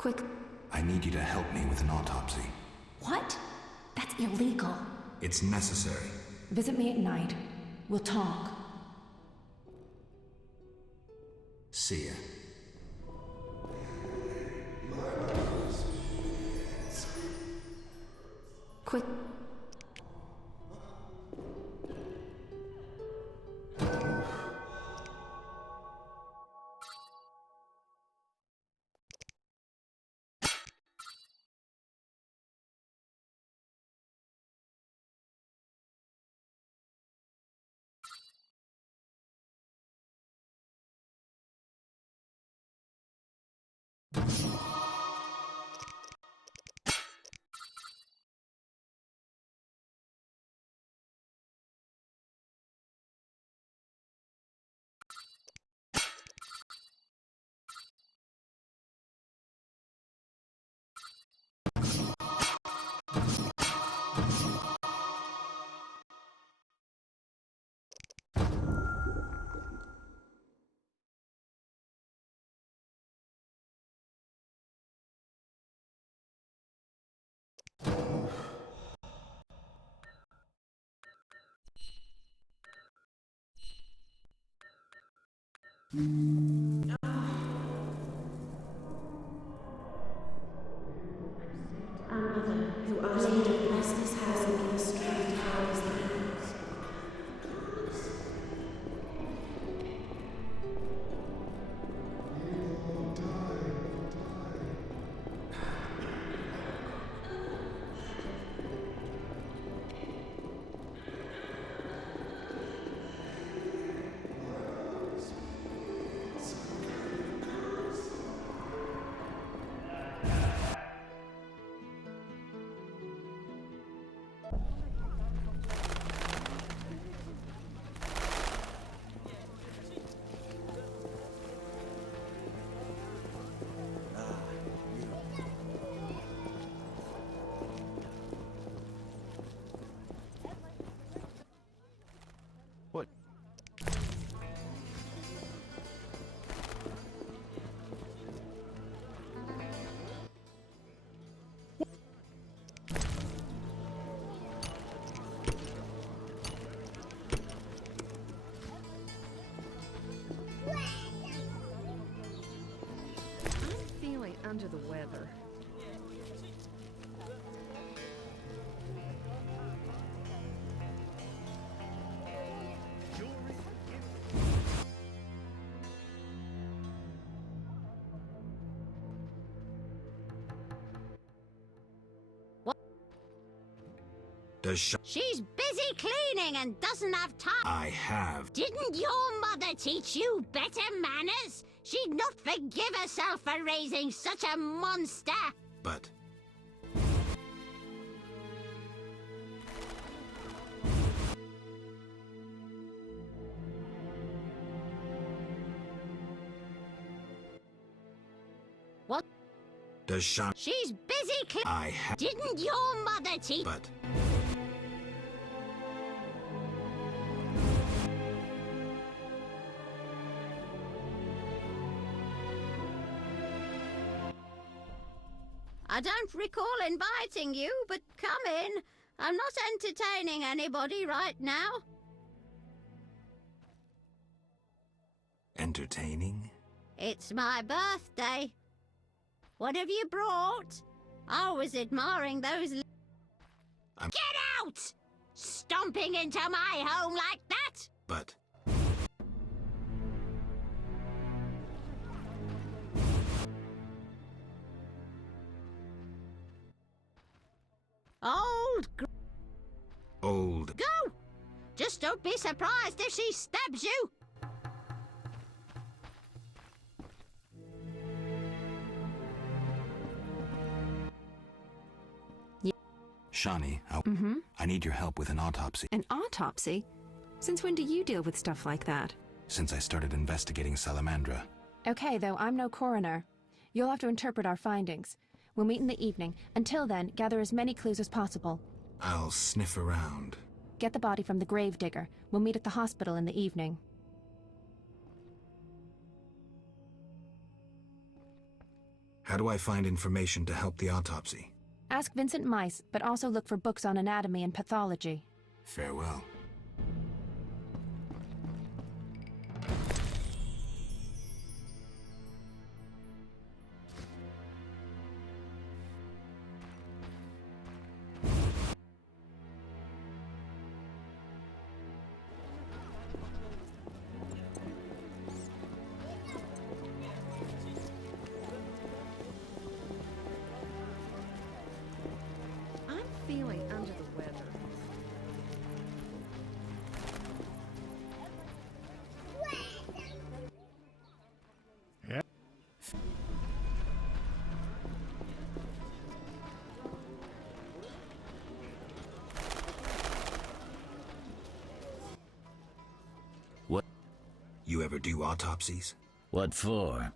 Quick. I need you to help me with an autopsy. What? That's illegal. It's necessary. Visit me at night. We'll talk. See ya. Quick. Who art in to bless this house and give us strength to harvest the fruits. What? I'm feeling under the weather. She's busy cleaning and doesn't have time. I have. Didn't your mother teach you better manners? She'd not forgive herself for raising such a monster. But... What? Does Sean... She's busy cleaning. I have... Didn't your mother teach... But... I don't recall inviting you, but come in. I'm not entertaining anybody right now. Entertaining? It's my birthday. What have you brought? I was admiring those... Get out! Stomping into my home like that? But... Old. Go! Just don't be surprised if she stabs you. Shani, I need your help with an autopsy. An autopsy? Since when do you deal with stuff like that? Since I started investigating Salamandra. Okay, though, I'm no coroner. You'll have to interpret our findings. We'll meet in the evening. Until then, gather as many clues as possible. I'll sniff around. Get the body from the gravedigger. We'll meet at the hospital in the evening. How do I find information to help the autopsy? Ask Vincent Mice, but also look for books on anatomy and pathology. Farewell. Feeling under the weather. Yeah. What? You ever do autopsies? What for?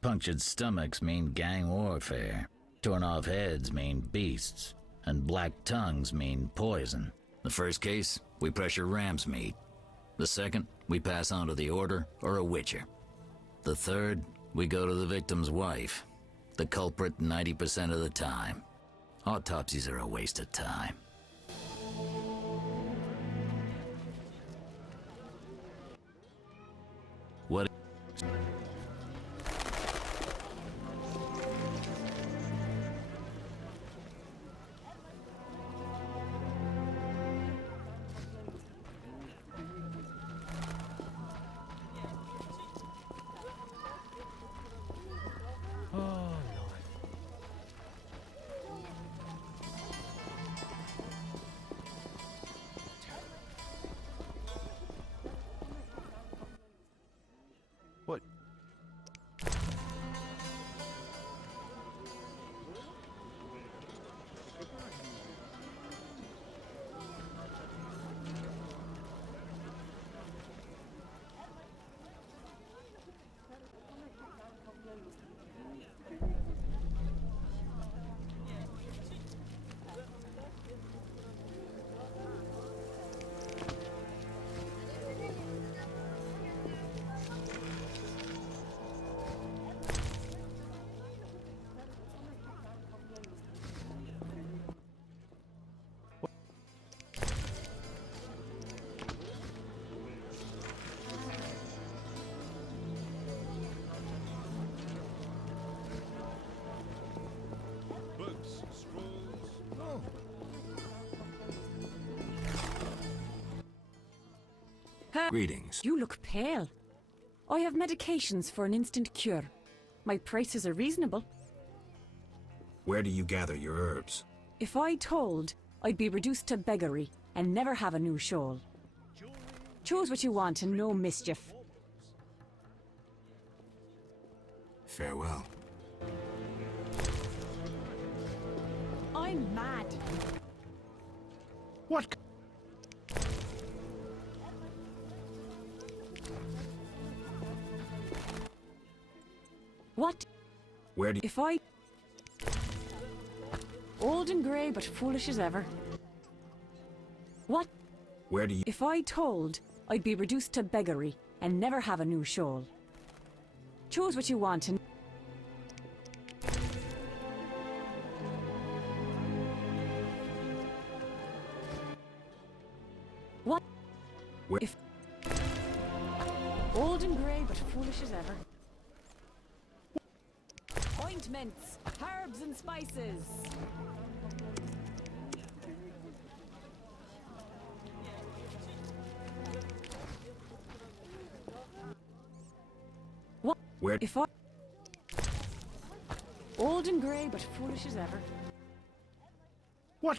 Punctured stomachs mean gang warfare. Torn off heads mean beasts. And black tongues mean poison. The first case, we pressure ram's meat. The second, we pass on to the Order or a Witcher. The third, we go to the victim's wife. The culprit 90% of the time. Autopsies are a waste of time. What? Greetings. You look pale. I have medications for an instant cure. My prices are reasonable. Where do you gather your herbs? If I told, I'd be reduced to beggary and never have a new shawl. Choose what you want and no mischief. Farewell. I'm mad. What? What? Where do you... If I... Old and grey, but foolish as ever. What? Where do you... If I told, I'd be reduced to beggary and never have a new shawl. Choose what you want and... What? Where... If... Old and grey, but foolish as ever. Ointments, herbs and spices. What? Where? If I... Old and grey, but foolish as ever. What?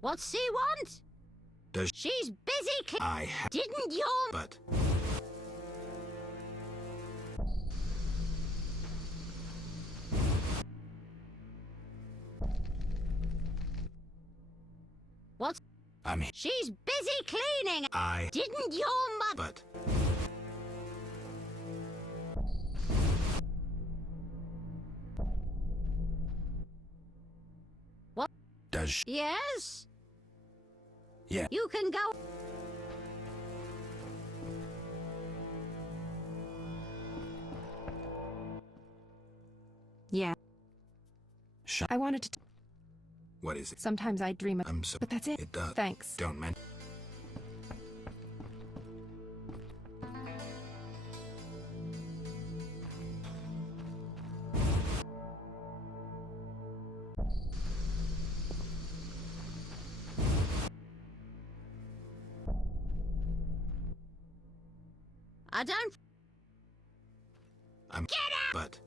What's she want? Does... She's busy I have... Didn't you... But... What's... I'm here. She's busy cleaning. I... Didn't your mother... But... What? Does... Yes? Yeah. You can go... Yeah. I wanted to... What is it? Sometimes I dream of... I'm so... But that's it. It does. Thanks. Don't mention... I don't... I'm... Get out! But...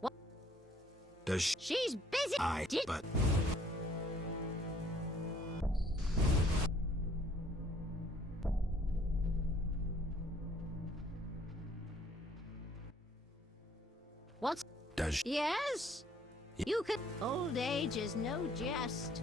What? Does she... She's busy... I... But... What's... Does... Yes? You can... Old age is no jest.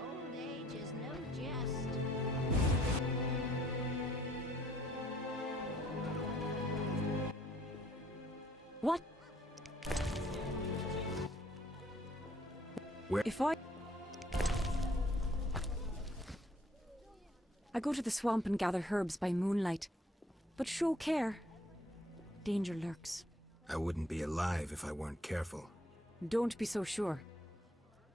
Old age is no jest. What? Where? If I go to the swamp and gather herbs by moonlight, but show care. danger lurks. I wouldn't be alive if I weren't careful. Don't be so sure.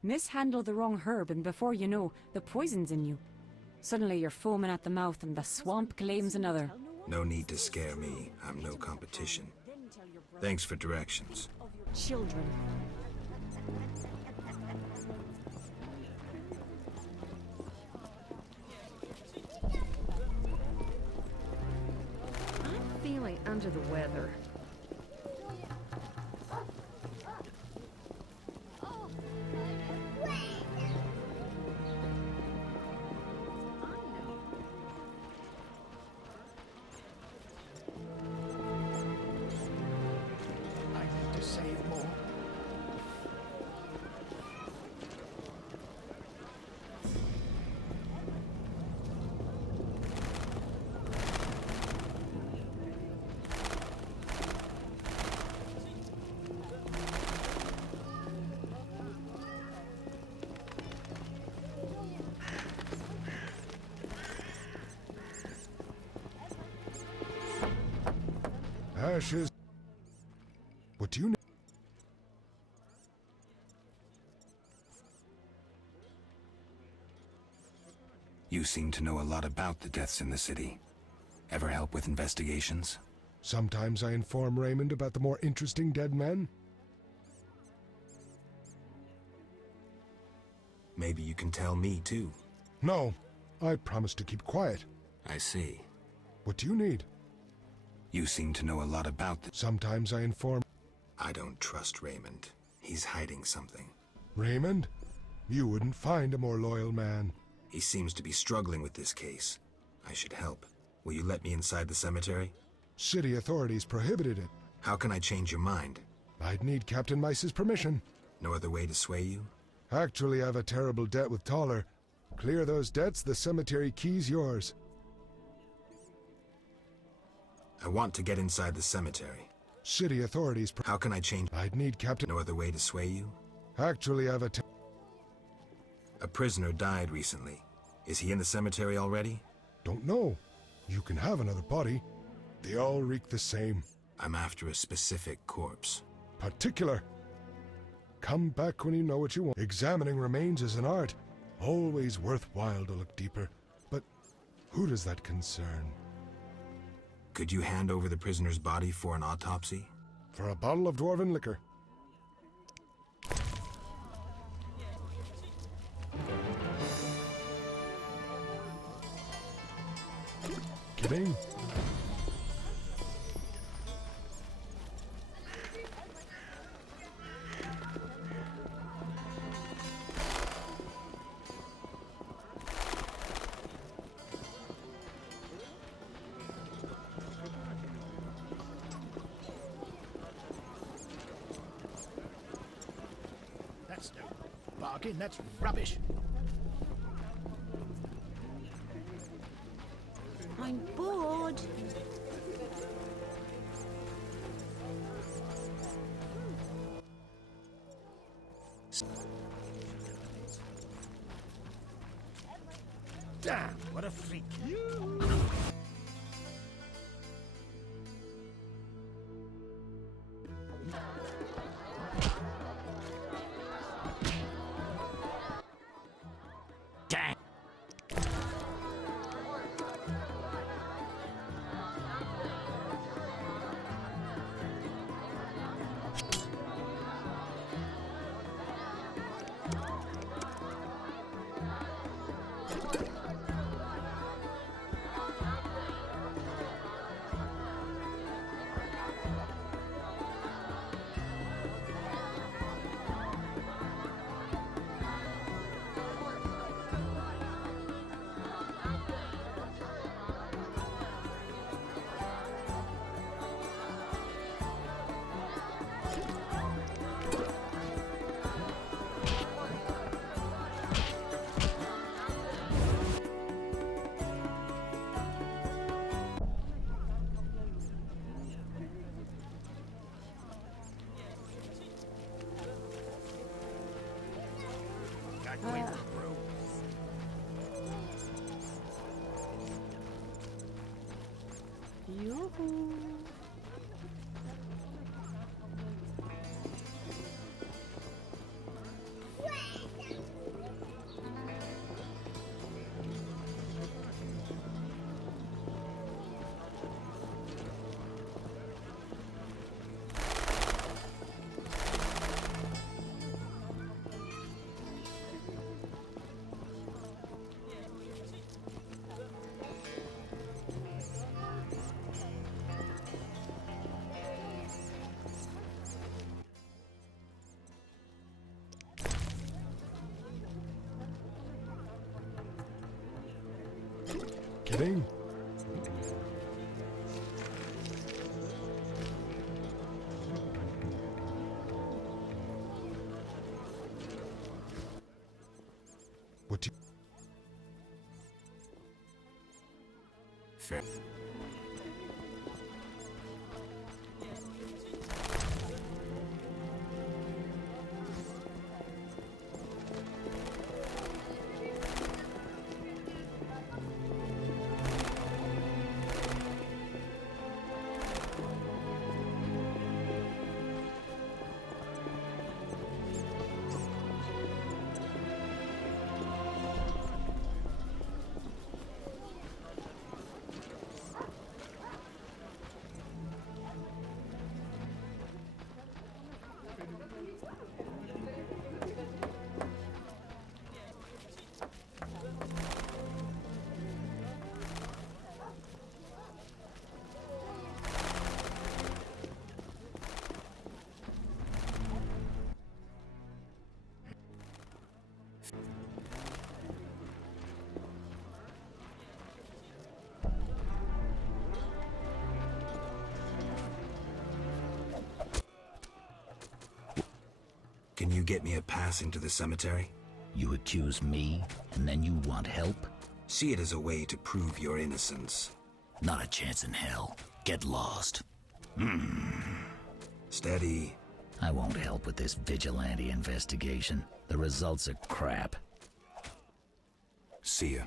Mishandle the wrong herb and before you know, the poison's in you. Suddenly you're foaming at the mouth and the swamp claims another. No need to scare me. I'm no competition. Thanks for directions. Children. I'm feeling under the weather. Ashes. What do you need? You seem to know a lot about the deaths in the city. Ever help with investigations? Sometimes I inform Raymond about the more interesting dead men. Maybe you can tell me too. No, I promise to keep quiet. I see. What do you need? You seem to know a lot about the... Sometimes I inform... I don't trust Raymond. He's hiding something. Raymond? You wouldn't find a more loyal man. He seems to be struggling with this case. I should help. Will you let me inside the cemetery? City authorities prohibited it. How can I change your mind? I'd need Captain Mice's permission. No other way to sway you? Actually, I've a terrible debt with Toller. Clear those debts, the cemetery key's yours. I want to get inside the cemetery. City authorities... How can I change... I'd need Captain... No other way to sway you? Actually, I've a prisoner died recently. Is he in the cemetery already? Don't know. You can have another body. They all reek the same. I'm after a specific corpse. Particular. Come back when you know what you want. Examining remains is an art. Always worthwhile to look deeper. But who does that concern? Could you hand over the prisoner's body for an autopsy? For a bottle of dwarven liquor. Kidding? That's no bargain, that's rubbish. I'm bored. Damn, what a freak. Damn. kidding? What do you... Fair. Can you get me a pass into the cemetery? You accuse me, and then you want help? See it as a way to prove your innocence. Not a chance in hell. Get lost. Steady. I won't help with this vigilante investigation. The results are crap. See ya.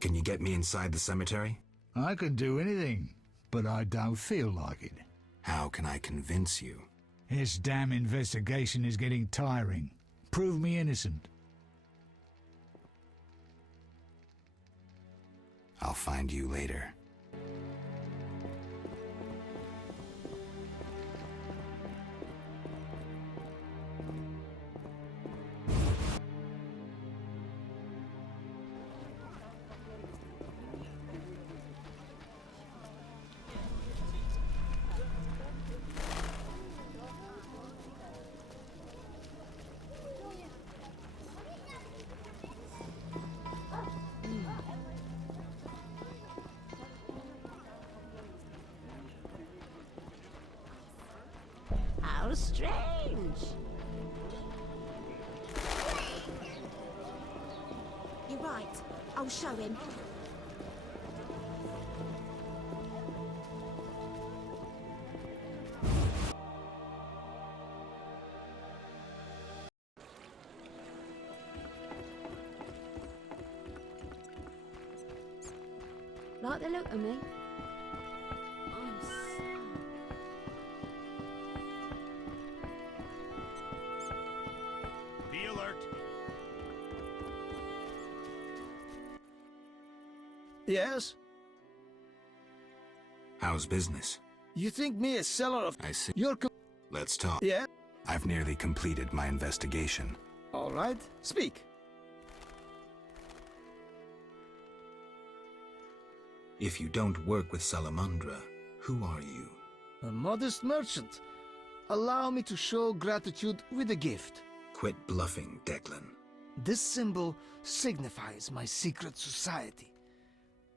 Can you get me inside the cemetery? I can do anything, but I don't feel like it. How can I convince you? This damn investigation is getting tiring. Prove me innocent. I'll find you later. How strange. You're right. I'll show him. Like the look of me? Be alert. Yes? How's business? You think me a seller of... I see. You're... Let's talk. Yeah? I've nearly completed my investigation. All right. Speak. If you don't work with Salamandra, who are you? A modest merchant. Allow me to show gratitude with a gift. Quit bluffing, Declan. This symbol signifies my secret society.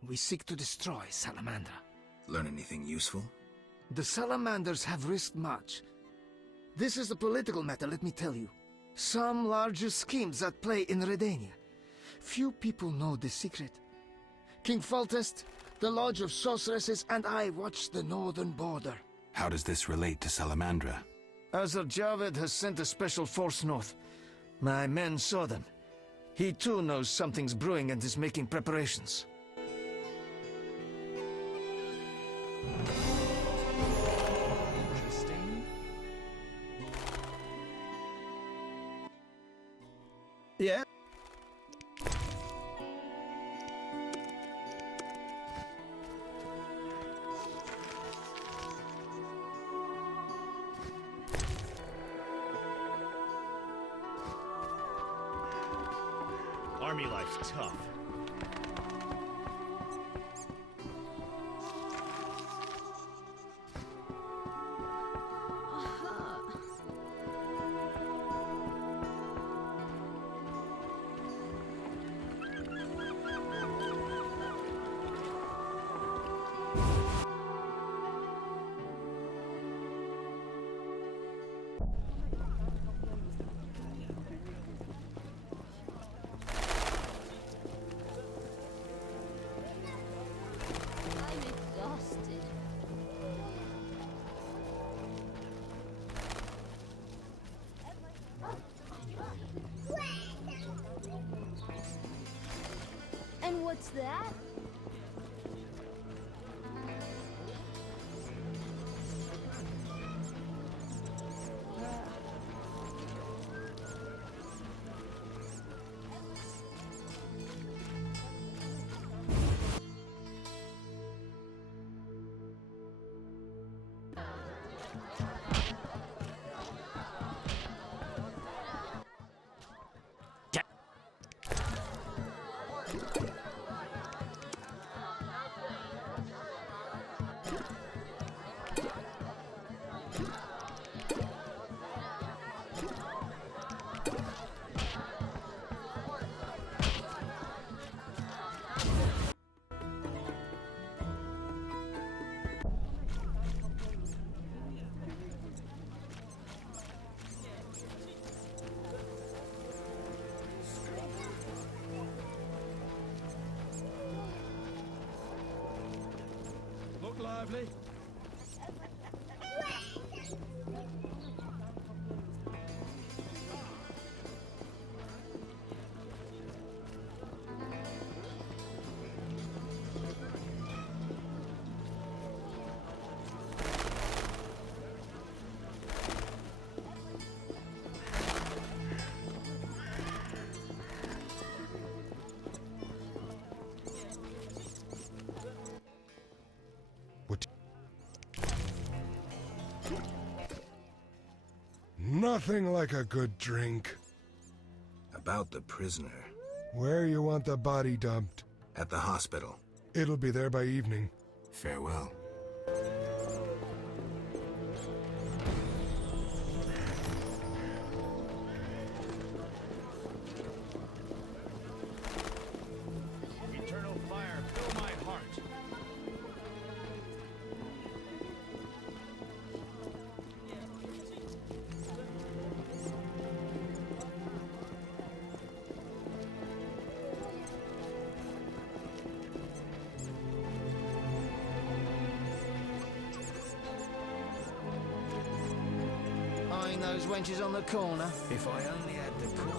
We seek to destroy Salamandra. Learn anything useful? The Salamanders have risked much. This is a political matter, let me tell you. Some larger schemes at play in Redania. Few people know the secret. King Foltest, the Lodge of Sorceresses, and I watch the northern border. How does this relate to Salamandra? Azar Javed has sent a special force north. My men saw them. He too knows something's brewing and is making preparations. Interesting. Yeah? Army life's tough. And what's that? Look lively. Nothing like a good drink. About the prisoner. Where you want the body dumped? At the hospital. It'll be there by evening. Farewell. Eternal fire, fill my heart. Eyeing those wenches on the corner. If I only had the coin.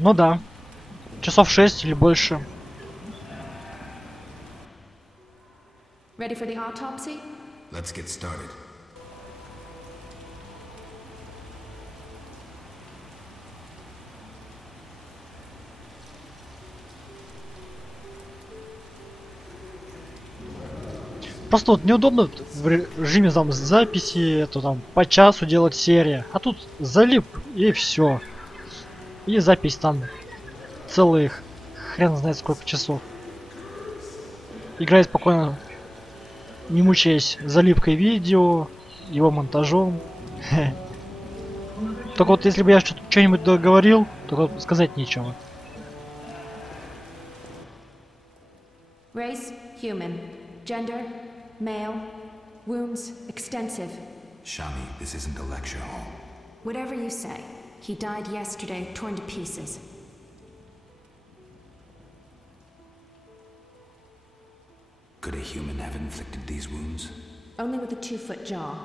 Ну да. Часов 6 или больше. Ready for the autopsy? Let's get started. Просто вот неудобно в режиме там записи, это там по часу делать серия. А тут залип и все. И запись там целых хрен знает сколько часов. Играет спокойно, не мучаясь залипкой видео, его монтажом. Только вот если бы я что-нибудь договорил, то вот сказать нечего. Race, human. Gender, male. Wounds, extensive. Shani, this isn't a lecture hall. Whatever you say. He died yesterday, torn to pieces. Could a human have inflicted these wounds? Only with a 2-foot jaw.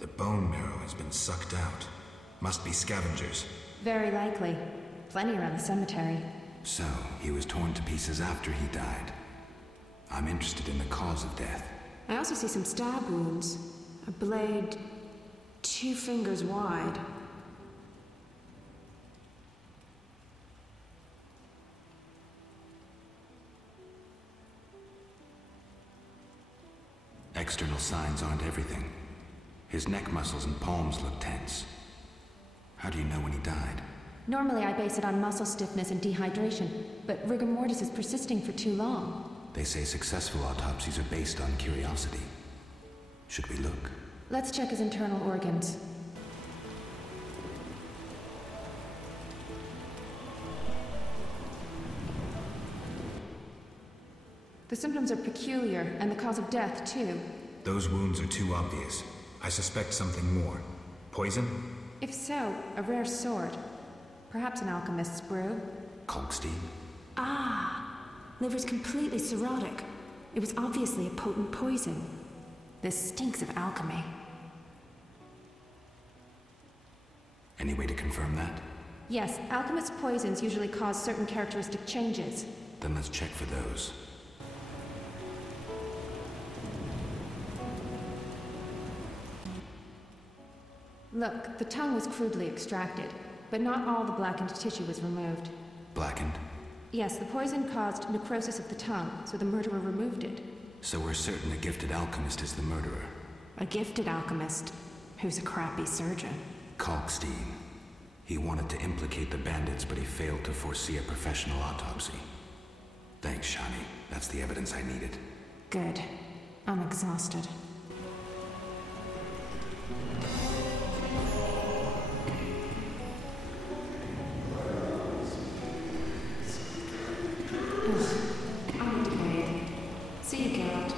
The bone marrow has been sucked out. Must be scavengers. Very likely. Plenty around the cemetery. So, he was torn to pieces after he died. I'm interested in the cause of death. I also see some stab wounds. A blade 2 fingers wide. External signs aren't everything. His neck muscles and palms look tense. How do you know when he died? Normally I base it on muscle stiffness and dehydration, but rigor mortis is persisting for too long. They say successful autopsies are based on curiosity. Should we look? Let's check his internal organs. The symptoms are peculiar, and the cause of death, too. Those wounds are too obvious. I suspect something more. Poison? If so, a rare sword. Perhaps an alchemist's brew. Kalkstein? Ah! Liver's completely cirrhotic. It was obviously a potent poison. This stinks of alchemy. Any way to confirm that? Yes, alchemist poisons usually cause certain characteristic changes. Then let's check for those. Look, the tongue was crudely extracted, but not all the blackened tissue was removed. Blackened? Yes, the poison caused necrosis of the tongue, so the murderer removed it. So we're certain a gifted alchemist is the murderer. A gifted alchemist, who's a crappy surgeon. Kalkstein. He wanted to implicate the bandits, but he failed to foresee a professional autopsy. Thanks, Shani. That's the evidence I needed. Good. I'm exhausted. I need to bathe. See you, Geralt.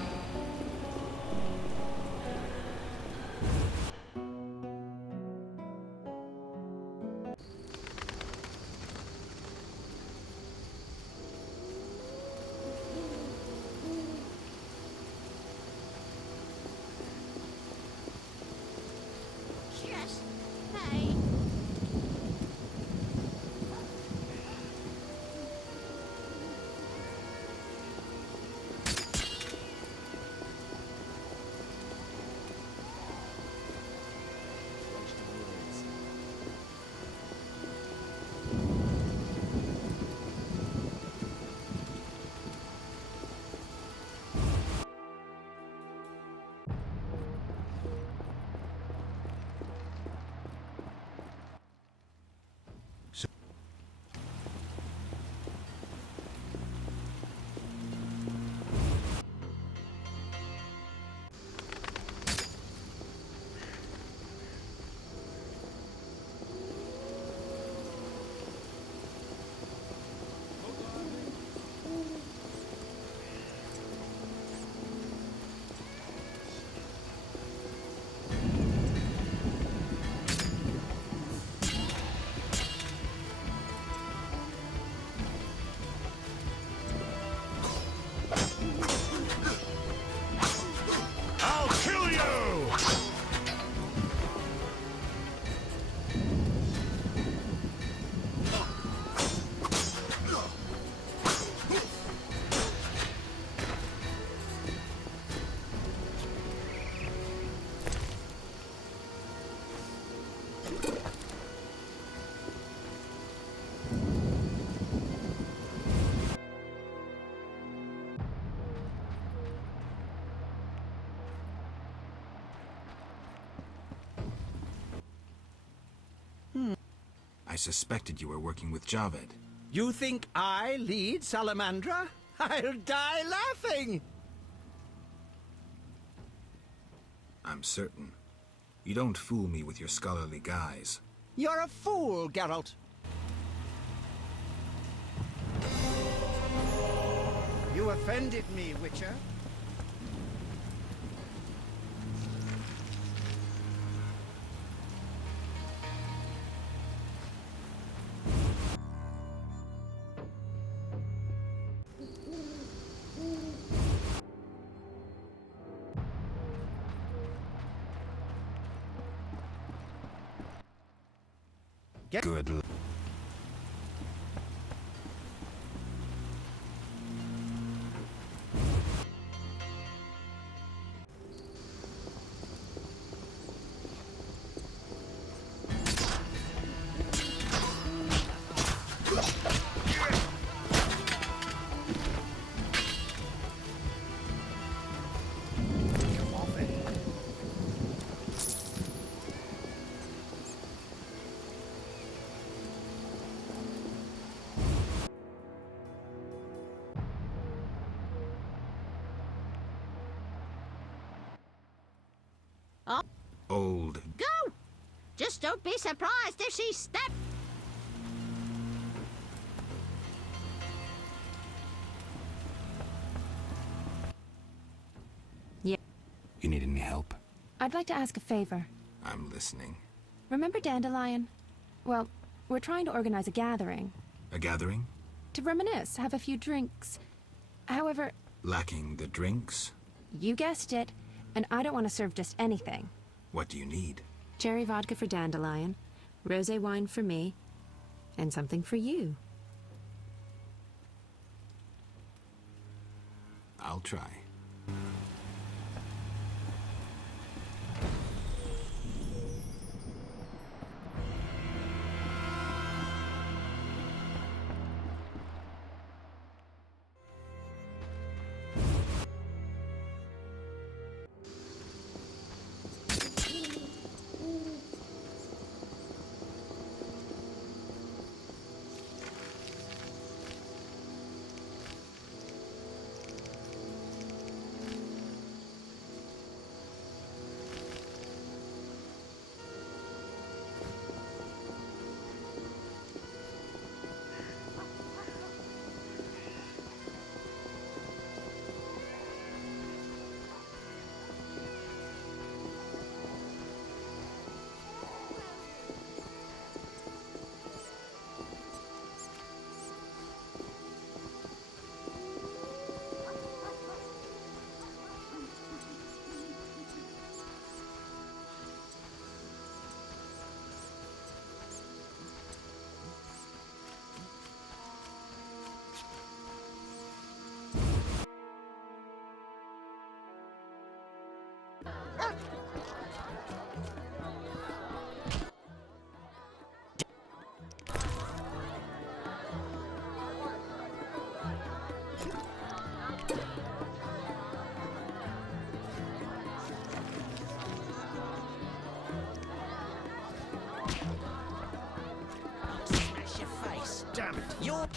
I suspected you were working with Javed. You think I lead Salamandra? I'll die laughing! I'm certain. You don't fool me with your scholarly guise. You're a fool, Geralt. You offended me, Witcher. Good. Old. Go! Just don't be surprised if she steps. Yeah. You need any help? I'd like to ask a favor. I'm listening. Remember Dandelion? Well, we're trying to organize a gathering. A gathering? To reminisce, have a few drinks. However... Lacking the drinks? You guessed it, and I don't want to serve just anything. What do you need? Cherry vodka for Dandelion, rosé wine for me, and something for you. I'll try. Smash your face, damn it! You're...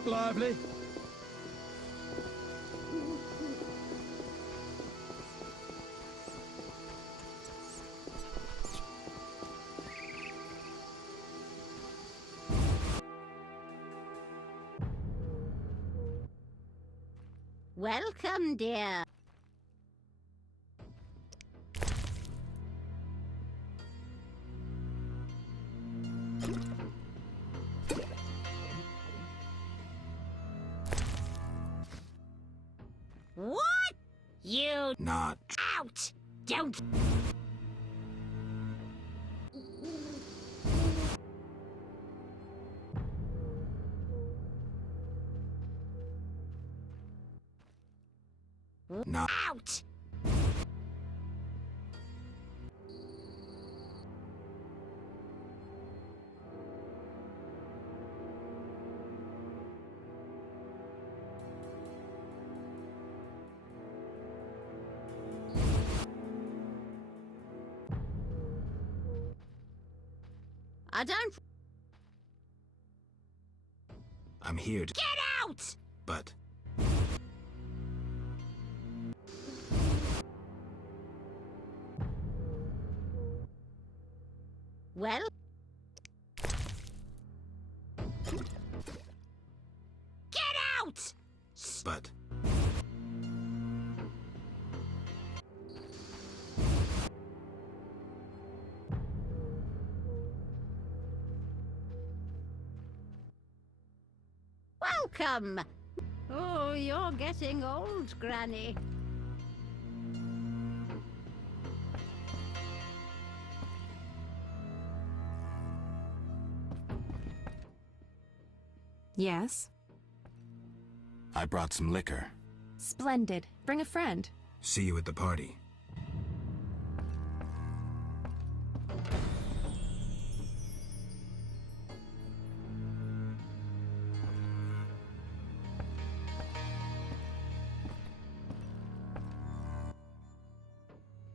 look lively. Welcome, dear. What? You not out! Don't. not Out! I don't. I'm here to Get out! but Well. Get out! but Welcome. Oh, you're getting old, Granny. Yes? I brought some liquor. Splendid. Bring a friend. See you at the party.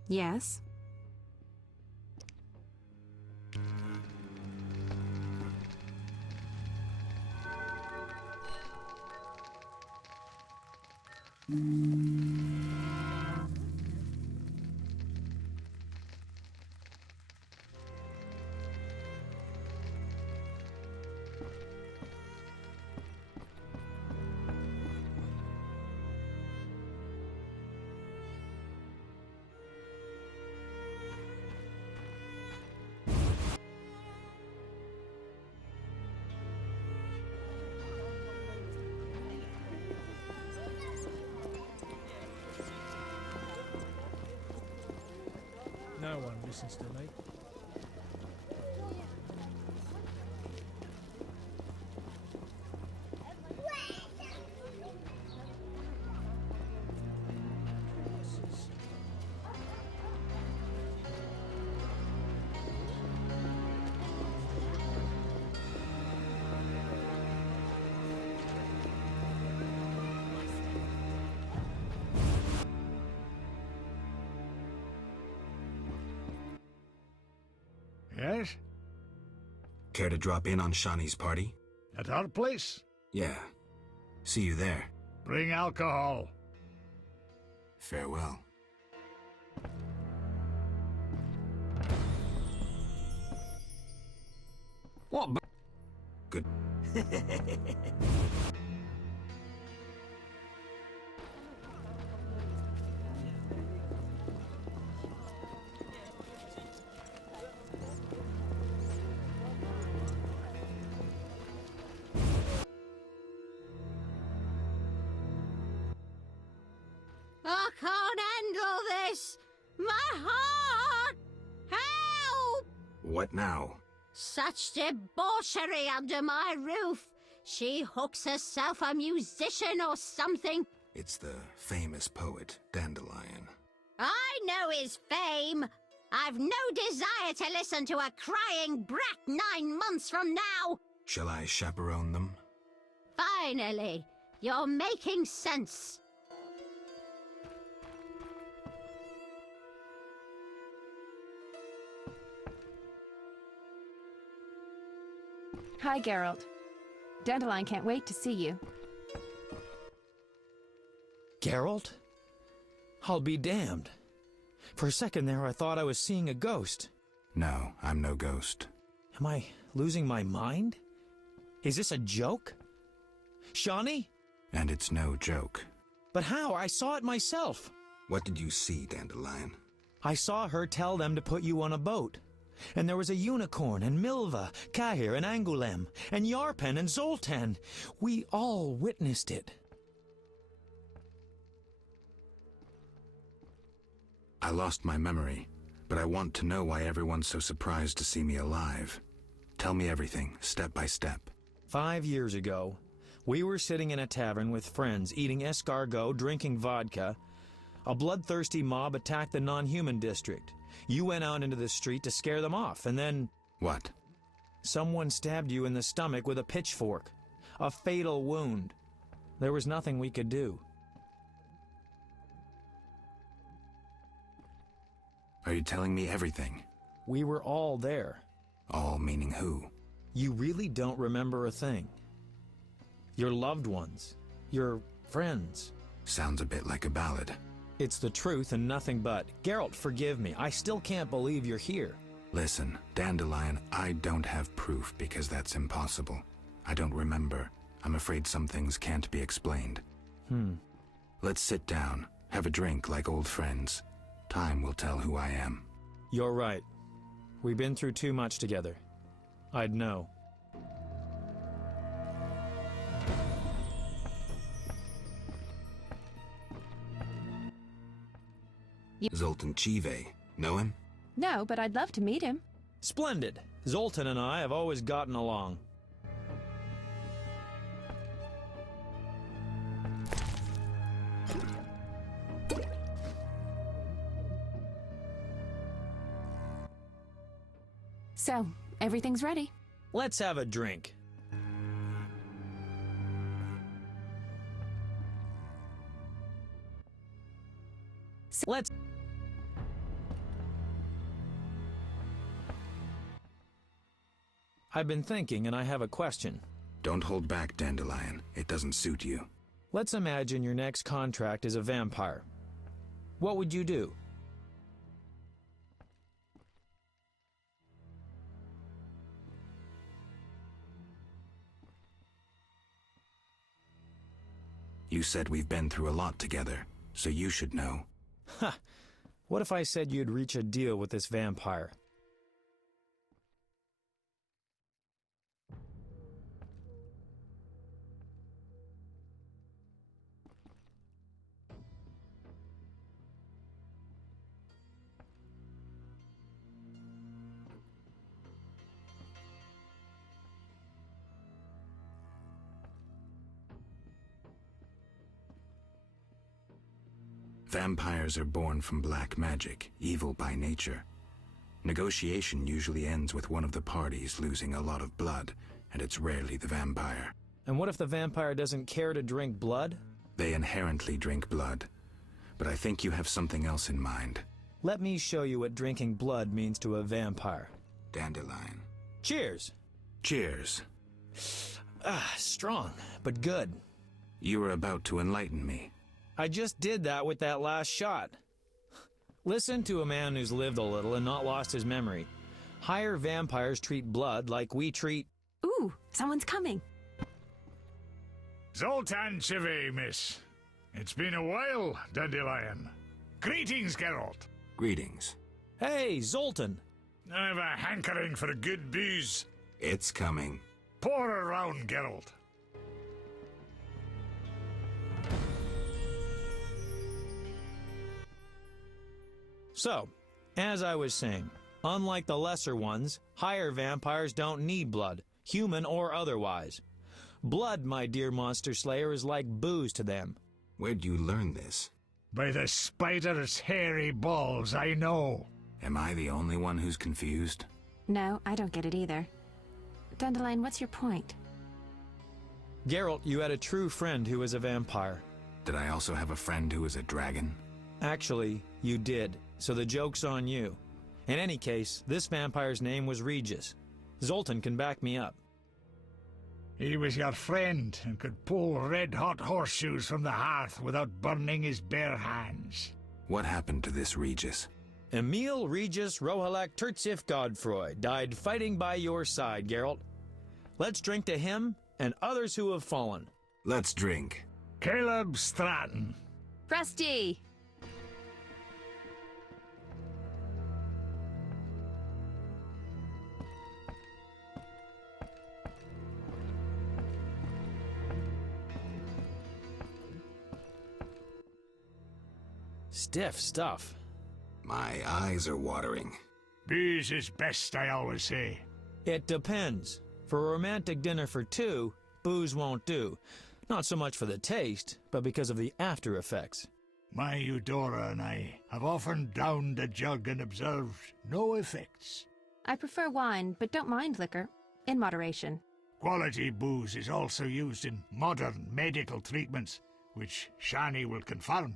Yes? No one listens to me. Yes? Care to drop in on Shawnee's party? At our place? Yeah. See you there. Bring alcohol. Farewell. What? Good. I can't handle this! My heart! Help! What now? Such debauchery under my roof! She hooks herself a musician or something. It's the famous poet, Dandelion. I know his fame. I've no desire to listen to a crying brat 9 months from now. Shall I chaperone them? Finally, you're making sense. Hi, Geralt. Dandelion can't wait to see you. Geralt? I'll be damned. For a second there, I thought I was seeing a ghost. No, I'm no ghost. Am I losing my mind? Is this a joke? Shawnee? And it's no joke. But how? I saw it myself. What did you see, Dandelion? I saw her tell them to put you on a boat. And there was a unicorn, and Milva, Cahir, and Angulem, and Yarpen, and Zoltan. We all witnessed it. I lost my memory, but I want to know why everyone's so surprised to see me alive. Tell me everything, step by step. 5 years ago, we were sitting in a tavern with friends, eating escargot, drinking vodka. A bloodthirsty mob attacked the non-human district. You went out into the street to scare them off, and then... What? Someone stabbed you in the stomach with a pitchfork. A fatal wound. There was nothing we could do. Are you telling me everything? We were all there. All meaning who? You really don't remember a thing. Your loved ones. Your friends. Sounds a bit like a ballad. It's the truth and nothing but. Geralt, forgive me. I still can't believe you're here. Listen, Dandelion, I don't have proof because that's impossible. I don't remember. I'm afraid some things can't be explained. Let's sit down, have a drink like old friends. Time will tell who I am. You're right. We've been through too much together. I'd know. Zoltan Chive. Know him? No, but I'd love to meet him. Splendid. Zoltan and I have always gotten along. So, everything's ready. Let's have a drink. Let's... I've been thinking, and I have a question. Don't hold back, Dandelion. It doesn't suit you. Let's imagine your next contract is a vampire. What would you do? You said we've been through a lot together, so you should know. Ha! What if I said you'd reach a deal with this vampire? Vampires are born from black magic, evil by nature. Negotiation usually ends with one of the parties losing a lot of blood, and it's rarely the vampire. And what if the vampire doesn't care to drink blood? They inherently drink blood. But I think you have something else in mind. Let me show you what drinking blood means to a vampire. Dandelion. Cheers! Cheers. Strong, but good. You were about to enlighten me. I just did that with that last shot. Listen to a man who's lived a little and not lost his memory. Higher vampires treat blood like we treat... Ooh, someone's coming. Zoltan Chive, miss. It's been a while, Dandelion. Greetings, Geralt. Greetings. Hey, Zoltan. I have a hankering for good booze. It's coming. Pour around, Geralt. So, as I was saying, unlike the lesser ones, higher vampires don't need blood, human or otherwise. Blood, my dear monster slayer, is like booze to them. Where'd you learn this? By the spider's hairy balls, I know. Am I the only one who's confused? No, I don't get it either. Dandelion, what's your point? Geralt, you had a true friend who was a vampire. Did I also have a friend who was a dragon? Actually, you did, so the joke's on you. In any case, this vampire's name was Regis. Zoltan can back me up. He was your friend and could pull red-hot horseshoes from the hearth without burning his bare hands. What happened to this Regis? Emil Regis Rohalak Tertsif Godfroy died fighting by your side, Geralt. Let's drink to him and others who have fallen. Let's drink. Caleb Stratton. Rusty! Stiff stuff. My eyes are watering. Booze is best, I always say. It depends. For a romantic dinner for two, booze won't do. Not so much for the taste, but because of the after effects. My Eudora and I have often downed a jug and observed no effects. I prefer wine, but don't mind liquor. In moderation. Quality booze is also used in modern medical treatments, which Shani will confirm.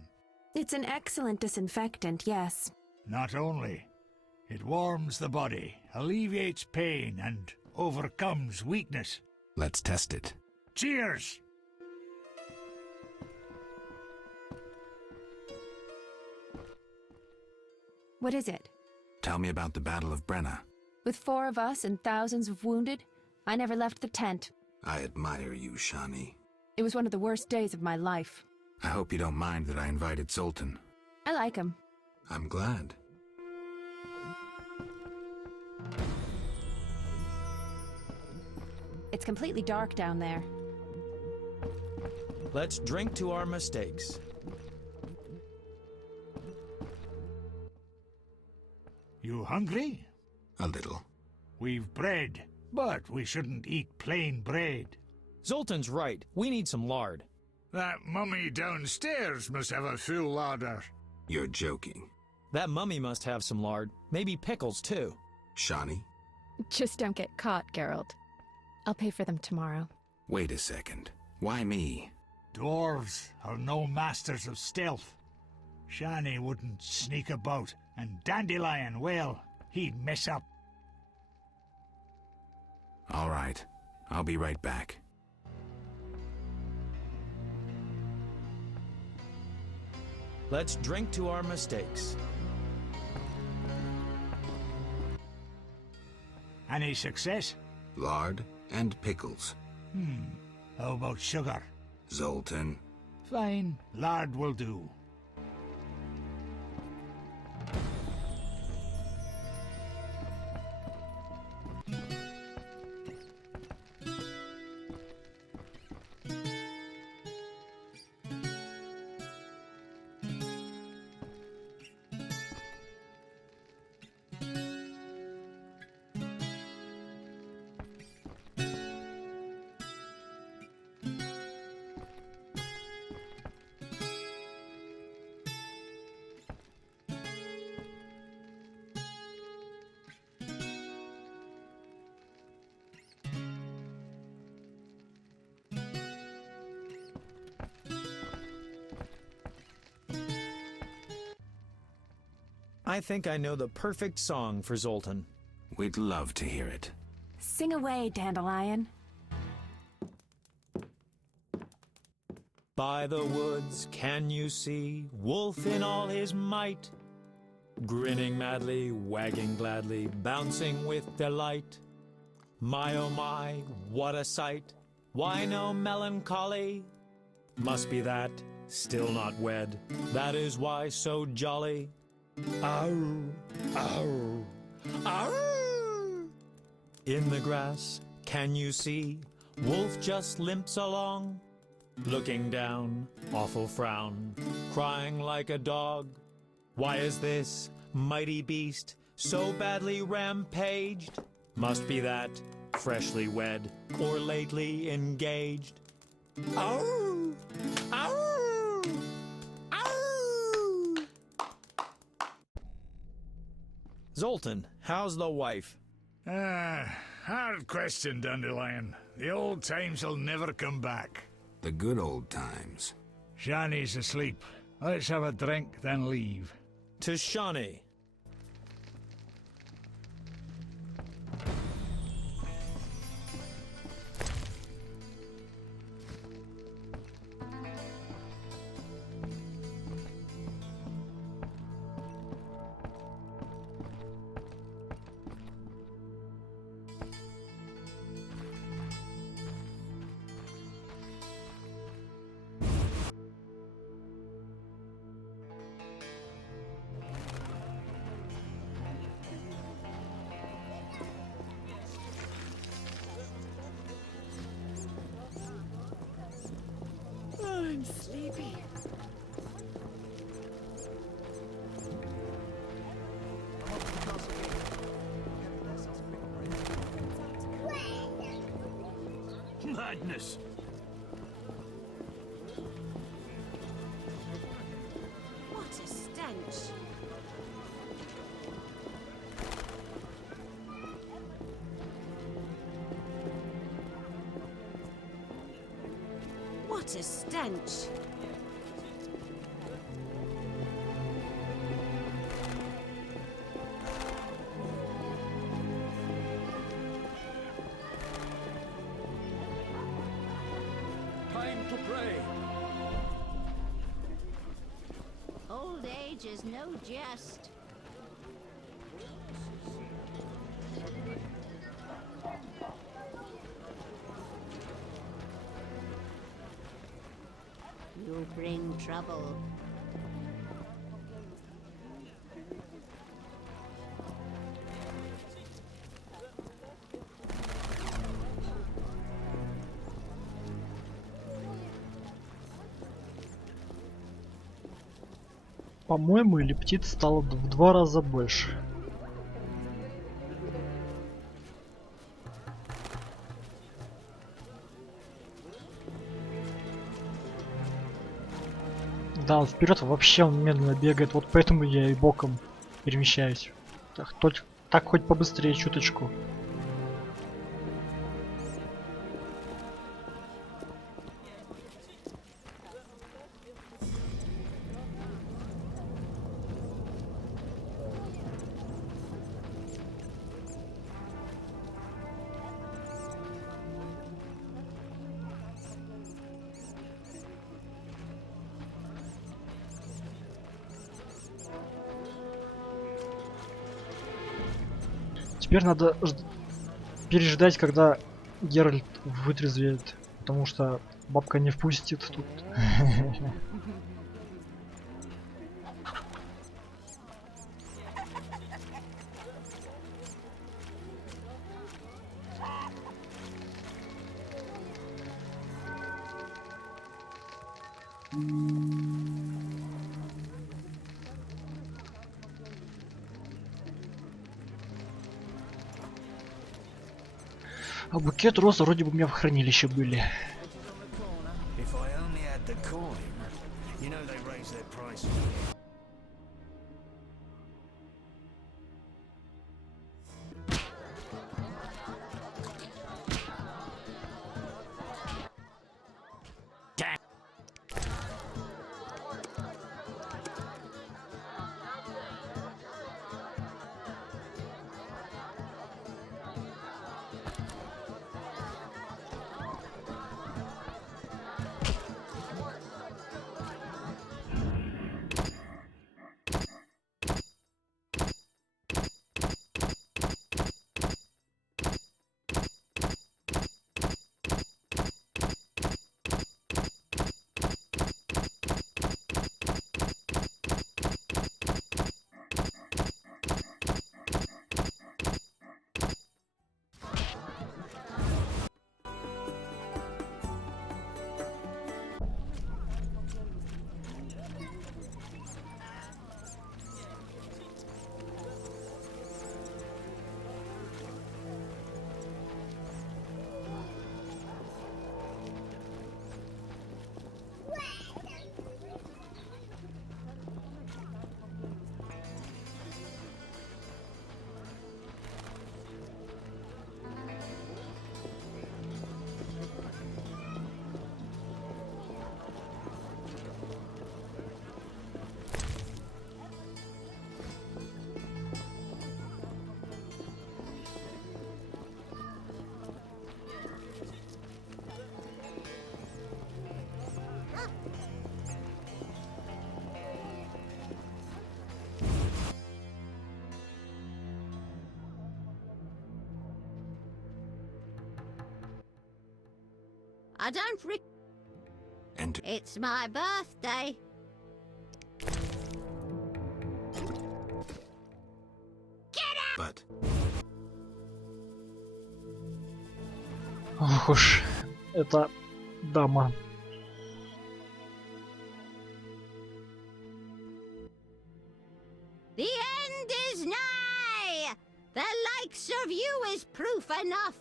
It's an excellent disinfectant, yes. Not only. It warms the body, alleviates pain, and overcomes weakness. Let's test it. Cheers! What is it? Tell me about the Battle of Brenna. With 4 of us and thousands of wounded, I never left the tent. I admire you, Shani. It was one of the worst days of my life. I hope you don't mind that I invited Zoltan. I like him. I'm glad. It's completely dark down there. Let's drink to our mistakes. You hungry? A little. We've bread, but we shouldn't eat plain bread. Zoltan's right. We need some lard. That mummy downstairs must have a full larder. You're joking. That mummy must have some lard. Maybe pickles, too. Shani? Just don't get caught, Geralt. I'll pay for them tomorrow. Wait a second. Why me? Dwarves are no masters of stealth. Shani wouldn't sneak about, and Dandelion, well, he'd mess up. All right. I'll be right back. Let's drink to our mistakes. Any success? Lard and pickles. How about sugar? Zoltan. Fine, lard will do. I think I know the perfect song for Zoltan. We'd love to hear it. Sing away, Dandelion. By the woods can you see Wolf in all his might, grinning madly, wagging gladly, bouncing with delight. My oh my, what a sight! Why no melancholy? Must be that, still not wed, that is why so jolly. Ow, ow, ow! In the grass, can you see? Wolf just limps along, looking down, awful frown, crying like a dog. Why is this mighty beast so badly rampaged? Must be that, freshly wed, or lately engaged. Ow! Ow! Zoltan, how's the wife? Hard question, Dandelion. The old times will never come back. The good old times. Shani's asleep. Let's have a drink, then leave. To Shani. madness. What a stench! What a stench! Time to pray. Old age is no jest. You bring trouble. По-моему, или птиц стало в 2 раза больше. Да, он вперед вообще он медленно бегает, вот поэтому я и боком перемещаюсь. Так хоть побыстрее чуточку. Теперь надо переждать, когда Геральт вытрезвеет, потому что бабка не впустит тут. А букет роз вроде бы у меня в хранилище были. I don't Enter. It's my birthday. But Ох уж, это дама. The end is nigh. The likes of you is proof enough.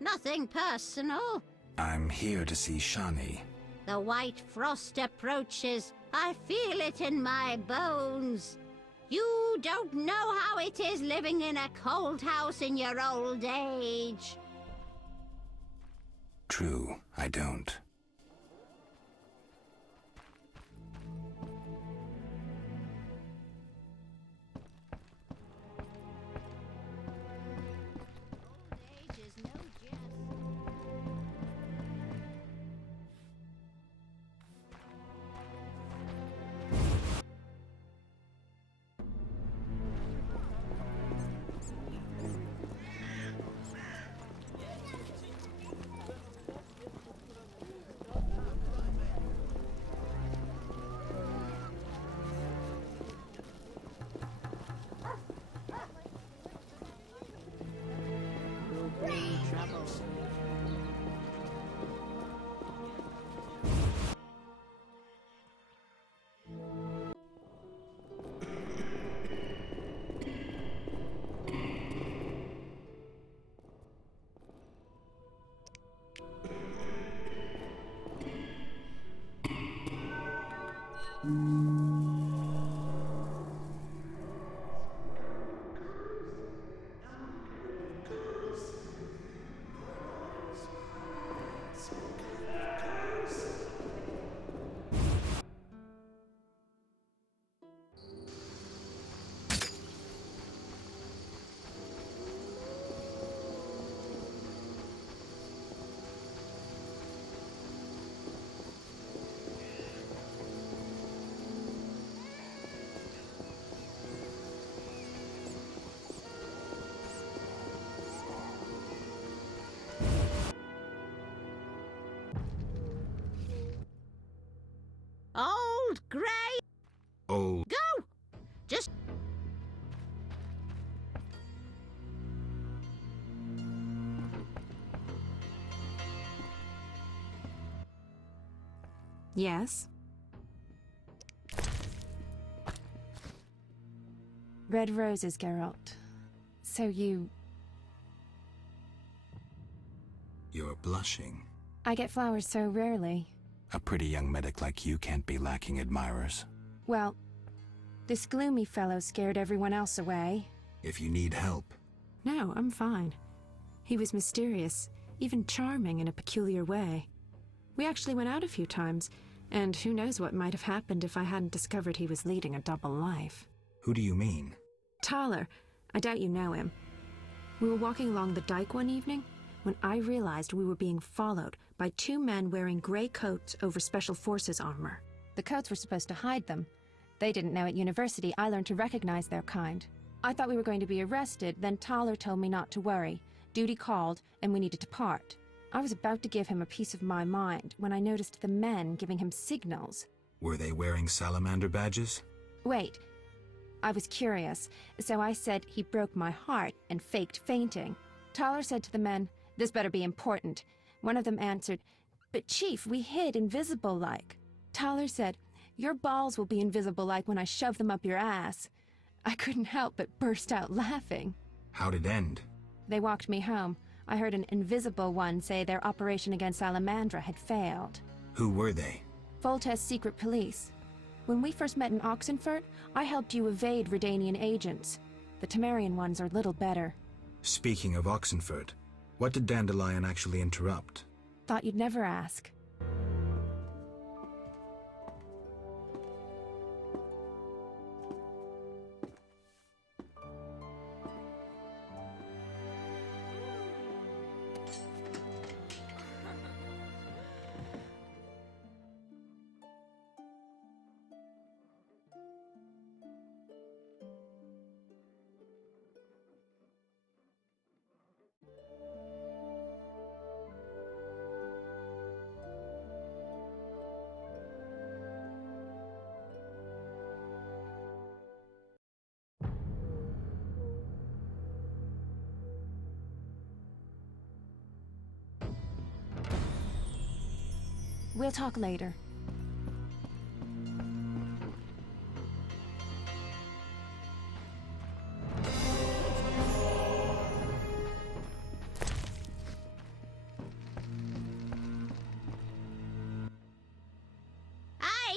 Nothing personal. I'm here to see Shani. The white frost approaches. I feel it in my bones. You don't know how it is living in a cold house in your old age. True, I don't. Old grey. Old. Go! Just. Yes? Red roses, Geralt. So you... You're blushing. I get flowers so rarely. A pretty young medic like you can't be lacking admirers. Well, this gloomy fellow scared everyone else away. If you need help. No, I'm fine. He was mysterious, even charming in a peculiar way. We actually went out a few times, and who knows what might have happened if I hadn't discovered he was leading a double life. Who do you mean? Thaler. I doubt you know him. We were walking along the dike one evening when I realized we were being followed by two men wearing gray coats over Special Forces armor. The coats were supposed to hide them. They didn't know at university I learned to recognize their kind. I thought we were going to be arrested, then Thaler told me not to worry. Duty called, and we needed to part. I was about to give him a piece of my mind when I noticed the men giving him signals. Were they wearing salamander badges? Wait. I was curious, so I said he broke my heart and faked fainting. Thaler said to the men, "This better be important." One of them answered, "But Chief, we hid invisible-like." Thaler said, "Your balls will be invisible-like when I shove them up your ass." I couldn't help but burst out laughing. How'd it end? They walked me home. I heard an invisible one say their operation against Salamandra had failed. Who were they? Volta's secret police. When we first met in Oxenfurt, I helped you evade Redanian agents. The Temerian ones are little better. Speaking of Oxenfurt, what did Dandelion actually interrupt? Thought you'd never ask. We'll talk later.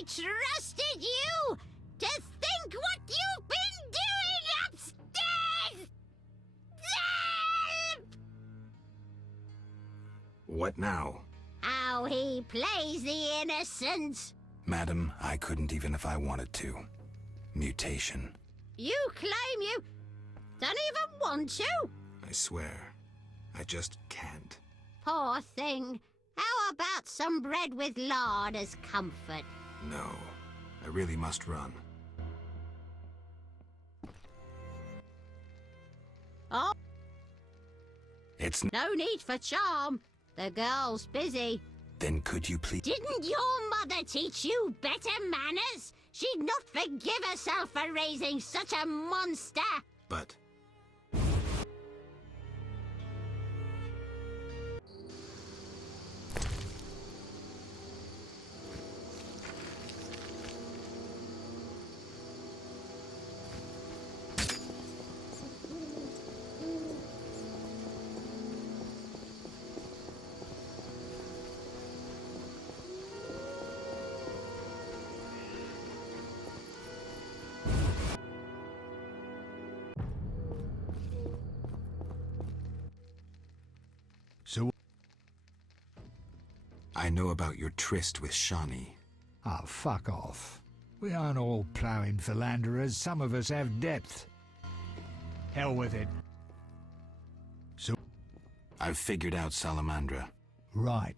trusted you! To think what you've been doing upstairs! Help! What now? How he plays the innocent! Madam, I couldn't even if I wanted to. Mutation. You claim you don't even want to? I swear. I just can't. Poor thing. How about some bread with lard as comfort? No. I really must run. Oh, It's no need for charm. The girl's busy. Then could you please... Didn't your mother teach you better manners? She'd not forgive herself for raising such a monster. But... So... I know about your tryst with Shawnee. Oh, fuck off. We aren't all ploughing philanderers. Some of us have depth. Hell with it. So... I've figured out Salamandra. Right.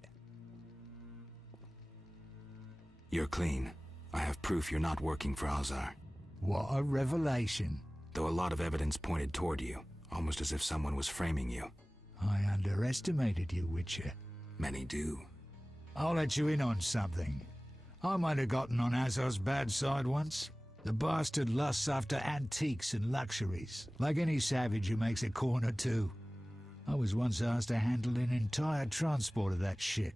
You're clean. I have proof you're not working for Alzar. What a revelation. Though a lot of evidence pointed toward you, almost as if someone was framing you. I underestimated you, Witcher. Many do. I'll let you in on something. I might have gotten on Azor's bad side once. The bastard lusts after antiques and luxuries, like any savage who makes a corner too. I was once asked to handle an entire transport of that shit.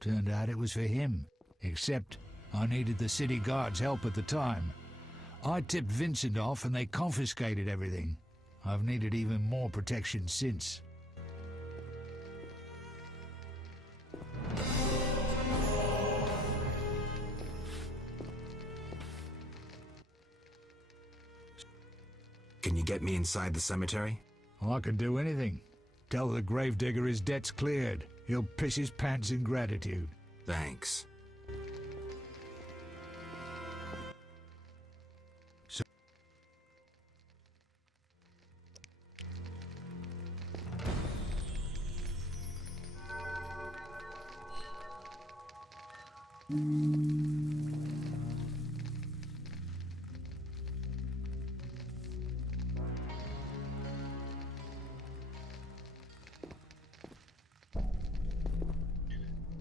Turned out it was for him, except I needed the city guard's help at the time. I tipped Vincent off and they confiscated everything. I've needed even more protection since. Can you get me inside the cemetery? I can do anything. Tell the gravedigger his debt's cleared. He'll piss his pants in gratitude. Thanks.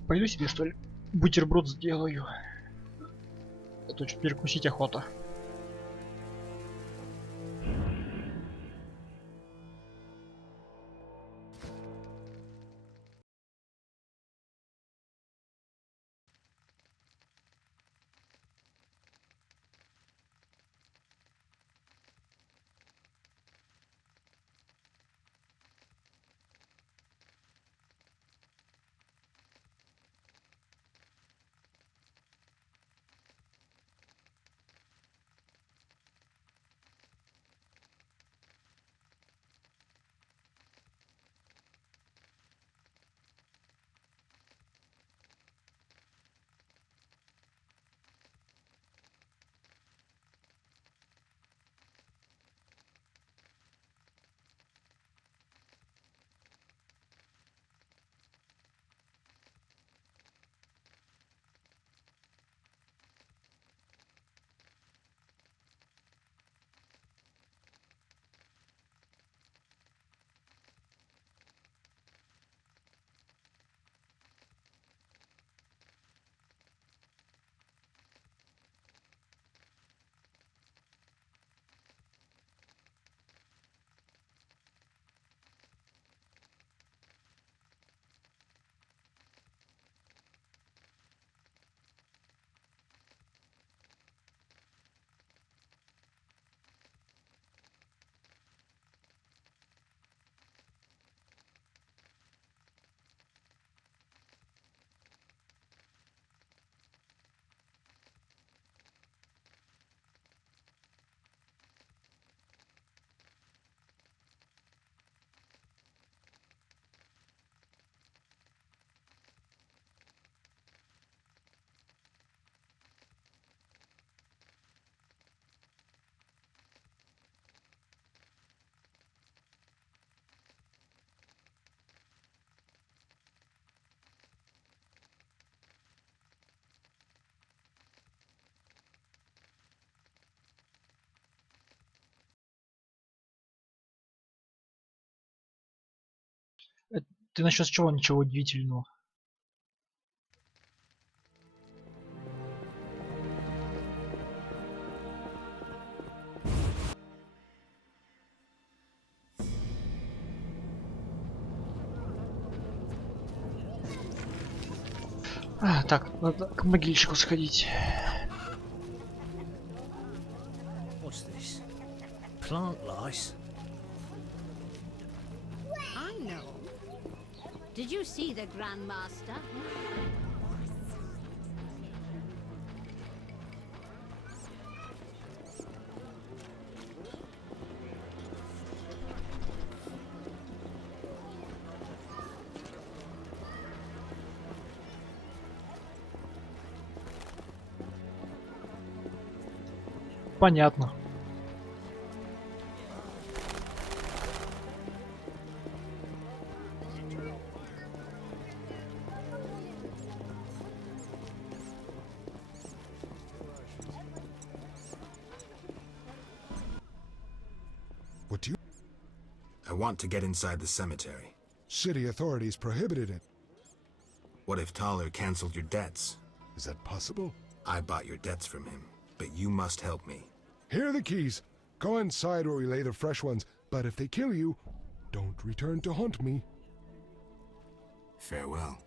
Пойду себе, что ли, бутерброд сделаю. А то что перекусить охота. Ты насчет чего ничего удивительного? Так, надо к могильщику сходить. What's this? Plant lice? I know. Did you see the Grandmaster? Понятно. What do you... I want to get inside the cemetery. City authorities prohibited it. What if Thaler canceled your debts? Is that possible? I bought your debts from him, but you must help me. Here are the keys. Go inside where we lay the fresh ones, but if they kill you, don't return to haunt me. Farewell.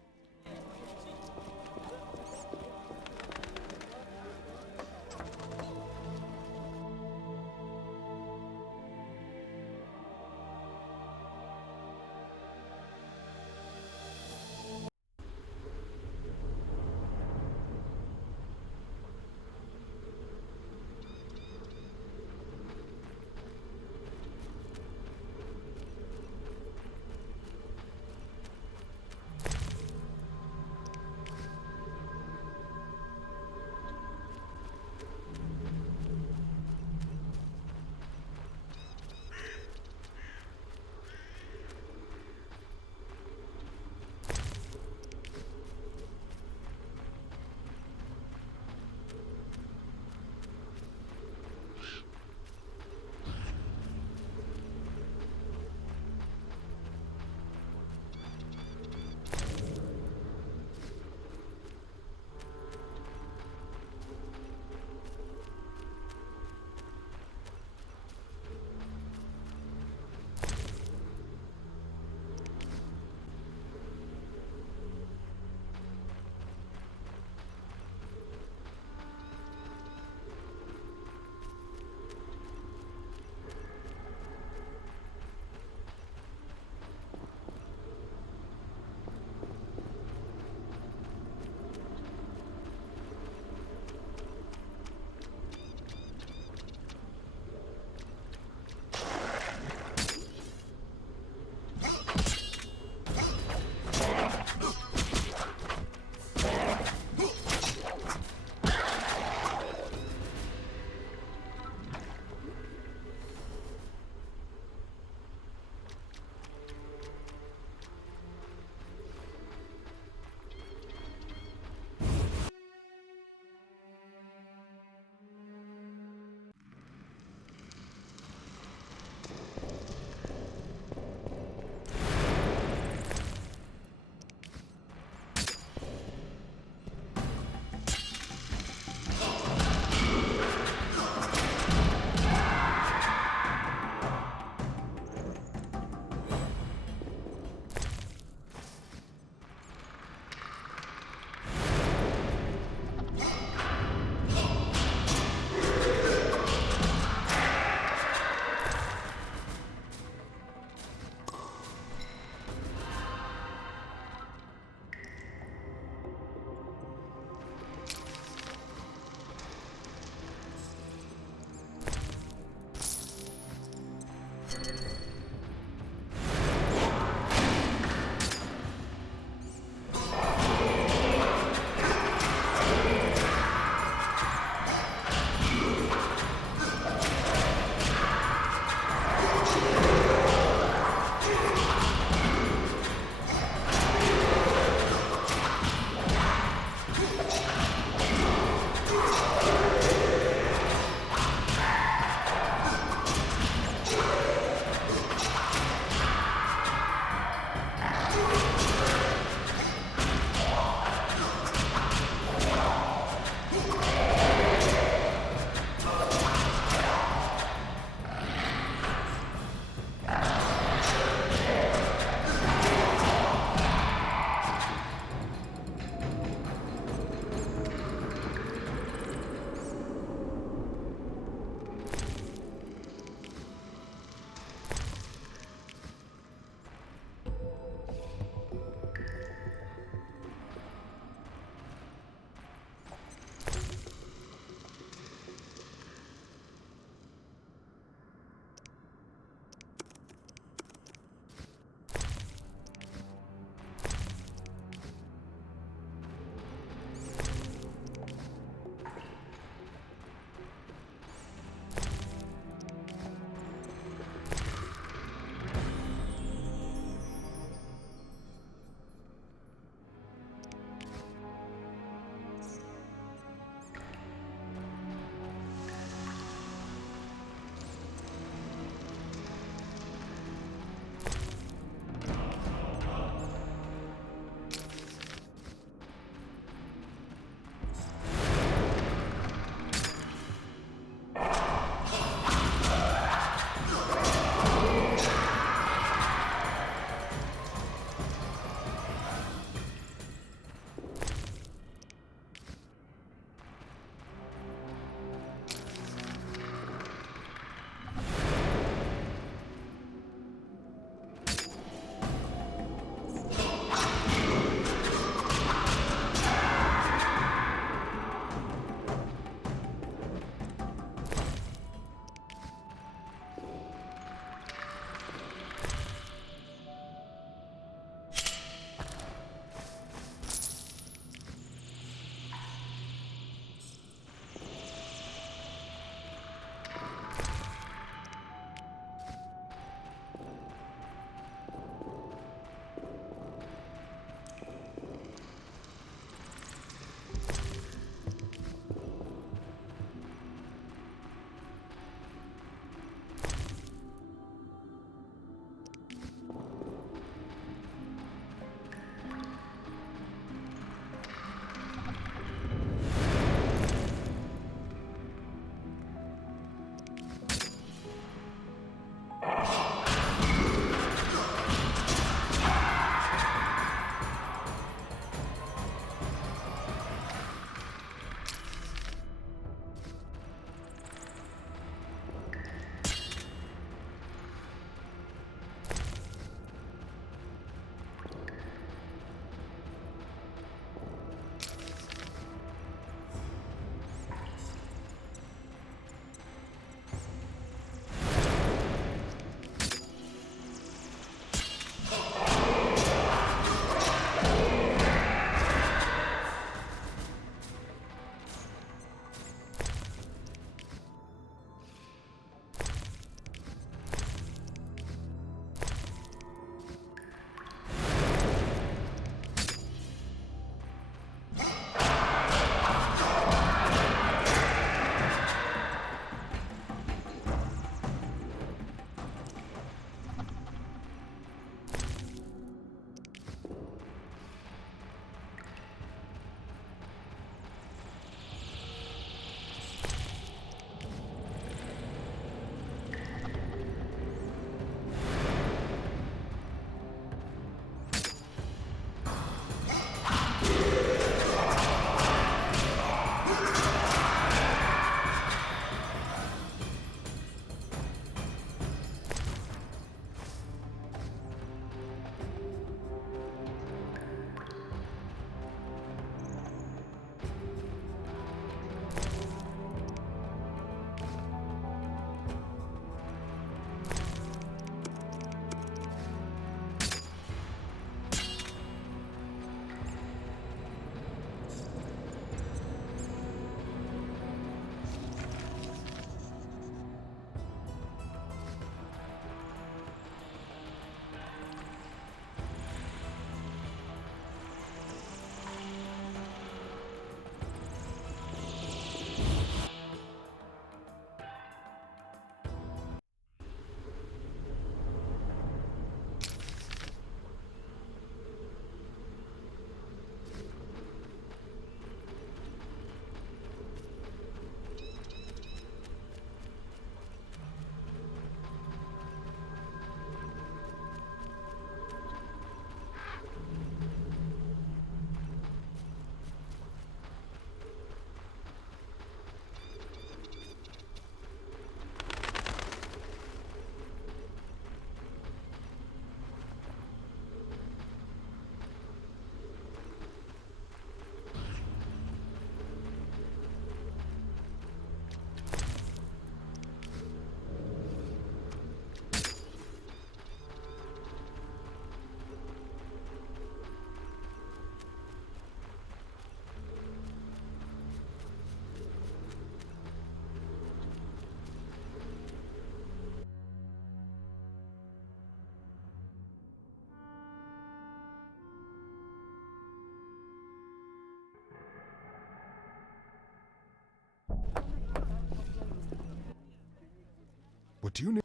What do you need?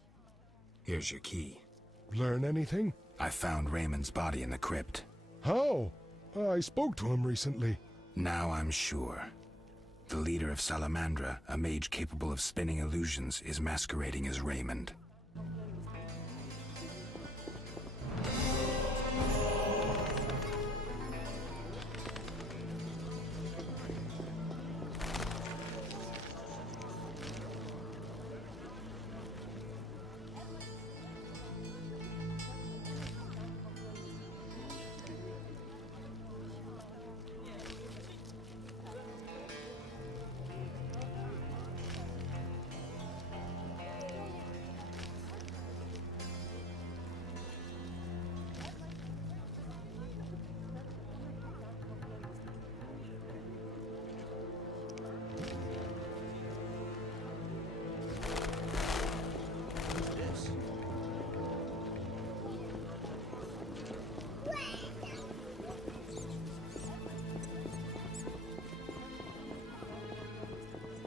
Here's your key. Learn anything? I found Raymond's body in the crypt. How? I spoke to him recently. Now I'm sure. The leader of Salamandra, a mage capable of spinning illusions, is masquerading as Raymond.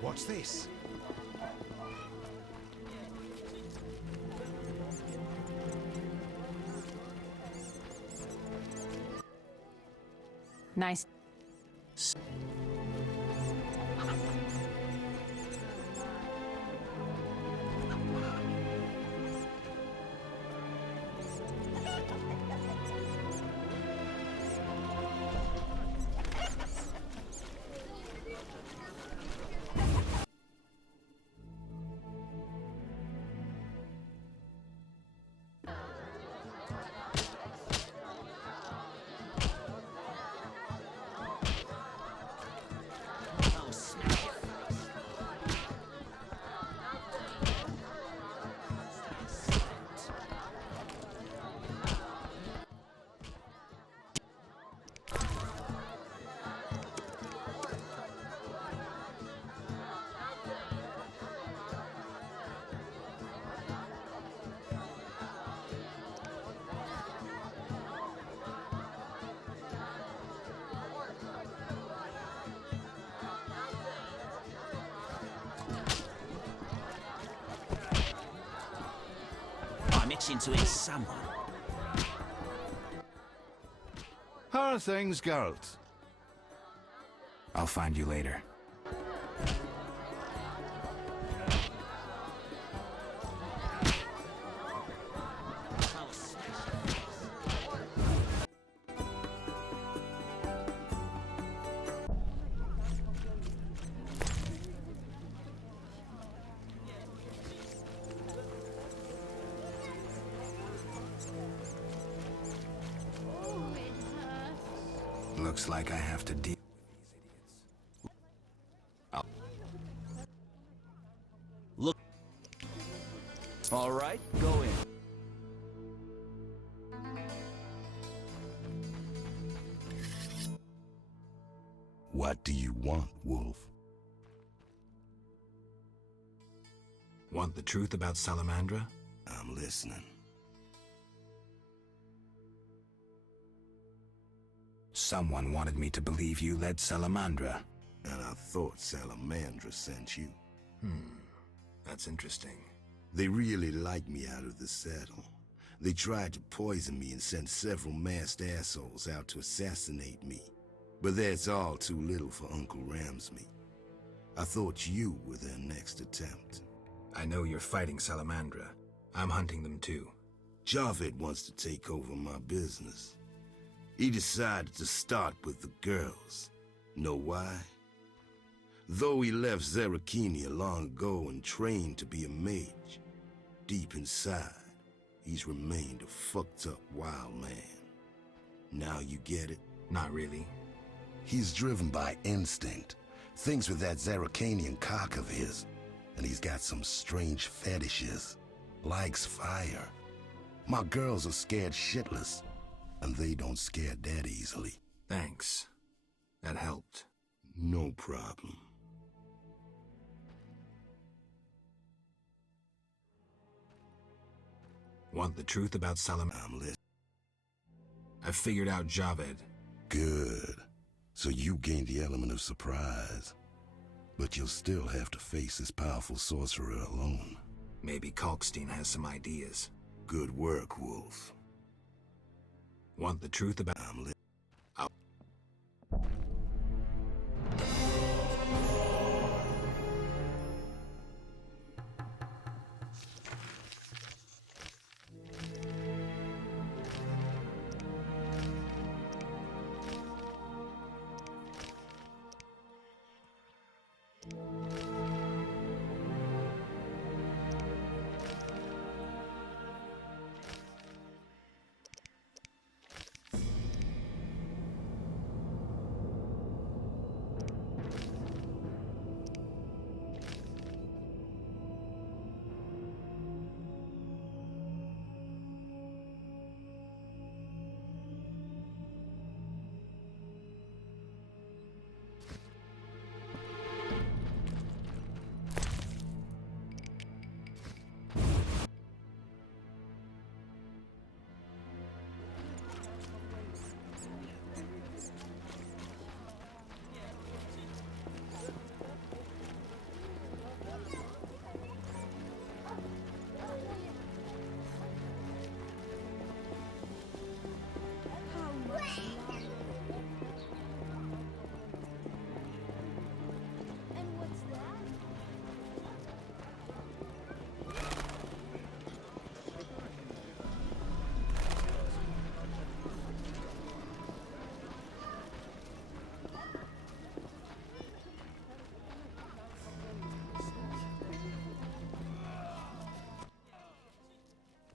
What's this? Nice. I'm itching to eat someone. How are things, girls? I'll find you later. Looks like I have to deal with these idiots. Look. All right, go in. What do you want, Wolf? Want the truth about Salamandra? I'm listening. Someone wanted me to believe you led Salamandra. And I thought Salamandra sent you. That's interesting. They really like me out of the saddle. They tried to poison me and sent several masked assholes out to assassinate me. But that's all too little for Uncle Ramsey. I thought you were their next attempt. I know you're fighting Salamandra. I'm hunting them too. Javed wants to take over my business. He decided to start with the girls. Know why? Though he left Zarakini long ago and trained to be a mage, deep inside, he's remained a fucked up wild man. Now you get it? Not really. He's driven by instinct. Thinks with that Zarakanian cock of his. And he's got some strange fetishes. Likes fire. My girls are scared shitless. And they don't scare that easily. Thanks. That helped. No problem. Want the truth about Salamandra? I'm listening. I figured out Javed. Good. So you gained the element of surprise. But you'll still have to face this powerful sorcerer alone. Maybe Kalkstein has some ideas. Good work, Wolf. Want the truth about...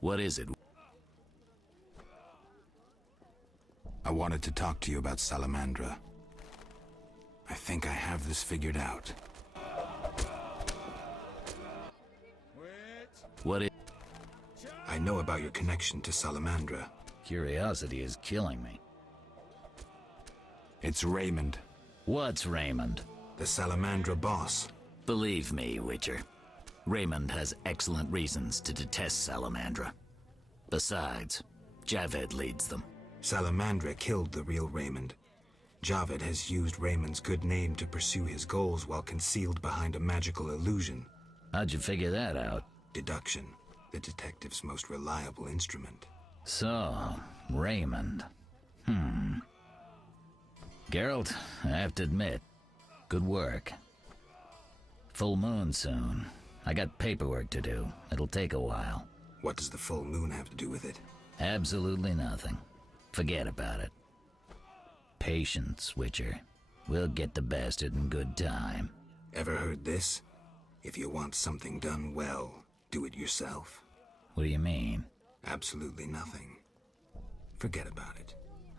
What is it? I wanted to talk to you about Salamandra. I think I have this figured out. What is... I know about your connection to Salamandra. Curiosity is killing me. It's Raymond. What's Raymond? The Salamandra boss. Believe me, Witcher. Raymond has excellent reasons to detest Salamandra. Besides, Javed leads them. Salamandra killed the real Raymond. Javed has used Raymond's good name to pursue his goals while concealed behind a magical illusion. How'd you figure that out? Deduction, the detective's most reliable instrument. So, Raymond. Geralt, I have to admit, good work. Full moon soon. I got paperwork to do. It'll take a while. What does the full moon have to do with it? Absolutely nothing. Forget about it. Patience, Witcher. We'll get the bastard in good time. Ever heard this? If you want something done well, do it yourself. What do you mean? Absolutely nothing. Forget about it.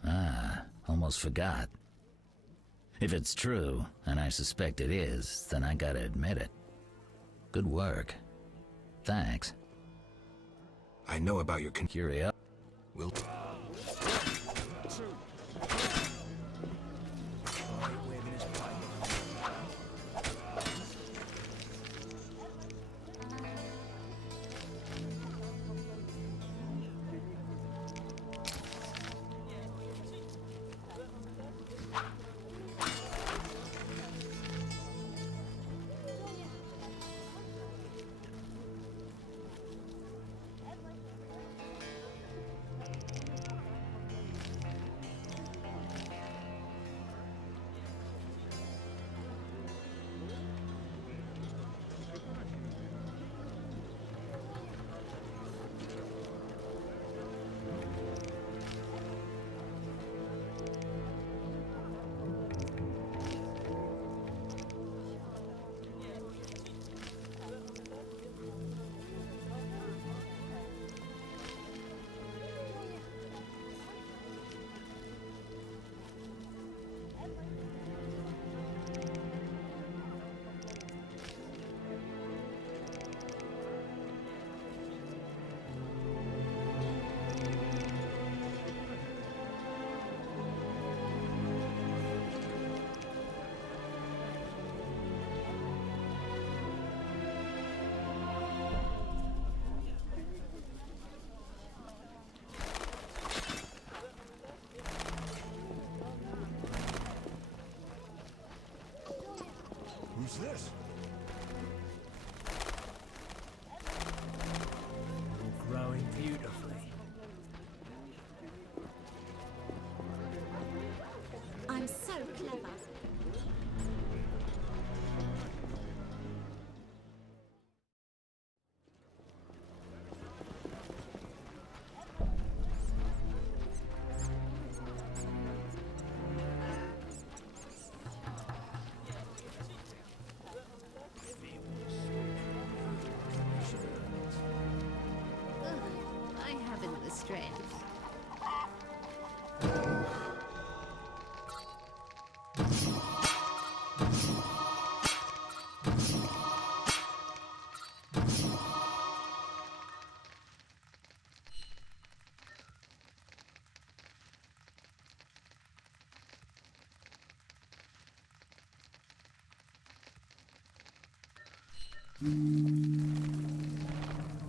Ah, almost forgot. If it's true, and I suspect it is, then I gotta admit it. Good work. Thanks. I know about your curiosity. Will... strength.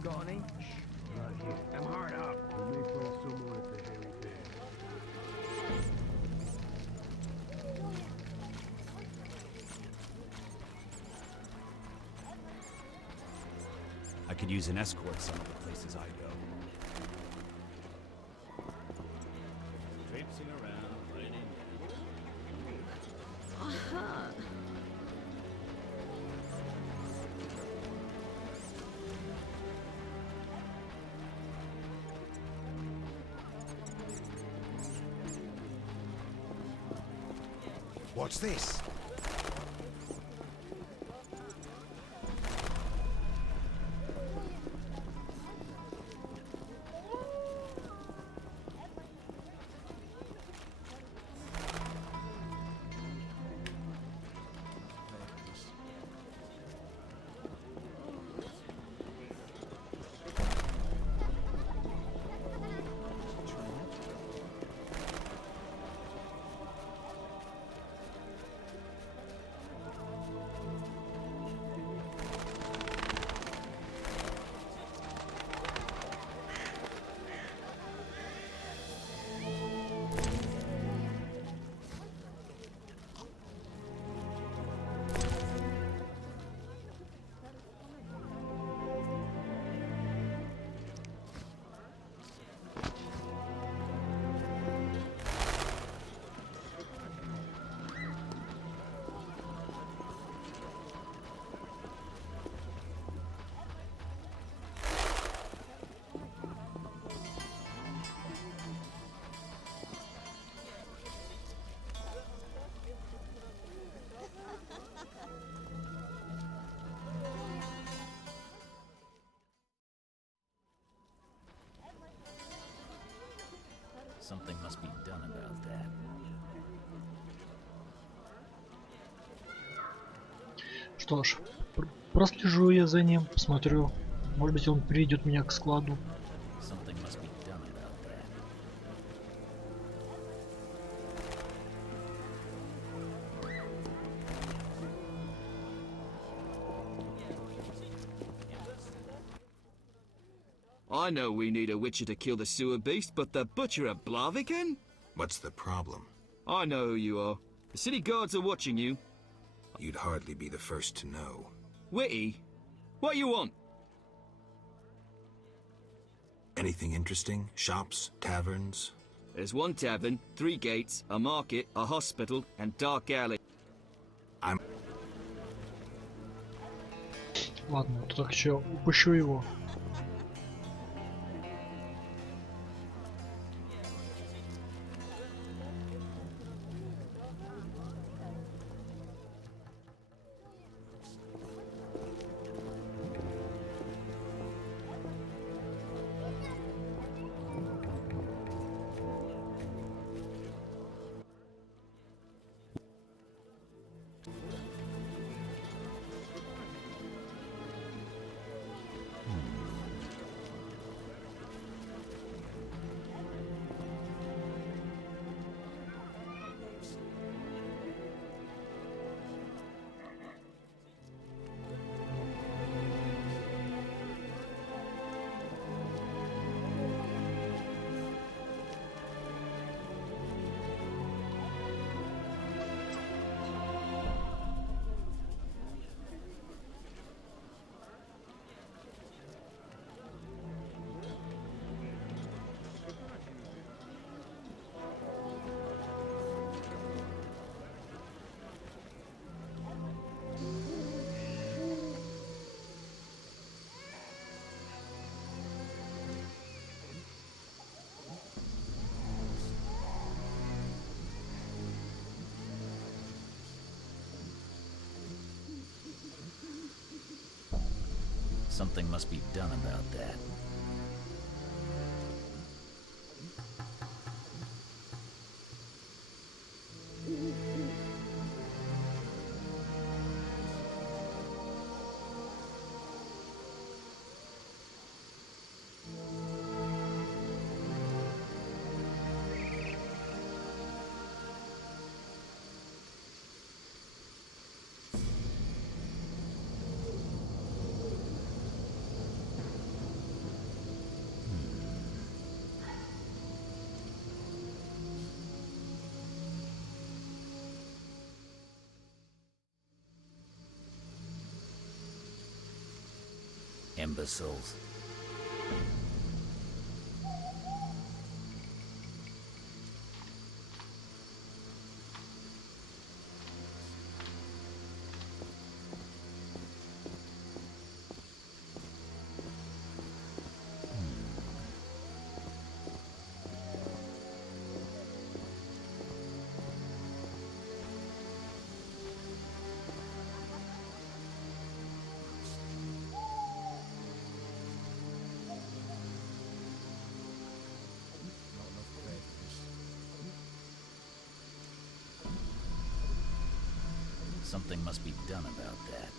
Got any? Not here. I'm hard up. We may find someone at the hairy bear. I could use an escort some of the places I go. Traipsing around, raining. Uh-huh. What's this? Something must be done about that. Что ж, прослежу я за ним, посмотрю. Может быть, он приведет меня к складу. Something must be done about that. I know we need a witcher to kill the sewer beast, but the butcher of Blaviken? What's the problem? I know who you are. The city guards are watching you. You'd hardly be the first to know. Witty? What you want? Anything interesting? Shops? Taverns? There's one tavern, 3 gates, a market, a hospital, and dark alley. I'm... Ладно, то так еще упущу его. Something must be done about that. Imbeciles. Something must be done about that.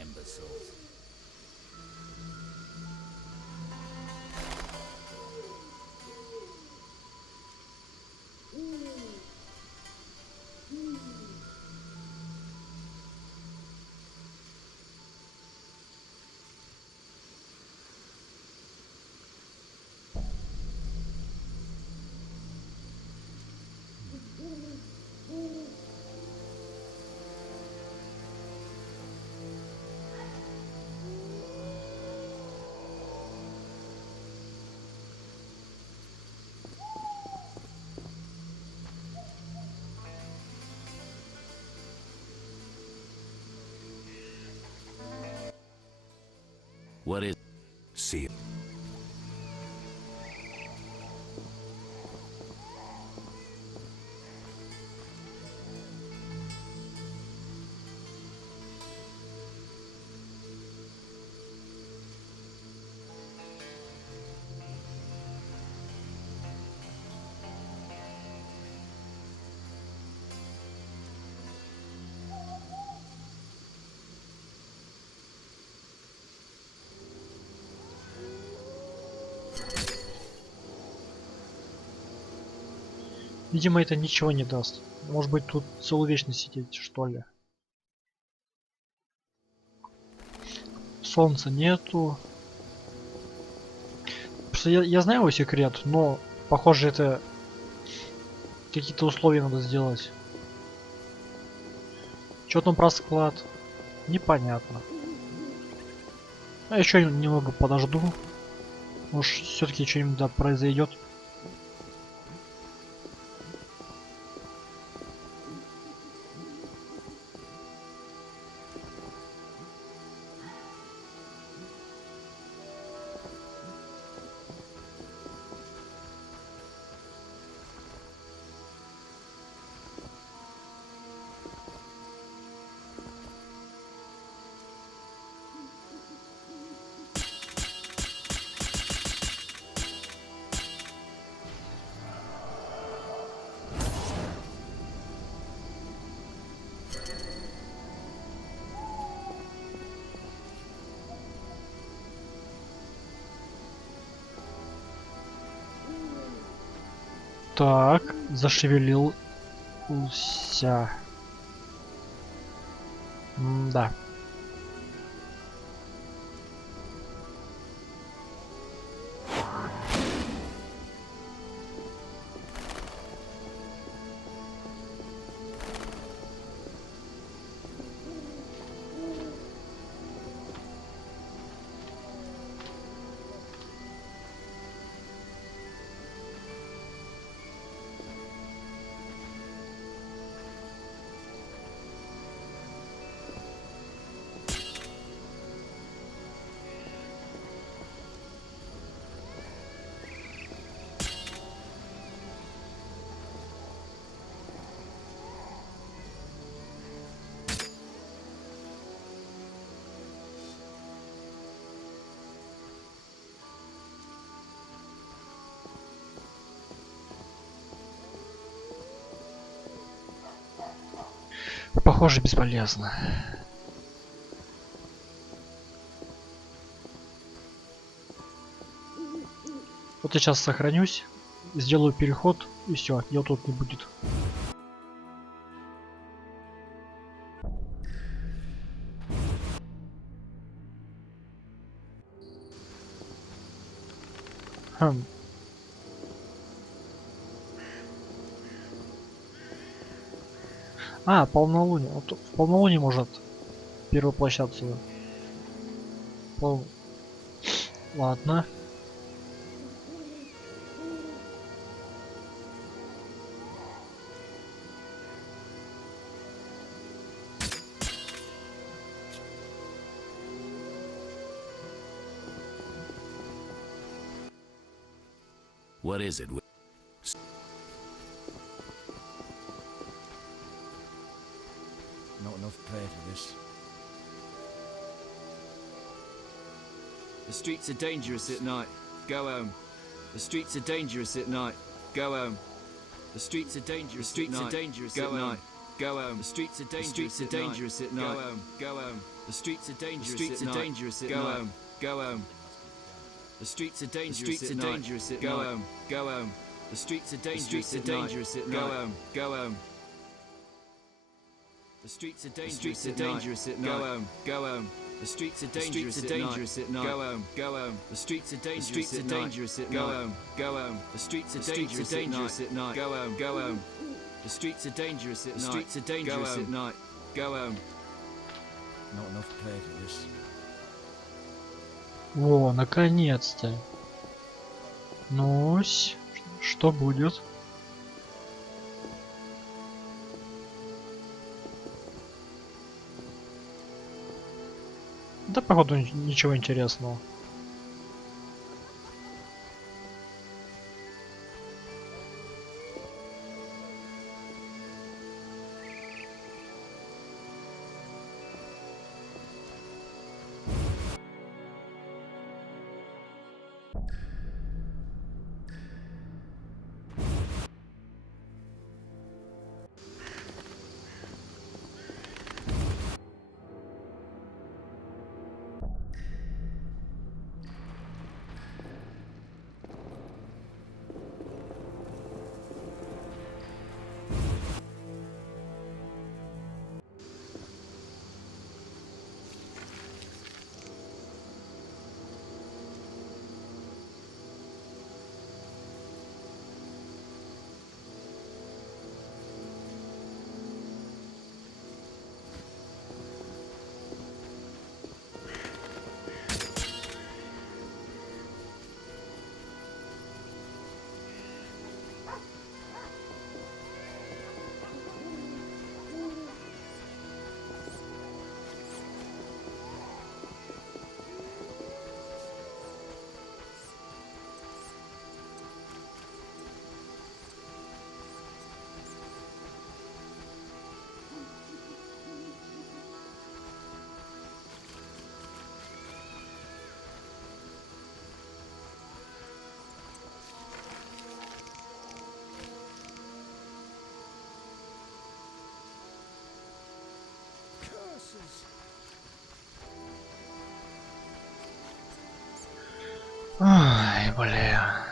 Imbeciles. What is... See it. Видимо, это ничего не даст. Может быть, тут целую вечность сидеть, что ли. Солнца нету. Просто я знаю его секрет, но похоже, это какие-то условия надо сделать. Что там про склад? Непонятно. А еще немного подожду. Может, все-таки что-нибудь да произойдет. Так, зашевелился. Да. похоже, бесполезно. Вот я сейчас сохранюсь, сделаю переход, и все, его тут не будет. Хм. А, полнолуние. Вот в полнолуние может перевоплощаться. Ладно. What is it? Not enough pay for this. The streets are dangerous at night. Go home. The streets are dangerous at night. Go home. The streets are dangerous. The streets are dangerous at night. Go home. The streets are dangerous at night. Go home. Go home. The streets are dangerous at night. Go home. Go home. The streets are dangerous at night. Go home. Go home. The streets are dangerous at night. Go home. Go home. The streets are dangerous at night. Go home. Go home. The streets are dangerous at night. Go home. Go home. The streets are dangerous at night. Go home. Go home. The streets are dangerous at night. Go home. Go home. The streets are dangerous at night. The streets are dangerous at night. Go home. Not enough pay for this. Во, наконец-то. Ну-сь, что будет? Да, походу, ничего интересного. Ай, бля.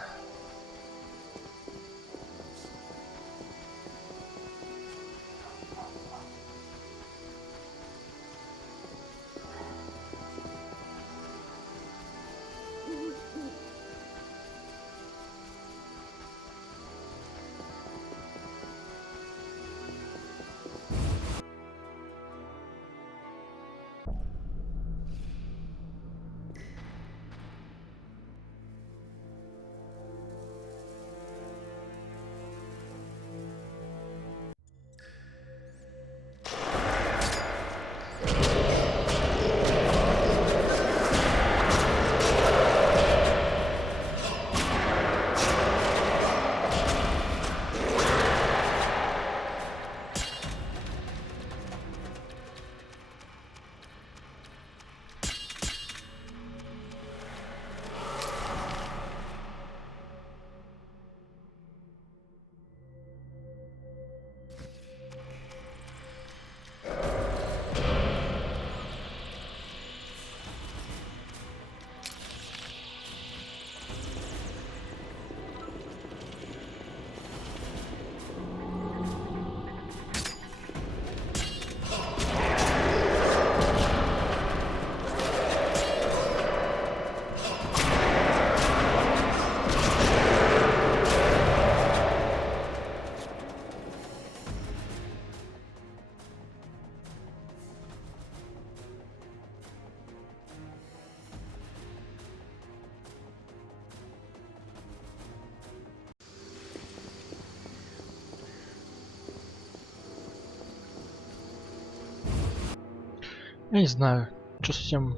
Я не знаю, что с этим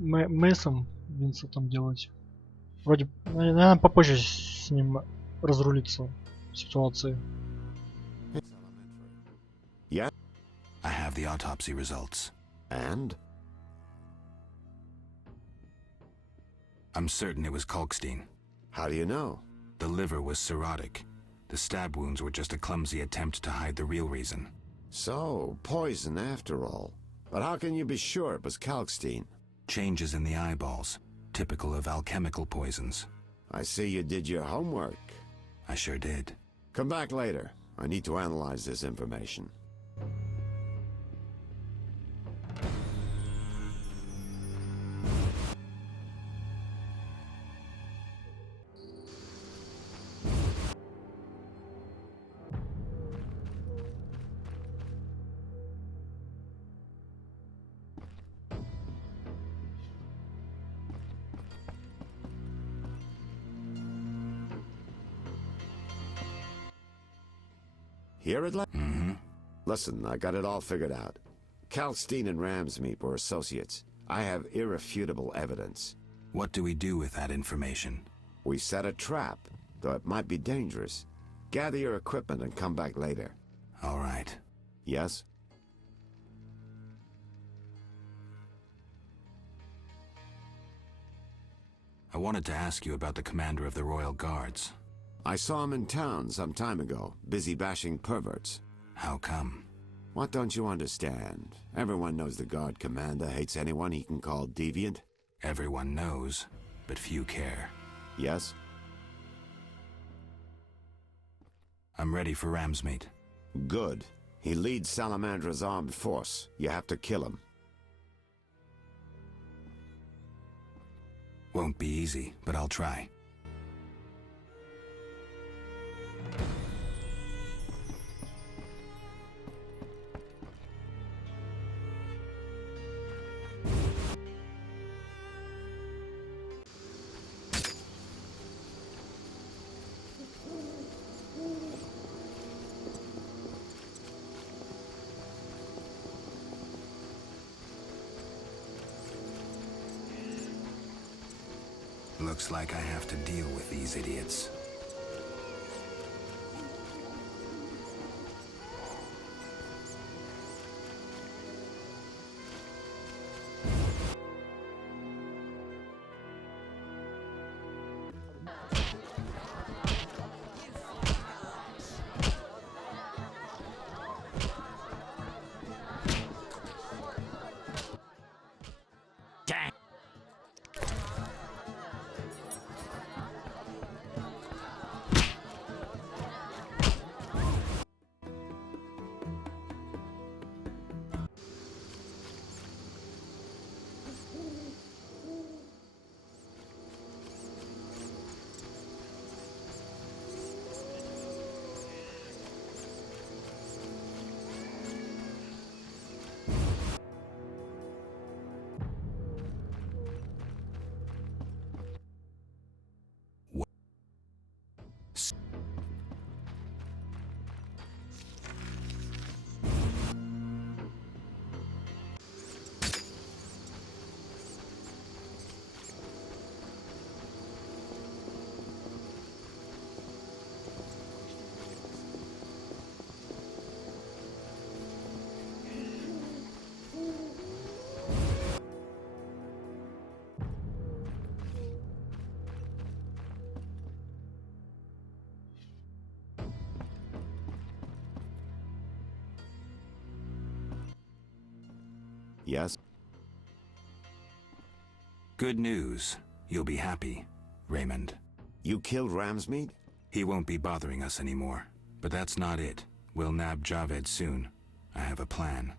Мэсом Винсентом делать. Вроде, наверное, попозже с ним разрулиться ситуации. Yeah? I have the autopsy results. And? I'm certain it was Kalkstein. How do you know? The liver was cirrhotic. The stab wounds were just a clumsy attempt to hide the real reason. So, poison after all. But how can you be sure it was Kalkstein? Changes in the eyeballs, typical of alchemical poisons. I see you did your homework. I sure did. Come back later. I need to analyze this information. Hear it? Mm-hmm. Listen, I got it all figured out. Kalkstein and Ramsmeet were associates. I have irrefutable evidence. What do we do with that information? We set a trap, though it might be dangerous. Gather your equipment and come back later. All right. Yes? I wanted to ask you about the commander of the Royal Guards. I saw him in town some time ago, busy bashing perverts. How come? What don't you understand? Everyone knows the Guard commander hates anyone he can call deviant. Everyone knows, but few care. Yes? I'm ready for Ramsmeet. Good. He leads Salamandra's armed force. You have to kill him. Won't be easy, but I'll try. Looks like I have to deal with these idiots. Yes? Good news. You'll be happy, Raymond. You killed Ramsmeet? He won't be bothering us anymore. But that's not it. We'll nab Javed soon. I have a plan.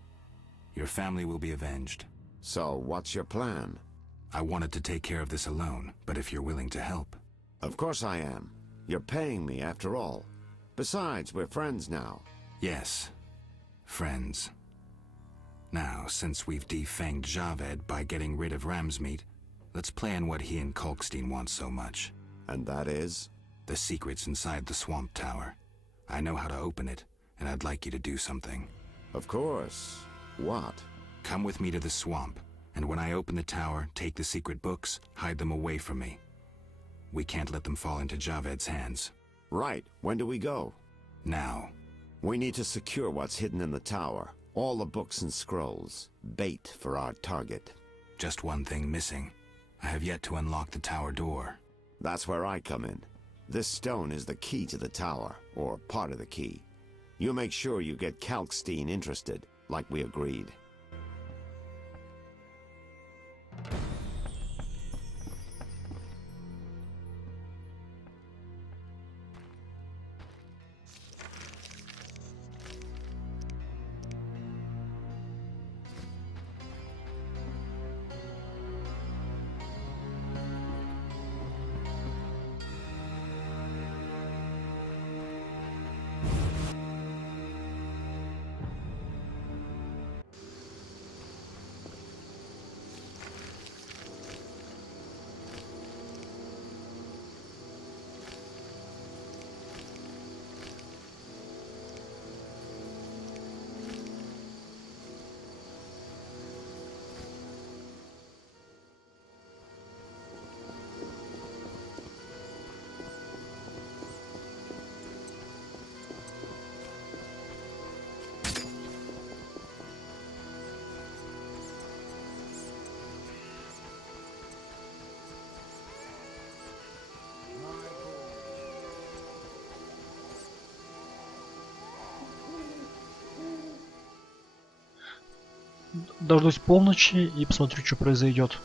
Your family will be avenged. So, what's your plan? I wanted to take care of this alone, but if you're willing to help... Of course I am. You're paying me, after all. Besides, we're friends now. Yes. Friends. Now, since we've defanged Javed by getting rid of Ramsmeet, let's plan what he and Kalkstein want so much. And that is? The secret's inside the Swamp Tower. I know how to open it, and I'd like you to do something. Of course. What? Come with me to the swamp, and when I open the tower, take the secret books, hide them away from me. We can't let them fall into Javed's hands. Right. When do we go? Now. We need to secure what's hidden in the tower. All the books and scrolls. Bait for our target. Just one thing missing. I have yet to unlock the tower door. That's where I come in. This stone is the key to the tower, or part of the key. You make sure you get Kalkstein interested, like we agreed. Дождусь полночи и посмотрю, что произойдет.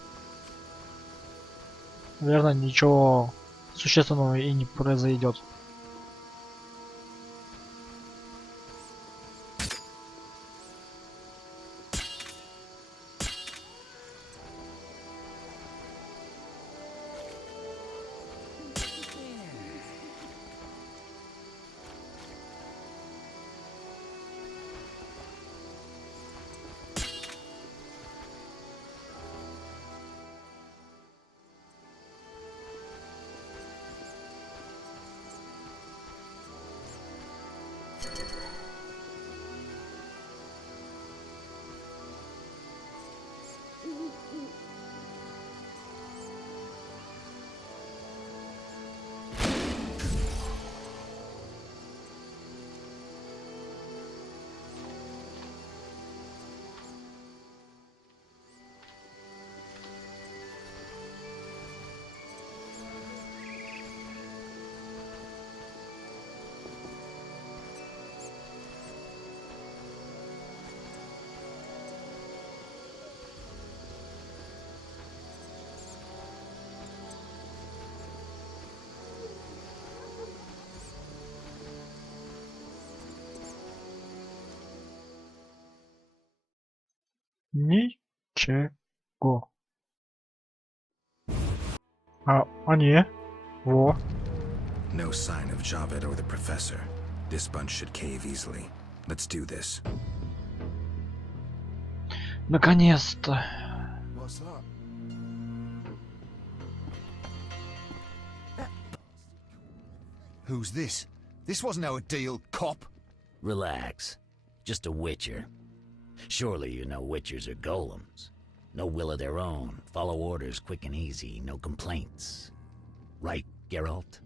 Наверное, ничего существенного и не произойдет. Ничего. А не. Во. No sign of Javed or the professor. This bunch should cave easily. Let's do this. Наконец-то. What's that? Who's this? This wasn't our deal, cop. Relax. Just a witcher. Surely you know witchers are golems. No will of their own. Follow orders quick and easy. No complaints. Right, Geralt?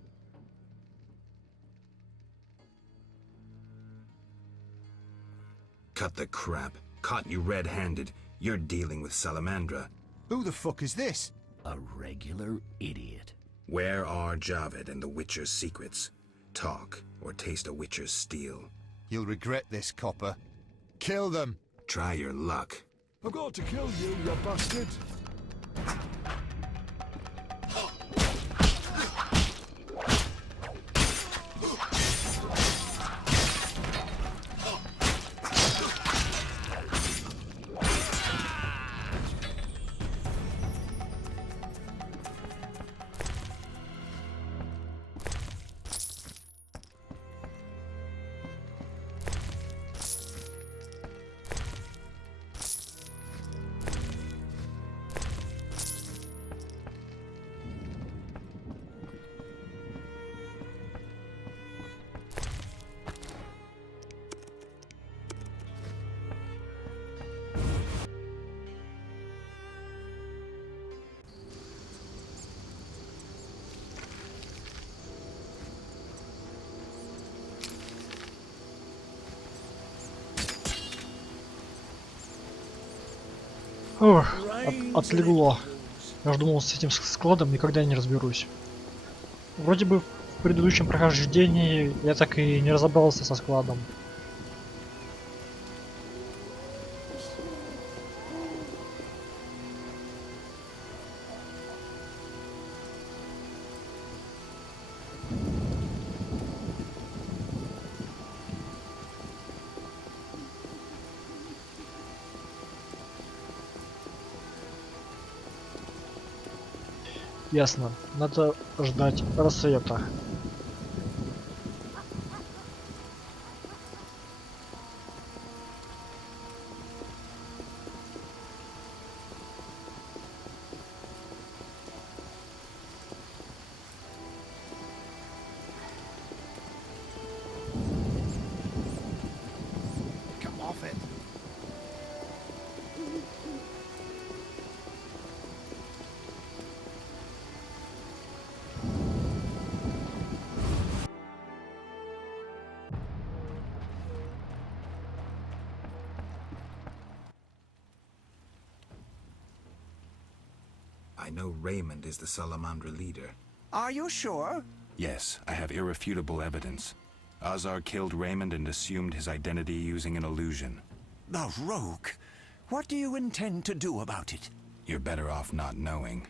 Cut the crap. Caught you red-handed. You're dealing with Salamandra. Who the fuck is this? A regular idiot. Where are Javed and the Witcher's secrets? Talk, or taste a Witcher's steel. You'll regret this, copper. Kill them! Try your luck. I've got to kill you, you bastard! Ох, отлегло. Я ж думал, с этим складом никогда не разберусь. Вроде бы в предыдущем прохождении я так и не разобрался со складом. Ясно. Надо ждать рассвета. Come off it. I know Raymond is the Salamandra leader. Are you sure? Yes, I have irrefutable evidence. Azar killed Raymond and assumed his identity using an illusion. The rogue. What do you intend to do about it? You're better off not knowing.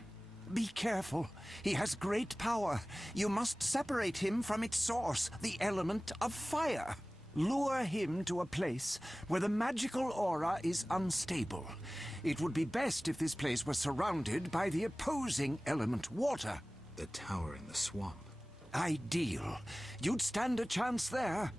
Be careful. He has great power. You must separate him from its source, the element of fire. Lure him to a place where the magical aura is unstable. It would be best if this place was surrounded by the opposing element, water. The tower in the swamp. Ideal. You'd stand a chance there.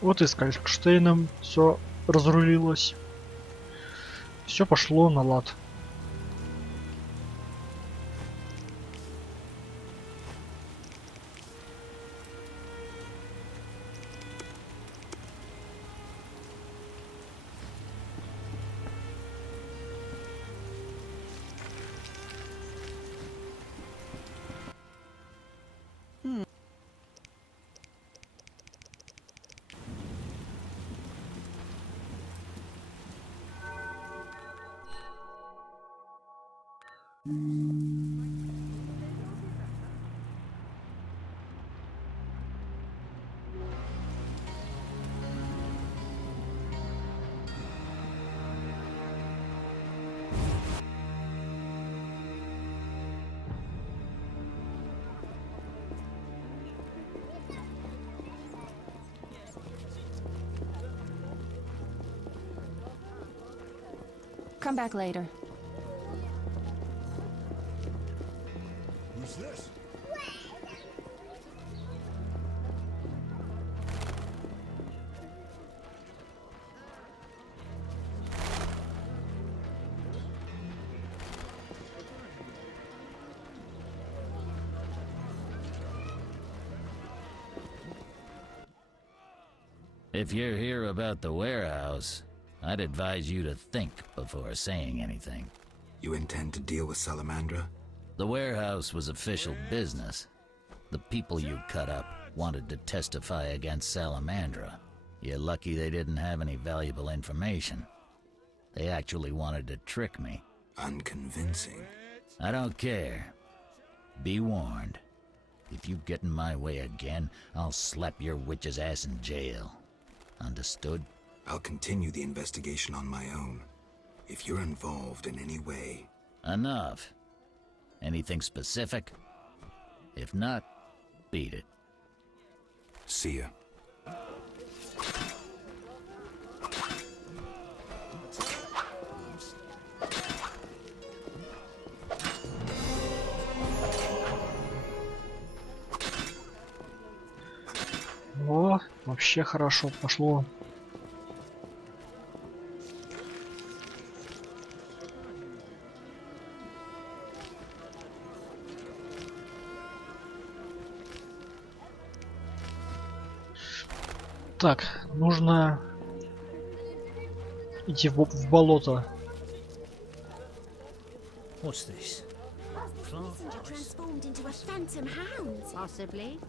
Вот и с Кальштейном все разрулилось. Все пошло на лад. Come back later. Who's this? If you're here about the warehouse, I'd advise you to think before saying anything. You intend to deal with Salamandra? The warehouse was official business. The people you cut up wanted to testify against Salamandra. You're lucky they didn't have any valuable information. They actually wanted to trick me. Unconvincing. I don't care. Be warned. If you get in my way again, I'll slap your witch's ass in jail. Understood? I'll continue the investigation on my own. If you're involved in any way... Enough. Anything specific? If not, beat it. See ya. О, вообще хорошо пошло. Так, нужно идти в болото. What's this? The messenger transformed into a phantom hound. Possibly.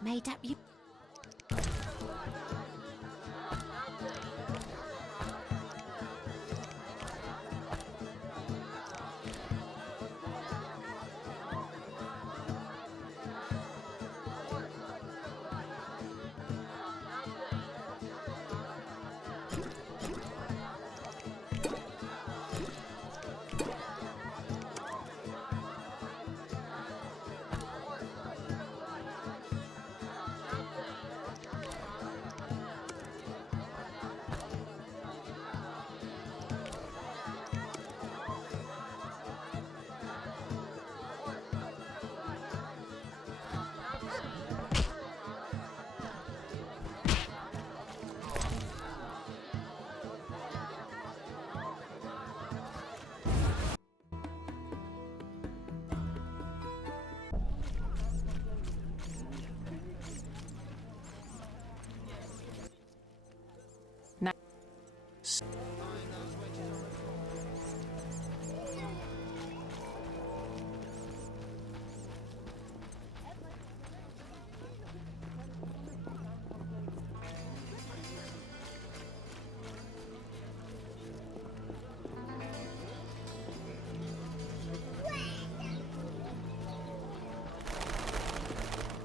Made up you.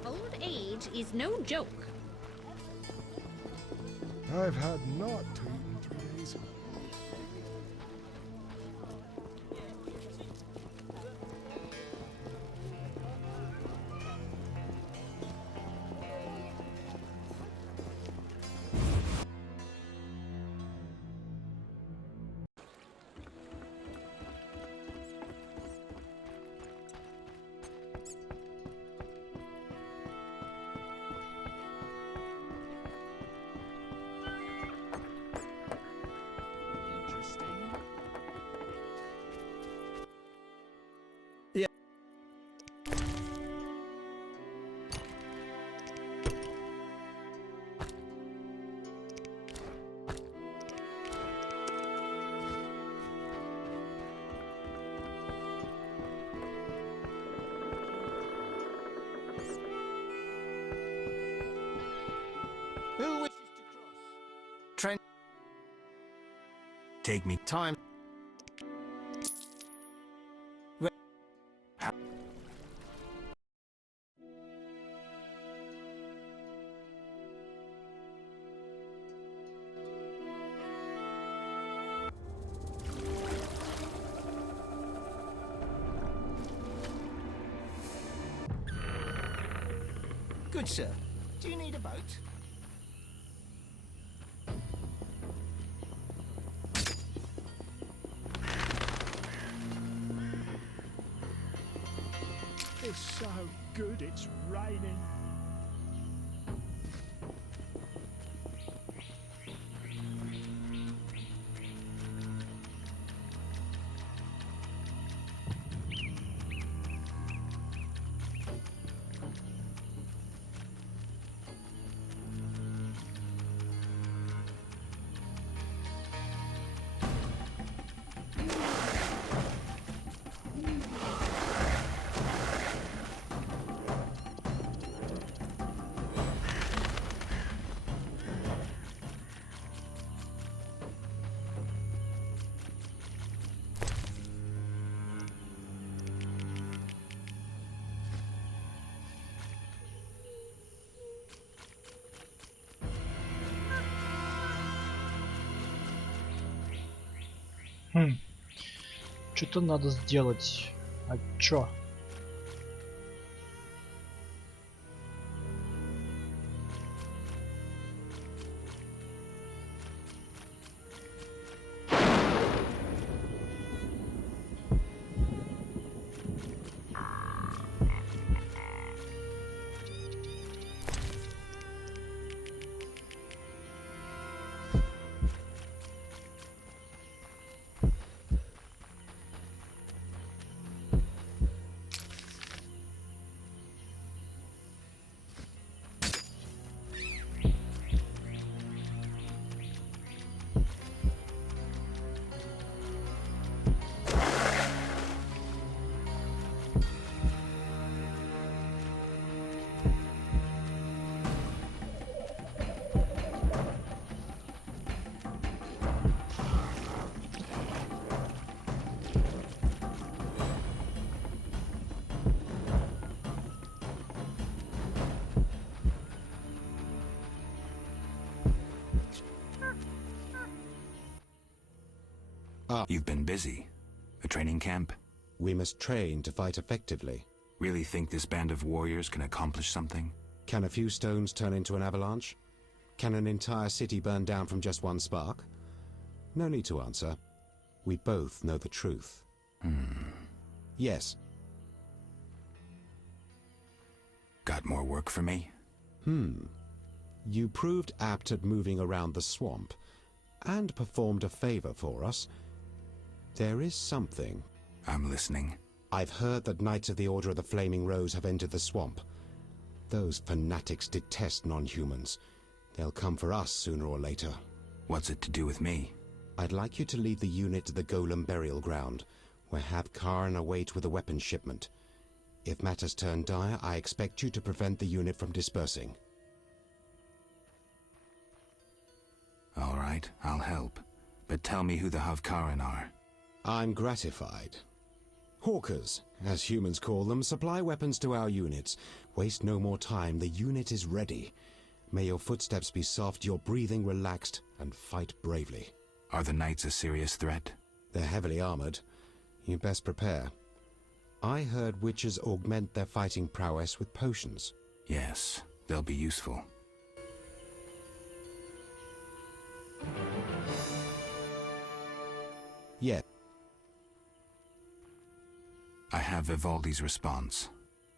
Old age is no joke. I've had naught to eat in 3 days. Who wishes to cross? Trent. Take me Time. Good sir. Do you need a boat? It's so good it's raining. Что-то надо сделать. А чё? You've been busy. A training camp? We must train to fight effectively. Really think this band of warriors can accomplish something? Can a few stones turn into an avalanche? Can an entire city burn down from just one spark? No need to answer. We both know the truth. Yes. Got more work for me? You proved apt at moving around the swamp, and performed a favor for us. There is something. I'm listening. I've heard that Knights of the Order of the Flaming Rose have entered the swamp. Those fanatics detest non-humans. They'll come for us sooner or later. What's it to do with me? I'd like you to lead the unit to the Golem burial ground, where Karen await with a weapon shipment. If matters turn dire, I expect you to prevent the unit from dispersing. All right, I'll help. But tell me who the Havkaran are. I'm gratified. Hawkers, as humans call them, supply weapons to our units. Waste no more time, the unit is ready. May your footsteps be soft, your breathing relaxed, and fight bravely. Are the knights a serious threat? They're heavily armored. You best prepare. I heard witches augment their fighting prowess with potions. Yes, they'll be useful. Yet. I have Vivaldi's response.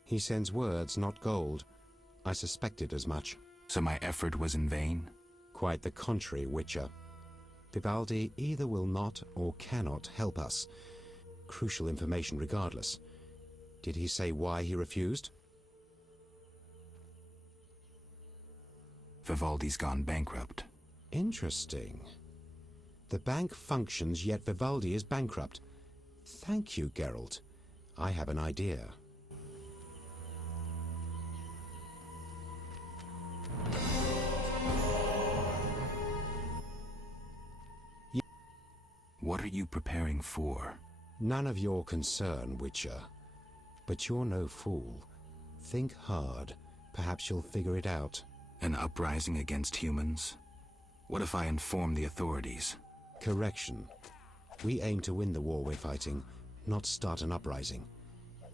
He sends words, not gold. I suspected as much. So my effort was in vain? Quite the contrary, Witcher. Vivaldi either will not or cannot help us. Crucial information regardless. Did he say why he refused? Vivaldi's gone bankrupt. Interesting. The bank functions, yet Vivaldi is bankrupt. Thank you, Geralt. I have an idea. What are you preparing for? None of your concern, Witcher. But you're no fool. Think hard. Perhaps you'll figure it out. An uprising against humans? What if I inform the authorities? Correction. We aim to win the war we're fighting, not start an uprising.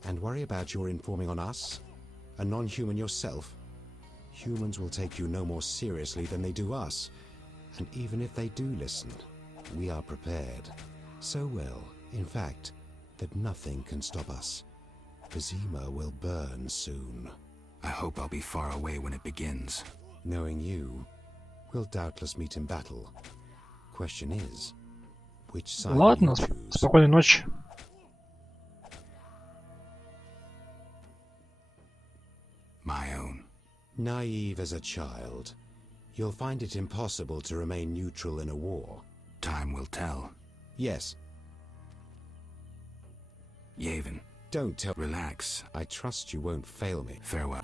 And worry about your informing on us? A non-human yourself? Humans will take you no more seriously than they do us. And even if they do listen, we are prepared. So well, in fact, that nothing can stop us. Vizima will burn soon. I hope I'll be far away when it begins. Knowing you, we'll doubtless meet in battle. Question is, which side will Ладно, you choose? спокойной ночи. My own. Naive as a child, you'll find it impossible to remain neutral in a war. Time will tell. Yes. Yavin. Don't tell. Relax. I trust you won't fail me. Farewell.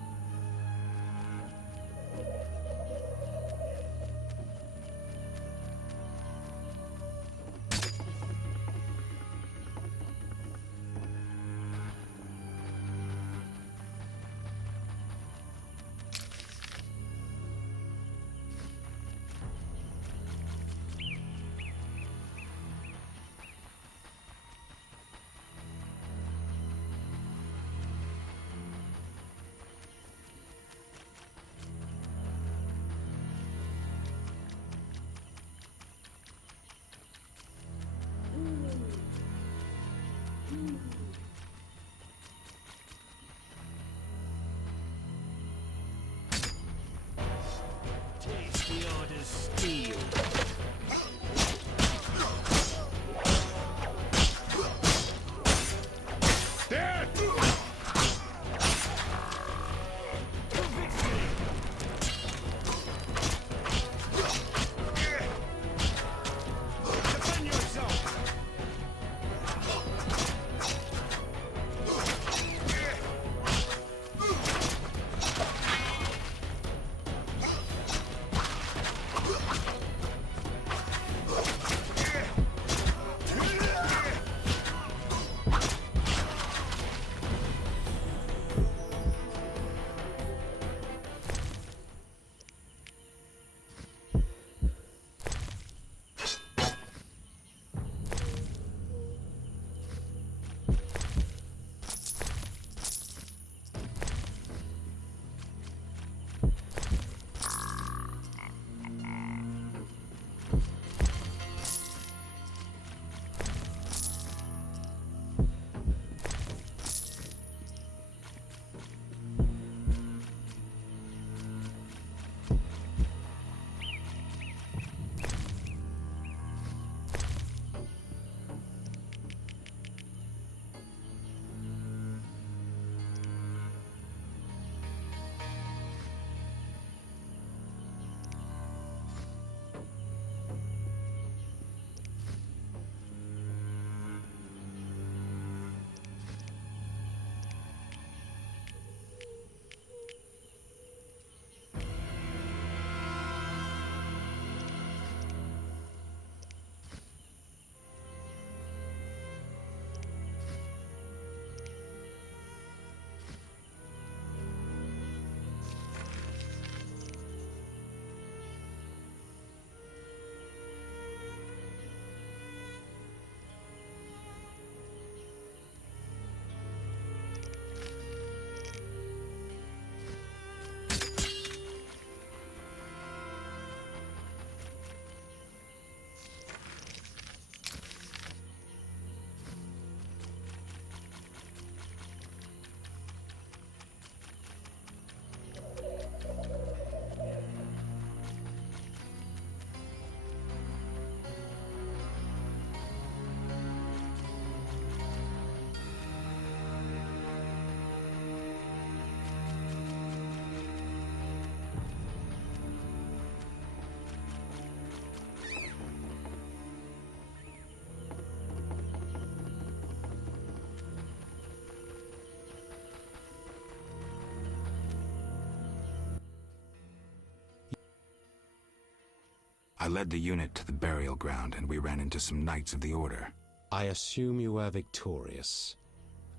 I led the unit to the burial ground and we ran into some Knights of the Order. I assume you were victorious.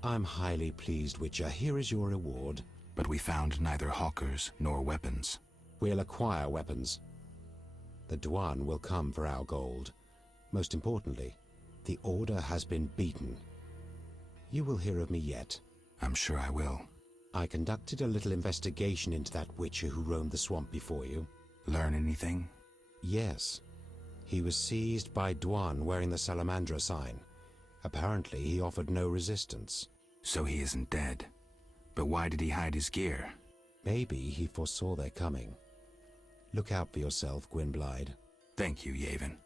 I'm highly pleased, Witcher. Here is your reward. But we found neither hawkers nor weapons. We'll acquire weapons. The Dwan will come for our gold. Most importantly, the Order has been beaten. You will hear of me yet. I'm sure I will. I conducted a little investigation into that Witcher who roamed the swamp before you. Learn anything? Yes. He was seized by Dwan wearing the Salamandra sign. Apparently, he offered no resistance. So he isn't dead. But why did he hide his gear? Maybe he foresaw their coming. Look out for yourself, Gwynblyde. Thank you, Yavin.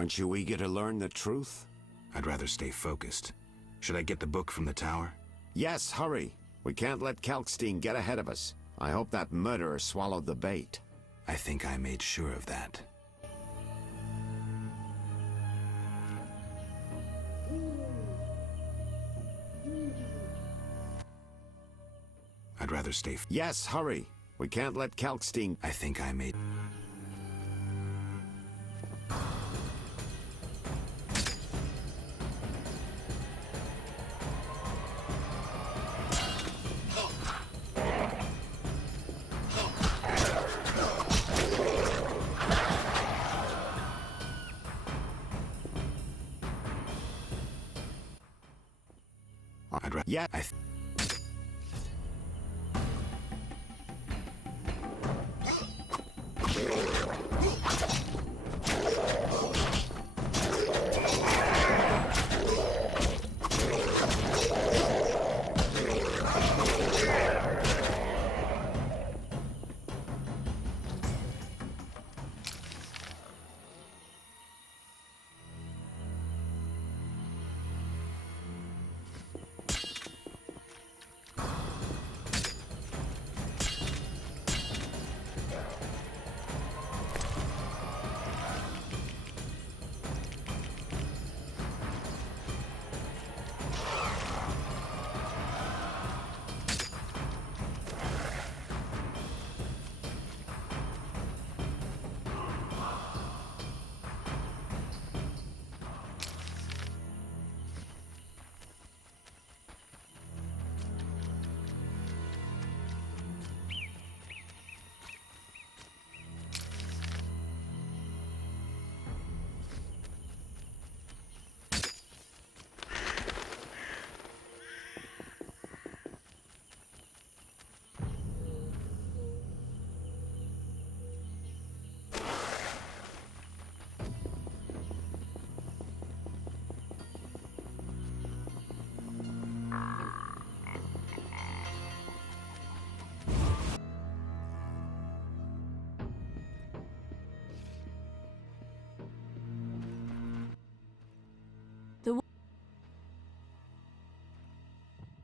Aren't you eager to learn the truth? I'd rather stay focused. Should I get the book from the tower? Yes, hurry. We can't let Kalkstein get ahead of us. I hope that murderer swallowed the bait. I think I made sure of that. I'd rather stay... Yes, hurry. We can't let Kalkstein... I think I made... Yeah,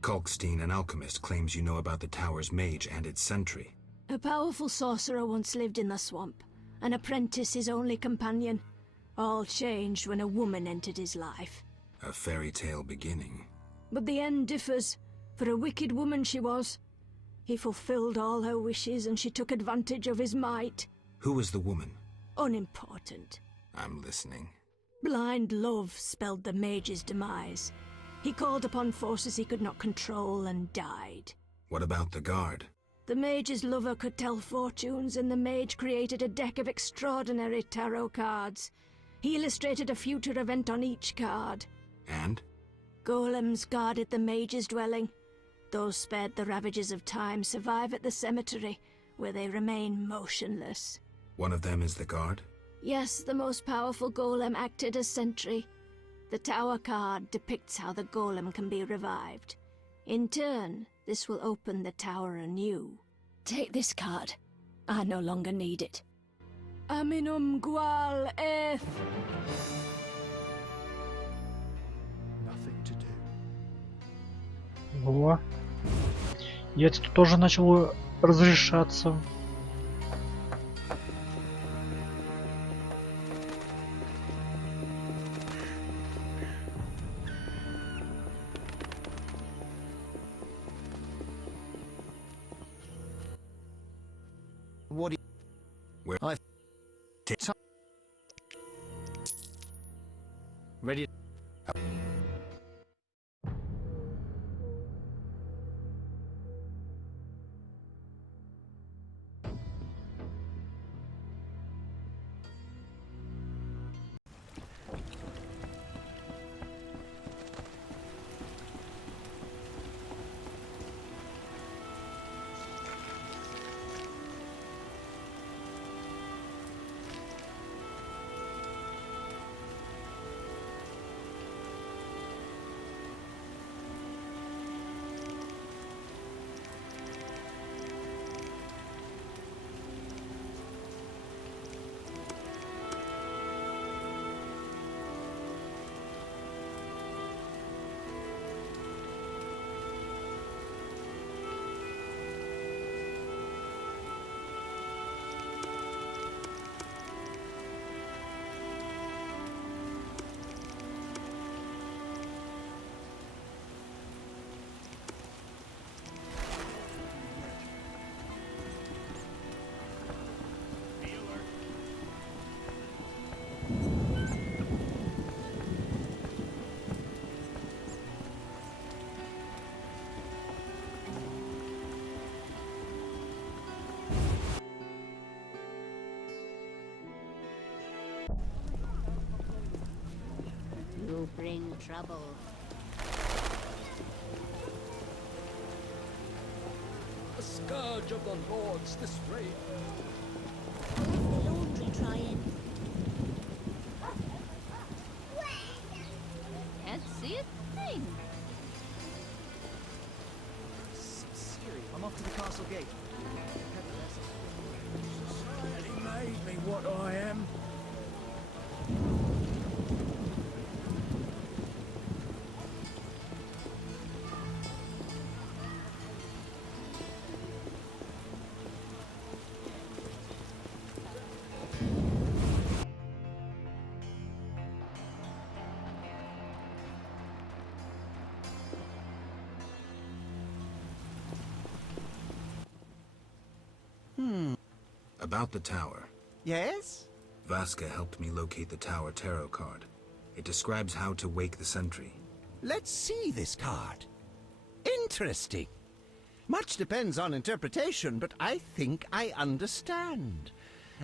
Kalkstein, an alchemist, claims you know about the tower's mage and its sentry. A powerful sorcerer once lived in the swamp, an apprentice his only companion. All changed when a woman entered his life. A fairy tale beginning. But the end differs, for a wicked woman she was. He fulfilled all her wishes and she took advantage of his might. Who was the woman? Unimportant. I'm listening. Blind love spelled the mage's demise. He called upon forces he could not control and died. What about the guard? The mage's lover could tell fortunes, and the mage created a deck of extraordinary tarot cards. He illustrated a future event on each card. And? Golems guarded the mage's dwelling. Those spared the ravages of time survive at the cemetery, where they remain motionless. One of them is the guard? Yes, the most powerful golem acted as sentry. The tower card depicts how the golem can be revived. In turn, this will open the tower anew. Take this card. I no longer need it. Aminum gual eth. Nothing to do. Во. И это тут тоже начало разрешаться. What do you... Where? I... Ready? You bring trouble. A scourge of the Lord's this rain. The laundry trying. Can't see a thing. Siri, I'm off to the castle gate. Society made me what I am. About the tower. Yes? Vasca helped me locate the tower tarot card. It describes how to wake the sentry. Let's see this card. Interesting. Much depends on interpretation, but I think I understand.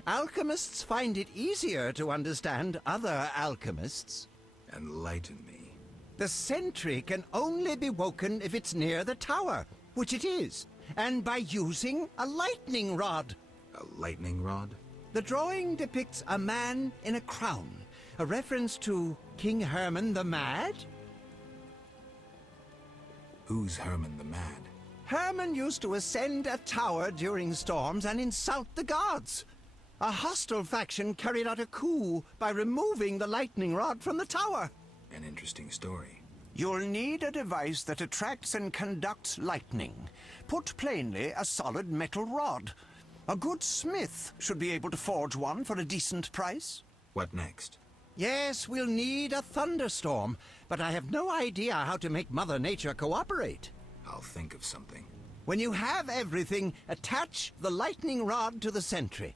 Alchemists find it easier to understand other alchemists. Enlighten me. The sentry can only be woken if it's near the tower, which it is, and by using a lightning rod. A lightning rod? The drawing depicts a man in a crown, a reference to King Herman the Mad. Who's Herman the Mad? Herman used to ascend a tower during storms and insult the gods. A hostile faction carried out a coup by removing the lightning rod from the tower. An interesting story. You'll need a device that attracts and conducts lightning. Put plainly, a solid metal rod. A good smith should be able to forge one for a decent price. What next? Yes, we'll need a thunderstorm, but I have no idea how to make Mother Nature cooperate. I'll think of something. When you have everything, attach the lightning rod to the sentry.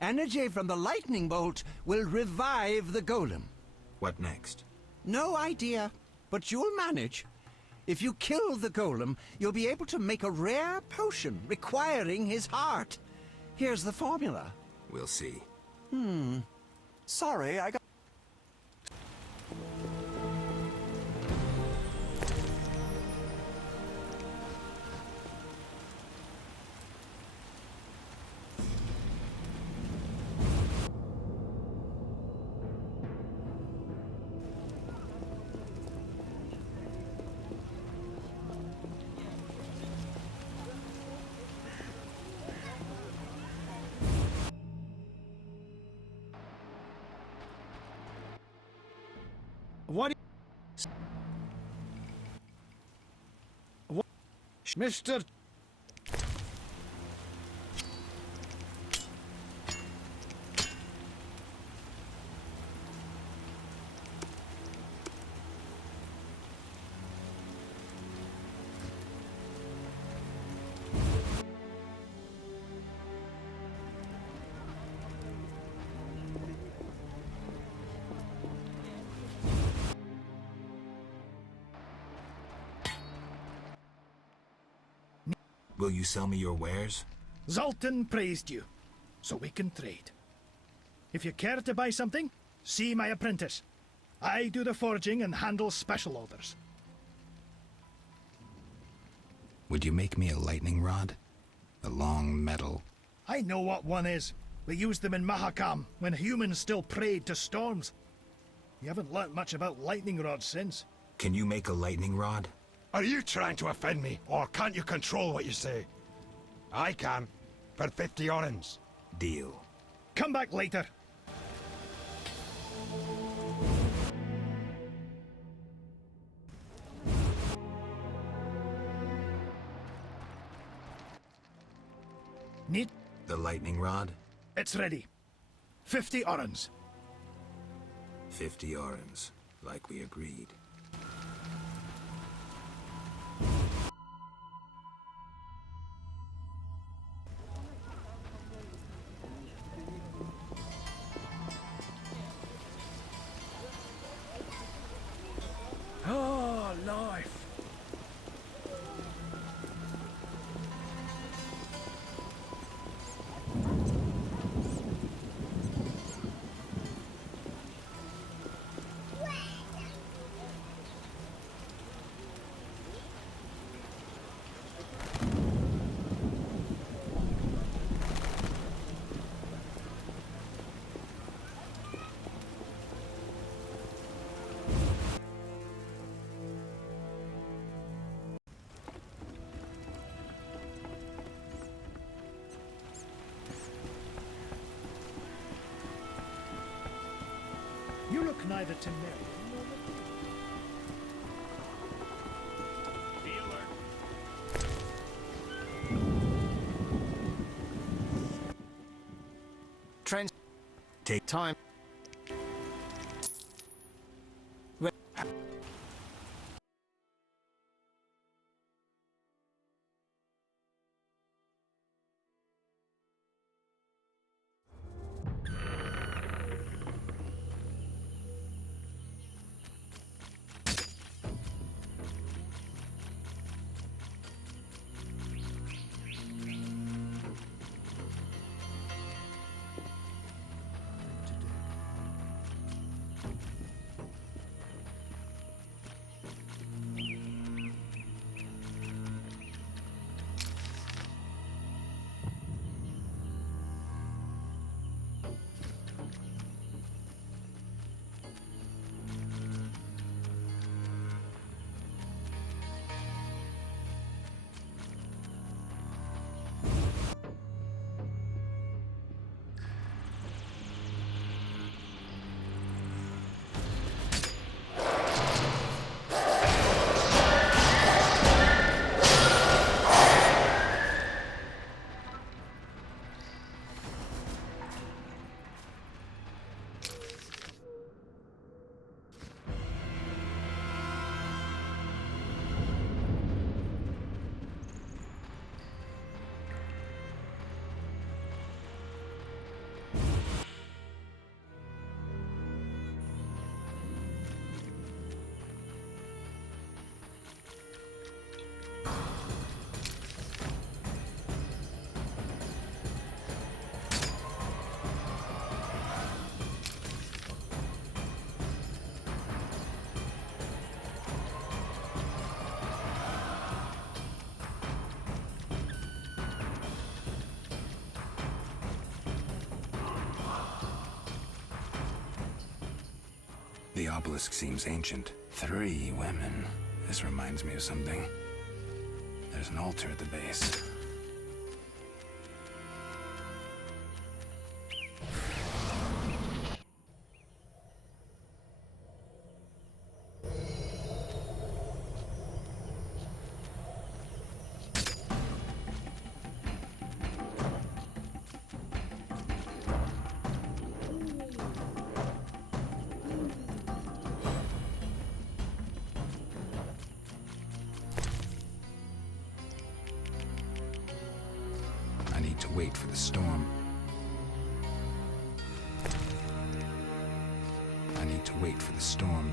Energy from the lightning bolt will revive the golem. What next? No idea, but you'll manage. If you kill the golem, you'll be able to make a rare potion requiring his heart. Here's the formula. We'll see. Sorry, I got... What? What? Mr. Will you sell me your wares? Zoltan praised you, so we can trade. If you care to buy something, see my apprentice. I do the forging and handle special orders. Would you make me a lightning rod? A long metal... I know what one is. We used them in Mahakam when humans still prayed to storms. You haven't learnt much about lightning rods since. Can you make a lightning rod? Are you trying to offend me, or can't you control what you say? I can, for 50 orens. Deal. Come back later. Need the lightning rod? It's ready. 50 orens. 50 orens, like we agreed. Oh, life. You look neither to marry nor to Take time. The obelisk seems ancient. 3 women. This reminds me of something. There's an altar at the base. I need to wait for the storm. I need to wait for the storm.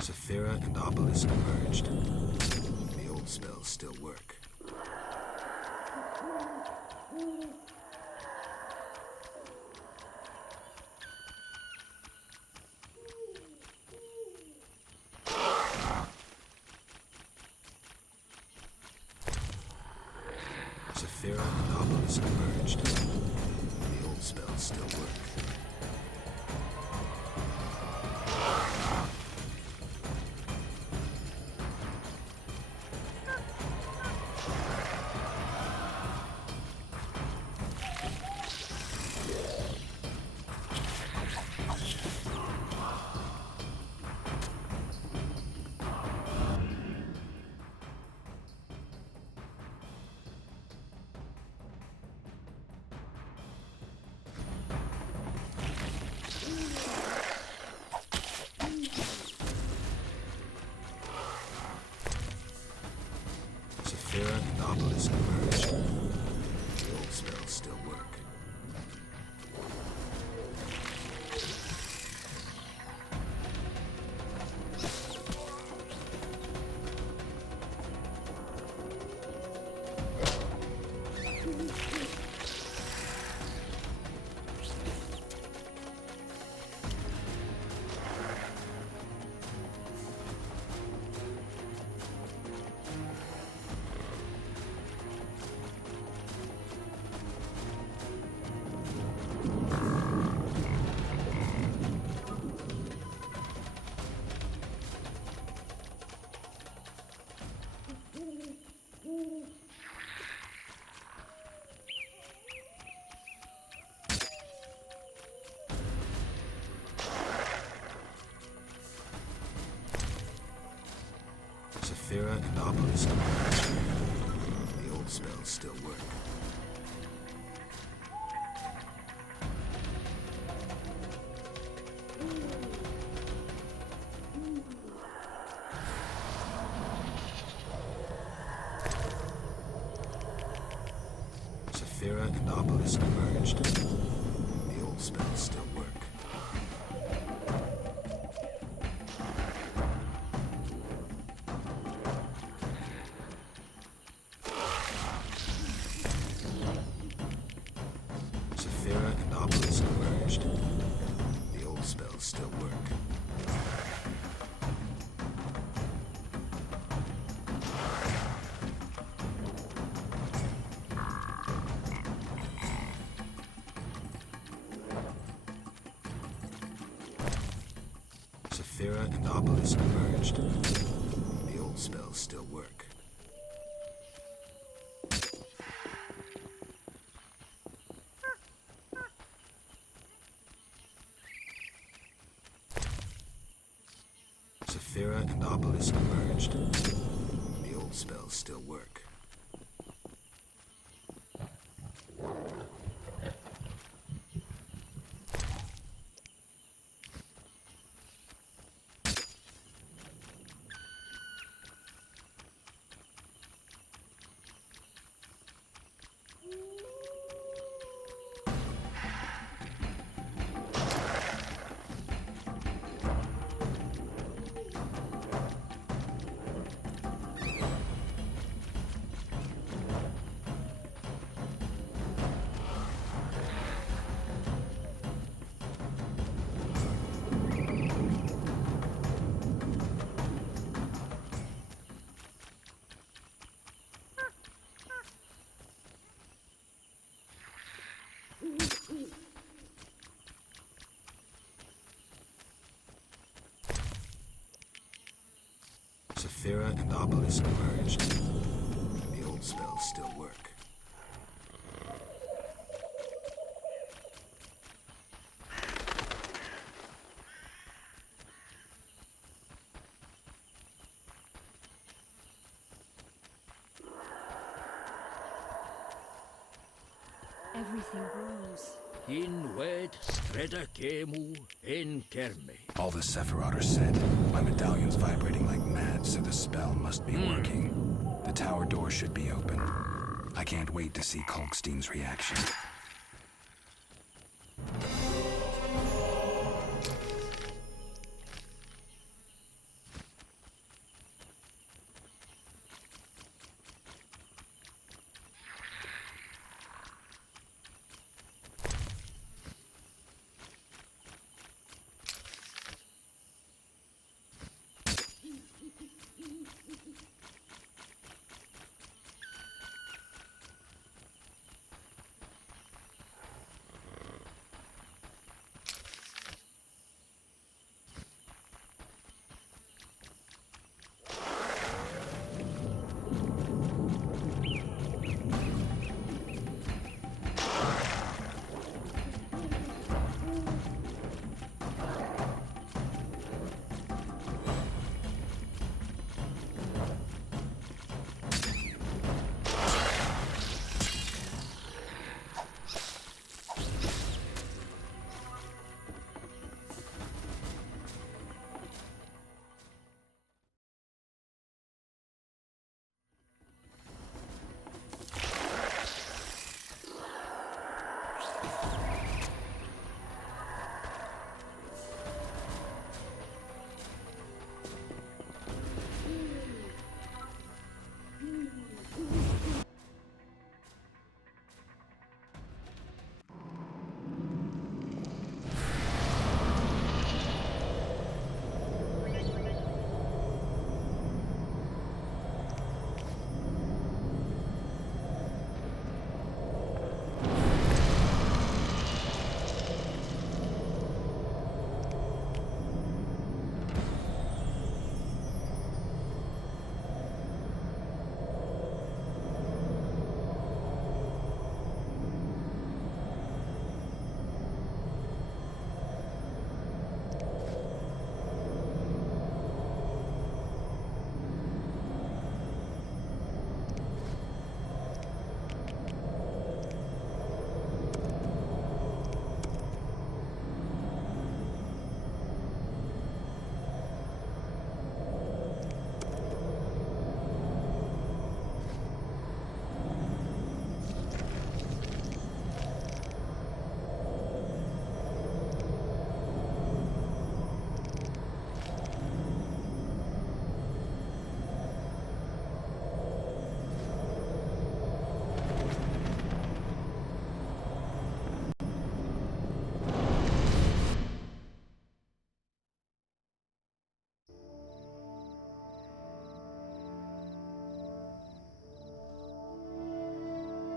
Saphira and Obelisk merged. The old spells still work. Saphira and Obelisk merged. The old spells still work. Saphira and Obelisk merged. The old spells still work. Saphira and Obelisk merged. The old spells still work. Saphira and Obelisk merged. The old spells still work. Saphira and Obelisk merged. The old spells still work. Saphira and Obelisk merged. The old spells still work. Saphira and Obelisk merged. The old spells still work. Saphira and Obelisk merged. The old spells still work. Everything grows. In wed streda kemu in kerme. All the Sephiroth are said. My medallion's vibrating like mad, so the spell must be working. The tower door should be open. I can't wait to see Kalkstein's reaction.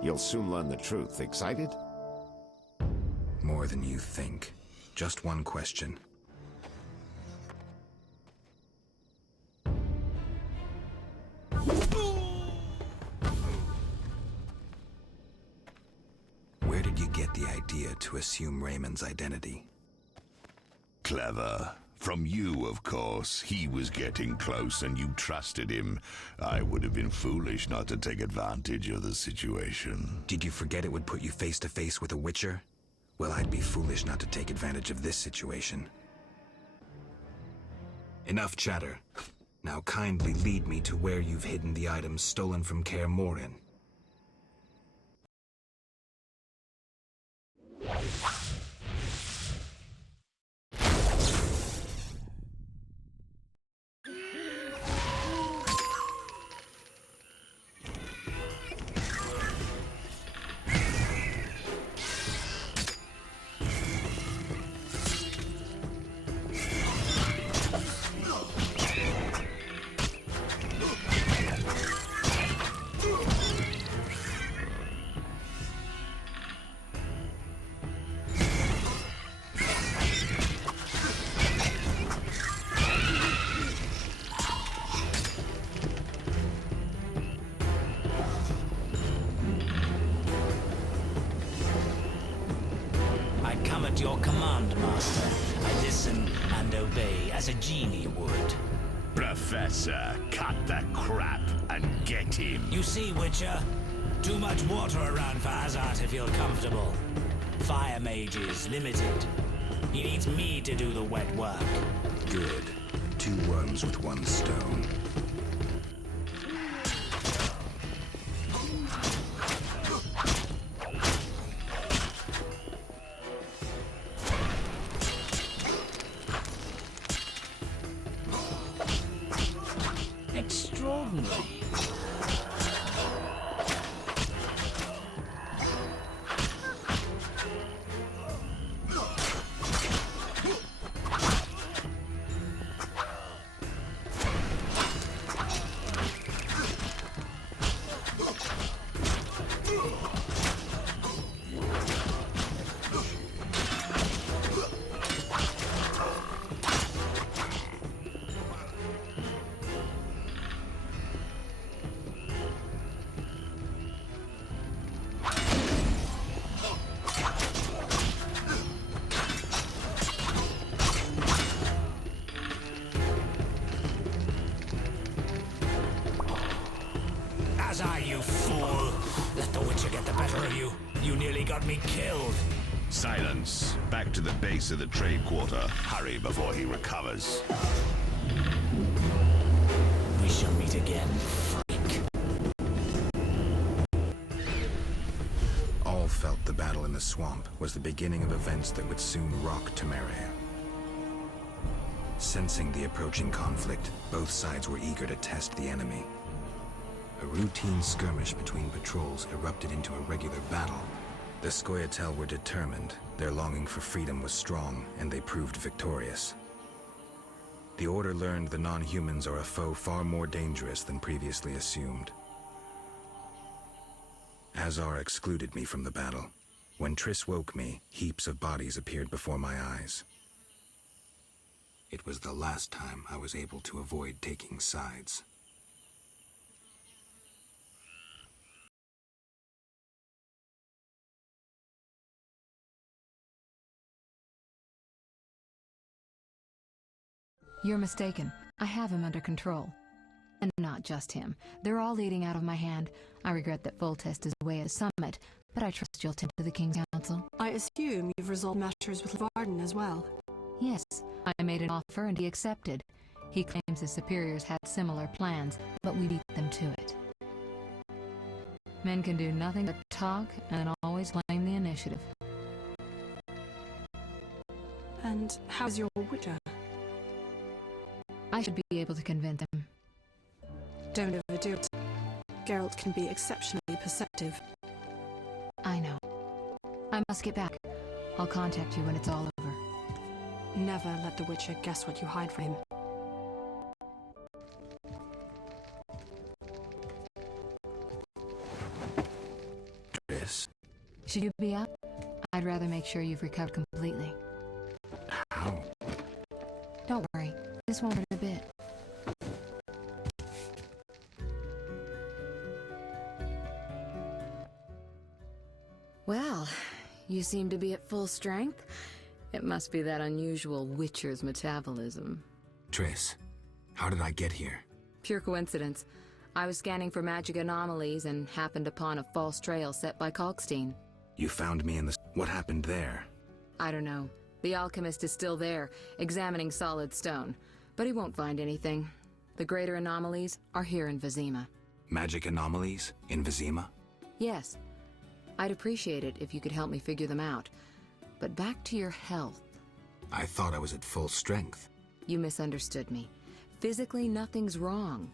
You'll soon learn the truth. Excited? More than you think. Just one question. Where did you get the idea to assume Raymond's identity? Clever. From you, of course. He was getting close and you trusted him. I would have been foolish not to take advantage of the situation. Did you forget it would put you face to face with a Witcher? Well, I'd be foolish not to take advantage of this situation. Enough chatter. Now kindly lead me to where you've hidden the items stolen from Kaer Morhen. Your command, Master. I listen and obey as a genie would. Professor, cut the crap and get him. You see, Witcher? Too much water around for Hazard to feel comfortable. Fire mage is limited. He needs me to do the wet work. Good. 2 worms with 1 stone. You fool! Let the Witcher get the better of you. You nearly got me killed. Silence. Back to the base of the trade quarter. Hurry before he recovers. We shall meet again, freak. All felt the battle in the swamp was the beginning of events that would soon rock Temeria. Sensing the approaching conflict, both sides were eager to test the enemy. A routine skirmish between patrols erupted into a regular battle. The Scoia'tael were determined, their longing for freedom was strong, and they proved victorious. The Order learned the non-humans are a foe far more dangerous than previously assumed. Azar excluded me from the battle. When Triss woke me, heaps of bodies appeared before my eyes. It was the last time I was able to avoid taking sides. You're mistaken. I have him under control. And not just him. They're all leading out of my hand. I regret that Foltest is away at Summit, but I trust you'll tend to the King's Council. I assume you've resolved matters with Varden as well. Yes, I made an offer and he accepted. He claims his superiors had similar plans, but we beat them to it. Men can do nothing but talk and always claim the initiative. And how's your Witcher? I should be able to convince him. Don't overdo it. Geralt can be exceptionally perceptive. I know. I must get back. I'll contact you when it's all over. Never let the Witcher guess what you hide from him. Should you be up? I'd rather make sure you've recovered completely. How? Don't worry. This won't hurt a bit. Well, you seem to be at full strength. It must be that unusual Witcher's metabolism. Triss, how did I get here? Pure coincidence. I was scanning for magic anomalies and happened upon a false trail set by Kalkstein. You found me in the... What happened there? I don't know. The alchemist is still there, examining solid stone. But he won't find anything. The greater anomalies are here in Vizima. Magic anomalies? In Vizima? Yes. I'd appreciate it if you could help me figure them out. But back to your health. I thought I was at full strength. You misunderstood me. Physically, nothing's wrong.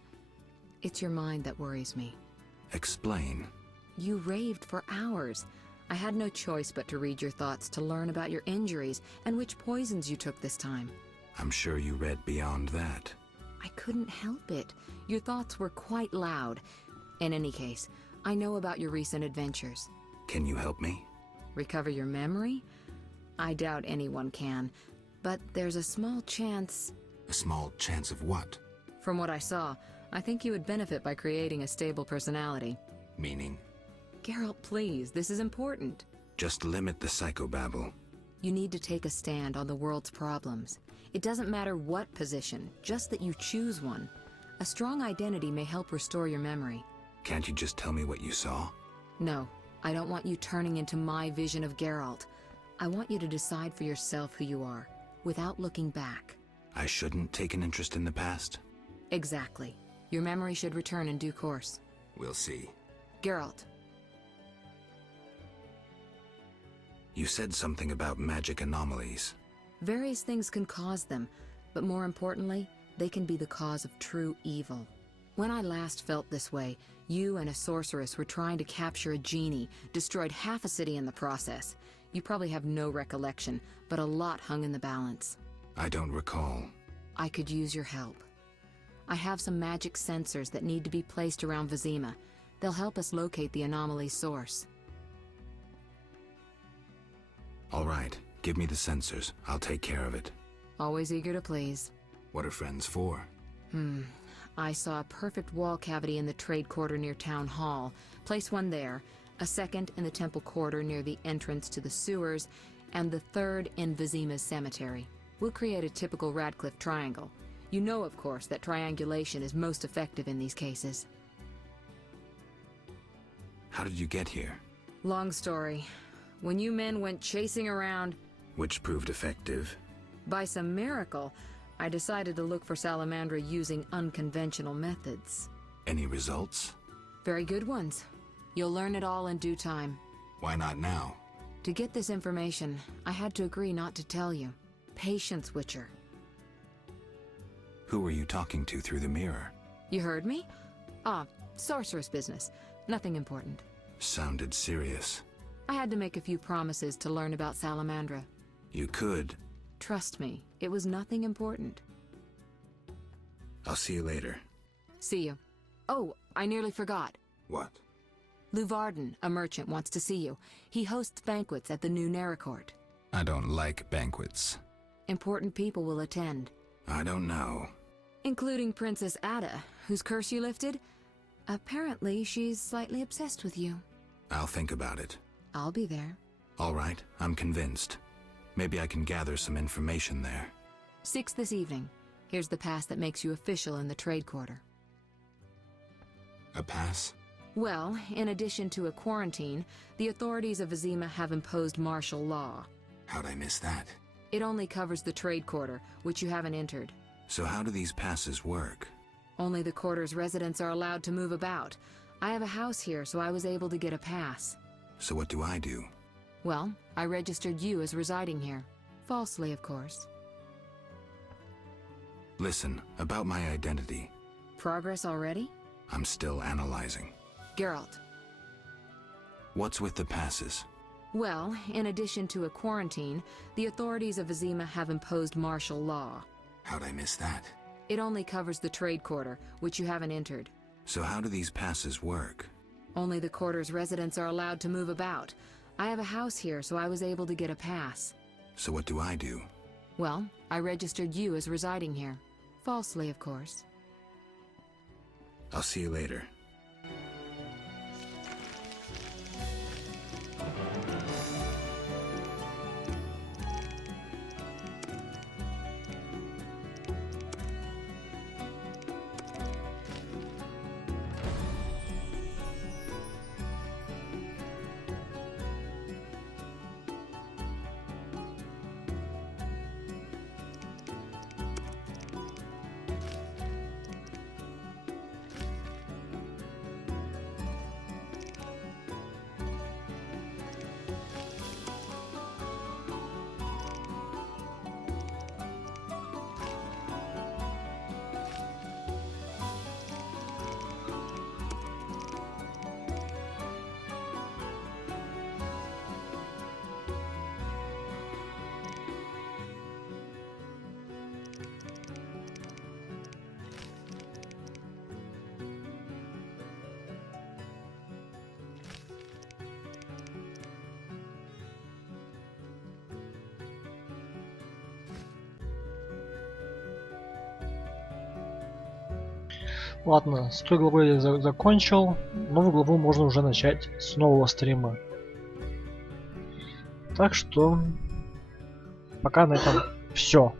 It's your mind that worries me. Explain. You raved for hours. I had no choice but to read your thoughts to learn about your injuries and which poisons you took this time. I'm sure you read beyond that. I couldn't help it. Your thoughts were quite loud. In any case, I know about your recent adventures. Can you help me? Recover your memory? I doubt anyone can, but there's a small chance... A small chance of what? From what I saw, I think you would benefit by creating a stable personality. Meaning? Geralt, please, this is important. Just limit the psychobabble. You need to take a stand on the world's problems. It doesn't matter what position, just that you choose one. A strong identity may help restore your memory. Can't you just tell me what you saw? No, I don't want you turning into my vision of Geralt. I want you to decide for yourself who you are, without looking back. I shouldn't take an interest in the past? Exactly. Your memory should return in due course. We'll see. Geralt. You said something about magic anomalies. Various things can cause them, but more importantly, they can be the cause of true evil. When I last felt this way, you and a sorceress were trying to capture a genie, destroyed half a city in the process. You probably have no recollection, but a lot hung in the balance. I don't recall. I could use your help. I have some magic sensors that need to be placed around Vizima. They'll help us locate the anomaly's source. All right, give me the sensors. I'll take care of it. Always eager to please. What are friends for? I saw a perfect wall cavity in the trade quarter near Town Hall. Place one there, a second in the temple quarter near the entrance to the sewers, and the third in Vizima's cemetery. We'll create a typical Radcliffe triangle. You know, of course, that triangulation is most effective in these cases. How did you get here? Long story. When you men went chasing around... Which proved effective? By some miracle, I decided to look for Salamandra using unconventional methods. Any results? Very good ones. You'll learn it all in due time. Why not now? To get this information, I had to agree not to tell you. Patience, Witcher. Who were you talking to through the mirror? You heard me? Sorceress business. Nothing important. Sounded serious. I had to make a few promises to learn about Salamandra. You could. Trust me, it was nothing important. I'll see you later. See you. Oh, I nearly forgot. What? Luvarden, a merchant, wants to see you. He hosts banquets at the new Neracourt. I don't like banquets. Important people will attend. I don't know. Including Princess Ada, whose curse you lifted. Apparently, she's slightly obsessed with you. I'll think about it. I'll be there. All right, I'm convinced. Maybe I can gather some information there. 6 this evening. Here's the pass that makes you official in the trade quarter. A pass? Well, in addition to a quarantine, the authorities of Vizima have imposed martial law. How'd I miss that? It only covers the trade quarter, which you haven't entered. So how do these passes work? Only the quarter's residents are allowed to move about. I have a house here, so I was able to get a pass. So what do I do? Well, I registered you as residing here. Falsely, of course. Listen, about my identity. Progress already? I'm still analyzing. Geralt. What's with the passes? Well, in addition to a quarantine, the authorities of Vizima have imposed martial law. How'd I miss that? It only covers the trade quarter, which you haven't entered. So how do these passes work? Only the quarter's residents are allowed to move about. I have a house here, so I was able to get a pass. So what do I do? Well, I registered you as residing here. Falsely, of course. I'll see you later. Ладно, с той главой я закончил. Новую главу можно уже начать с нового стрима. Так что пока на этом все.